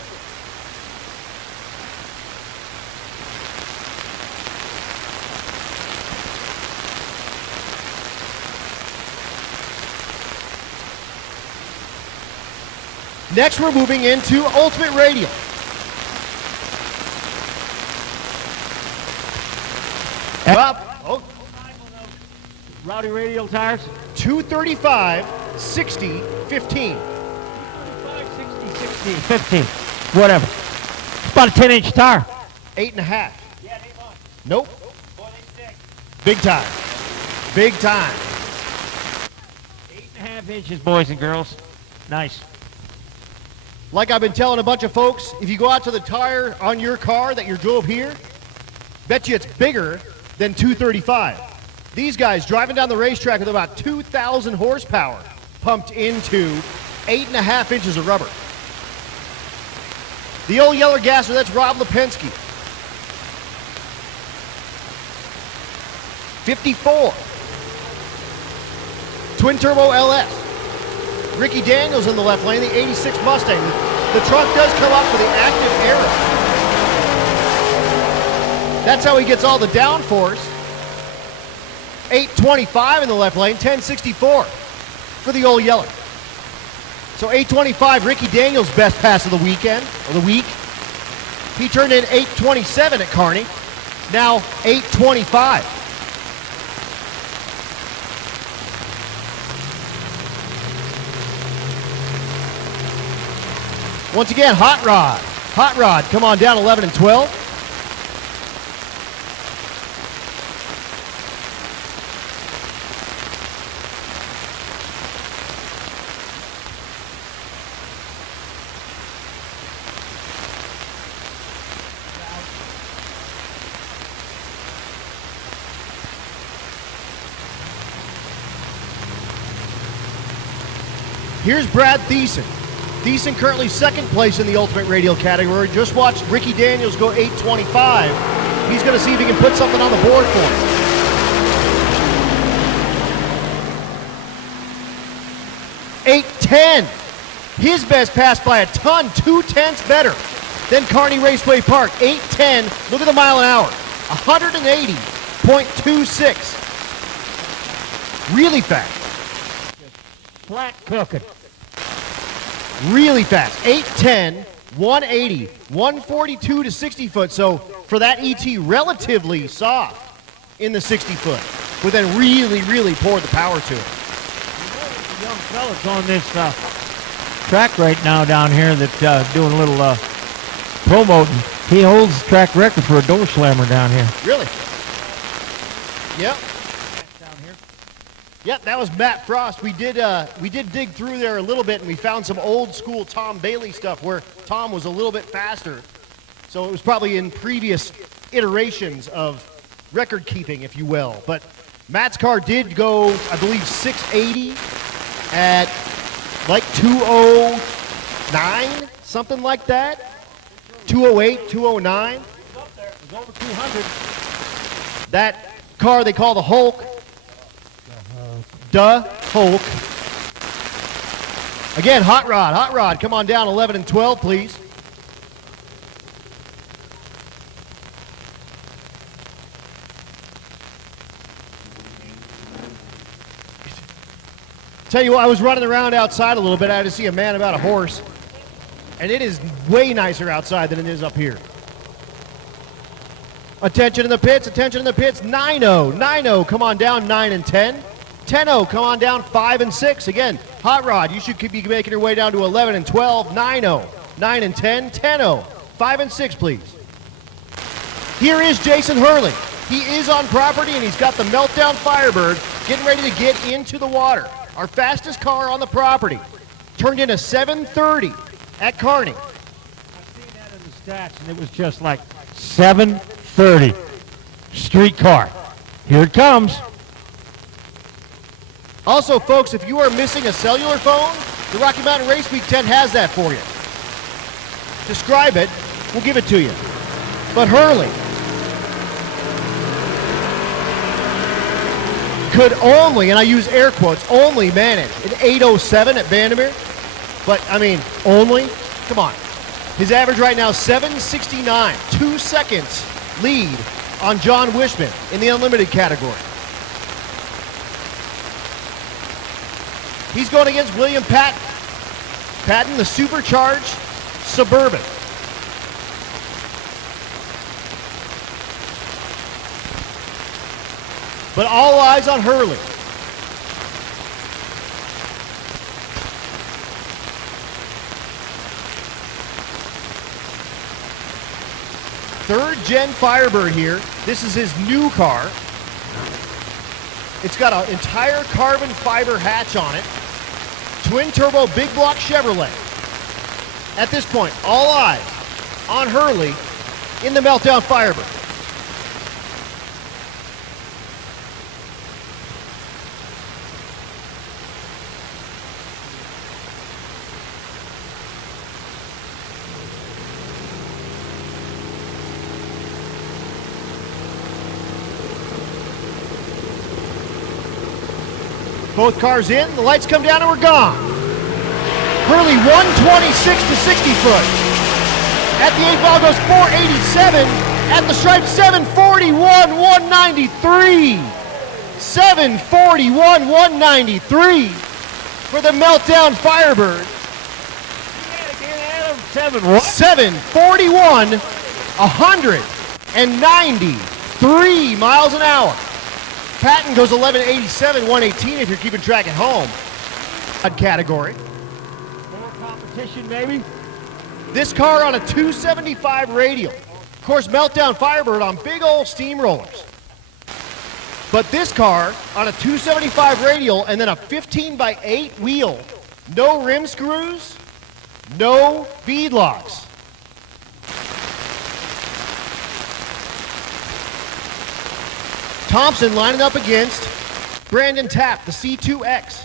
Next, we're moving into Ultimate Radial. Rowdy Radial tires. 235, 60, 15. 60, 15, whatever. It's about a 10-inch tire. 8.5. Yeah, they want. Nope. Boy, they stick. Big time. Big time. 8.5 inches, boys and girls. Nice. Like I've been telling a bunch of folks, if you go out to the tire on your car that you drove here, bet you it's bigger than 235. These guys driving down the racetrack with about 2,000 horsepower pumped into 8.5 inches of rubber. The old yellow gasser, that's Rob Lipinski. 54. Twin turbo LS. Ricky Daniels in the left lane, the 86 Mustang. The truck does come up for the active aero. That's how he gets all the downforce. 825 in the left lane, 1064 for the old yeller. So 825, Ricky Daniels' best pass of the weekend, or the week. He turned in 827 at Kearney. Now 825. Once again, Hot Rod. Hot Rod, come on down 11 and 12. Here's Brad Thiessen. Thiessen currently second place in the Ultimate Radial category. Just watched Ricky Daniels go 825. He's going to see if he can put something on the board for him. 810. His best pass by a ton, 2/10 better than Kearney Raceway Park. 810. Look at the mile an hour. 180.26. Really fast. Flat cooking. Really fast. 810 180, 142 to 60 foot. So for that ET, relatively soft in the 60 foot, but then really, really poured the power to it. The young fella's on this track right now down here that doing a little promoting. He holds the track record for a door slammer down here. Really? Yep. Yep, that was Matt Frost. We did dig through there a little bit, and we found some old school Tom Bailey stuff where Tom was a little bit faster. So it was probably in previous iterations of record keeping, if you will. But Matt's car did go, I believe, 680 at like 209, something like that. 208, 209. It was over 200. That car they call the Hulk. Hulk. Again, Hot Rod, come on down 11 and 12, please. Tell you what, I was running around outside a little bit. I had to see a man about a horse. And it is way nicer outside than it is up here. Attention in the pits, 9-0. 9-0, come on down, 9 and 10. 10-0, come on down, 5 and 6. Again, Hot Rod, you should be making your way down to 11 and 12. 9-0, 9 and 10. 10-0, 5 and 6, please. Here is Jason Hurley. He is on property, and he's got the Meltdown Firebird getting ready to get into the water. Our fastest car on the property. Turned in a 7:30 at Kearney. I've seen that in the stats, and it was just like 7:30. Street car. Here it comes. Also, folks, if you are missing a cellular phone, the Rocky Mountain Race Week tent has that for you. Describe it, we'll give it to you. But Hurley could only, and I use air quotes, only manage an 8:07 at Vandermeer. But, I mean, only? Come on. His average right now, 7:69. 2 seconds lead on John Wishman in the unlimited category. He's going against William Patton. Patton, the supercharged Suburban. But all eyes on Hurley. Third gen Firebird here. This is his new car. It's got an entire carbon fiber hatch on it. Twin turbo big block Chevrolet. At this point, all eyes on Hurley in the Meltdown Firebird. Both cars in, the lights come down and we're gone. Hurley 126 to 60 foot. At the 8 ball goes 487. At the stripe 741, 193. 741, 193 for the Meltdown Firebird. 741, 193 miles an hour. Patton goes 1187, 118 if you're keeping track at home. Category. More competition, maybe? This car on a 275 radial. Of course, Meltdown Firebird on big old steamrollers. But this car on a 275 radial and then a 15x8 wheel. No rim screws, no bead locks. Thompson lining up against Brandon Tapp, the C2X.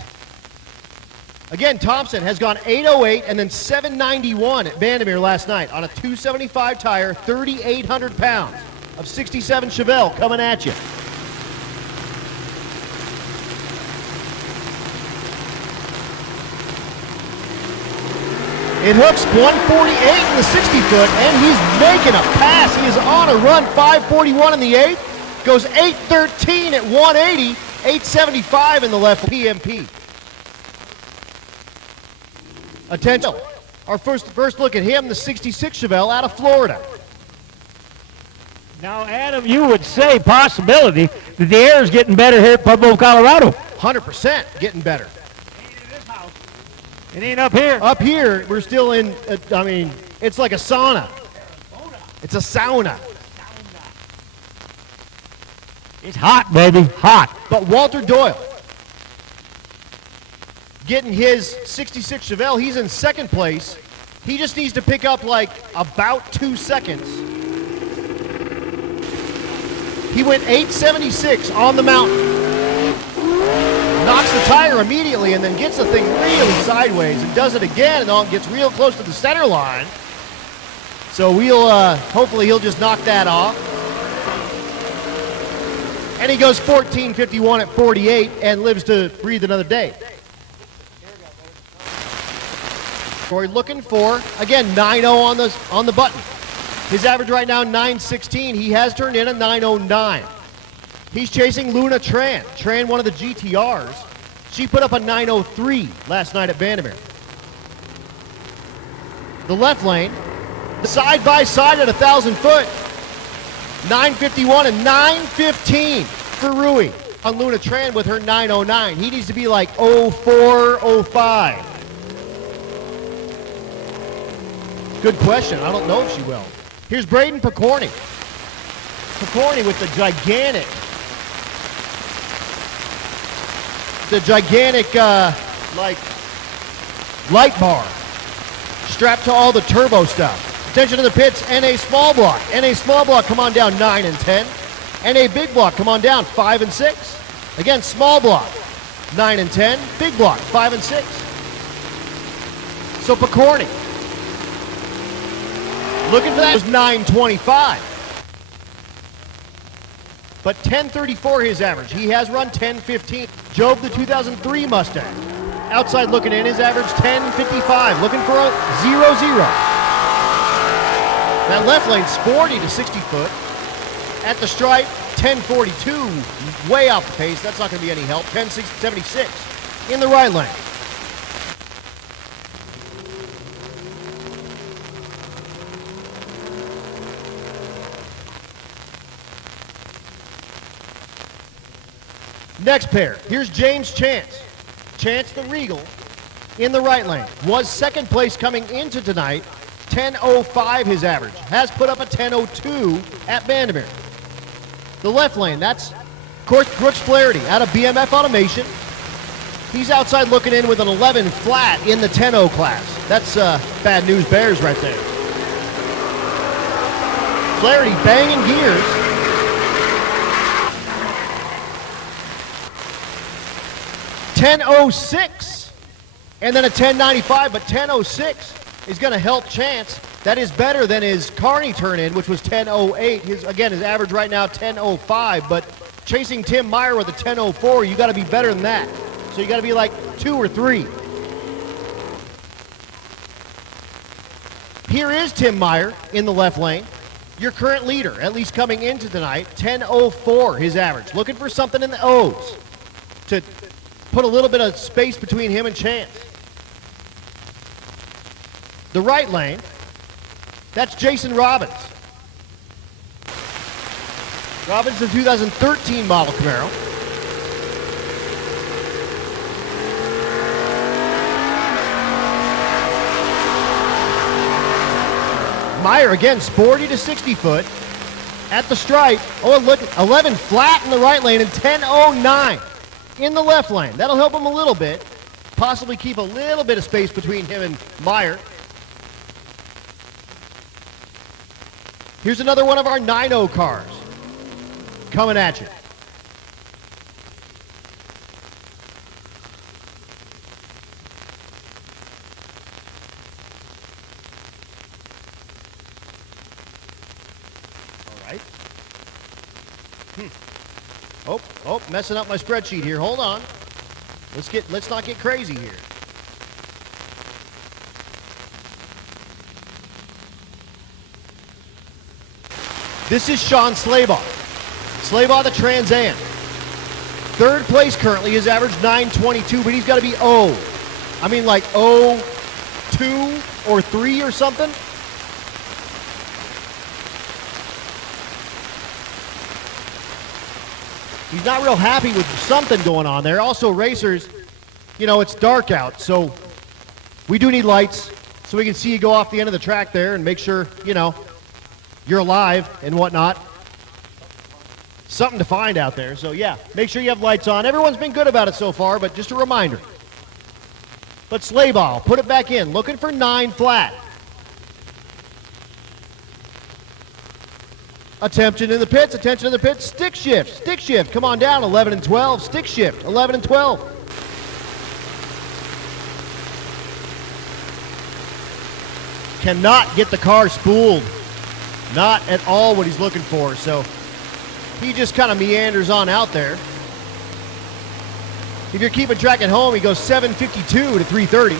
Again, Thompson has gone 808 and then 791 at Vandermeer last night on a 275 tire, 3,800 pounds of 67 Chevelle coming at you. It hooks 148 in the 60 foot and he's making a pass. He is on a run, 541 in the 8th. Goes 813 at 180, 875 in the left PMP. Attention, Our first look at him, the 66 Chevelle out of Florida. Now, Adam, you would say possibility that the air is getting better here at Pueblo, Colorado. 100% getting better. It ain't up here. Up here, we're still in, it's like a sauna. It's a sauna. It's hot, baby, hot. But Walter Doyle getting his 66 Chevelle. He's in second place. He just needs to pick up like about 2 seconds. He went 876 on the mountain. Knocks the tire immediately and then gets the thing really sideways and does it again and gets real close to the center line. So hopefully he'll just knock that off. And he goes 14:51 at 48 and lives to breathe another day. We're looking for, again, 9.0 on the button. His average right now, 9.16. He has turned in a 9.09. He's chasing Luna Tran. Tran, one of the GTRs. She put up a 9.03 last night at Vandermeer. The left lane, the side-by-side at 1,000 foot. 9.51 and 9.15 for Rui on Luna Tran with her 9.09. He needs to be like 04, 05. Good question. I don't know if she will. Here's Braden Picorni. Picorni with the gigantic light bar strapped to all the turbo stuff. Attention to the pits, NA small block. NA small block, come on down 9 and 10. NA big block, come on down 5 and 6. Again, small block, 9 and 10. Big block, 5 and 6. So Picorni, looking for that was 9.25. But 10.34 his average. He has run 10.15. Job, the 2003 Mustang. Outside looking in, his average 10.55. Looking for a 0-0. That left lane, sporty to 60 foot. At the stripe, 10.42, way off the pace. That's not going to be any help. 10.76 in the right lane. Next pair, here's James Chance. Chance the Regal in the right lane. Was second place coming into tonight. 10.05 his average. Has put up a 10.02 at Vandermeer. The left lane, that's Brooks Flaherty out of BMF Automation. He's outside looking in with an 11 flat in the 10.0 class. That's bad news bears right there. Flaherty banging gears. $10.06 and then a 10.95, but 10.06 is going to help Chance. That is better than his Carney turn-in, which was 10.08. His average right now 10.05, but chasing Tim Meyer with a 10.04, you got to be better than that. So you got to be like 2 or 3. Here is Tim Meyer in the left lane. Your current leader, at least coming into tonight, 10.04 his average. Looking for something in the O's to put a little bit of space between him and Chance. The right lane, that's Jason Robbins. Robbins, the 2013 model Camaro. Meyer, again, sporty to 60 foot. At the stripe, look, 11 flat in the right lane and 10.09 in the left lane. That'll help him a little bit. Possibly keep a little bit of space between him and Meyer. Here's another one of our 9.0 cars coming at you. All right. Oh, messing up my spreadsheet here. Hold on. Let's not get crazy here. This is Sean Slaybaugh. Slaybaugh, the Trans Am. Third place currently, his average 9.22, but he's got to be 0. I mean like 0.2 or 3 or something. He's not real happy with something going on there. Also, racers, you know, it's dark out, so we do need lights so we can see you go off the end of the track there and make sure, you know, you're alive and whatnot. Something to find out there. So, yeah, make sure you have lights on. Everyone's been good about it so far, but just a reminder. But sleigh ball, put it back in. Looking for 9 flat. Attention in the pits, attention in the pits. Stick shift. Come on down, 11 and 12. Stick shift, 11 and 12. Cannot get the car spooled. Not at all what he's looking for. So he just kind of meanders on out there. If you're keeping track at home, he goes 752 to 330.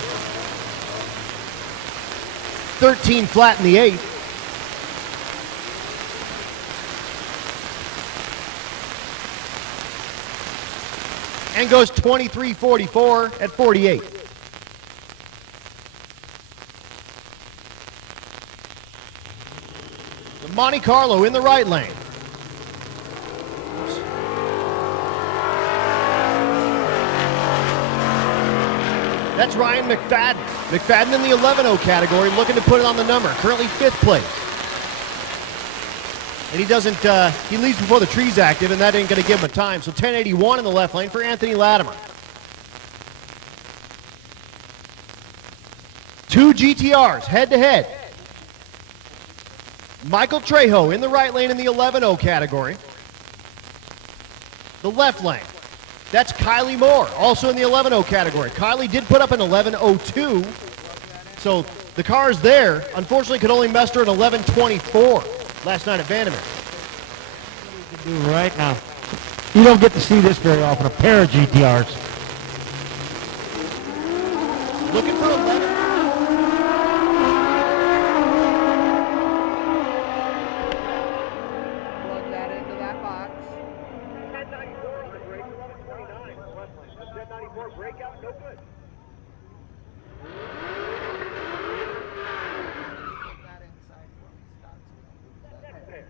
13 flat in the 8th. And goes 23.44 at 48. The Monte Carlo in the right lane. That's Ryan McFadden. McFadden in the 11-0 category, looking to put it on the number. Currently 5th place. And he doesn't, he leaves before the tree's active, and that ain't going to give him a time. So 1081 in the left lane for Anthony Latimer. 2 GTRs head-to-head. Michael Trejo in the right lane in the 11-0 category. The left lane. That's Kylie Moore, also in the 11-0 category. Kylie did put up an 11.02, so the car's there. Unfortunately, could only muster an 11.24 last night at Vandermeer. You can do right now. You don't get to see this very often, a pair of GTRs. Looking for 11. Plug that into that box. 1094 on the brake, 1129 on the left lane. The 1094 breakout, no good. Put that inside for me, Scott, so we don't lose that. Next pair.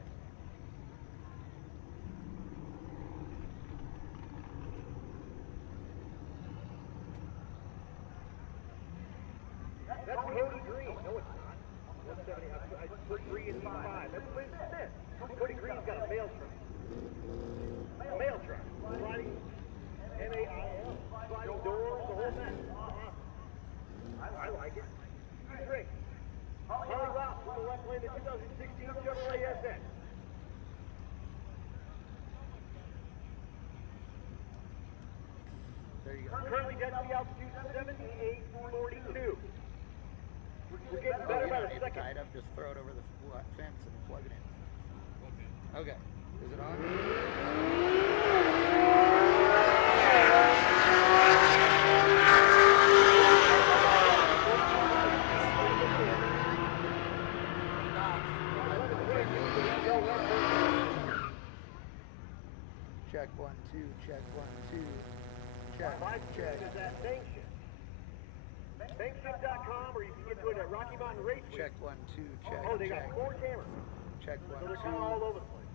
That's Cody Green. No, it's not. 170. I put 3 and 5. That's Liz Smith. Cody Green's got a mail truck. A mail truck. Sliding M-A-I-L. Sliding doors, the whole mess. I like it. Drink. Holly Ross from the left lane, the 2016 Chevrolet SS. There you go. Currently density altitude 7842. We're getting Oh, better you by don't the need to second. tie it up, just throw it over the fence and plug it in. Okay. Is it on? Check 1, 2, check 1, 2. Check, check. Is that Bankshift. Bankshift.com, or you can get to it at Rocky Mountain Raceway. Check 1, 2, check, Oh, they check. got 4 cameras. Check So 1, they're kind of all 2. over the place.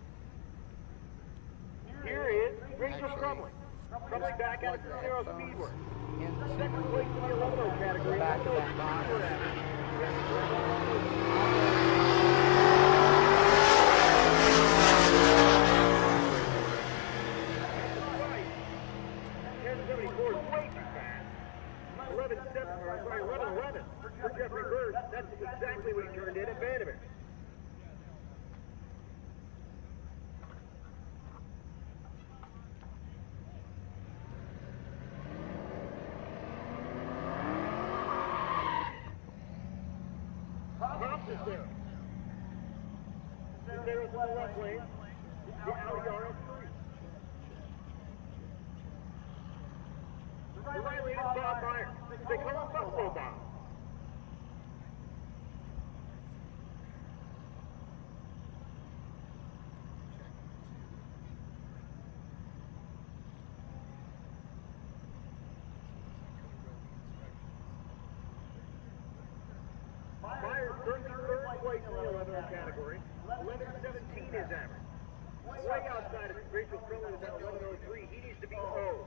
Here is Rachel Actually, Crumley. Crumley back at plug the Zero headphones Speedway. into Second place in the 11 category. back of that box. Right. 1074 is way too fast. 1111 for Jeffrey Bird. That's exactly what he turned in at Vandermeer. Hobbs is there. There is on the left lane. The Audi RS3. The right lane is Bob Meyer. They call him Buffalo Bob. place in the 11 category. 11:17 is average. Way outside of Rachel Crillan is at 11:03. He needs to be O.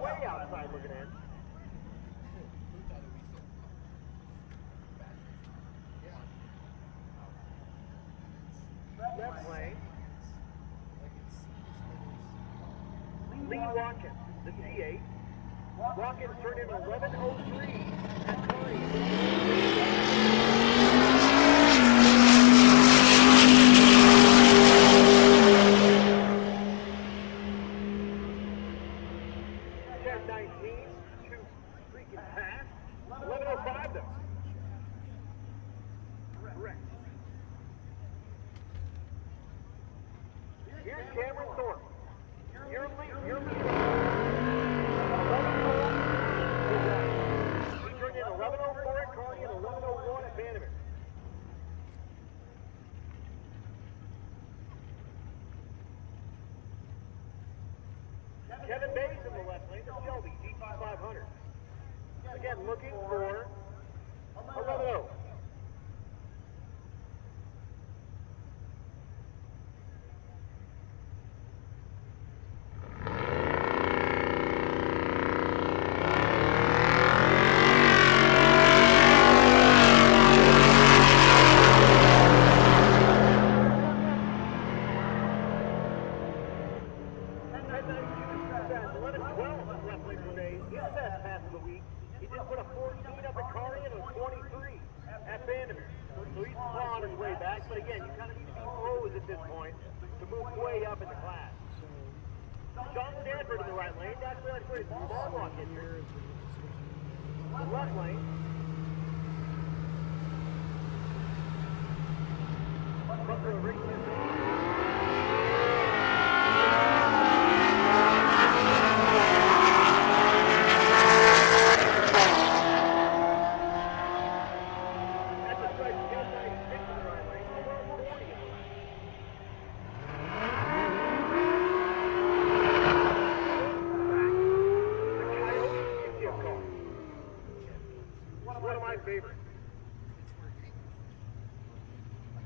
Way outside looking in. Left lane. Lee Watkins, the T8. Watkins turned in 11:03 at Kevin Bayes in the left lane, the Shelby GT500. Again, looking for 11-0. Left lane.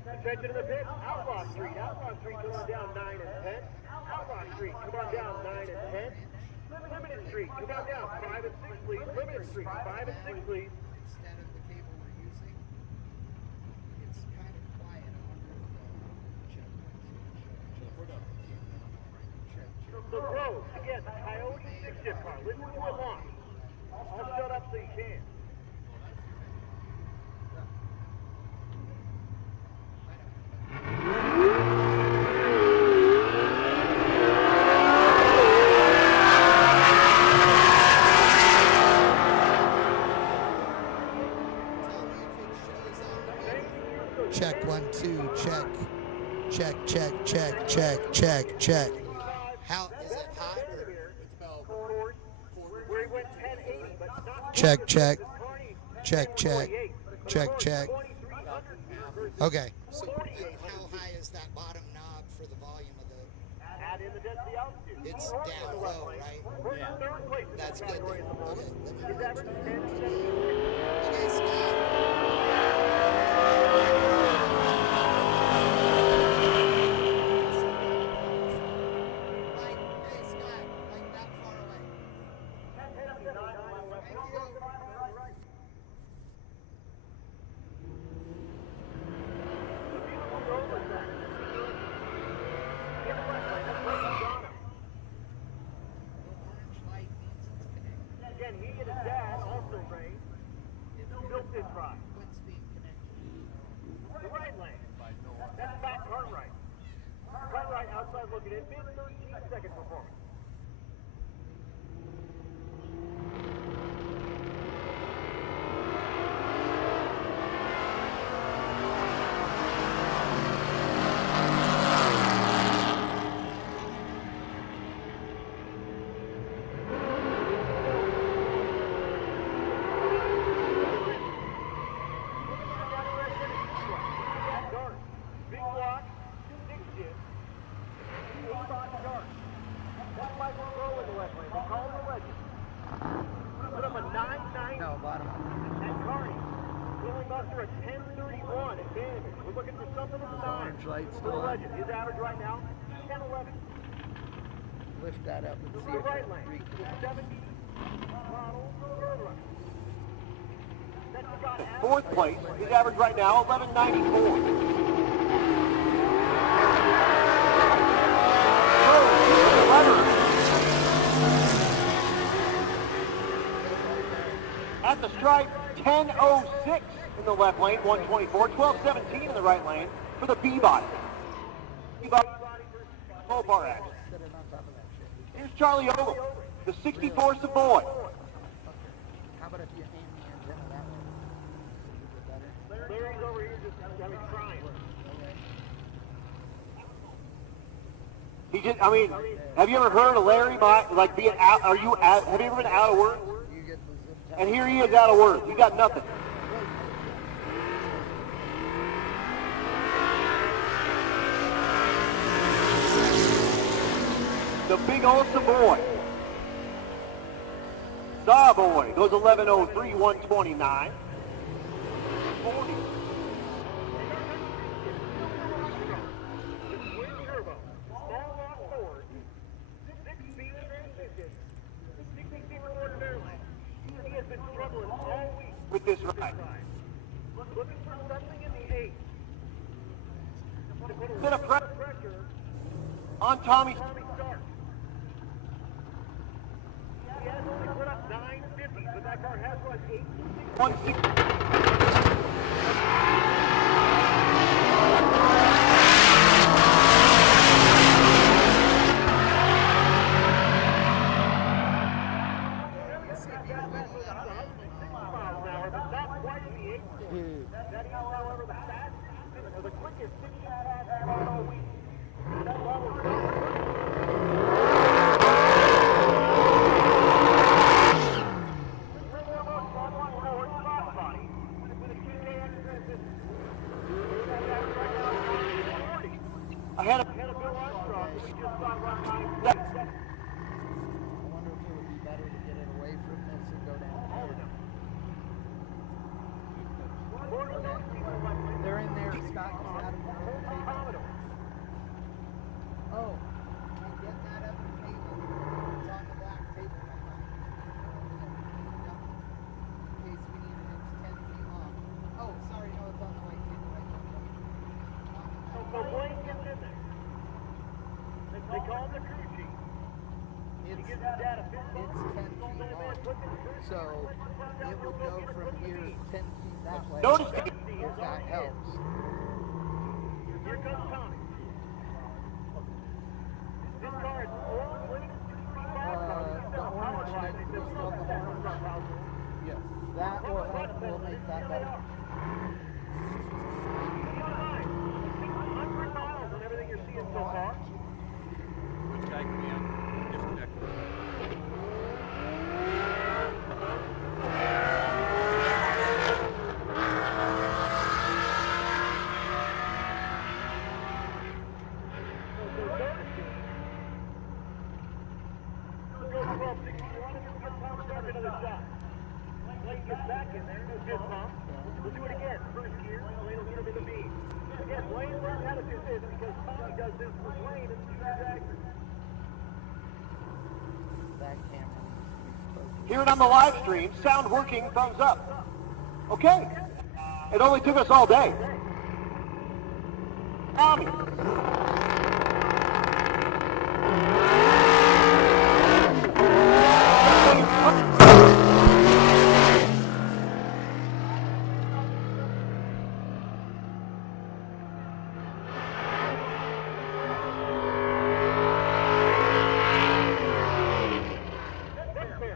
Attention to the pit, Outlaw Street come on down 9 and 10. Outlaw Street, come on down 9 and 10. Limited Street, come on down 5 and 6, please. Limited Street, 5 and 6, please. Instead of the cable we're using, it's kind of quiet. I wonder if check. So Rose, again, Coyote 6-shift car. Listen to it long. I'll shut up so you can. Check 1 2 check. Check. How is it hot or Where he went 1080, but not check. Okay. So how high is that bottom knob for the volume of the? add in the density altitude. It's down low, right? We're in third place in That's that good. category at the moment. Okay. His average is 10 and 76. Okay, Scott. Again, he and his dad also race built this ride. The right lane. That's back Cartwright. Cartwright outside looking in, mid 13-second performance. after a 10:31 advantage. We're looking for something in the nine. Orange light For still the on. legend. His average right now, 10:11. Lift that up and see The if right it lane, reaches. the 70 model Roadweeker. That's Scott Adams. Fourth place. His average right now, 1194. At the stripe, 10:06 in the left lane, 124, 12:17 in the right lane for the B-body. B-body, Mopar X. Here's Charlie Ogle, the 64 Savoy. How about if you aim the antenna that way? Is it better? Larry's over here just, crying. He just, I mean, have you ever heard of Larry like being out, have you ever been out of words? You get the zip tie. And here he is out of words. He got nothing. The big old Savoy. Savoy goes 11:03, 129. 40. Twin turbo, small lock Ford, 6-speed transmission, 60 feet recorded airline. He has been struggling all week With this ride. looking for something in the 8. To put a Bit little of pressure On Tommy. Tommy Stark. He has only put up 950, but that car has run 860. 160. miles an hour, but not quite the 8. That is, however, the fastest, or the quickest 60 car all week. That level Ahead of Bill Armstrong, who we just saw run 977. I wonder if it would be better to get it away from this and go down there. They're in there, Scott. Just add them to the table. Oh, and get that other table. It's on the back table. In case we need it, it's 10 feet long. Oh, sorry, no, it's on the way too. So Blaine gets in there. They call him the crew chief. He gives his dad a fist bump. It's 10 feet long. So it would go from here 10 feet that way. Notice if that helps. Here comes Tommy. This car is all Blaine The orange light, we still have the orange. Yes. That will make that better. 100 miles on everything you're seeing so far. Which guy can be on disconnected? Blaine gets back in there, do a fist bump. We'll do it again. First gear, Blaine will get him in the B. Again, Blaine learned how to do this because Tommy does this for Blaine and Steve Jackson. That camera needs to be focused. Hear it on the live stream. Sound working, thumbs up. Okay. It only took us all day. Tommy.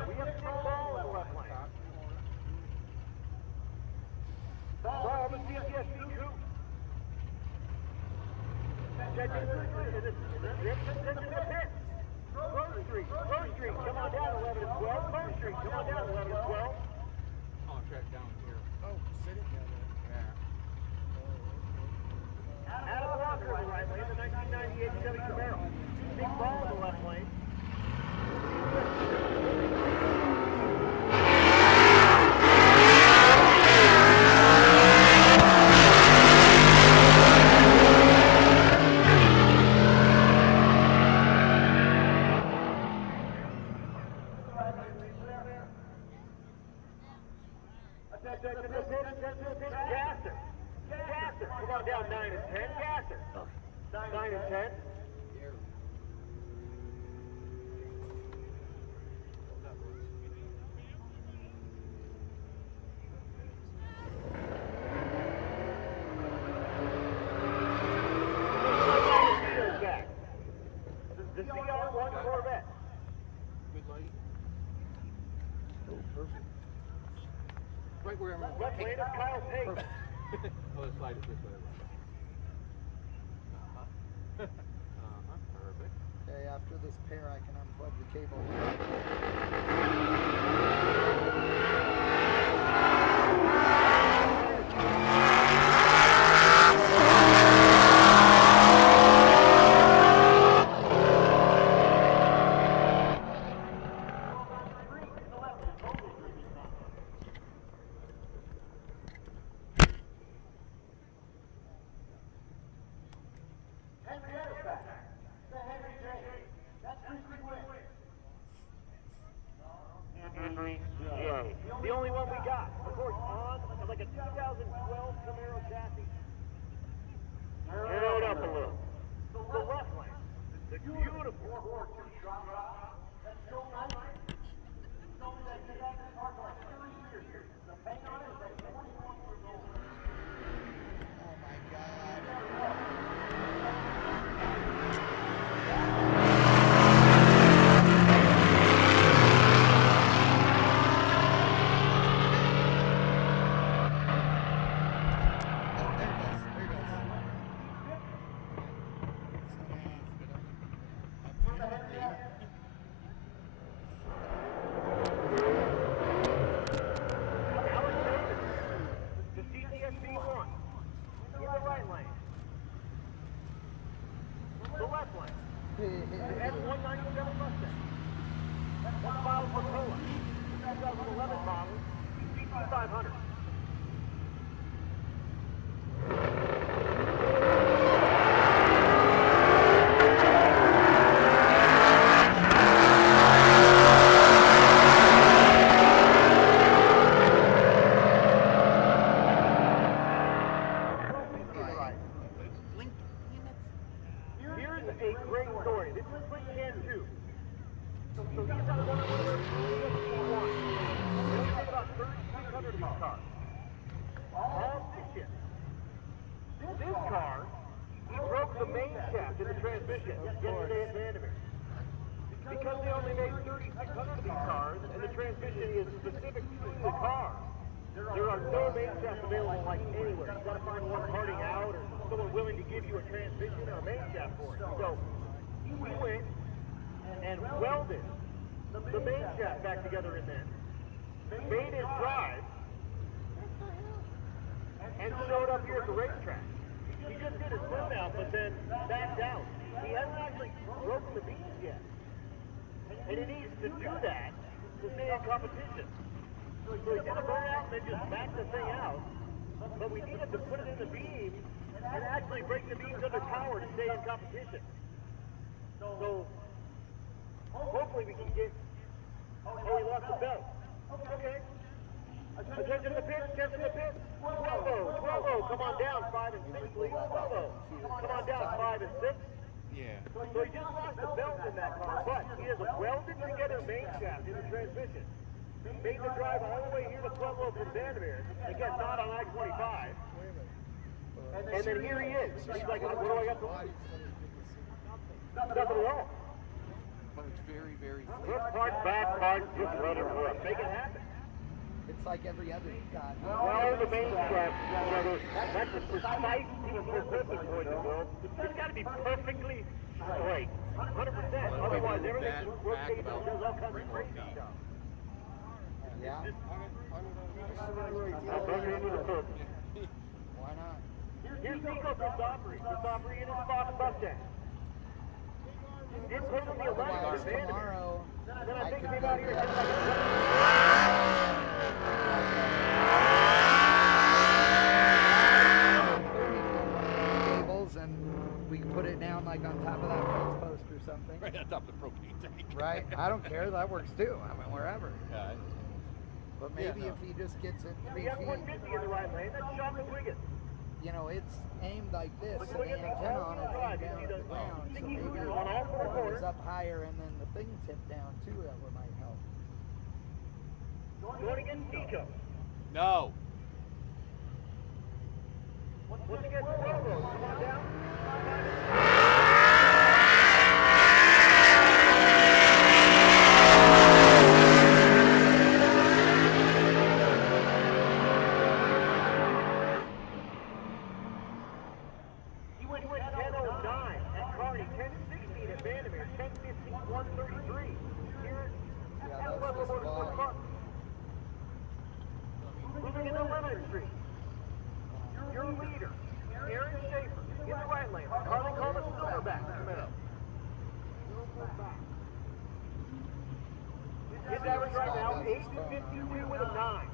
We have a ball in the left lane. Ball on the CSSD coupe. Check in the pit. Rose Street, come on down 11 and 12. Rose Street, come on down 11 and 12. Contract down here. Oh, sitting down there. Yeah. Adam Walker in the right lane, the 1998 Chevy Camaro. Big ball in the left lane. Gasser. Gasser. Come on down 9 and 10. Gasser. 9 and 10. The CR1 Corvette. Good light. Oh, perfect. Right where I'm at. Left lane is Kyle Pate. Perfect. Oh, let's slide it this way. Perfect. Okay, after this pair, I can unplug the cable. The only one we got. Of course, on like a 2012 Camaro chassis. Narrow it up a little. The left lane. The beautiful. That's so nice. Told me that they had this car for like 30 years. The paint on it is like 41 years old. Oh my God. The CTSV1. In the right lane. The left lane. F197 Mustang. That's model for Cola. 2011 model. CT500. Here's a great story. This is Flint Can 2. So he's got one of those CSV1. He's got about 3,600 of these cars. All fiction. This car, he broke the main shaft in the transmission yesterday at Vandermeer. Because they only made 3,600 of these cars, and the transmission is specific to the car, there are no main shafts available like anywhere. You've got to find one parting out or someone willing to give you a transmission or a main shaft for it. So he went and welded the main shaft back together in there, made his drive, and showed up here at the racetrack. He just did his swim out, but then backed out. He hasn't actually broken the beams yet. And he needs to do that to stay in competition. So he did a burnout and then just backed the thing out. But we needed to put it in the beam and actually break the beams under power to stay in competition. So hopefully we can get... Oh, he lost the belt. Okay. Attention to the pit, attention to the pit. 12-0, come on down, 5 and 6, please. 12-0. Come on down, 5 and 6. Yeah. So he just lost the belt in that car, but he has a welded together main shaft in the transmission. Made the drive all the way here to Pueblo from Vandermeer. Again, not on I-25. And then here he is. He's like, what do I got to lose? Nothing at all. But it's very, very Front part, back part, just run it for us. Make it happen. It's like every other guy. Well, the main shaft, that's a precise piece of equipment, boys and girls. It's got to be perfectly straight. 100%. Otherwise, everything just rotates and does all kinds of crazy stuff. Yeah. I'll bring it into the pit. Why not? Here's Nico Christophery. Christophery in his Fox Mustang. Did perfectly aligned Otherwise, with Vandermeer. tomorrow, Then I I think could came go out here and get did like cables and we can put it down like on top of that fence post or something. Right on top of the propane tank. Right? I don't care. That works too. I mean, wherever. Yeah. But maybe if he just gets it 3 You have feet, 150 in the right lane. That's Sean McGuigan. you know, it's aimed like this, so the antenna on it's aimed down at the ground. So maybe if it was up higher and then the thing tipped down too, that would might help. Going against Nico. No. Once again, Provo, come on down. He went 10:09 at Kearney, 10:16 at Vandermeer, 10:15, 1:33. Here Yeah, at that's Level just Motorsports Park. volume. Moving into Limited Street. Your leader, Aaron Schaefer, in the right lane. Carly Coleman, Silverback, Camaro. His average right now, 852 with a 9.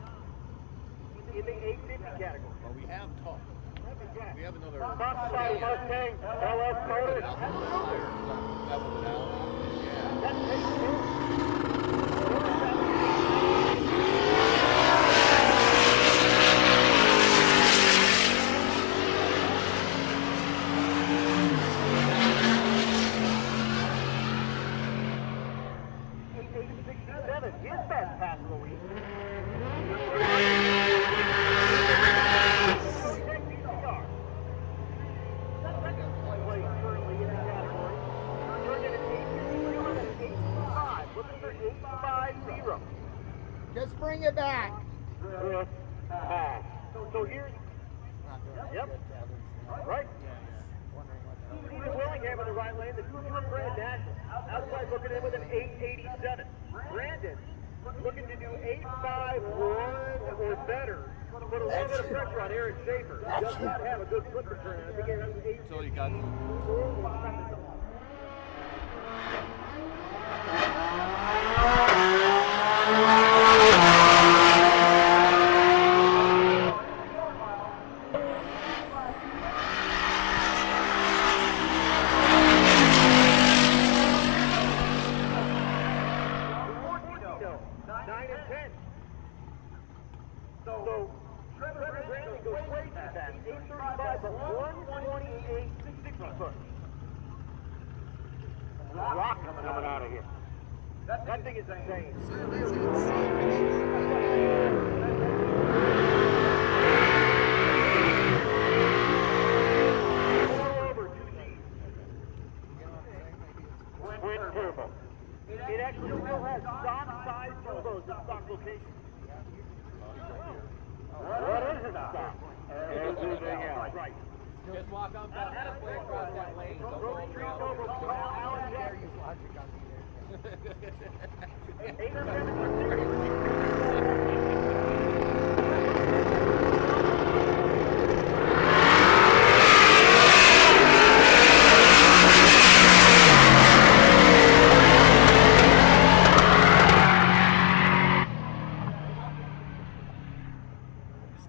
In the 850 category. Well, we have talked. We have another. Foxtrot Mustang, LS Motors. Level it out. Yeah. That's page 2. His best pass of the week. Plays currently in the category. Target at 853 with an 855. Looking for 850. Just bring it back. So here's, Not doing Yep. good to others. right? Wondering what the hell. Stephen Willingham in the right lane, the 200 Grand National. Outside looking in with an 887. Brandon looking to do 851 or better. Put a little bit of pressure on Aaron Schaefer. Does not have a good flip return. I think he has 8. So you got. No, 9 and 10. So Trevor Brandon goes way too fast. 835, but 128.60. Rock coming out of here. That thing is insane. So it is insane to me. Over 2 Gs. You know what I'm saying? Maybe it's Twin turbo. It actually still has stock size turbos in stock location. What is it stock? Everything else. Right. Just walk up halfway across that lane. Don't go Rowdy over Radial, all Alan dare Jackson. use logic on me there. 876.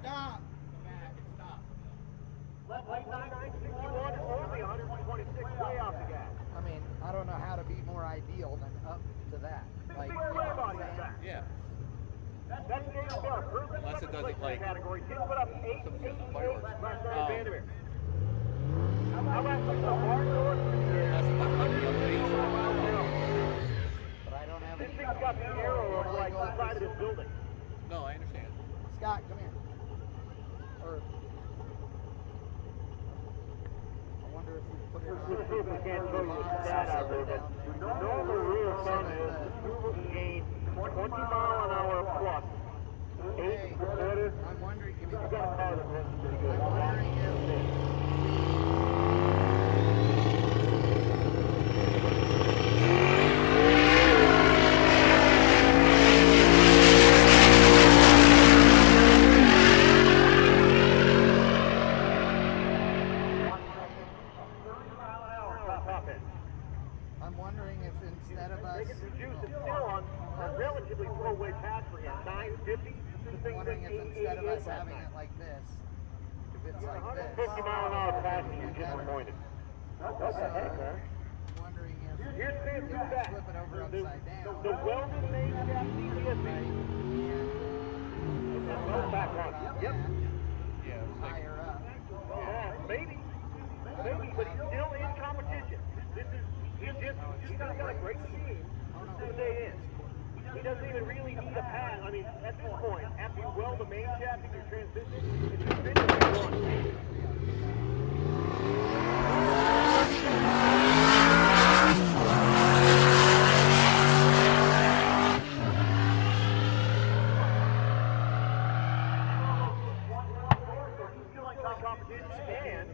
Stop. Late 961, only 126, way off the gas. I mean, I don't know how to be more ideal than up to that. Like, Big you know rear what I'm body saying? back. Yeah. That's Dave Bell. Unless it doesn't, like, category. Did put up 8 some eight, fireworks. last night at Vandermeer. How about like the hard door? That's not the other way. But I don't have This any. thing's got the arrow of like the side of this building. No, I understand. Scott, come here. Or I wonder if we put it on. I can't show you the stat out there, but the normal rule of thumb is you will gain 20 mile an hour plus 8 quarter. I'm wondering, give me You the got a car that runs pretty good. I'm wondering if I'm wondering if instead of us, Taking some juice and still on a relatively slow-way pass for him. 950. The I'm thing wondering that if instead of us 888 having it like this, if it's like this. 150 mile an hour passing, you're disappointed. What the heck, man? I'm wondering if Here's if Sam we back. flip it over upside down. The welded main cap CCSB. Right? Well, back on. Yep. Yeah, it was like, higher up. Maybe, but he's still in competition. He's still got a great machine to stay in. He doesn't even really need a pad. I mean, at this point, after you weld the main shaft in your transmission, it's just been competition and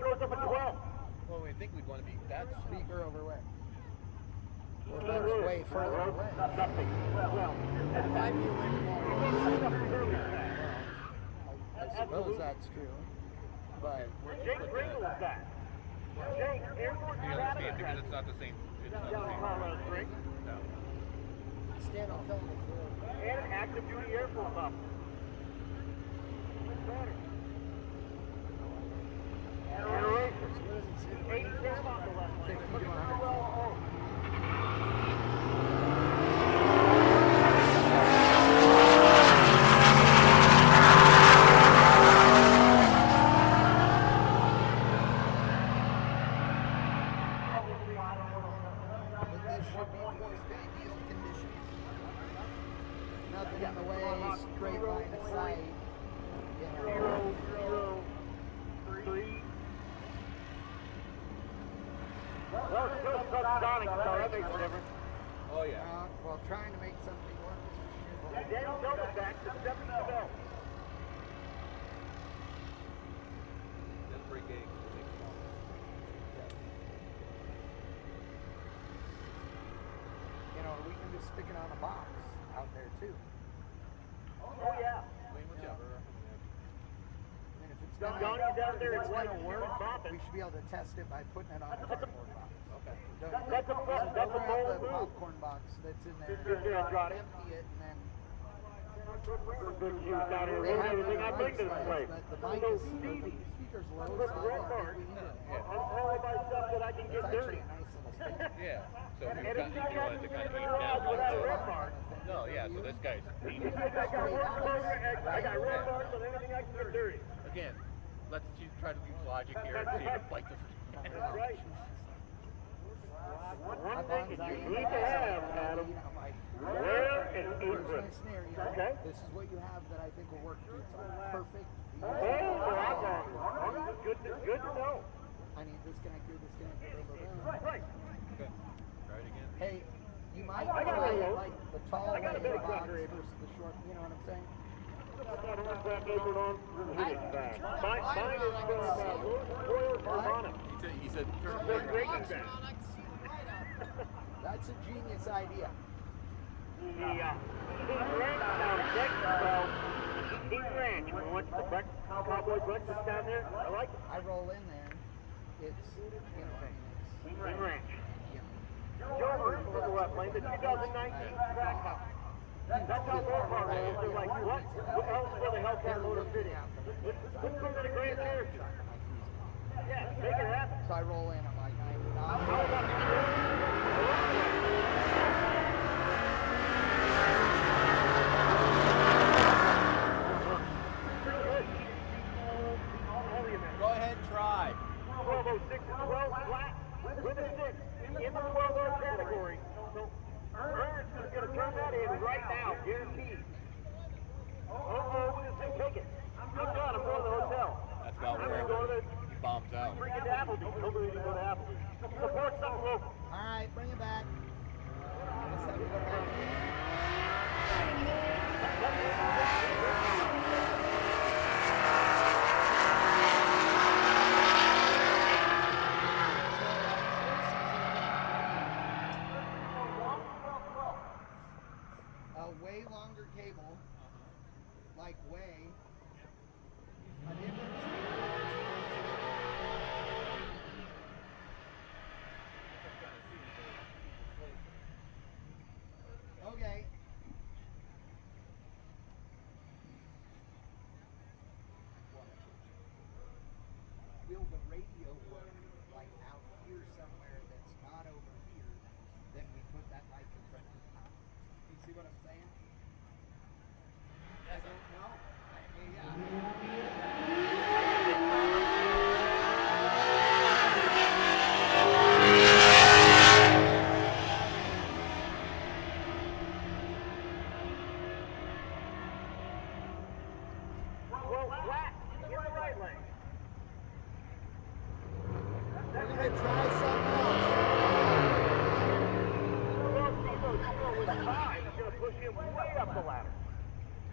throws up a 12. well, we think we'd want to be that Speaker over where? Well, that's way further away. Nothing. Well, It might be a little more. I suppose that's true. But James Pringle is back. James, airport You understand because it's not the same. It's not the same. Colorado Springs, No. stand on film before. and an active duty Air Force officer. And a racer. 87 off the left lane. Looking real well home. But this should be close to ideal conditions. Nothing in the way, straight line of sight. You know. 0, 0, 3. Well, it's still subsonic, so that makes a difference. Oh yeah. Well, trying to make something work. Daniel Dona's back to 70 bells. Doesn't break eggs. It makes small. You know, we can just stick it on a box out there too. Oh, yeah. I mean, whichever. I mean, if it's Johnny's out there if it's in white gonna shoes work, and bopping. we should be able to test it by putting it on a cardboard box. Okay. Don't you That's think? a Open up bold the move. popcorn box that's in there, Just there, Johnny. empty it, and then Good juice out here. they have Everything I the bring to mic this slides, place. but the mic is, the speaker's low, so Put I the red don't bar. think we need it. All my stuff that I can It's get actually dirty. a nice little sticker. Yeah. So And we if wanted you to got kind of aim your down garage without a red one. bar, No, yeah. So this guy's aiming. I got work burger, I got red bars on everything I can get dirty. Again, let's try to use logic here and see if it bites us. That's right. One thing that you need to have, Adam, wear an Here's apron. my scenario. Okay. This is what you have that I think will work. It's a perfect. Oh, well, I'm wrong. Good to know. I need this connector, this connector, blah, blah, blah. Right. Okay. Try it again. Hey, you might I got play one. like the tall I got a way big box cracker apron. versus the short. You know what I'm saying? I got a one-crack apron on. Mine is from Royal Vermont. He said turn They're it. breaking back. That's a genius idea. The King Ranch down in Texas, well, King Ranch. We went to the breakfast, cowboy breakfast down there. I like it. I roll in there. It's, you know, I mean, it's, King Ranch. yeah. Joe Hurst was the left lane, the 2019 track house. That's how Walmart was. They're like, what? What else for the Hellcat Motor City? Let's go to the Grand Cherokee. Yeah, make it happen. So I roll in. I'm like, How about a Go ahead, try. 1206 is 12 flat with a 6 in the 12-hour category. So Ernst is going to turn that in right now, guaranteed. Take it. Good God, I'm going to the hotel. That's about I'm where going to go to he bombs out. freaking Applebee's. Hopefully we can go to Applebee's. Support something local. all right, bring it back. Let's have it go back. A way longer cable, like way. A different okay. Will the radio work like out here somewhere that's not over here? Then we put that mic in front of the top. You see what I'm saying? That's gonna try something else. Well, Zero with 5 is going to push him way up the ladder.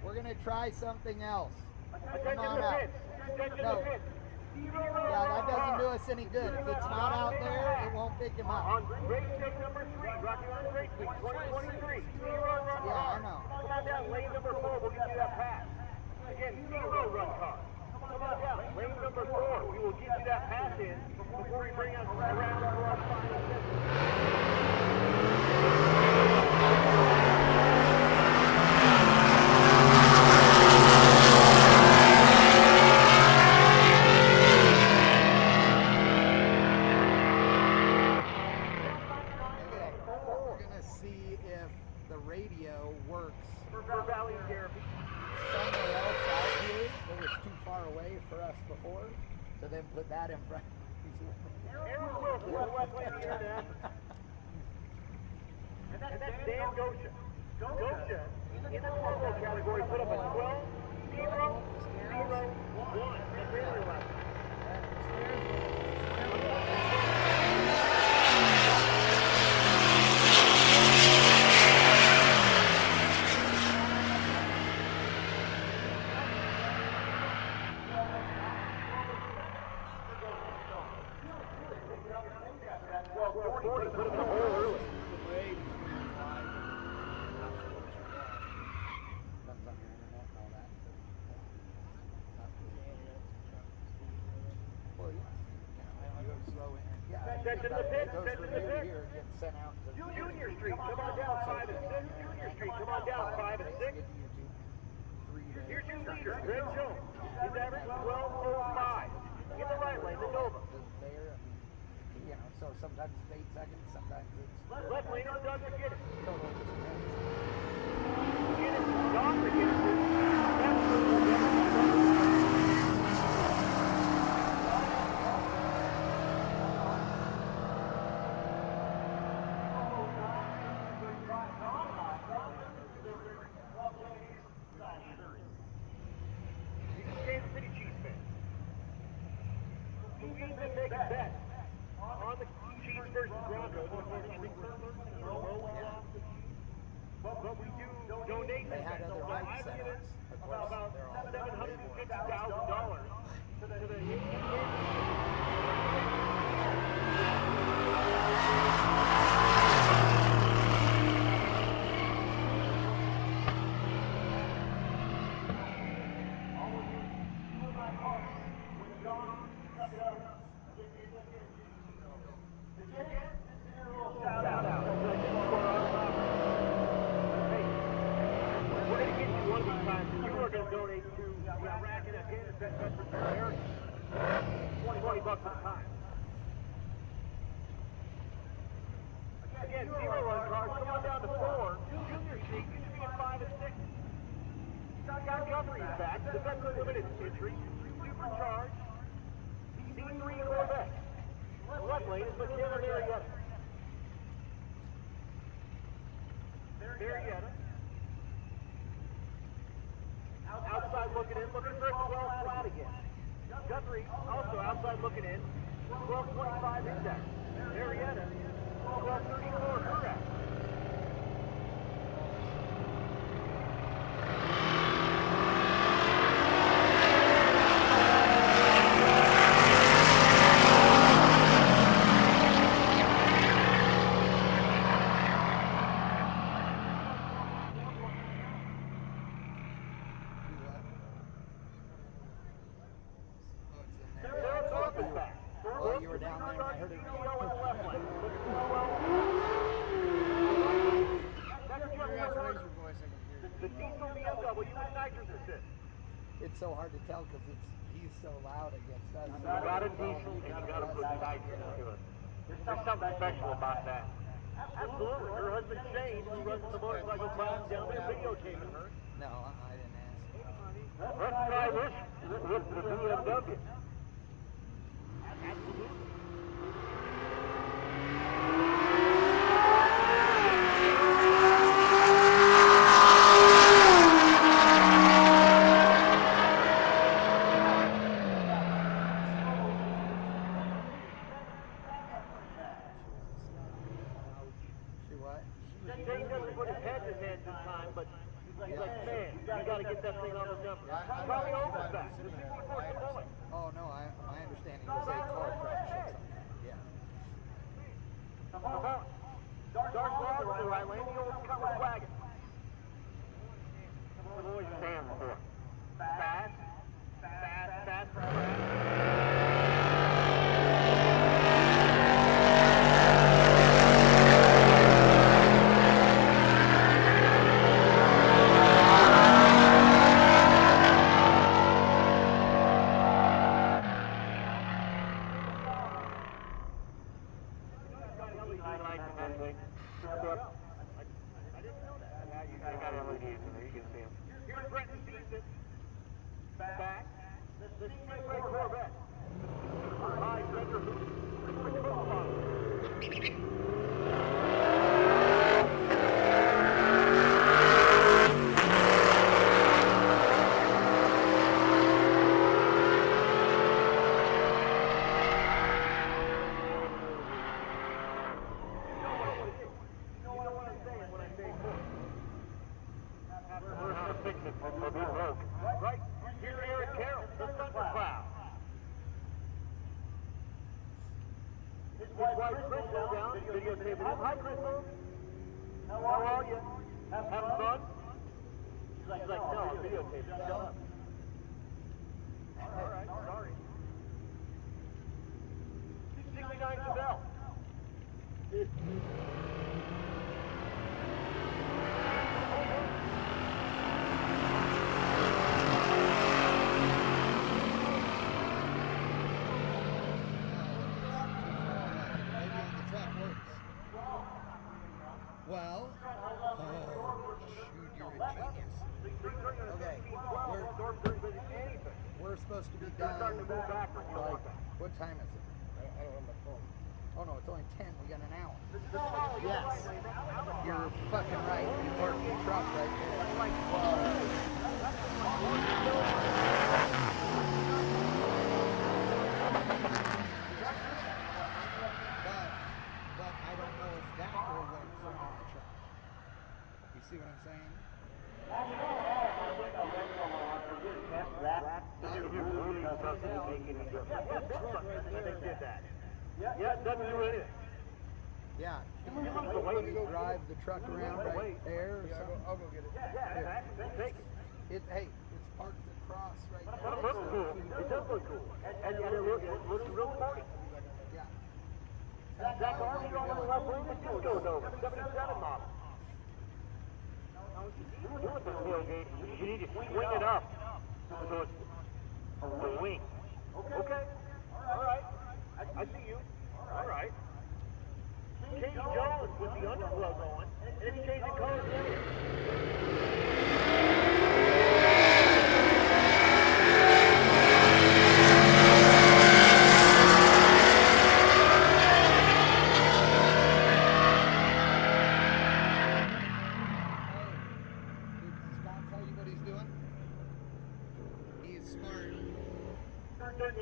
We're gonna try something else. Attention Come on to out. pits. Attention No. to pits. Yeah, that doesn't do us any good. If it's not out there, it won't pick him up. On race day number 3, Rocky Mountain Race Week 2023. Zero run Yeah, car. I know. Come on down, lane number 4. We'll get you that pass. Again, zero run car. Come on down, lane number 4. We will get you that pass in before we bring us around to our final system. Okay, we're gonna see if the radio works For Valley Therapy. somewhere else out here that was too far away for us before, to then put that in front. Aaron Wilson, the left lane here to Africa. And that's Dan Gosha. Gosha, in the turbo category, put up a 12-0-0-1. That's very left. Attention to the pit, attention to the pit. Junior Street, come on down 5 and 6. Junior Street, come on down 5 and 6. Here's your leader, Greg Jones. His average 12:05. In the right lane, the Nova. So sometimes it's 8 seconds, sometimes it's Left lane, Doug McGinnis. total just depends. McGinnis, Don McGinnis. Kansas City Chiefs fan. We've been taking bets on the Chiefs versus Broncos. But we do donate They had bets. other So rights I've set given up. about $750,000 to the We're going to get you one of these times, and you are going to donate to the Iraq and Afghanistan Veterans Affairs. 20 bucks at a time. Again, zero run cars. Come on down to 4. Junior Street used to be at 5 and 6. Scott Guthrie is back. The Veteran Limited entry. Supercharged. C3 Corvette. Left lane is McKenna Marietta. Marietta. Outside looking in, looking for a 12 flat again. Guthrie also outside looking in, 1225 index. Marietta, 1234 correct. Sarah Thorpe is back. Well, you were down there and I heard it. That's the diesel BMW with nitrous assist. It's so hard to tell because he's so loud against us. You got a diesel and you got to put nitrous into it. There's something special about that. Absolutely. Her husband Shane, who runs the motorcycle club down there, videotaping her. No, I didn't ask. Let's try this with the BMW. Absolutely. that thing on the number. I Probably thought over she that. was sitting there at a light or something. Oh no, my understanding was a car crash at some point. Yeah. Come on. Dark Cloud to the right lane, the old covered wagon. The boys stand for. Fast, fast, fast, fast. I didn't know that. Now you got LEDs in there, you can see them. Here's Brent and Stevenson. Back. The Stingray Corvette. High center Right. Here's Eric Carroll, the Thundercloud. His wife Crystal down, videotaping him. Hi, Crystal. How are you? Having fun? She's like, no, I'm videotaping. Shut up. All right, sorry. 69 Chevelle. Well, oh, shoot, you're a genius. Okay, we're supposed to be done, like, what time is it? I don't have my phone. Oh no, it's only 10, we got an hour. Yes, you're fucking right, you parked the truck right But I don't know if that will work for on the truck. You see what I'm saying? Yeah, it doesn't do anything. Yeah. Can you drive the truck around right there or something? I'll go get it. Yeah, take it. Hey, it's parked across right there. It looks cool. It does look cool. And it looks real sporty. Yeah. Zach Armstrong on the left lane, the Disco Nova, 77 model. You do with the tailgate, you need to swing it up. So it's the wing. Okay. All right. I see you. All right. Change Jones with the underglow going, and it's changing colors later. Did Scott tell you what he's doing? He's smart.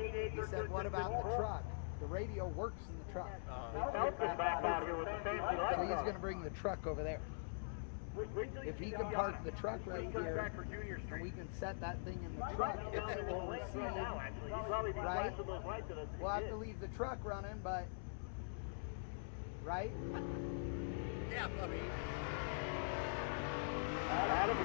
He said, what about the truck? The radio works in the truck. Elton's back out here with the fancy lights. So he's going to bring the truck over there. If he can park the truck right here, and we can set that thing in the truck, it will receive, right? We'll have to leave the truck running, but, right? Yeah, I mean, Adam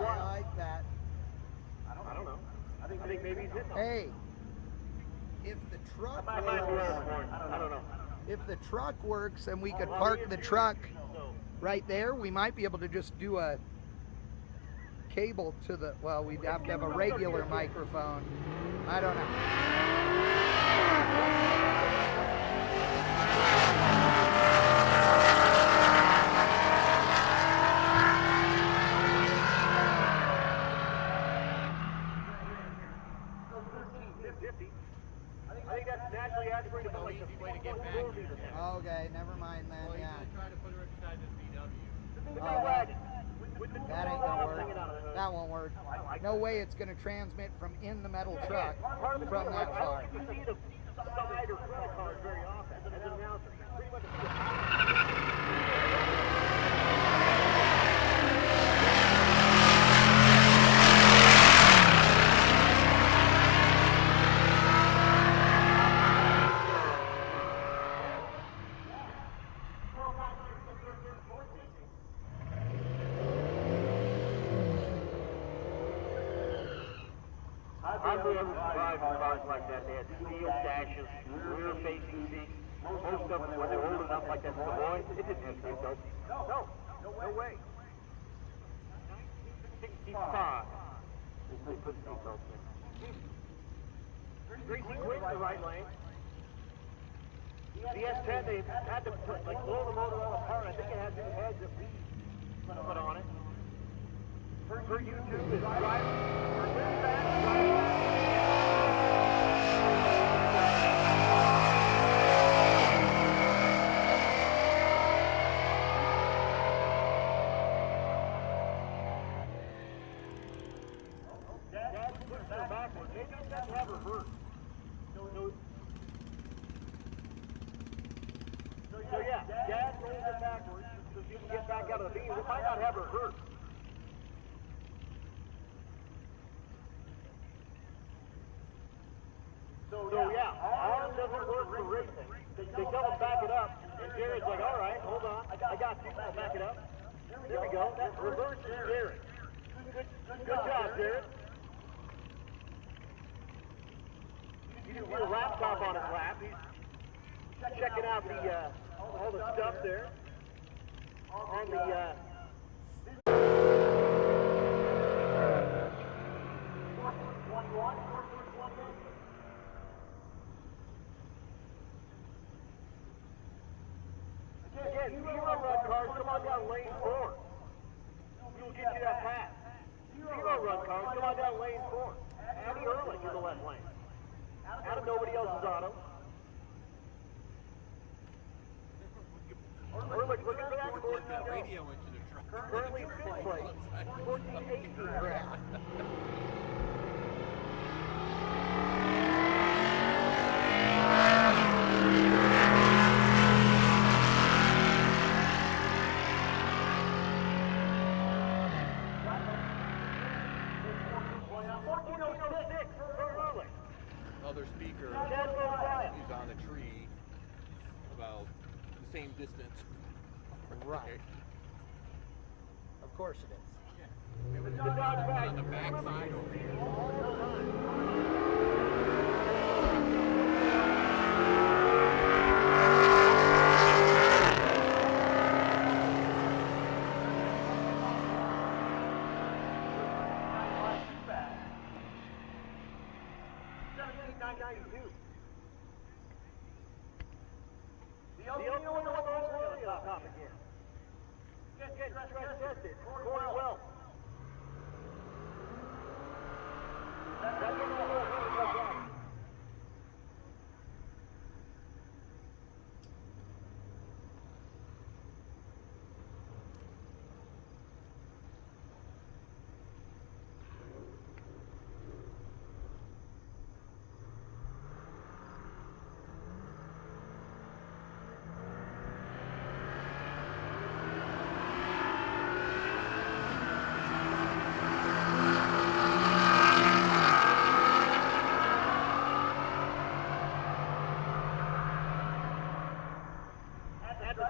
I like that. I don't know. I think maybe he's hitting. Hey, if the truck I might be works, airborne. I don't know. if the truck works and we could park the truck right there, we might be able to just do a cable to the, well, we'd have to have a regular microphone. I don't know. I think that's naturally aspirated by like the easy way to get back here. Okay, never mind then, Well, he's yeah. going to try to put her beside this VW. wagon. With That ain't gonna work. That won't work. No way it's gonna transmit from in the metal truck from that far. You see the side or front cars very often as an announcer. Pretty much a I've been surprised with cars like that. They had steel dashes, rear-facing seats. Most of them, when they're old enough like that Savoy, it didn't have seatbelts. No way. 1965. They put seatbelts in. Gracie Quick in the right lane. The S10, they had to put, like, blow the motor all apart. I think it had new heads that we put on it. For YouTube is driving. For dispatch, driving. Dad puts her backwards. Maybe it doesn't have reverse. So yeah, Dad rolls it backwards so she can get back out of the beam. It might not have reverse. So yeah, arm doesn't work for racing. They tell him back it up, and Jared's like, all right, hold on, I got you, I'll back it up. There we go, that reverse is Jared. Good job, Jared. You can see the laptop on his lap. He's checking out the all the stuff there on the Again, zero run cars, come on down lane 4. We'll get you that pass. Zero run cars, come on down lane 4. Andy Ehrlich in the left lane. Out of nobody else's auto. Ehrlich looking for that 14 radio into the truck. Currently 5th place. 14-18 grab. Other speaker is on a tree about the same distance. Right. Of course it is. On the back side over here. The only one on top again. Get tested. Corey Wells. That's what we're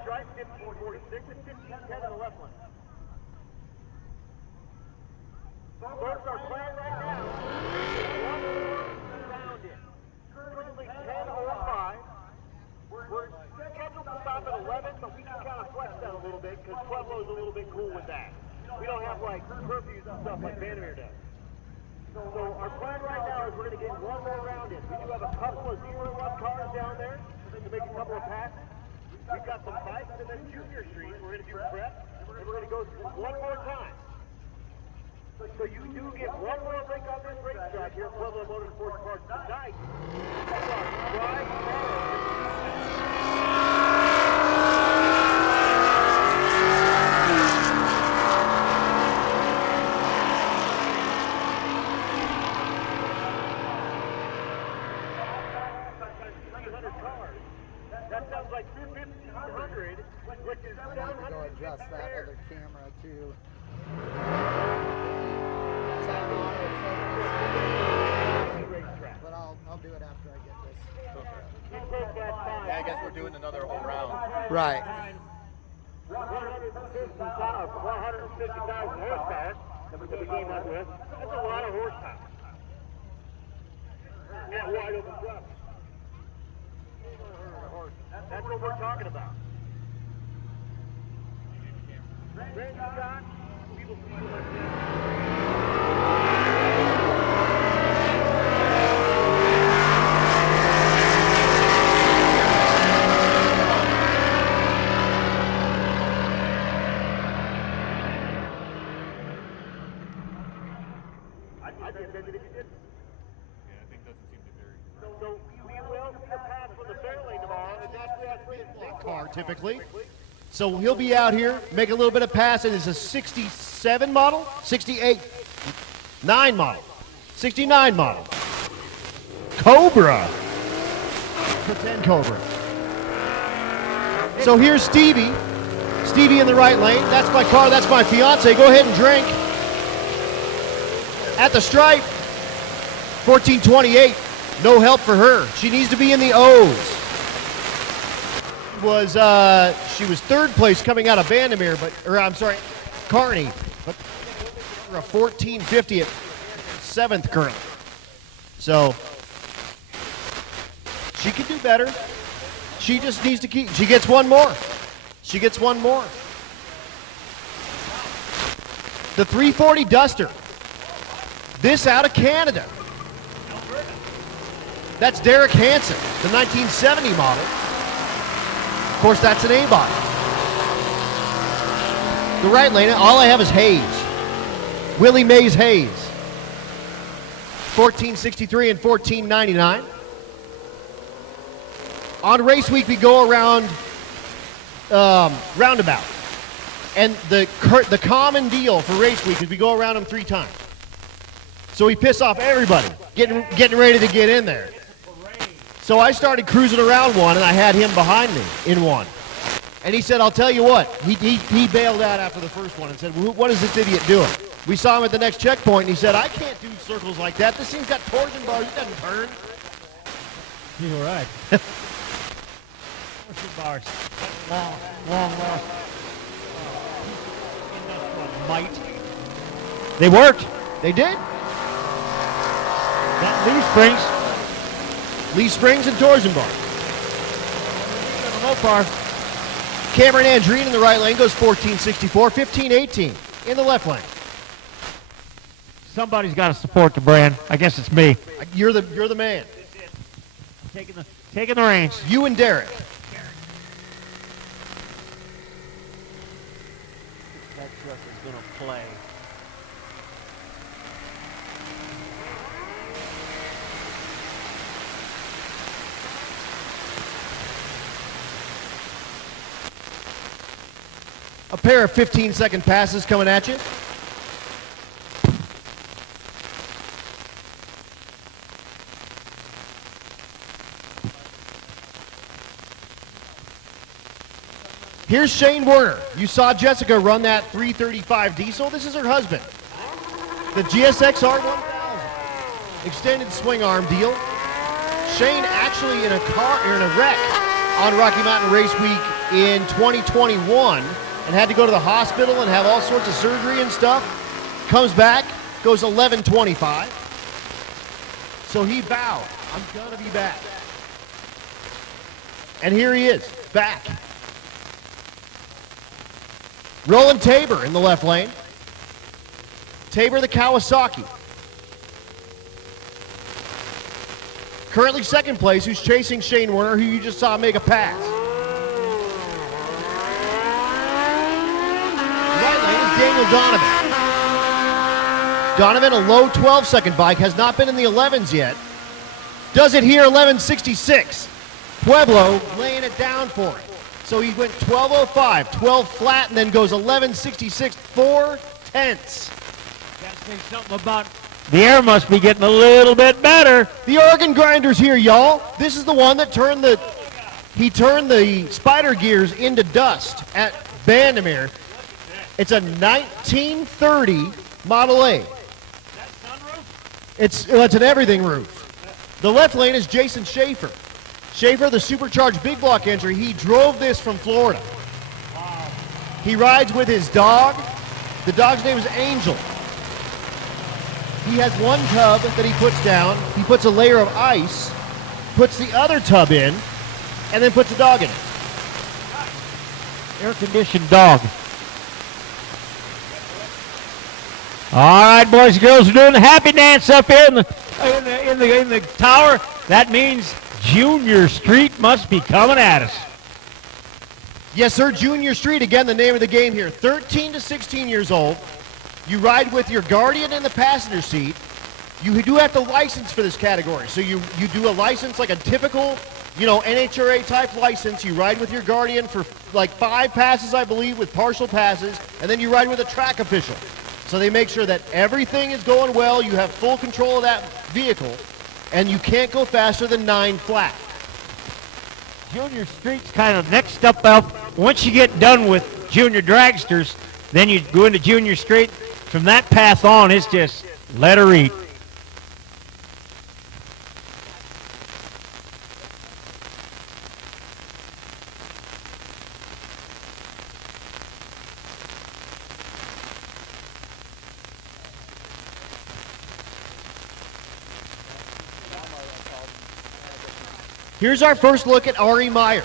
right, 1546 and 1510 in the left lane. Folks, our plan right now is one more round in. Currently 10:05. We're scheduled to stop at 11, but we can kind of flex that a little bit because Pueblo's a little bit cool with that. We don't have like curfews and stuff like Vandermeer does. So our plan right now is we're going to get one more round in. We do have a couple of zero-run cars down there to make a couple of passes. We've got some bikes, and then Junior Street, we're going to do prep, and we're going to go through one more time. So you do get one more break on this racetrack here at Pueblo Motorsports Park tonight. like 2,500, which is I need to go adjust that other camera too. But I'll do it after I get this. Yeah, I guess we're doing another whole round. Right. 150,000 horsepower that we came up with. That's a lot of horsepower. That wide open truck. That's what we're talking about. Range shot, people like I'd be offended if you didn't. Yeah, I think doesn't seem to vary. So we will see a pass from the fair lane tomorrow, and that's where that's Car typically. So he'll be out here, make a little bit of pass. It is a 67 model, 68, 9 model, 69 model. Cobra. Pretend Cobra. So here's Stevie. Stevie in the right lane. That's my car. That's my fiance. Go ahead and drink. At the stripe, 1428. No help for her. She needs to be in the O's. She was third place coming out of Vandermeer, Kearney, but a 1450 at seventh currently. So she could do better. She just needs to keep. She gets one more. She gets one more. The 340 Duster. This out of Canada. That's Derek Hansen, the 1970 model. Of course, that's an A-body. The right lane, all I have is Hayes. Willie Mays Hayes. 1463 and 1499. On race week, we go around roundabout. And the common deal for race week is we go around them 3 times. So we piss off everybody getting ready to get in there. So I started cruising around one, and I had him behind me in one. And he said, I'll tell you what. He bailed out after the first one and said, what is this idiot doing? We saw him at the next checkpoint, and he said, I can't do circles like that. This thing's got torsion bars. It doesn't turn. You were right. Torsion bars. Long. Might. They worked. They did. That leaf springs. Lee Springs and torsion bar. Mopar. Cameron Andreen in the right lane goes 1464, 1518 in the left lane. Somebody's got to support the brand. I guess it's me. You're the man. Taking the reins. You and Derek. That truck is going to play. A pair of 15-second passes coming at you. Here's Shane Werner. You saw Jessica run that 335 diesel. This is her husband. The GSX R1000. Extended swing arm deal. Shane actually in a wreck on Rocky Mountain Race Week in 2021 and had to go to the hospital and have all sorts of surgery and stuff. Comes back, goes 11:25. So he vowed, I'm gonna be back. And here he is, back. Roland Tabor in the left lane. Tabor the Kawasaki. Currently second place, who's chasing Shane Werner, who you just saw make a pass. Right lane is Daniel Donovan. Donovan, a low 12-second bike, has not been in the 11s yet. Does it here, 11:66. Pueblo laying it down for it. So he went 12:05, 12 flat, and then goes 11:66, 4 tenths. Gotta say something about the air must be getting a little bit better. The organ grinder's here, y'all. This is the one that turned the He turned the spider gears into dust at Bandimere. It's a 1930 Model A. It's an everything roof. The left lane is Jason Schaefer. Schaefer, the supercharged big block entry, he drove this from Florida. He rides with his dog. The dog's name is Angel. He has one tub that he puts down. He puts a layer of ice, puts the other tub in, and then puts the dog in it. Air-conditioned dog. All right, boys and girls, we're doing the happy dance up here in the tower. That means Junior Street must be coming at us. Yes, sir, Junior Street, again, the name of the game here. 13 to 16 years old. You ride with your guardian in the passenger seat. You do have to license for this category. So you do a license like a typical, NHRA type license. You ride with your guardian for like 5 passes, I believe, with partial passes. And then you ride with a track official. So they make sure that everything is going well. You have full control of that vehicle. And you can't go faster than 9 flat. Junior Street's kind of next up. Once you get done with Junior Dragsters, then you go into Junior Street. From that path on, it's just let her eat. Here's our first look at Ari Myers.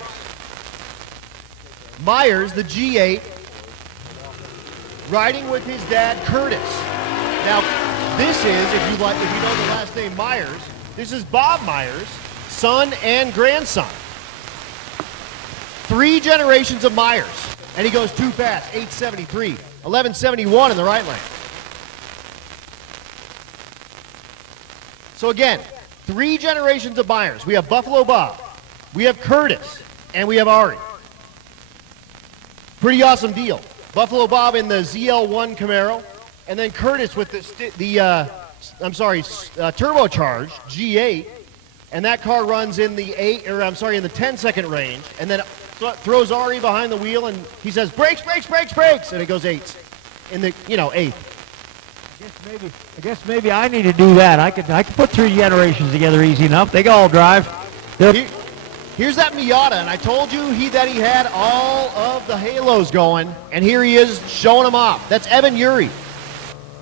Myers, the G8, riding with his dad, Curtis. Now, this is, if you know the last name Myers, this is Bob Myers, son and grandson. 3 generations of Myers. And he goes too fast, 873, 1171 in the right lane. So again, 3 generations of Myers. We have Buffalo Bob, we have Curtis, and we have Ari. Pretty awesome deal. Buffalo Bob in the ZL1 Camaro, and then Curtis with the turbocharged G8, and that car runs in the 10-second range, and then throws Ari behind the wheel, and he says, brakes, brakes, brakes, brakes, and it goes 8th in the 8th. I guess maybe I need to do that. I could put 3 generations together easy enough. They can all drive. Here's that Miata, and I told you that he had all of the halos going, and here he is showing them off. That's Evan Uri.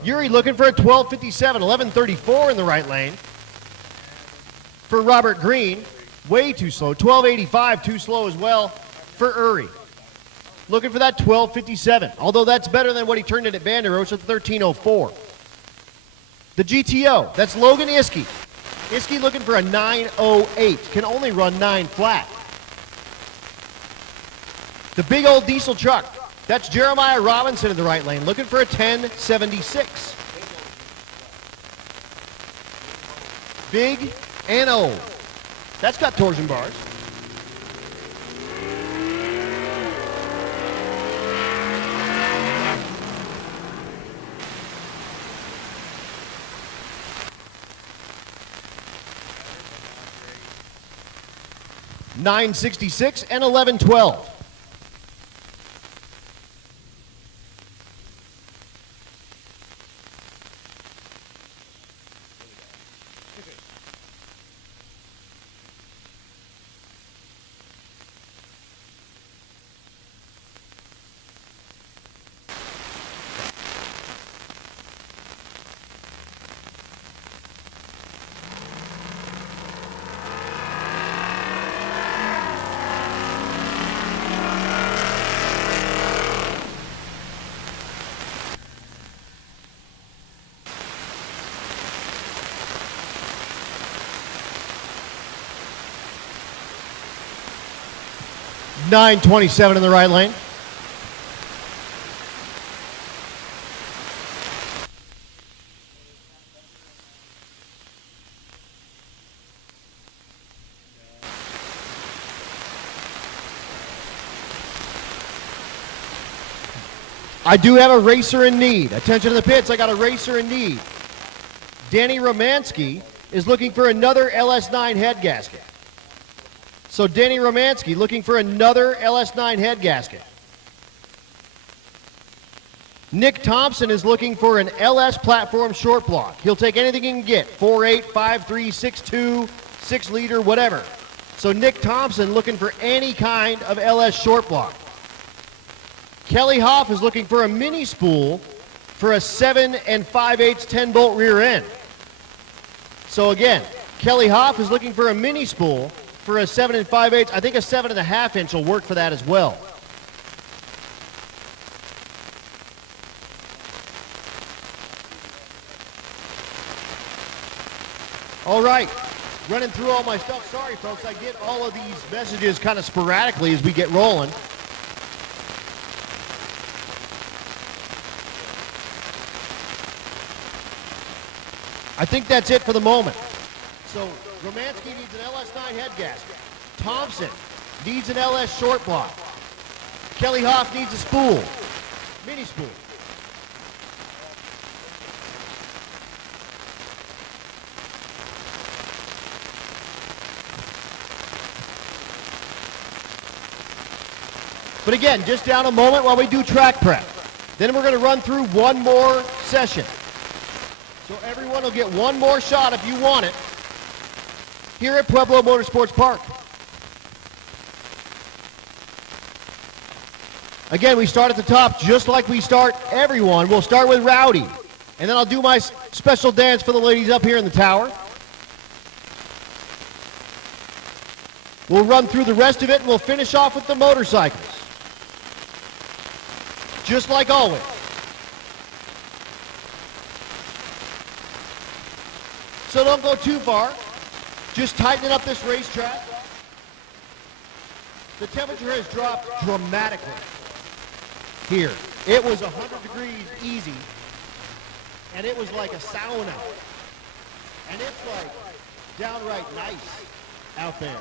Uri looking for a 1257, 1134 in the right lane. For Robert Green, way too slow. 1285, too slow as well for Uri. Looking for that 1257, although that's better than what he turned in at Vanderoche at 1304. The GTO, that's Logan Iskey. Iskey looking for a 908, can only run 9 flat. The big old diesel truck, that's Jeremiah Robinson in the right lane, looking for a 1076. Big and old. That's got torsion bars. $966 and $1112. $927 in the right lane. I do have a racer in need. Attention to the pits, I got a racer in need. Danny Romansky is looking for another LS9 head gasket. So So Danny Romansky looking for another LS9 head gasket. Nick Thompson is looking for an LS platform short block. He'll take anything he can get, 4.8, 5.3, 6.2, 6-liter, whatever. So Nick Thompson looking for any kind of LS short block. Kelly Hoff is looking for a mini spool for a 7 5/8 10-bolt rear end. So again, Kelly Hoff is looking for a mini spool for a 7 5/8. I think a 7.5 inch will work for that as well. All right, running through all my stuff. Sorry, folks, I get all of these messages kind of sporadically as we get rolling. I think that's it for the moment. So Romansky needs an LS9 head gasket. Thompson needs an LS short block. Kelly Hoff needs a spool, mini spool. But again, just down a moment while we do track prep. Then we're going to run through one more session. So everyone will get one more shot if you want it here at Pueblo Motorsports Park. Again, we start at the top just like we start everyone. We'll start with Rowdy, and then I'll do my special dance for the ladies up here in the tower. We'll run through the rest of it, and we'll finish off with the motorcycles. Just like always. So don't go too far. Just tightening up this racetrack. The temperature has dropped dramatically here. It was 100 degrees easy, and it was like a sauna. And it's like downright nice out there.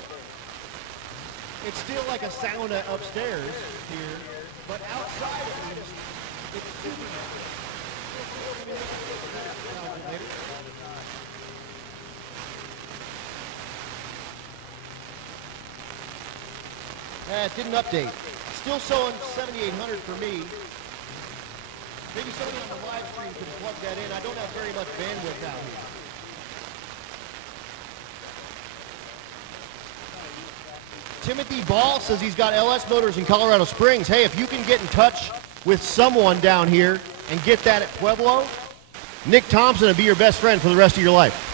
It's still like a sauna upstairs here, but outside at least, it's super nice. It didn't update. Still showing 7,800 for me. Maybe somebody on the live stream can plug that in. I don't have very much bandwidth out here. Timothy Ball says he's got LS motors in Colorado Springs. Hey, if you can get in touch with someone down here and get that at Pueblo, Nick Thompson will be your best friend for the rest of your life.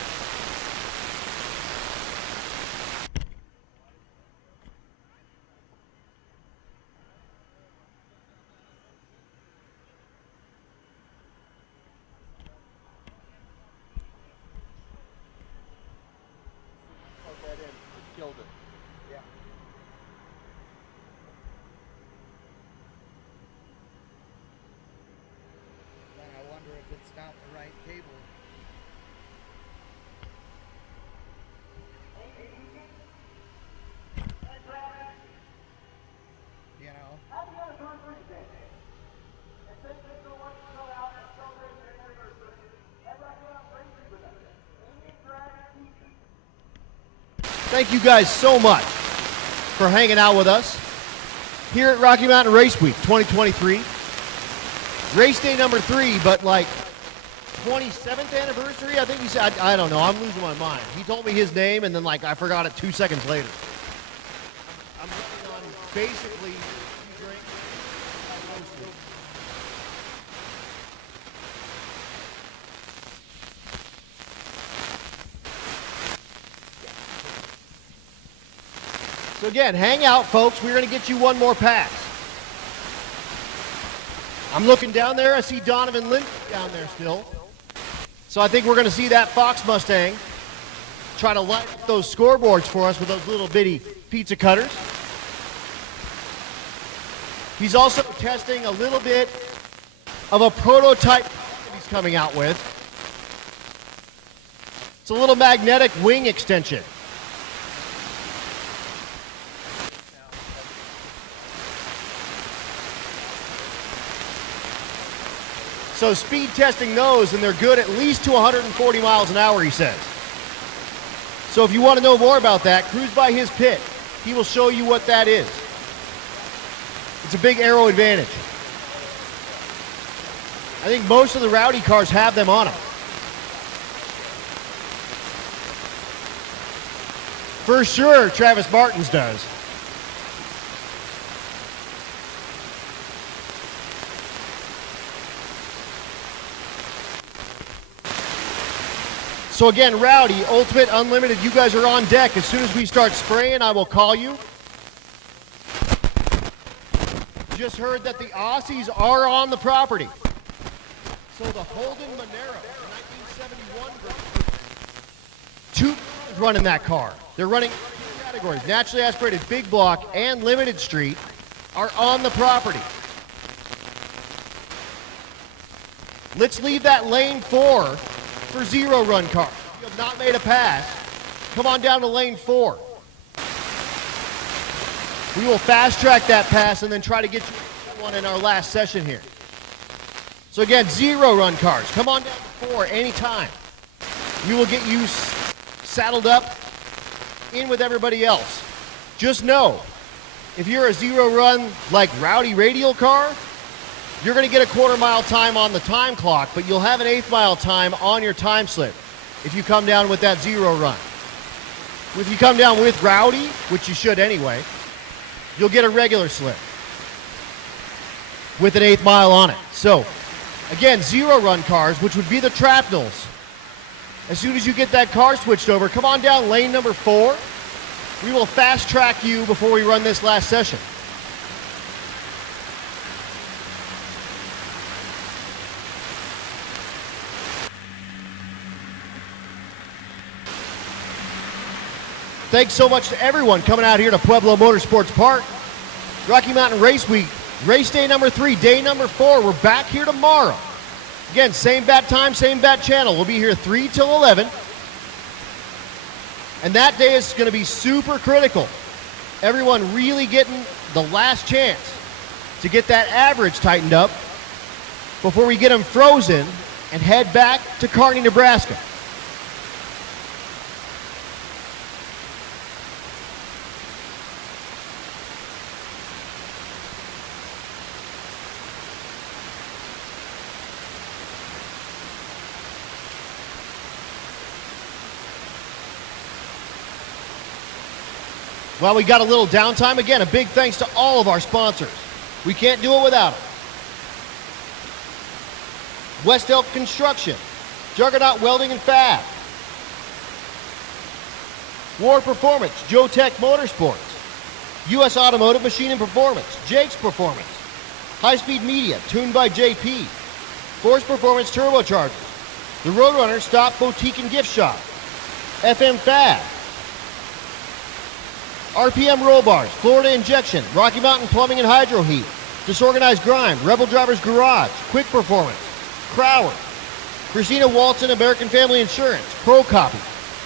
Thank you guys so much for hanging out with us here at Rocky Mountain Race Week 2023. Race day number 3, but like 27th anniversary, I think he said. I don't know. I'm losing my mind. He told me his name, and then like I forgot it 2 seconds later. I'm running on basically 2 drinks. So again, hang out, folks. We're going to get you one more pass. I'm looking down there. I see Donovan Lind down there still. So I think we're going to see that Fox Mustang try to light up those scoreboards for us with those little bitty pizza cutters. He's also testing a little bit of a prototype that he's coming out with. It's a little magnetic wing extension. So speed testing those, and they're good at least to 140 miles an hour, he says. So if you want to know more about that, cruise by his pit he will show you what that is. It's a big aero advantage. I think most of the Rowdy cars have them on them. For sure, Travis Martin's does. So again, Rowdy, Ultimate, Unlimited, you guys are on deck. As soon as we start spraying, I will call you. Just heard that the Aussies are on the property. So the Holden Monero, the 1971 version, two is running that car. They're running two categories. Naturally aspirated big block and limited street are on the property. Let's leave that lane 4 for zero run cars. If you have not made a pass, come on down to lane 4. We will fast track that pass and then try to get you one in our last session here. So again, zero run cars, come on down to 4 anytime. We will get you saddled up in with everybody else. Just know, if you're a zero run like Rowdy Radial car, you're going to get a quarter-mile time on the time clock, but you'll have an eighth-mile time on your time slip if you come down with that zero run. If you come down with Rowdy, which you should anyway, you'll get a regular slip with an eighth mile on it. So, again, zero run cars, which would be the Trapnels. As soon as you get that car switched over, come on down lane number 4. We will fast track you before we run this last session. Thanks so much to everyone coming out here to Pueblo Motorsports Park. Rocky Mountain Race Week, race day number 3, day number 4. We're back here tomorrow. Again, same bat time, same bat channel. We'll be here 3 till 11. And that day is going to be super critical. Everyone really getting the last chance to get that average tightened up before we get them frozen and head back to Kearney, Nebraska. Well, we got a little downtime. Again, a big thanks to all of our sponsors. We can't do it without them. West Elk Construction, Juggernaut Welding and Fab, War Performance, Joe Tech Motorsports, U.S. Automotive Machine and Performance, Jake's Performance, High Speed Media, tuned by JP, Force Performance Turbochargers, the Roadrunner Stop Boutique and Gift Shop, FM Fab, RPM Roll Bars, Florida Injection, Rocky Mountain Plumbing and Hydro Heat, Disorganized Grime, Rebel Drivers Garage, Quick Performance, Crowder, Christina Walton, American Family Insurance, Pro Copy,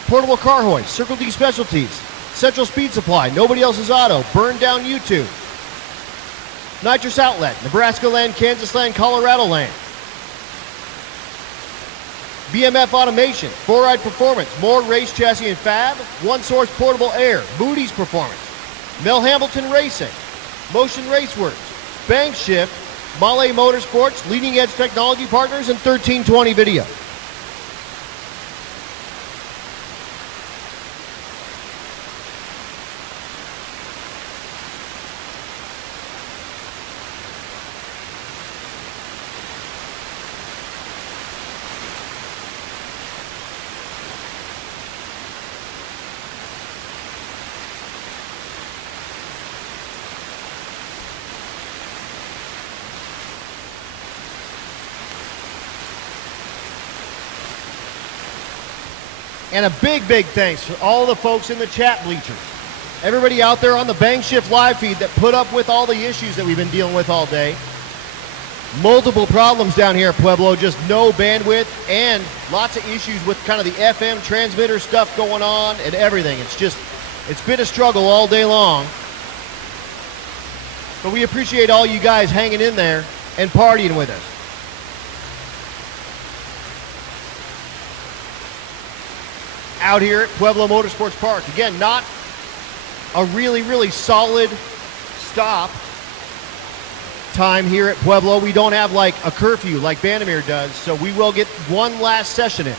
Portable Car Hoist, Circle D Specialties, Central Speed Supply, Nobody Else's Auto, Burn Down YouTube, Nitrous Outlet, Nebraska Land, Kansas Land, Colorado Land, BMF Automation, 4Ride Performance, More Race Chassis and Fab, One Source Portable Air, Moody's Performance, Mel Hamilton Racing, Motion Raceworks, Bank Shift, Male Motorsports, Leading Edge Technology Partners, and 1320 Video. And a big, big thanks to all the folks in the chat bleachers. Everybody out there on the Bang Shift live feed that put up with all the issues that we've been dealing with all day. Multiple problems down here at Pueblo, just no bandwidth and lots of issues with kind of the FM transmitter stuff going on and everything. It's been a struggle all day long. But we appreciate all you guys hanging in there and partying with us. Out here at Pueblo Motorsports Park. Again, not a really, really solid stop time here at Pueblo. We don't have like a curfew like Bandamere does, so we will get one last session in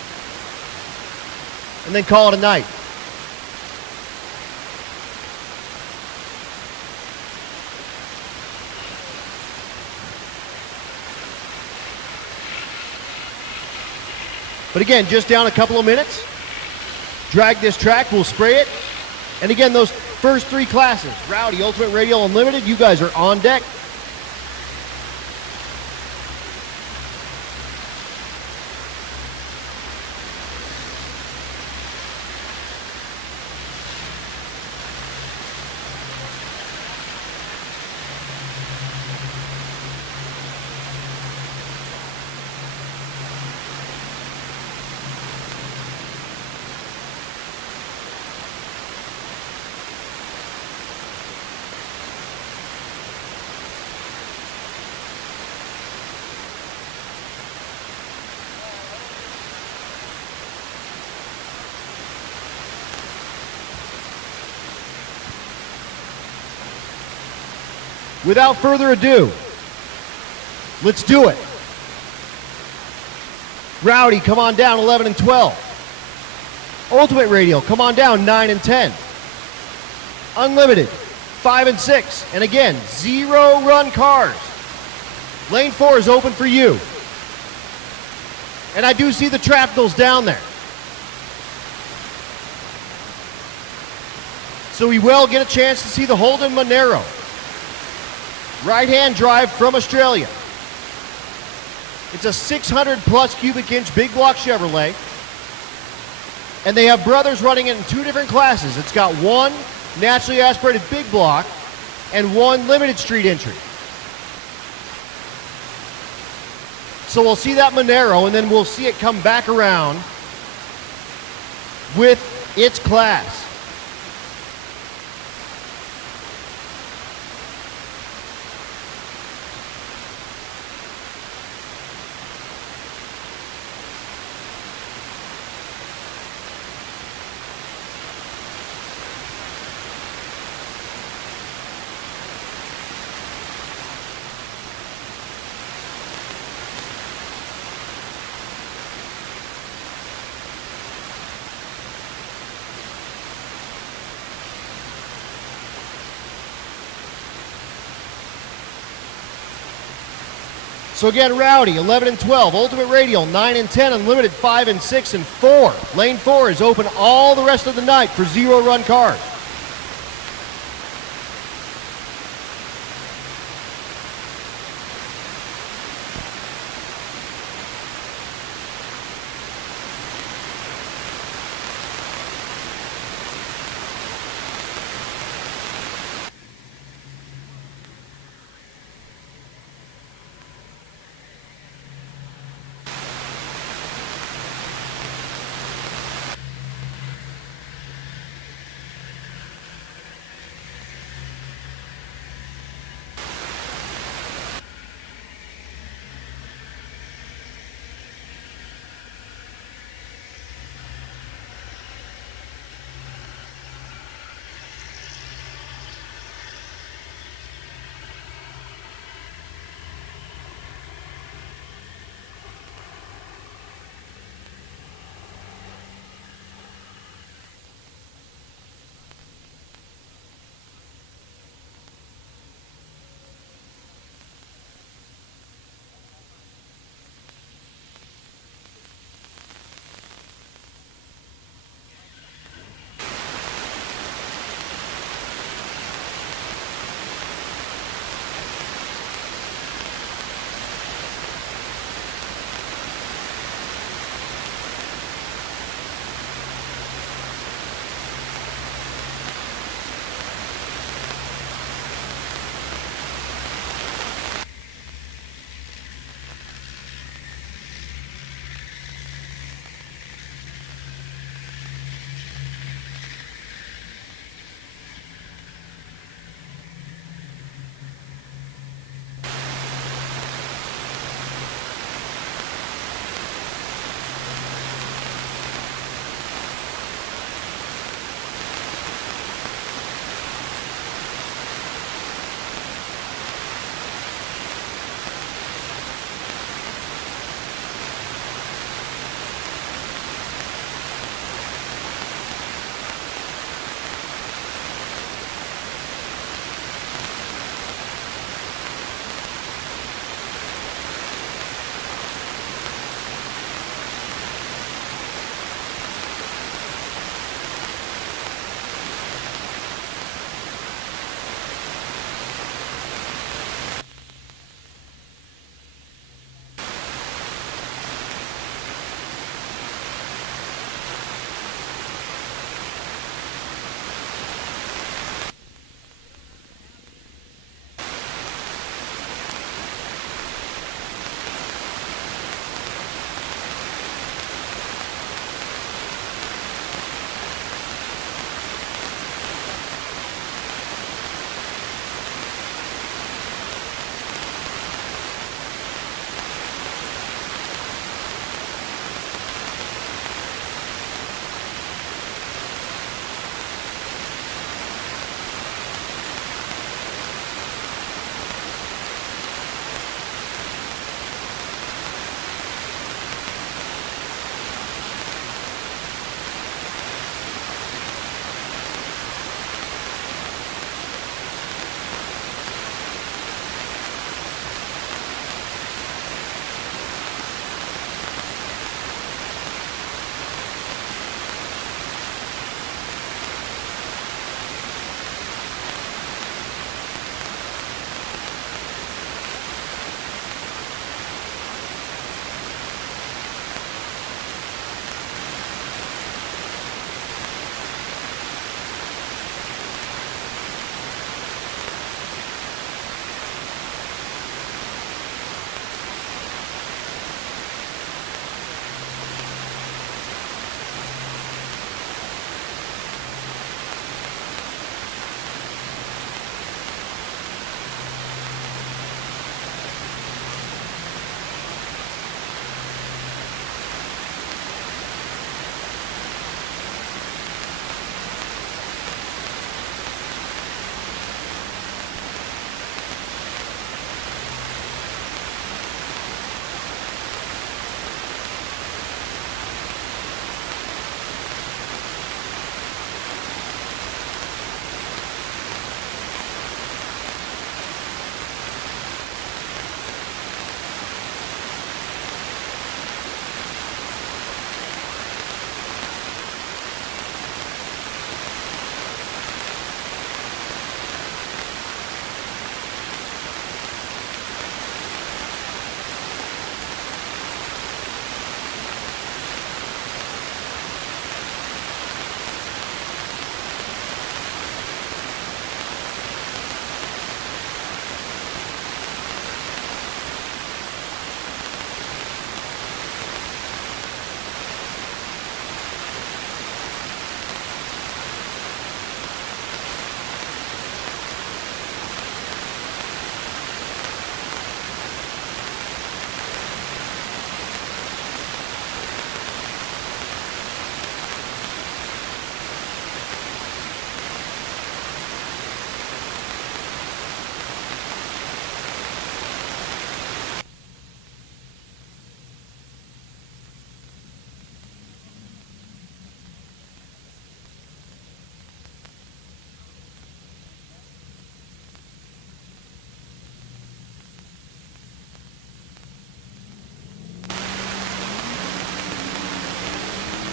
and then call it a night. But again, just down a couple of minutes. Drag this track, we'll spray it. And again, those first three classes, Rowdy, Ultimate Radial, Unlimited, you guys are on deck. Without further ado, let's do it. Rowdy, come on down, 11 and 12. Ultimate Radial, come on down, 9 and 10. Unlimited, 5 and 6. And again, 0 run cars. Lane 4 is open for you. And I do see the Trapnels down there. So we will get a chance to see the Holden Monero. Right-hand drive from Australia. It's a 600 plus cubic inch big block Chevrolet. And they have brothers running it in 2 different classes. It's got 1 naturally aspirated big block and 1 limited street entry. So we'll see that Monero and then we'll see it come back around with its class. So again, Rowdy, 11 and 12. Ultimate Radial, 9 and 10. Unlimited, 5 and 6 and 4. Lane 4 is open all the rest of the night for 0 run cars.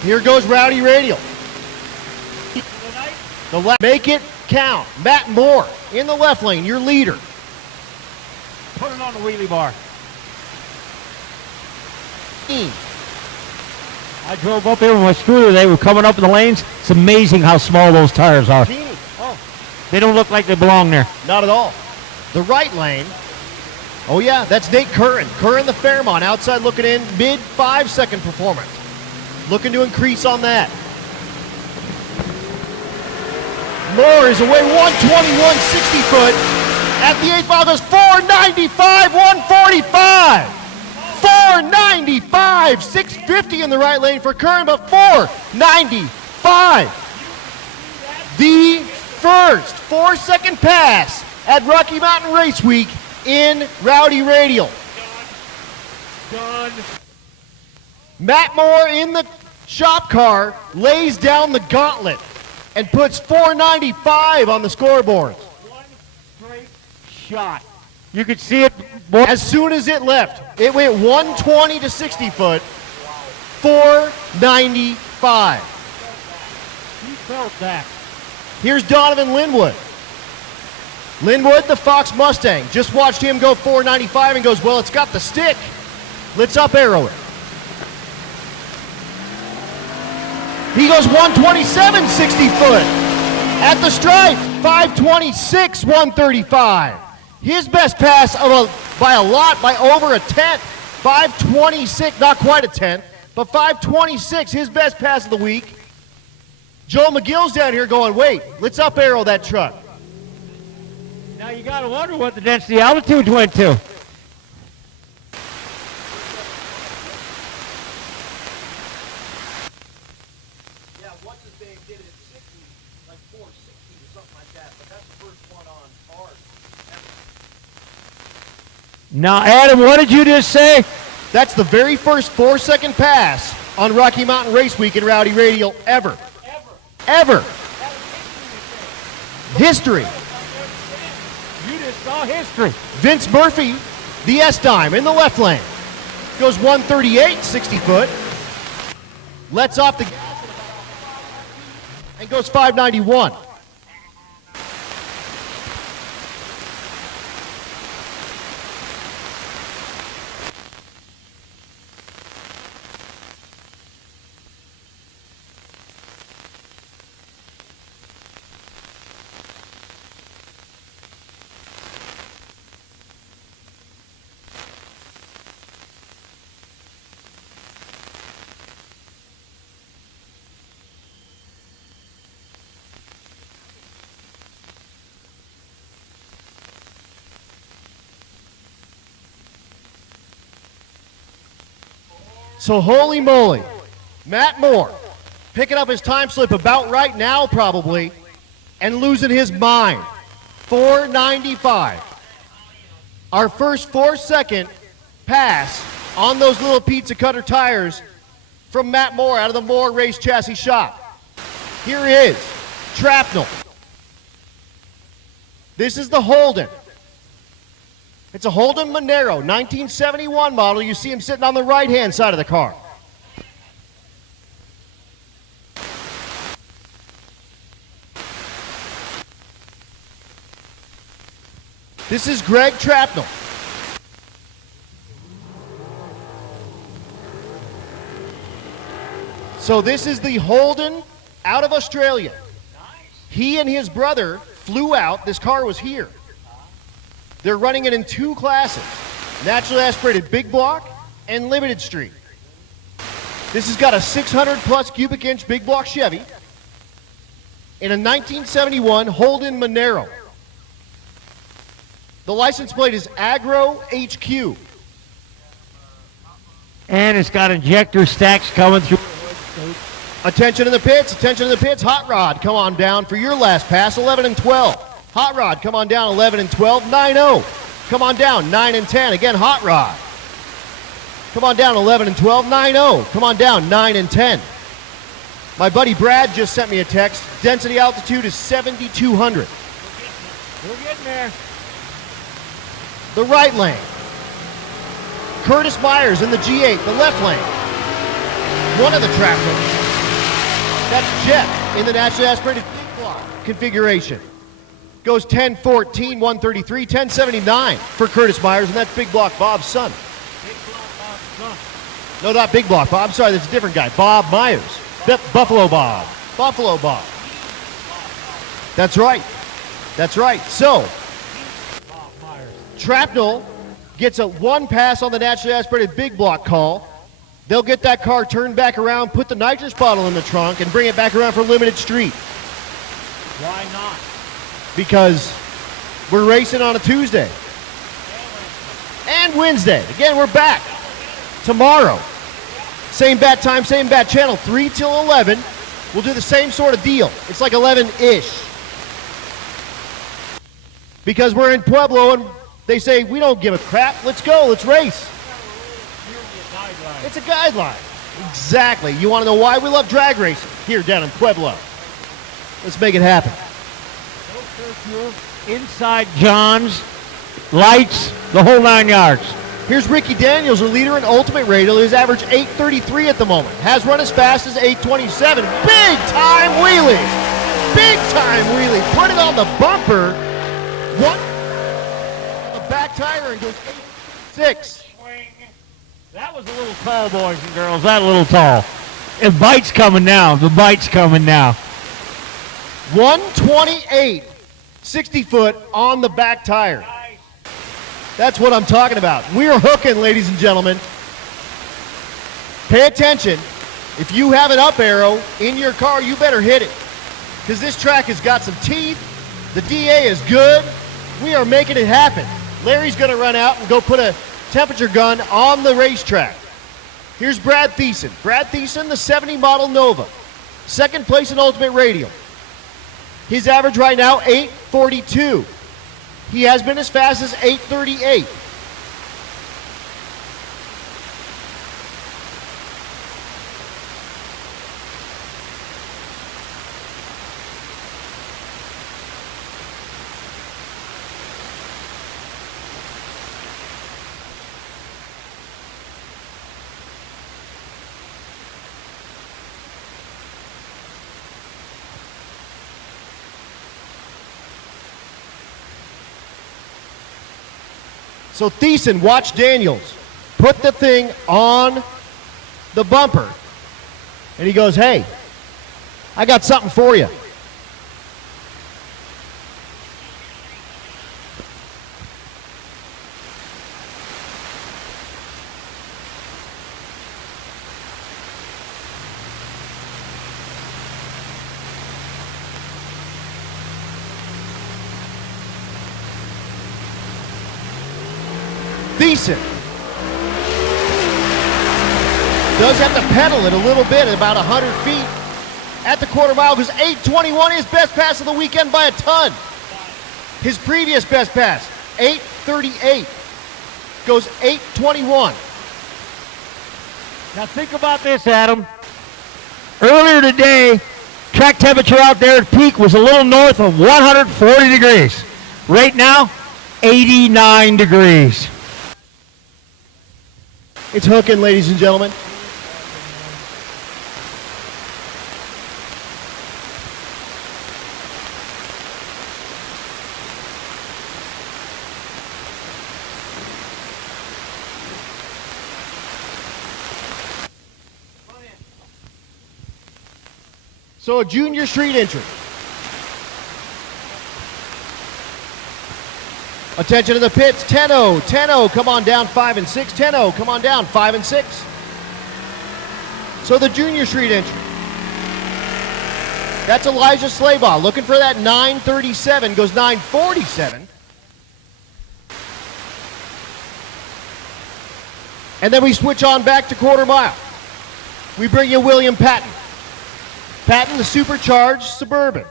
Here goes Rowdy Radial. Make it count. Matt Moore in the left lane, your leader. Put it on the wheelie bar. I drove up here with my scooter. They were coming up in the lanes. It's amazing how small those tires are. Oh, They don't look like they belong there. not at all. The right lane. Oh yeah, that's Nate Curran. Curran the Fairmont outside looking in, mid 5-second performance. Looking to increase on that. Moore is away 121, 60 foot. At the 8th mile goes 495, 145. 495, 650 in the right lane for Curran, but 495. The first 4-second pass at Rocky Mountain Race Week in Rowdy Radial. Done. Matt Moore in the shop car lays down the gauntlet and puts 495 on the scoreboard. One straight shot. You could see it. Boy. As soon as it left, it went 120 to 60 foot, 495. You felt that. Here's Donovan Linwood. Linwood, the Fox Mustang, just watched him go 495 and goes, well, it's got the stick. Let's up arrow it. He goes 127, 60 foot. At the stripe, 526, 135. His best pass by a lot, by over a tenth. 526, not quite a tenth, but 526, his best pass of the week. Joel McGill's down here going, wait, let's up arrow that truck. Now you got to wonder what the density altitude went to. Yeah, what's his name did it at 60, like 460 or something like that, but that's the first one on hard. Now, Adam, what did you just say? That's the very first 4-second pass on Rocky Mountain Race Week in Rowdy Radial ever. Ever. History. You just saw history. Vince Murphy, the S-Dime in the left lane. Goes 138, 60 foot. Lets off the gas and goes 591. So holy moly, Matt Moore picking up his time slip about right now probably and losing his mind. 495. Our first 4-second pass on those little pizza cutter tires from Matt Moore out of the Moore Race Chassis Shop. Here he is, Trapnell. This is the Holden. It's a Holden Monero, 1971 model. You see him sitting on the right-hand side of the car. This is Greg Trapnell. So this is the Holden out of Australia. He and his brother flew out. This car was here. They're running it in 2 classes, naturally aspirated big block and limited street. This has got a 600 plus cubic inch big block Chevy in a 1971 Holden Monero. The license plate is Agro HQ. And it's got injector stacks coming through. Attention in the pits, attention in the pits. Hot Rod, come on down for your last pass, 11 and 12. Hot Rod, come on down, 11 and 12, 9-0. Come on down, 9 and 10. Again, Hot Rod. Come on down, 11 and 12, 9-0. Come on down, 9 and 10. My buddy Brad just sent me a text. Density altitude is 7,200. We're getting there. The right lane. Curtis Myers in the G8, the left lane. One of the tractors. That's Jeff in the naturally aspirated block configuration. Goes 10-14, 133, 1079 for Curtis Myers, and that's Big Block Bob's son. No, not Big Block Bob. I'm sorry, that's a different guy. Bob Myers. Buffalo Bob. Buffalo Bob. That's right. That's right. So, Trapnell gets a one pass on the naturally aspirated Big Block call. They'll get that car turned back around, put the nitrous bottle in the trunk, and bring it back around for Limited Street. Why not? Because we're racing on a Tuesday. And Wednesday. Again, we're back tomorrow. Same bat time, same bat channel, 3 till 11. We'll do the same sort of deal. It's like 11-ish. Because we're in Pueblo and they say, we don't give a crap. Let's go. Let's race. It's a guideline. Exactly. You want to know why we love drag racing here down in Pueblo? Let's make it happen. Inside John's, lights, the whole 9 yards. Here's Ricky Daniels, a leader in Ultimate Radial. His average 8:33 at the moment. Has run as fast as 8:27. Big time wheelie. Big time wheelie. Put it on the bumper. One on the back tire and goes 8.6. That was a little tall, boys and girls. That a little tall. The bite's coming now. The bite's coming now. 128. 60 foot on the back tire. That's what I'm talking about. We're hooking, ladies and gentlemen. Pay attention. If you have an up arrow in your car, you better hit it. Because this track has got some teeth. The DA is good. We are making it happen. Larry's going to run out and go put a temperature gun on the racetrack. Here's Brad Thiessen. Brad Thiessen, the 70 model Nova. Second place in Ultimate Radial. His average right now, 8:42. He has been as fast as 8:38. So Thiessen, watch Daniels. Put the thing on the bumper. And he goes, hey, I got something for you. Thiessen does have to pedal it a little bit at about 100 feet at the quarter mile because 8:21 is best pass of the weekend by a ton. His previous best pass, 8:38, goes 8:21. Now think about this, Adam. Earlier today, track temperature out there at peak was a little north of 140 degrees. Right now, 89 degrees. It's hooking, ladies and gentlemen. So a junior street entry. Attention to the pits, 10-0, 10-0, come on down 5 and 6, 10-0, come on down 5 and 6. So the junior street entry. That's Elijah Slaybaugh looking for that 937, goes 947. And then we switch on back to quarter mile. We bring you William Patton. Patton, the supercharged Suburban.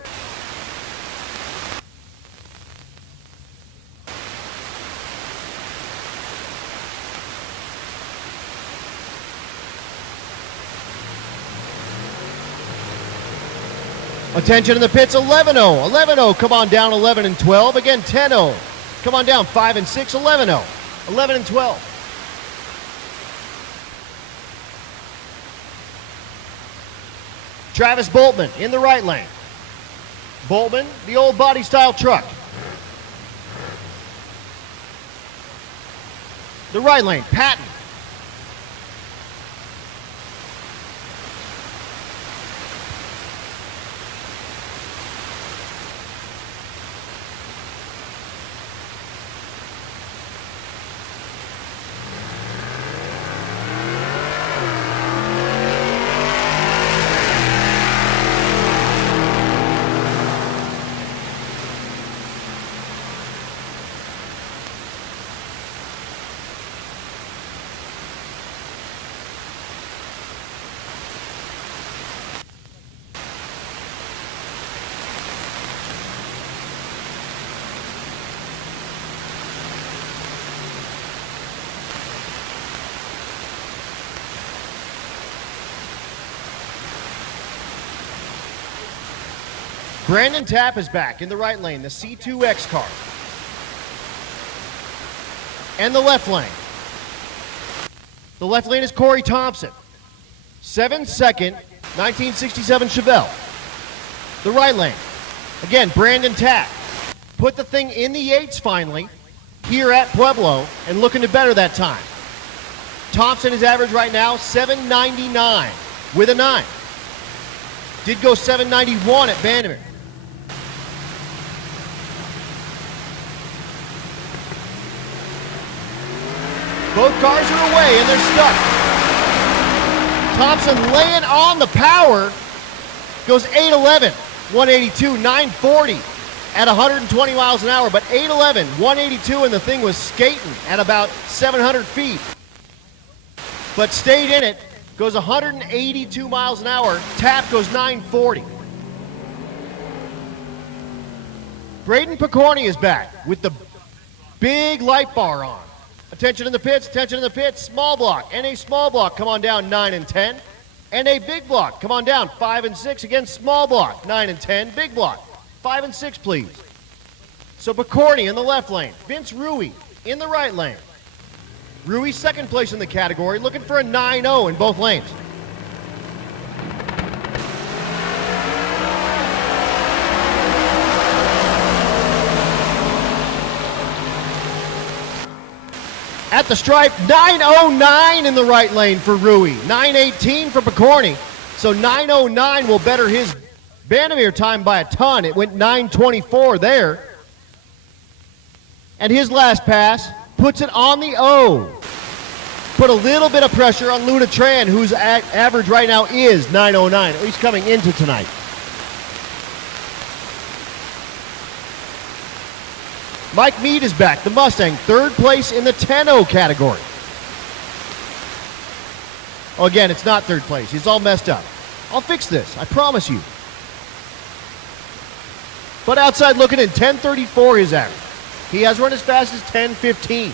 Attention in the pits, 11-0, 11-0, come on down 11 and 12. Again, 10-0, come on down 5 and 6, 11-0, 11 and 12. Travis Boltman in the right lane. Boltman, the old body style truck. The right lane, Patton. Brandon Tapp is back in the right lane, the C2X car. And the left lane. The left lane is Corey Thompson. 7-second, 1967 Chevelle. The right lane. Again, Brandon Tapp. Put the thing in the 8s finally here at Pueblo and looking to better that time. Thompson is average right now 799 with a 9. Did go 791 at Vandermeer. Both cars are away and they're stuck. Thompson laying on the power. Goes 811, 182, 940 at 120 miles an hour, but 811, 182, and the thing was skating at about 700 feet. But stayed in it, goes 182 miles an hour. Tapp goes 940. Braden Picorni is back with the big light bar on. Attention in the pits, attention in the pits. Small block, NA small block, come on down 9 and 10. NA big block, come on down 5 and 6. Again, small block, 9 and 10. Big block, 5 and 6, please. So Picorni in the left lane. Vince Rui in the right lane. Rui second place in the category, looking for a 9-0 in both lanes. At the stripe, 909 in the right lane for Rui. 918 for Picorni. So 909 will better his Vandermeer time by a ton. It went 924 there. And his last pass puts it on the O. Put a little bit of pressure on Luna Tran, whose average right now is 909, at least coming into tonight. Mike Mead is back, the Mustang, third place in the 10-0 category. Oh, again, it's not third place. He's all messed up. I'll fix this, I promise you. But outside looking in, 1034 his average. He has run as fast as 1015.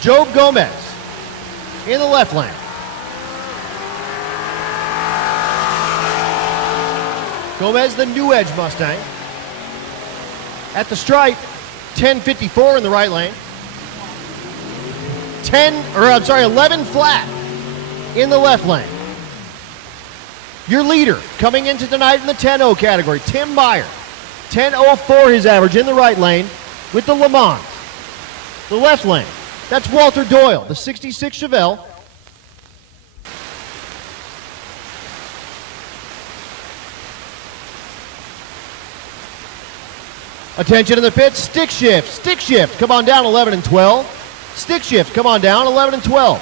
Job Gomez in the left lane. Gomez, the New Edge Mustang. At the stripe, 1054 in the right lane. 11 flat in the left lane. Your leader coming into tonight in the 10-0 category, Tim Meyer. 10:04 his average in the right lane with the Le Mans. The left lane, that's Walter Doyle, the 66 Chevelle. Attention in the pits, stick shift, come on down 11 and 12. Stick shift, come on down 11 and 12.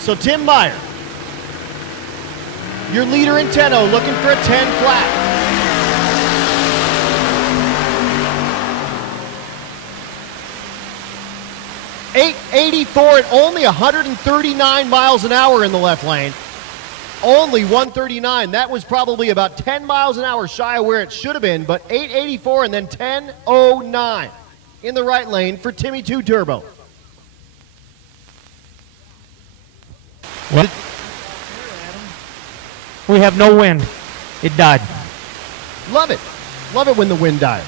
So Tim Meyer, your leader in 10-0, looking for a 10 flat. .884 at only 139 miles an hour in the left lane. Only 139. That was probably about 10 miles an hour shy of where it should have been, but 884 and then 1009 in the right lane for Timmy 2 Turbo. What? We have no wind. It died. Love it. Love it when the wind dies.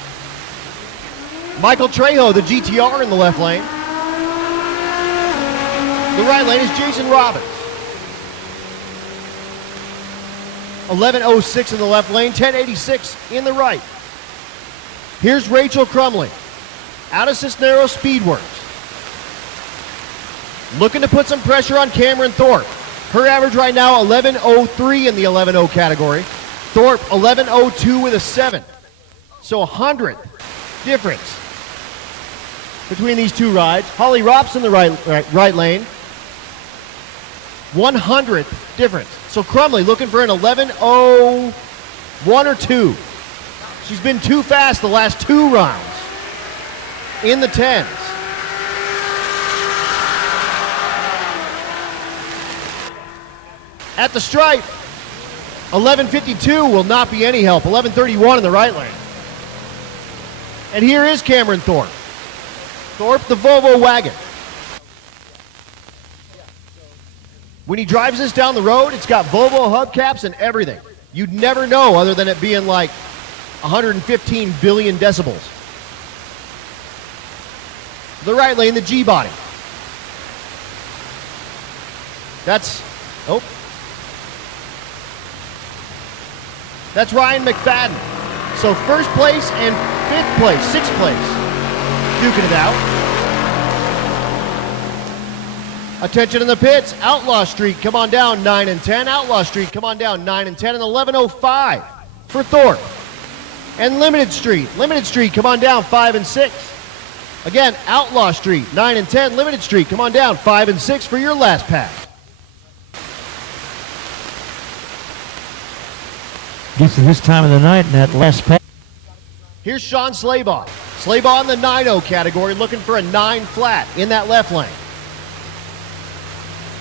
Michael Trejo, the GTR, in the left lane. The right lane is Jason Robbins. 11:06 in the left lane, 10:86 in the right. Here's Rachel Crumley out of Cisneros Speedworks. Looking to put some pressure on Cameron Thorpe. Her average right now, 11:03 in the 11:0 category. Thorpe, 11:02 with a 7. So 100th difference between these two rides. Holly Rops in the right lane. 100th difference. So Crumley looking for an 11:01 or 2. She's been too fast the last 2 rounds in the 10s. At the stripe, 11:52 will not be any help. 11:31 in the right lane. And here is Cameron Thorpe. Thorpe, the Volvo wagon. When he drives this down the road, it's got Volvo hubcaps and everything. You'd never know other than it being like 115 billion decibels. The right lane, the G-body. That's Ryan McFadden. So first place and 5th place, 6th place, duking it out. Attention in the pits, Outlaw Street, come on down, 9 and 10. Outlaw Street, come on down, 9 and 10, and 11:05 for Thorpe. And Limited Street, come on down, 5 and 6. Again, Outlaw Street, 9 and 10. Limited Street, come on down, 5 and 6 for your last pass. Gets to this time of the night and that last pass. Here's Sean Slaybaugh. Slaybaugh in the 9-0 category, looking for a 9 flat in that left lane.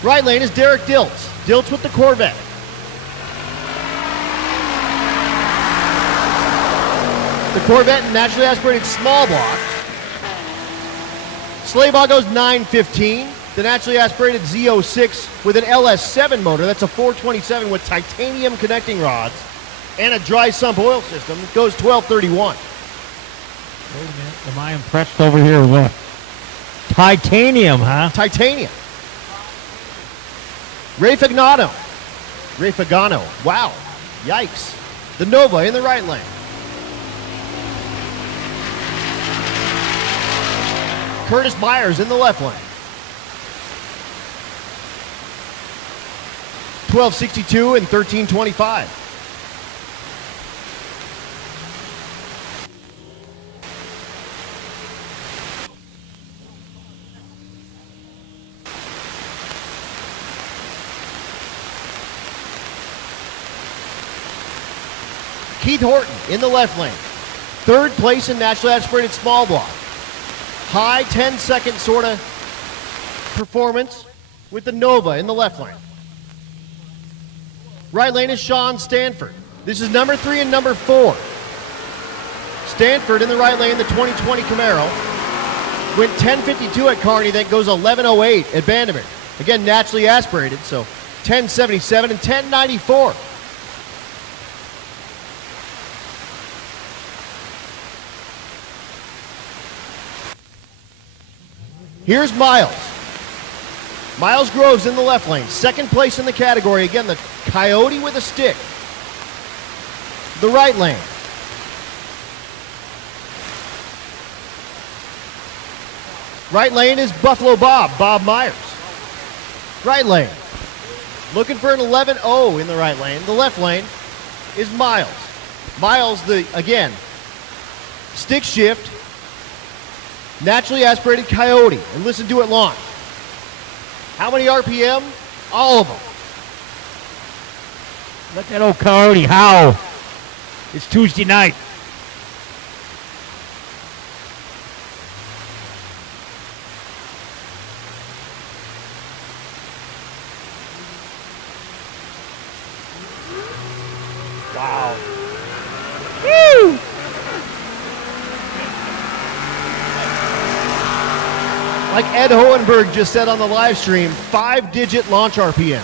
Right lane is Derek Diltz. Diltz with the Corvette. The Corvette naturally aspirated small block. Slaybaugh goes 9:15. The naturally aspirated Z06 with an LS7 motor. That's a 427 with titanium connecting rods and a dry sump oil system. Goes 12:31. Wait a minute. Am I impressed over here or what? Titanium, huh? Titanium. Ray Fagano. Wow. Yikes. The Nova in the right lane. Curtis Myers in the left lane. 12:62 and 13:25. Keith Horton in the left lane. 3rd place in naturally aspirated small block. High 10-second sort of performance with the Nova in the left lane. Right lane is Sean Stanford. This is number 3 and number 4. Stanford in the right lane, the 2020 Camaro. Went 10:52 at Kearney, then goes 11:08 at Vanderbilt. Again, naturally aspirated, so 10:77 and 10:94. Here's Miles. Miles Groves in the left lane. 2nd place in the category. Again, the Coyote with a stick. The right lane. Right lane is Buffalo Bob Myers. Right lane. Looking for an 11:0 in the right lane. The left lane is Miles. Miles, again, stick shift, naturally aspirated Coyote, and listen to it launch. How many RPM? All of them. Let that old Coyote howl. It's Tuesday night. Wow. Woo! Like Ed Hohenberg just said on the live stream, 5-digit launch RPM.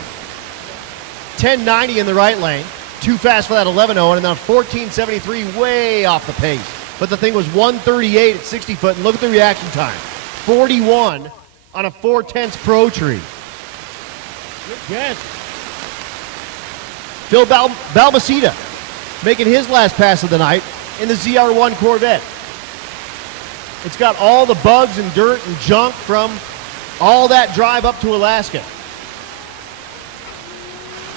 1090 in the right lane. Too fast for that 11.0, and then 1473 way off the pace. but the thing was 138 at 60 foot, and look at the reaction time. 41 on a 4/10 Pro Tree. Good guess. Phil Balmaceda making his last pass of the night in the ZR1 Corvette. It's got all the bugs and dirt and junk from all that drive up to Alaska.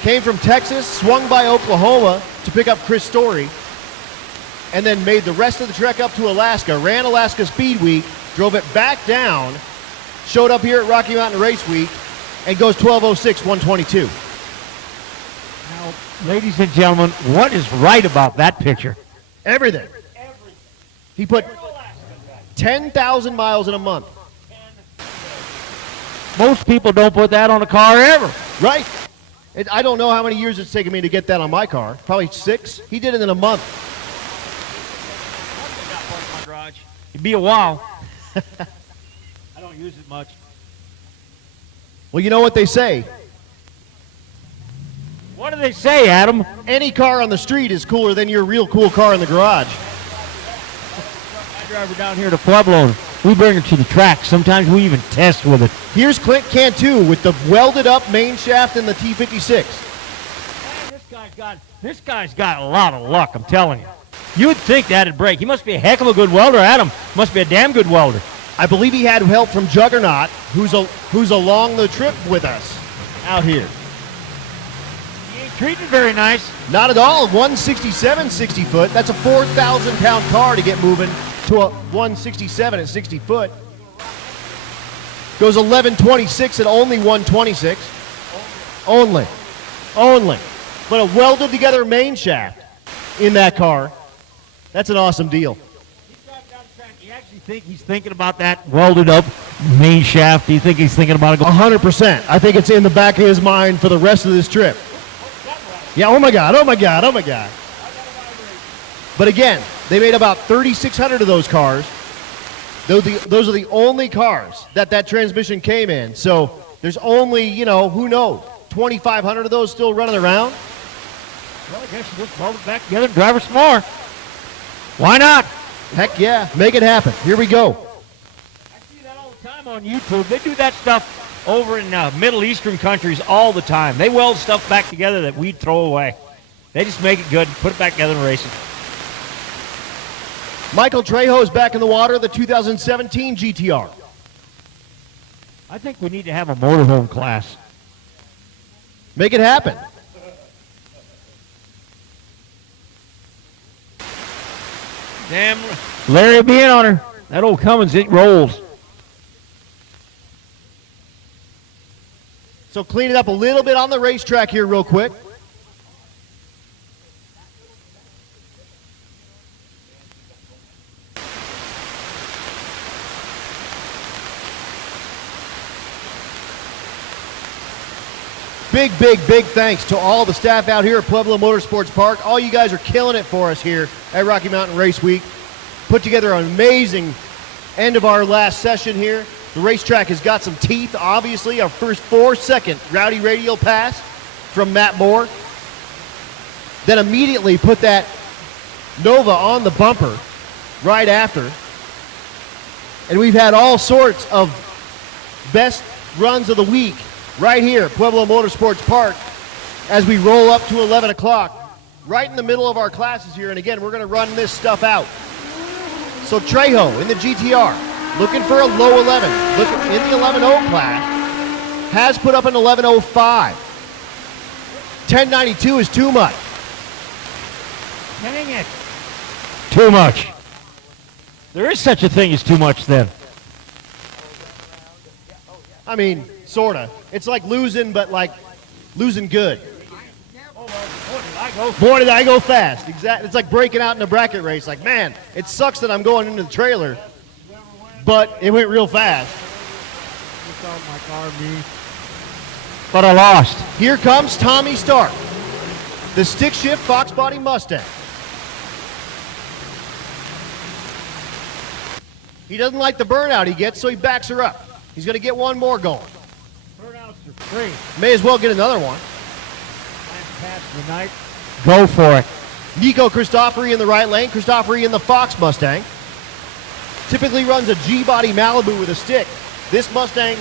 Came from Texas, swung by Oklahoma to pick up Chris Story, and then made the rest of the trek up to Alaska, ran Alaska Speed Week, drove it back down, showed up here at Rocky Mountain Race Week, and goes 12:06, 122. Now, ladies and gentlemen, what is right about that picture? Everything. He put 10,000 miles in a month. Most people don't put that on a car ever. Right. I don't know how many years it's taken me to get that on my car. Probably 6. He did it in a month. It'd be a while. I don't use it much. Well, you know what they say. What do they say, Adam? Any car on the street is cooler than your real cool car in the garage. I drive her down here to Pueblo. We bring her to the track. Sometimes we even test with it. Here's Clint Cantu with the welded up main shaft in the T56. Man, this guy's got a lot of luck, I'm telling you. You'd think that'd break. He must be a heck of a good welder, Adam. Must be a damn good welder. I believe he had help from Juggernaut, who's along the trip with us out here. He ain't treating it very nice. Not at all. 167 60 foot. That's a 4,000 pound car to get moving to a 167 at 60 foot. Goes 11:26 at only 126. Only. But a welded together main shaft in that car. That's an awesome deal. You actually think he's thinking about that welded up main shaft? Do you think he's thinking about it? 100%. I think it's in the back of his mind for the rest of this trip. Yeah, oh my God. But again, they made about 3,600 of those cars. Those are the only cars that transmission came in. So there's only, who knows, 2,500 of those still running around. Well, I guess you just weld it back together and drive her some more. Why not? Heck yeah, make it happen. Here we go. I see that all the time on YouTube. They do that stuff over in Middle Eastern countries all the time. They weld stuff back together that we'd throw away. They just make it good, put it back together and race it. Michael Trejo is back in the water, the 2017 GTR. I think we need to have a motorhome class. Make it happen. Damn, Larry will be in on her. That old Cummins, it rolls. So clean it up a little bit on the racetrack here real quick. Big thanks to all the staff out here at Pueblo Motorsports Park. All you guys are killing it for us here at Rocky Mountain Race Week. Put together an amazing end of our last session here. The racetrack has got some teeth, obviously. Our first 4-second Rowdy Radial pass from Matt Moore. Then immediately put that Nova on the bumper right after. And we've had all sorts of best runs of the week right here at Pueblo Motorsports Park as we roll up to 11 o'clock, right in the middle of our classes here. And again, we're going to run this stuff out. So Trejo in the GTR, looking for a low 11, looking in the 11.0 class, has put up an 11.05. 1092 is too much. Dang it. Too much. There is such a thing as too much then. I mean, sort of. It's like losing, but like losing good. Boy, did I go fast. Exactly. It's like breaking out in a bracket race. Like, man, it sucks that I'm going into the trailer, but it went real fast. But I lost. Here comes Tommy Stark, the stick shift Fox Body Mustang. He doesn't like the burnout he gets, so he backs her up. He's going to get one more going. Burnouts are free. May as well get another one. Last pass of the night. Go for it. Nico Christofori in the right lane. Christofori in the Fox Mustang. Typically runs a G-body Malibu with a stick. This Mustang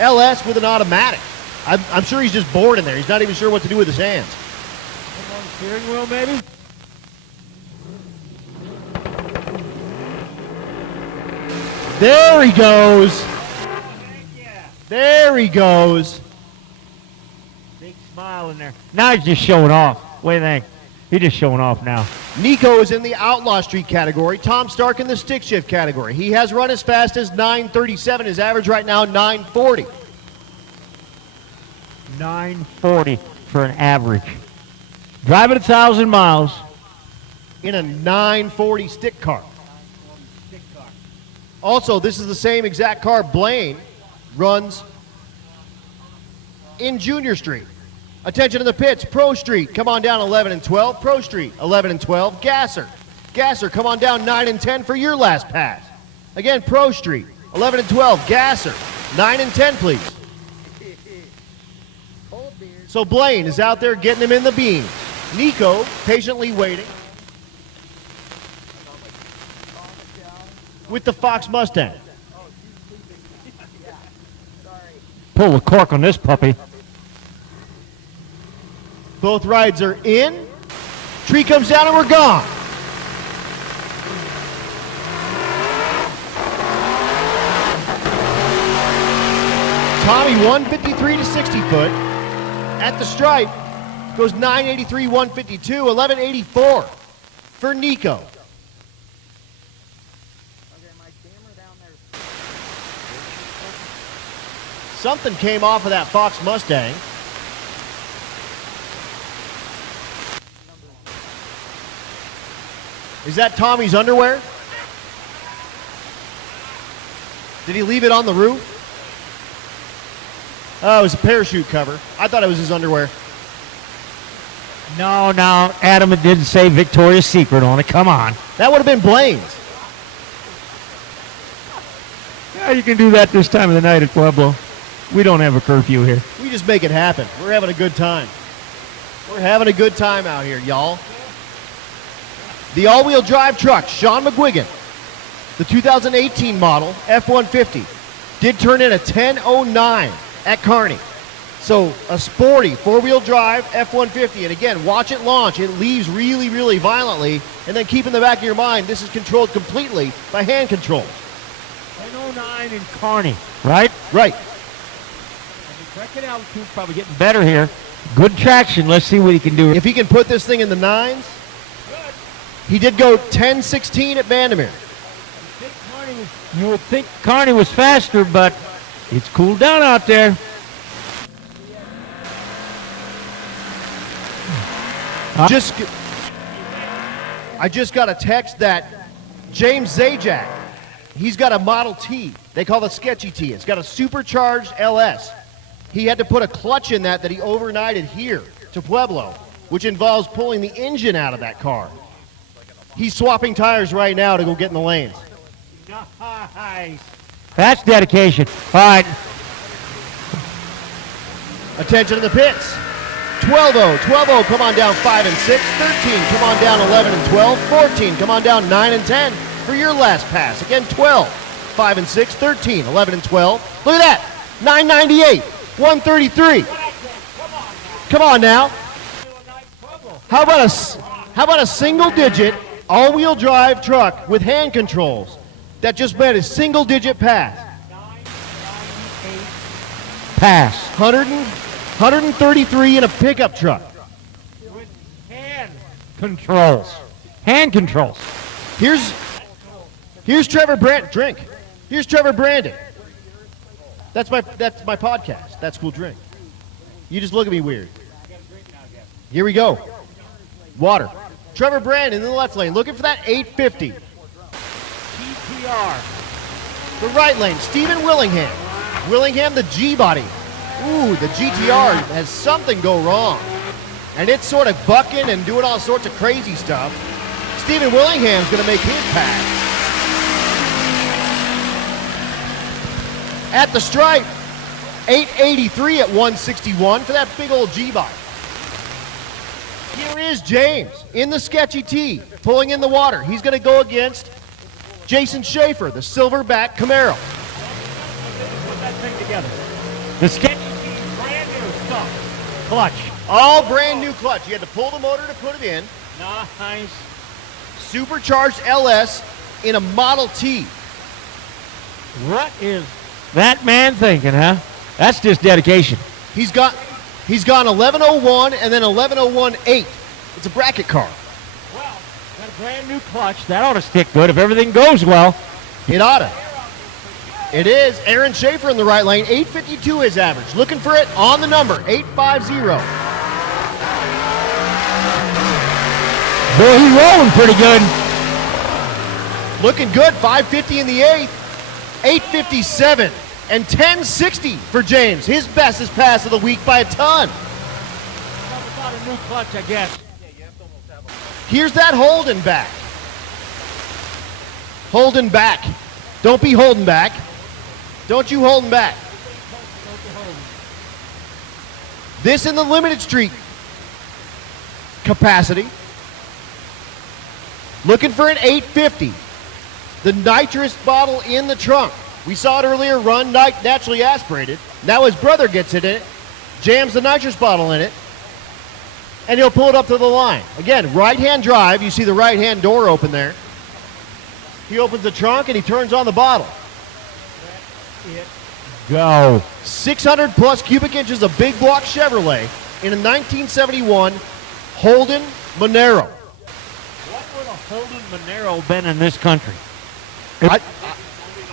LS with an automatic. I'm sure he's just bored in there. He's not even sure what to do with his hands. Steering wheel, maybe? There he goes. There he goes. Big smile in there. Now he's just showing off. What do you think? He's just showing off now. Nico is in the Outlaw Street category. Tom Stark in the stick shift category. He has run as fast as 9:37. His average right now, 9:40. 940 for an average. Driving 1,000 miles. In a 940 stick car. Also, this is the same exact car Blaine runs in Junior Street. Attention to the pits. Pro Street, come on down 11 and 12. Pro Street, 11 and 12. Gasser, come on down 9 and 10 for your last pass. Again, Pro Street, 11 and 12. Gasser, 9 and 10, please. So Blaine is out there getting him in the beans. Nico patiently waiting with the Fox Mustang. Pull the cork on this puppy. Both rides are in. Tree comes down and we're gone. Tommy 153 to 60 foot. At the stripe goes 983, 152, 1184 for Nico. Something came off of that Fox Mustang. Is that Tommy's underwear? Did he leave it on the roof? Oh, it was a parachute cover. I thought it was his underwear. No, Adam, it didn't say Victoria's Secret on it. Come on. That would have been Blaine's. Yeah, you can do that this time of the night at Pueblo. We don't have a curfew here. We just make it happen. We're having a good time. We're having a good time out here, y'all. The all-wheel drive truck, Sean McGuigan, the 2018 model F-150, did turn in a 10:09 at Kearney. So a sporty four-wheel drive F-150, and again, watch it launch. It leaves really, really violently, and then keep in the back of your mind, this is controlled completely by hand controls. 10:09 in Kearney, right? Right. Corrected altitude, probably getting better here. Good traction. Let's see what he can do. If he can put this thing in the nines, he did go 10:16 at Vandermeer. You would think Kearney was faster, but it's cooled down out there. I just got a text that James Zajac, he's got a Model T. They call it Sketchy T. It's got a supercharged LS. He had to put a clutch in that he overnighted here to Pueblo, which involves pulling the engine out of that car. He's swapping tires right now to go get in the lanes. Nice. That's dedication. All right. Attention to the pits. 12-0, 12-0, come on down 5 and 6. 13, come on down 11 and 12. 14, come on down 9 and 10 for your last pass. Again, 12, 5 and 6, 13, 11 and 12. Look at that, 998, 133. Come on now. How about a single-digit all-wheel drive truck with hand controls that just made a single-digit pass? Pass. 133 in a pickup truck. With hand controls. Hand controls. Here's Trevor Brand. Drink. Here's Trevor Brandon. That's my podcast. That's Cool Drink. You just look at me weird. Here we go. Water. Trevor Brandon in the left lane, looking for that 850. GTR. The right lane, Stephen Willingham. Willingham, the G-body. Ooh, the GTR has something go wrong. And it's sort of bucking and doing all sorts of crazy stuff. Stephen Willingham's going to make his pass. At the stripe, 883 at 161 for that big old G-body. Here is James in the sketchy tee, pulling in the water. He's going to go against Jason Schaefer, the silverback Camaro. Put that thing together. The sketchy team, brand new stuff. Clutch. All brand new clutch. You had to pull the motor to put it in. Nice. Supercharged LS in a Model T. What is that man thinking, huh? That's just dedication. He's gone 1101 and then 1101.8. It's a bracket car. Well, got a brand new clutch. That ought to stick good if everything goes well. It oughta. It is. Aaron Schaefer in the right lane. 852 is average. Looking for it on the number. 850. Boy, he's rolling pretty good. Looking good. 550 in the 8th. 857. And 1060 for James. His bestest pass of the week by a ton. About a new clutch, I guess. Here's that Holden back. Holden back. Don't be holding back. Don't you holding back. This in the limited street capacity. Looking for an 850. The nitrous bottle in the trunk. We saw it earlier run naturally aspirated. Now his brother gets it in it, jams the nitrous bottle in it, and he'll pull it up to the line. Again, right-hand drive. You see the right-hand door open there. He opens the trunk and he turns on the bottle. Go. 600 plus cubic inches of big block Chevrolet in a 1971 Holden Monero. What would a Holden Monero been in this country?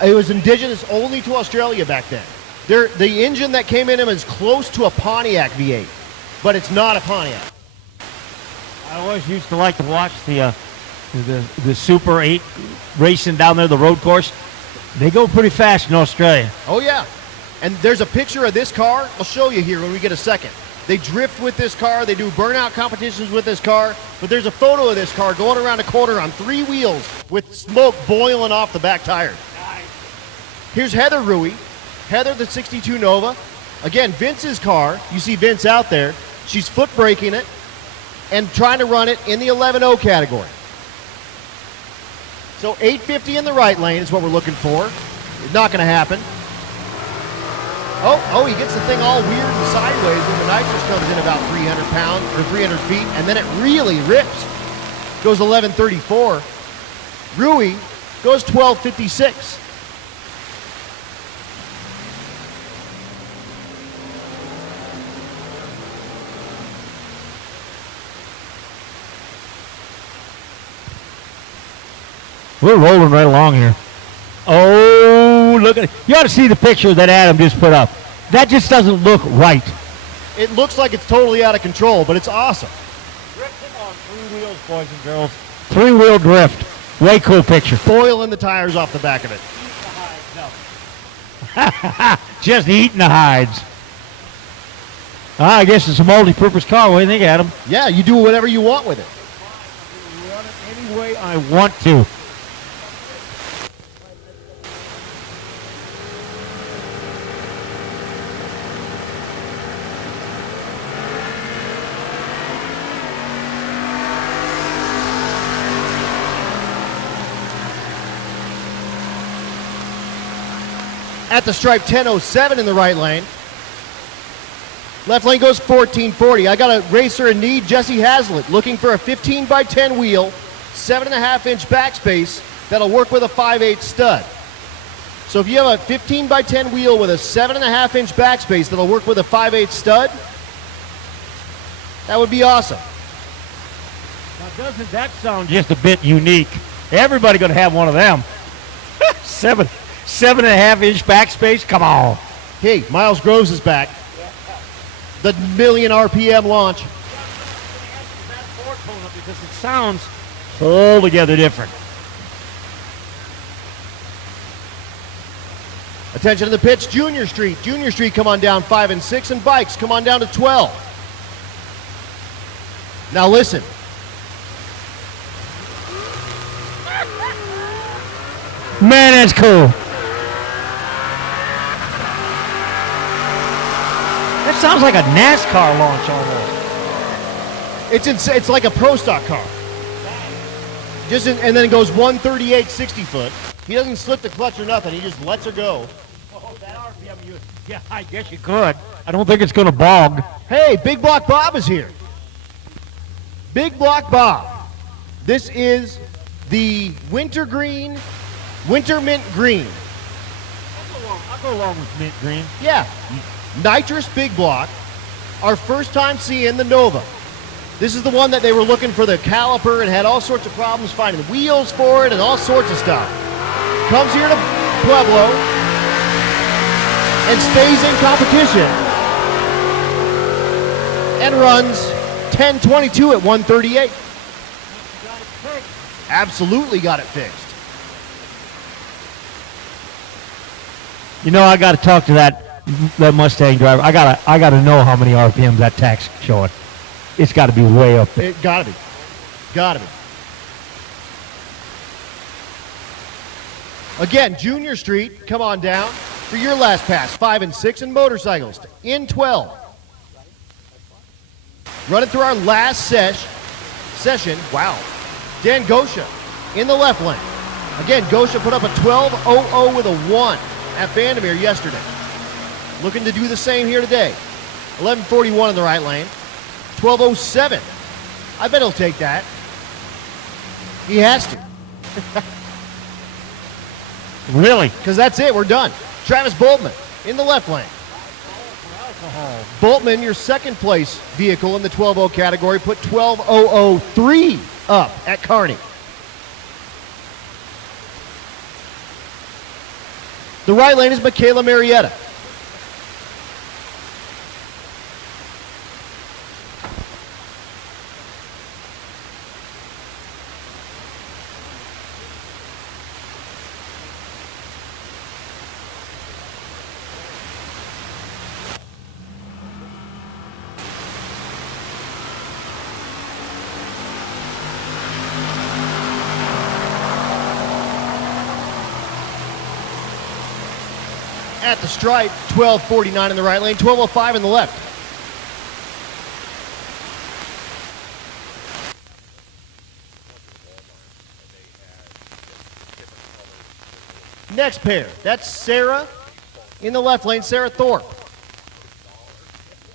It was indigenous only to Australia back then. The engine that came in him is close to a Pontiac V8, but it's not a Pontiac. I always used to like to watch the Super 8 racing down there, the road course. They go pretty fast in Australia. Oh, yeah. And there's a picture of this car. I'll show you here when we get a second. They drift with this car. They do burnout competitions with this car. But there's a photo of this car going around a corner on 3 wheels with smoke boiling off the back tires. Here's Heather Rui. Heather, the 62 Nova. Again, Vince's car. You see Vince out there. She's foot braking it and trying to run it in the 11.0 category. So 850 in the right lane is what we're looking for. It's not going to happen. Oh, he gets the thing all weird and sideways when the nitrous comes in about 300 pounds or 300 feet, and then it really rips. Goes 1134. Rui goes 1256. We're rolling right along here. Oh, look at it. You ought to see the picture that Adam just put up. That just doesn't look right. It looks like it's totally out of control, but it's awesome. Drifting on 3 wheels, boys and girls. 3-wheel drift. Way cool picture. Boiling the tires off the back of it. Just eating the hides. I guess it's a multi-purpose car. What do you think, Adam? Yeah, you do whatever you want with it. Run it any way I want to. At the stripe, 1007 in the right lane. Left lane goes 1440. I got a racer in need, Jesse Hazlitt, looking for a 15 by 10 wheel, 7.5 inch backspace that'll work with a 5/8 stud. So if you have a 15 by 10 wheel with a 7.5 inch backspace that'll work with a 5/8 stud, that would be awesome. Now, doesn't that sound just a bit unique? Everybody gonna have one of them. 7.5 inch backspace. Come on. Hey, Miles Groves is back. The million RPM launch. Because it sounds altogether different. Attention to the pits, Junior Street. Junior Street, come on down 5 and 6, and bikes, come on down to 12. Now listen. Man, that's cool. That sounds like a NASCAR launch almost. It's like a pro stock car. And then it goes 138 60 foot. He doesn't slip the clutch or nothing. He just lets her go. Oh, that RPM, yeah, I guess you could. I don't think it's going to bog. Hey, Big Block Bob is here. Big Block Bob. This is the winter mint green. I'll go along with mint green. Yeah, nitrous Big Block. Our first time seeing the Nova. This is the one that they were looking for the caliper and had all sorts of problems finding wheels for it and all sorts of stuff. Comes here to Pueblo and stays in competition and runs 10:22 at 138. Absolutely got it fixed. You know, I got to talk to that Mustang driver. I gotta know how many RPMs that tack's showing. It's got to be way up there. It gotta be. Gotta be. Again, Junior Street, come on down for your last pass. 5 and 6 and motorcycles in 12. Running through our last session. Wow. Dan Gosha in the left lane. Again, Gosha put up a 12.00 with a 1 at Vandermeer yesterday. Looking to do the same here today. 11.41 in the right lane. 12.07. I bet he'll take that. He has to. Really? Because that's it. We're done. Travis Boltman in the left lane. Boltman, your second place vehicle in the 12.0 category, put 12.003 up at Kearney. The right lane is Michaela Marietta. At the stripe, 12.49 in the right lane, 12.05 in the left. Next pair, that's Sarah in the left lane, Sarah Thorpe.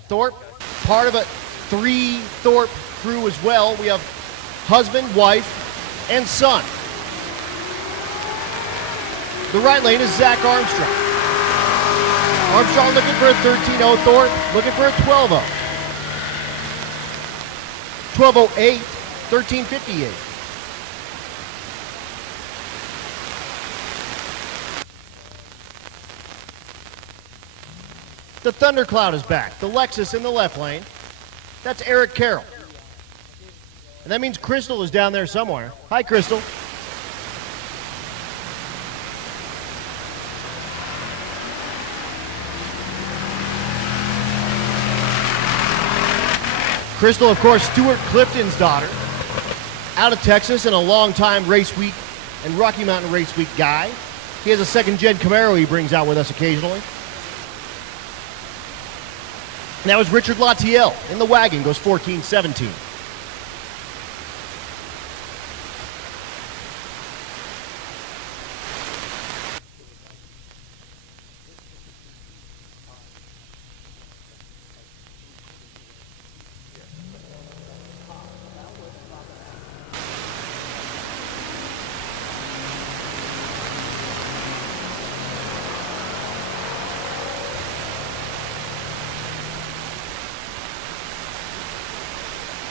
Thorpe, part of a 3 Thorpe crew as well. We have husband, wife, and son. The right lane is Zach Armstrong. Armstrong looking for a 13.0, Thorpe looking for a 12.0. 12.08, 13.58. The Thundercloud is back. The Lexus in the left lane. That's Eric Carroll. And that means Crystal is down there somewhere. Hi, Crystal. Crystal, of course, Stuart Clifton's daughter, out of Texas and a long-time Race Week and Rocky Mountain Race Week guy. He has a second-gen Camaro he brings out with us occasionally. And that was Richard Latiel in the wagon, goes 14-17.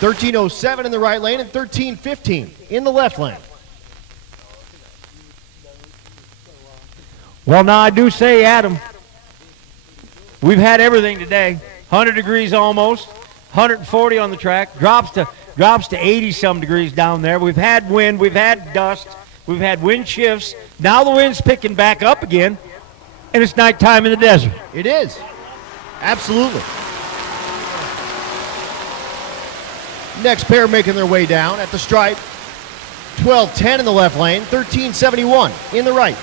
$13.07 in the right lane and $13.15 in the left lane. Well, now I do say, Adam, we've had everything today. 100 degrees almost, 140 on the track, drops to 80-some degrees down there. We've had wind, we've had dust, we've had wind shifts. Now the wind's picking back up again, and it's nighttime in the desert. It is. Absolutely. Next pair making their way down at the stripe. 12.10 in the left lane, 13.71 in the right.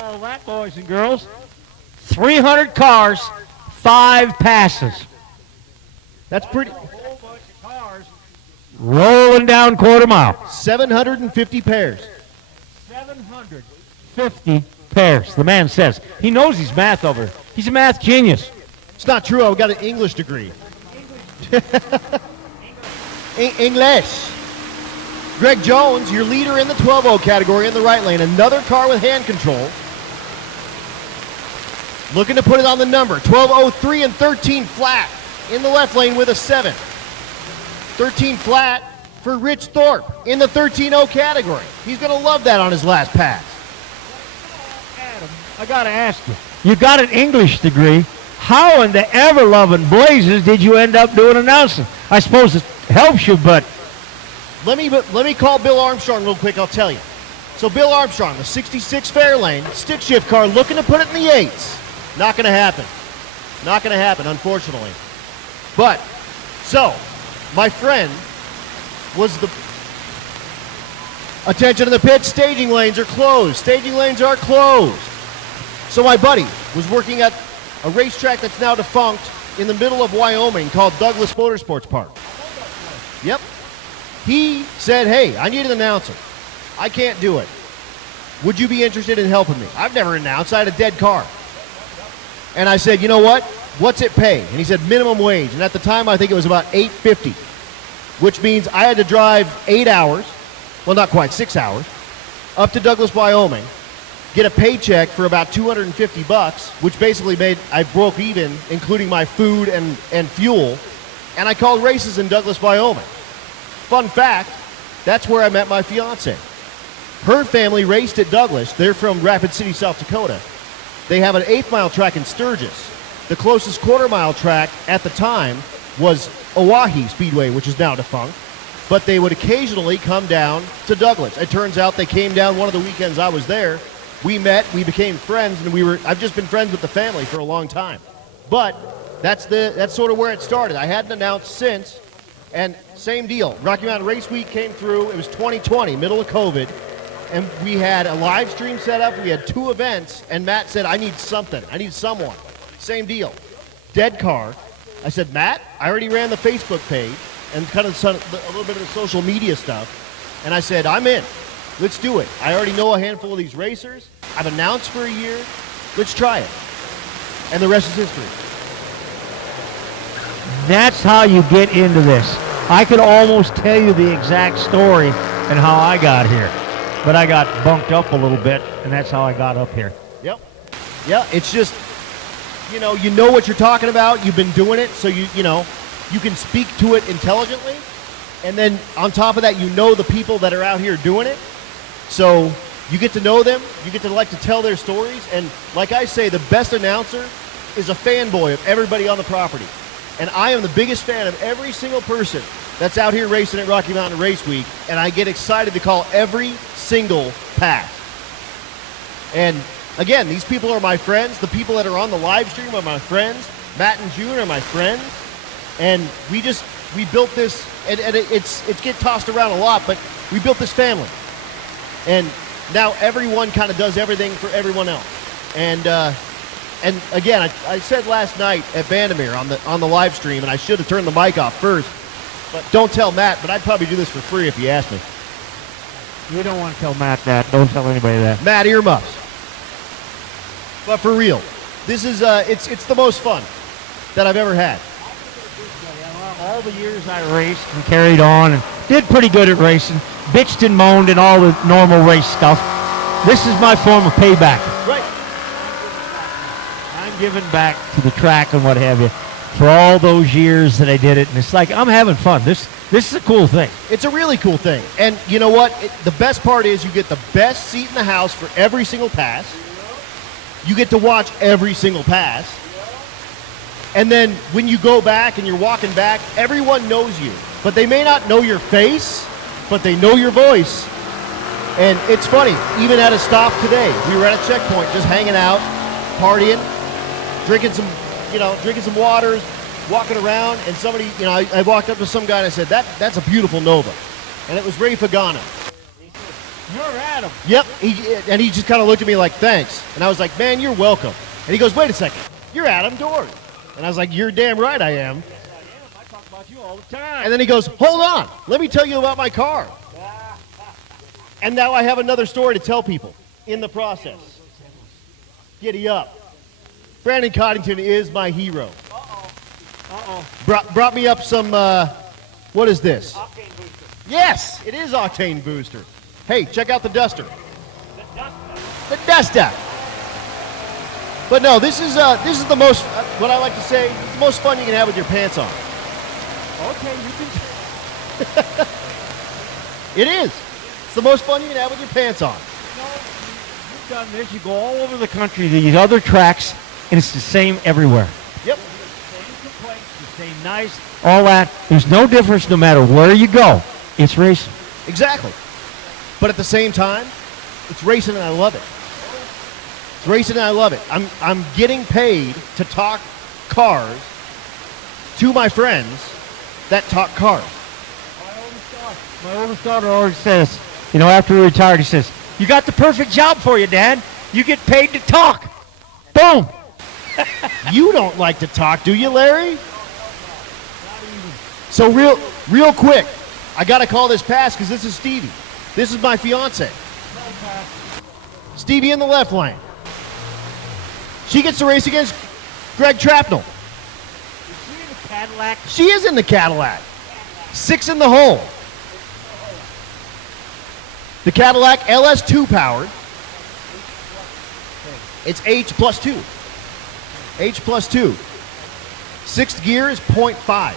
All that, boys and girls. 300 cars, 5 passes. That's pretty. Rolling down quarter mile. 750 pairs. 750 pairs. The man says. He knows his math over. He's a math genius. It's not true. I've got an English degree. English. Greg Jones, your leader in the 12-0 category in the right lane. Another car with hand control. Looking to put it on the number. 12.03 and 13 flat in the left lane with a 7. 13 flat for Rich Thorpe in the 13-0 category. He's going to love that on his last pass. Adam, I got to ask you. You got an English degree. How in the ever-loving blazes did you end up doing announcing? I suppose it helps you, but... Let me call Bill Armstrong real quick, I'll tell you. So Bill Armstrong, the 66 Fairlane, stick shift car, looking to put it in the 8s. Not going to happen. Not going to happen, unfortunately. But, so, my friend was the... Attention to the pit, staging lanes are closed. Staging lanes are closed. So my buddy was working at a racetrack that's now defunct in the middle of Wyoming called Douglas Motorsports Park. Yep. He said, hey, I need an announcer. I can't do it. Would you be interested in helping me? I've never announced. I had a dead car. And I said, you know what? What's it pay? And he said minimum wage. And at the time, I think it was about $8.50, which means I had to drive 8 hours, well, not quite 6 hours, up to Douglas, Wyoming, get a paycheck for about $250, which basically made I broke even, including my food and fuel. And I called races in Douglas, Wyoming. Fun fact, that's where I met my fiance. Her family raced at Douglas. They're from Rapid City, South Dakota. They have an 8-mile track in Sturgis. The closest quarter-mile track at the time was Oahe Speedway, which is now defunct. But they would occasionally come down to Douglas. It turns out they came down one of the weekends I was there. We met, we became friends, and I've just been friends with the family for a long time. But that's sort of where it started. I hadn't announced since. And same deal. Rocky Mountain Race Week came through. It was 2020, middle of COVID. And we had a live stream set up. We had 2 events. And Matt said, I need something. I need someone. Same deal. Dead car. I said, Matt, I already ran the Facebook page and kind of a little bit of the social media stuff. And I said, I'm in. Let's do it. I already know a handful of these racers. I've announced for a year. Let's try it. And the rest is history. That's how you get into this. I could almost tell you the exact story and how I got here. But I got bumped up a little bit, and that's how I got up here. Yep. Yeah, it's just, you know what you're talking about. You've been doing it, so you can speak to it intelligently. And then on top of that, you know the people that are out here doing it. So you get to know them. You get to like to tell their stories. And like I say, the best announcer is a fanboy of everybody on the property. And I am the biggest fan of every single person that's out here racing at Rocky Mountain Race Week, and I get excited to call every single pass. And again, these people are my friends. The people that are on the live stream are my friends. Matt and June are my friends. And we built this, and it gets tossed around a lot, but we built this family. And now everyone kind of does everything for everyone else. And again, I said last night at Vandermeer on the live stream, and I should have turned the mic off first, but don't tell Matt, but I'd probably do this for free if you asked me. You don't want to tell Matt that. Don't tell anybody that. Matt, earmuffs. But for real, this is it's the most fun that I've ever had. All the years I raced and carried on and did pretty good at racing, bitched and moaned and all the normal race stuff. This is my form of payback. Right. Giving back to the track and what have you for all those years that I did it, and it's like I'm having fun. This is a cool thing. It's a really cool thing. And you know what? The best part is you get the best seat in the house for every single pass. You get to watch every single pass. And then when you go back and you're walking back, everyone knows you. But they may not know your face, but they know your voice. And it's funny, even at a stop today, we were at a checkpoint just hanging out, partying, drinking some waters, walking around, and somebody, I walked up to some guy and I said, that's a beautiful Nova. And it was Ray Fagana. You're Adam. Yep, and he just kind of looked at me like, thanks. And I was like, man, you're welcome. And he goes, wait a second, you're Adam Dorn. And I was like, you're damn right I am. All the time. And then he goes, hold on, let me tell you about my car. And now I have another story to tell people in the process. Giddy up. Brandon Coddington is my hero. Uh-oh. Brought me up some, what is this? Octane booster. Yes, it is Octane Booster. Hey, check out the Duster. The Duster. The Duster. But no, this is the most, what I like to say, it's the most fun you can have with your pants on. Okay, you can. It is. It's the most fun you can have with your pants on. You know, you've done this. You go all over the country to these other tracks, and it's the same everywhere. Yep. Same complaints, the same nice, all that. There's no difference no matter where you go. It's racing. Exactly. But at the same time, it's racing and I love it. It's racing and I love it. I'm getting paid to talk cars to my friends that talk cars. My oldest daughter always says, you know, after we retired, he says, you got the perfect job for you, Dad. You get paid to talk. Boom. You don't like to talk, do you, Larry? So real quick, I got to call this pass because this is Stevie. This is my fiance. Stevie in the left lane. She gets to race against Greg Trapnell. Is she in the Cadillac? She is in the Cadillac. 6 in the hole. The Cadillac LS2 powered. It's H plus 2. H plus 2. Sixth gear is 0.5.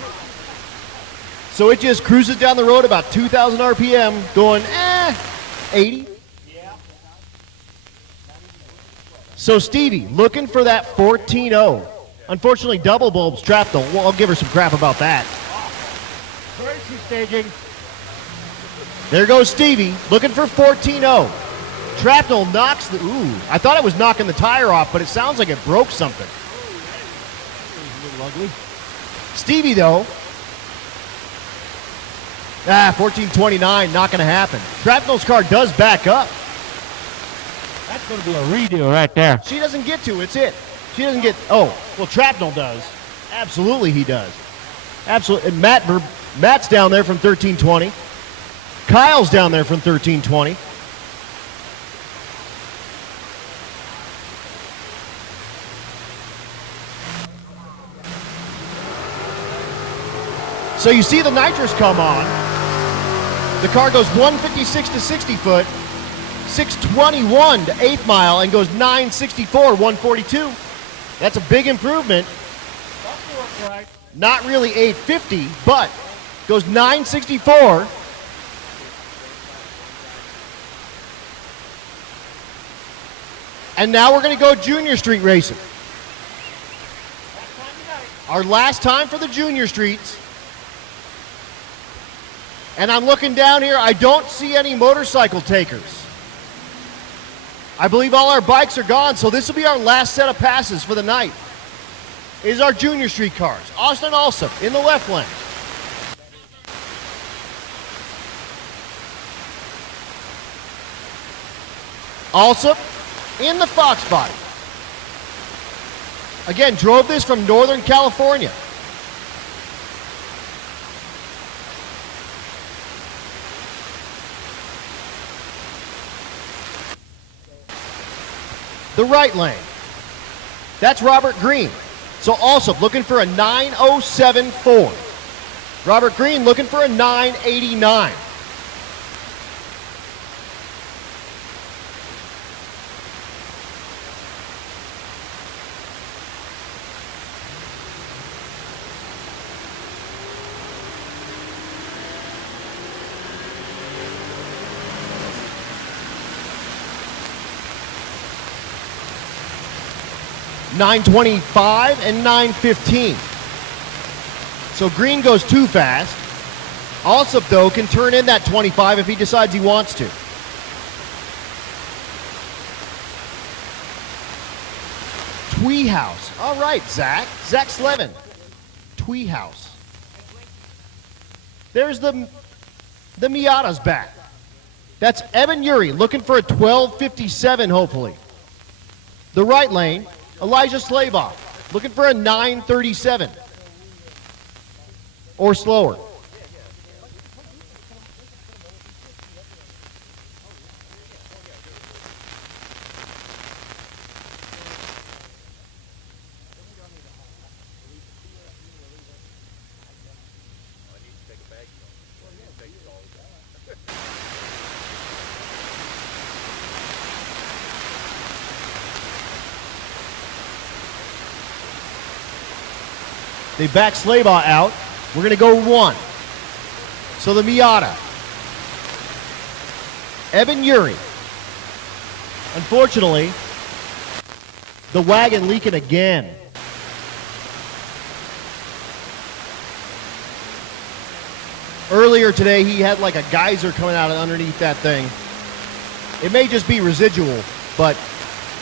So it just cruises down the road about 2,000 RPM going, 80. So Stevie, looking for that 14.0. Unfortunately, double bulbs trapped though. Well, I'll give her some crap about that. Crazy staging. There goes Stevie, looking for 14.0. Trapnell knocks the, I thought it was knocking the tire off, but it sounds like it broke something. A little ugly. Stevie though, 14.29, not going to happen. Trapnell's car does back up. That's going to be a redo right there. She doesn't get to, it's it. She doesn't get, Trapnell does. Absolutely he does. Absolutely, and Matt's down there from 13.20. Kyle's down there from 13.20. So you see the nitrous come on. The car goes 156 to 60 foot, 621 to 8th mile, and goes 964, 142. That's a big improvement. Right. Not really 850, but goes 964. And now we're going to go Junior Street racing. Our last time for the Junior Streets. And I'm looking down here, I don't see any motorcycle takers. I believe all our bikes are gone, so this will be our last set of passes for the night. Is our Junior Street cars. Austin Alsop in the left lane. Alsop in the Fox body. Again, drove this from Northern California. The right lane. That's Robert Green. So Alsop looking for a 907.4. Robert Green looking for a 989. .925 and 915. So Green goes too fast. Alsop, though, can turn in that 25 if he decides he wants to. Twee House. All right, Zach. Zach Slevin. Twee House. There's the Miata's back. That's Evan Uri looking for a 1257, hopefully. The right lane, Elijah Slavoff, looking for a 937. or slower. They back Slaybaugh out. We're going to go 1. So the Miata. Evan Urey. Unfortunately, the wagon leaking again. Earlier today, he had like a geyser coming out of underneath that thing. It may just be residual, but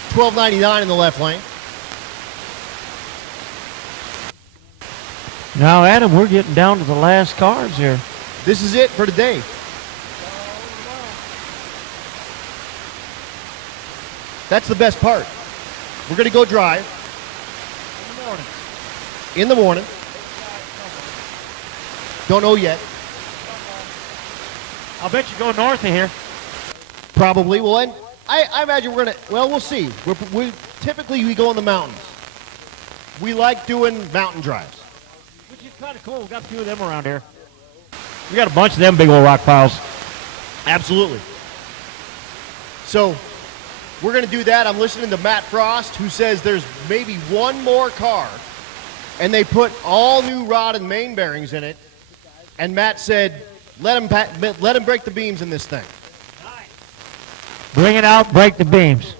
$12.99 in the left lane. Now, Adam, we're getting down to the last cars here. This is it for today. That's the best part. We're going to go drive. In the morning. Don't know yet. I'll bet you go north of here. Probably. Well, and I imagine we're going to, well, we'll see. Typically, we go in the mountains. We like doing mountain drives. Which is kind of cool. We've got a few of them around here. We got a bunch of them big old rock piles. Absolutely. So, we're going to do that. I'm listening to Matt Frost, who says there's maybe one more car, and they put all new rod and main bearings in it. And Matt said, let him break the beams in this thing. Bring it out, break the beams.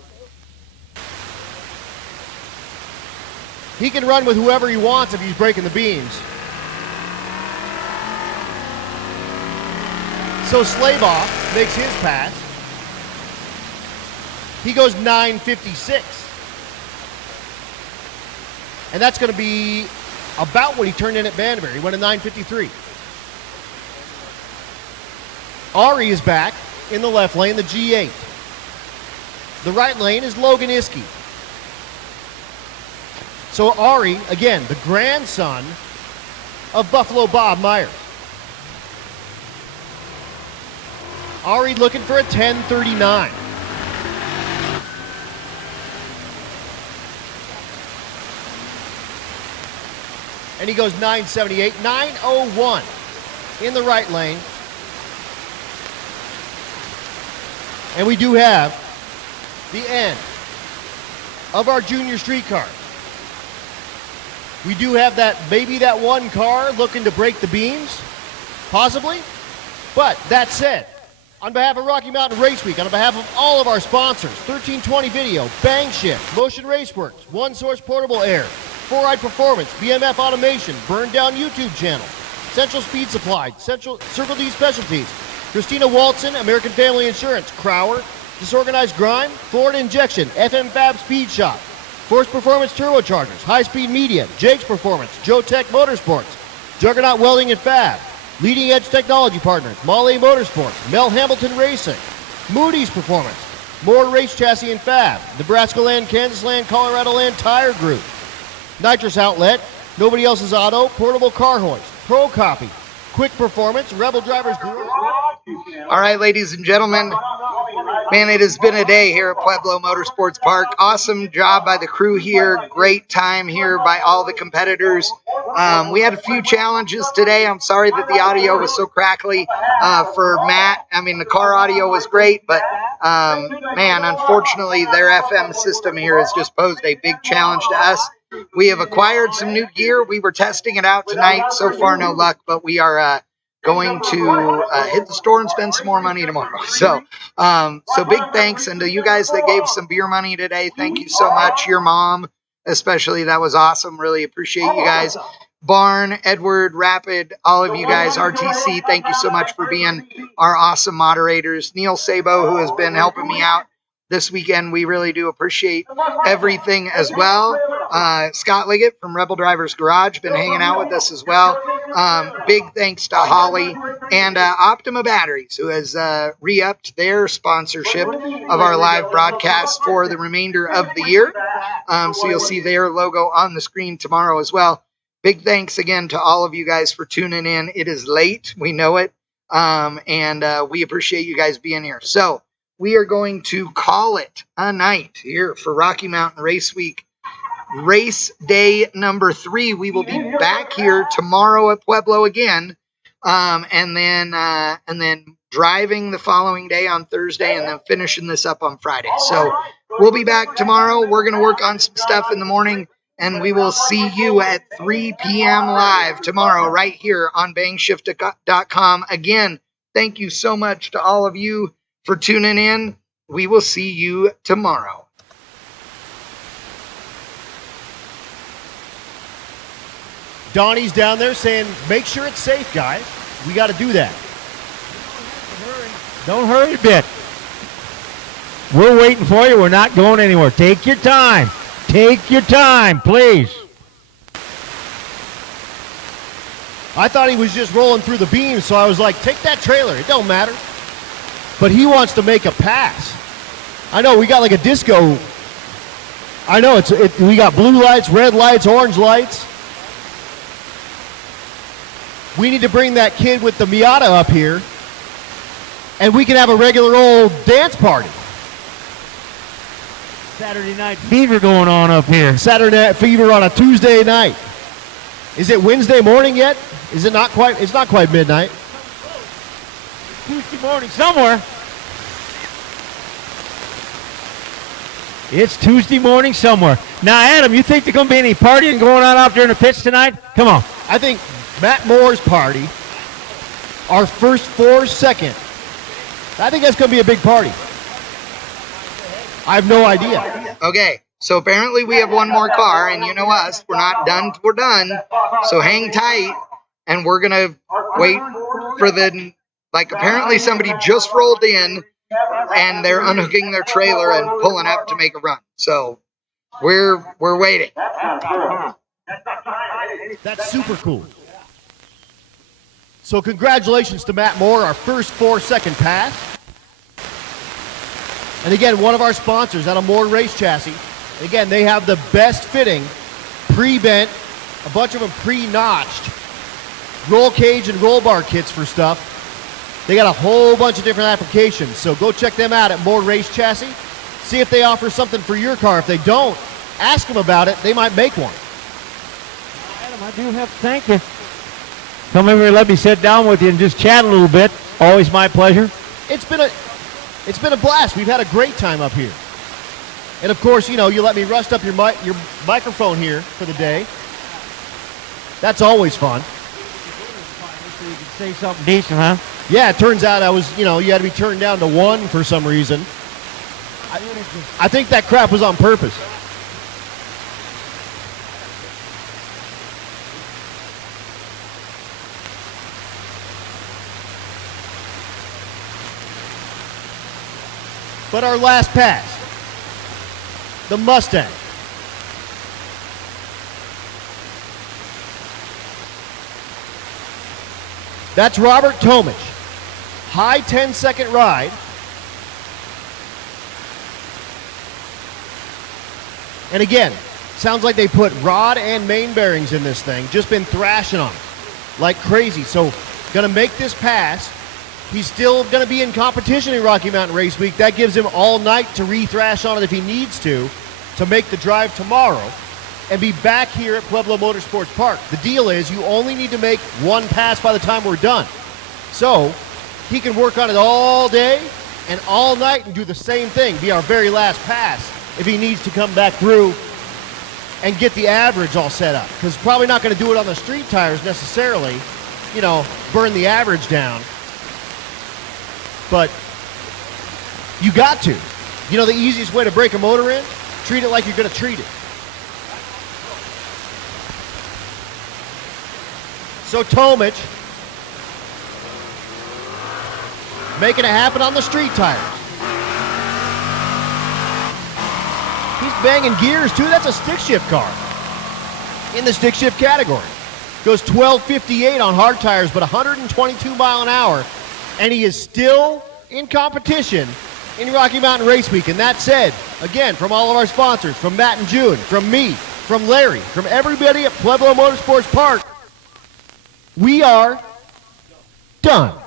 He can run with whoever he wants if he's breaking the beams. So Slaybaugh makes his pass. He goes 9:56. And that's going to be about what he turned in at Vandermeer. He went at 9:53. Ari is back in the left lane, the G8. The right lane is Logan Iskey. So Ari, again, the grandson of Buffalo Bob Myers. Ari looking for a 10:39. And he goes 9:78, 9:01 in the right lane. And we do have the end of our junior street car. We do have maybe that one car looking to break the beams, possibly. But that said, on behalf of Rocky Mountain Race Week, on behalf of all of our sponsors, 1320 Video, Bang Shift, Motion Raceworks, One Source Portable Air, 4Ride Performance, BMF Automation, Burn Down YouTube channel, Central Speed Supply, Circle D Specialties, Christina Walton, American Family Insurance, Crower, Disorganized Grime, Florida Injection, FM Fab Speed Shop, Force Performance Turbochargers, High Speed Media, Jake's Performance, Joe Tech Motorsports, Juggernaut Welding and Fab, Leading Edge Technology Partners, Male Motorsports, Mel Hamilton Racing, Moody's Performance, More Race Chassis and Fab, Nebraska Land, Kansas Land, Colorado Land Tire Group, Nitrous Outlet, Nobody Else's Auto, Portable Car Hoist, Pro Copy, Quick Performance, Rebel Drivers Group. All right, ladies and gentlemen, man, it has been a day here at Pueblo Motorsports Park. Awesome job by the crew here. Great time here by all the competitors. We had a few challenges today. I'm sorry that the audio was so crackly for Matt. I mean, the car audio was great, but man, unfortunately, their FM system here has just posed a big challenge to us. We have acquired some new gear. We were testing it out tonight. So far, no luck, but we are going to hit the store and spend some more money tomorrow. So big thanks. And to you guys that gave some beer money today, thank you so much. Your mom, especially, that was awesome. Really appreciate you guys. Barn, Edward, Rapid, all of you guys, RTC, thank you so much for being our awesome moderators. Neil Sabo, who has been helping me out this weekend, we really do appreciate everything as well. Scott Liggett from Rebel Drivers Garage, been hanging out with us as well. Big thanks to Holly and Optima Batteries, who has re-upped their sponsorship of our live broadcast for the remainder of the year. So you'll see their logo on the screen tomorrow as well. big thanks again to all of you guys for tuning in. It is late. We know it. And we appreciate you guys being here. So we are going to call it a night here for Rocky Mountain Race Week. Race day number 3. We will be back here tomorrow at Pueblo again. And then driving the following day on Thursday, and then finishing this up on Friday. So we'll be back tomorrow. We're going to work on some stuff in the morning, and we will see you at 3 p.m. live tomorrow right here on bangshift.com. Again, thank you so much to all of you for tuning in. We will see you tomorrow. Donnie's down there saying, make sure it's safe, guys. We got to do that. Don't hurry a bit. We're waiting for you. We're not going anywhere. Take your time. Take your time, please. I thought he was just rolling through the beams, so I was like, take that trailer. It don't matter. But he wants to make a pass. I know, we got like a disco. I know, we got blue lights, red lights, orange lights. We need to bring that kid with the Miata up here, and we can have a regular old dance party. Saturday night fever going on up here. Saturday night fever on a Tuesday night. Is it Wednesday morning yet? Is it not quite? It's not quite midnight. Tuesday morning somewhere. It's Tuesday morning somewhere. Now, Adam, you think there's going to be any partying going on out there in the pits tonight? Come on. I think Matt Moore's party, our first 4 second, I think that's going to be a big party. I have no idea. Okay, so apparently we have one more car, and you know us, we're not done till we're done. So hang tight, and we're going to wait for the, like, apparently somebody just rolled in, and they're unhooking their trailer and pulling up to make a run. So we're waiting. That's super cool. So congratulations to Matt Moore, our first 4 second pass. And again, one of our sponsors out of Moore Race Chassis. Again, they have the best fitting, pre-bent, a bunch of them pre-notched, roll cage and roll bar kits for stuff. They got a whole bunch of different applications. So go check them out at Moore Race Chassis. See if they offer something for your car. If they don't, ask them about it. They might make one. Adam, I do have to thank you. Come over and let me sit down with you and just chat a little bit. Always my pleasure. It's been a blast. We've had a great time up here. And of course, you know, you let me rust up your microphone here for the day. That's always fun. So you can say something decent, huh? Yeah, it turns out you had to be turned down to 1 for some reason. I think that crap was on purpose. But our last pass, the Mustang. That's Robert Tomich. High 10-second ride. And again, sounds like they put rod and main bearings in this thing. Just been thrashing on it like crazy. So gonna make this pass. He's still going to be in competition in Rocky Mountain Race Week. That gives him all night to re-thrash on it if he needs to make the drive tomorrow and be back here at Pueblo Motorsports Park. The deal is you only need to make one pass by the time we're done. So he can work on it all day and all night and do the same thing, be our very last pass if he needs to come back through and get the average all set up. Because probably not going to do it on the street tires necessarily, burn the average down. But you got to. The easiest way to break a motor in? Treat it like you're going to treat it. So Tomich making it happen on the street tires. He's banging gears too. That's a stick shift car in the stick shift category. Goes 1258 on hard tires, but 122 mile an hour. And he is still in competition in Rocky Mountain Race Week. And that said, again, from all of our sponsors, from Matt and June, from me, from Larry, from everybody at Pueblo Motorsports Park, we are done.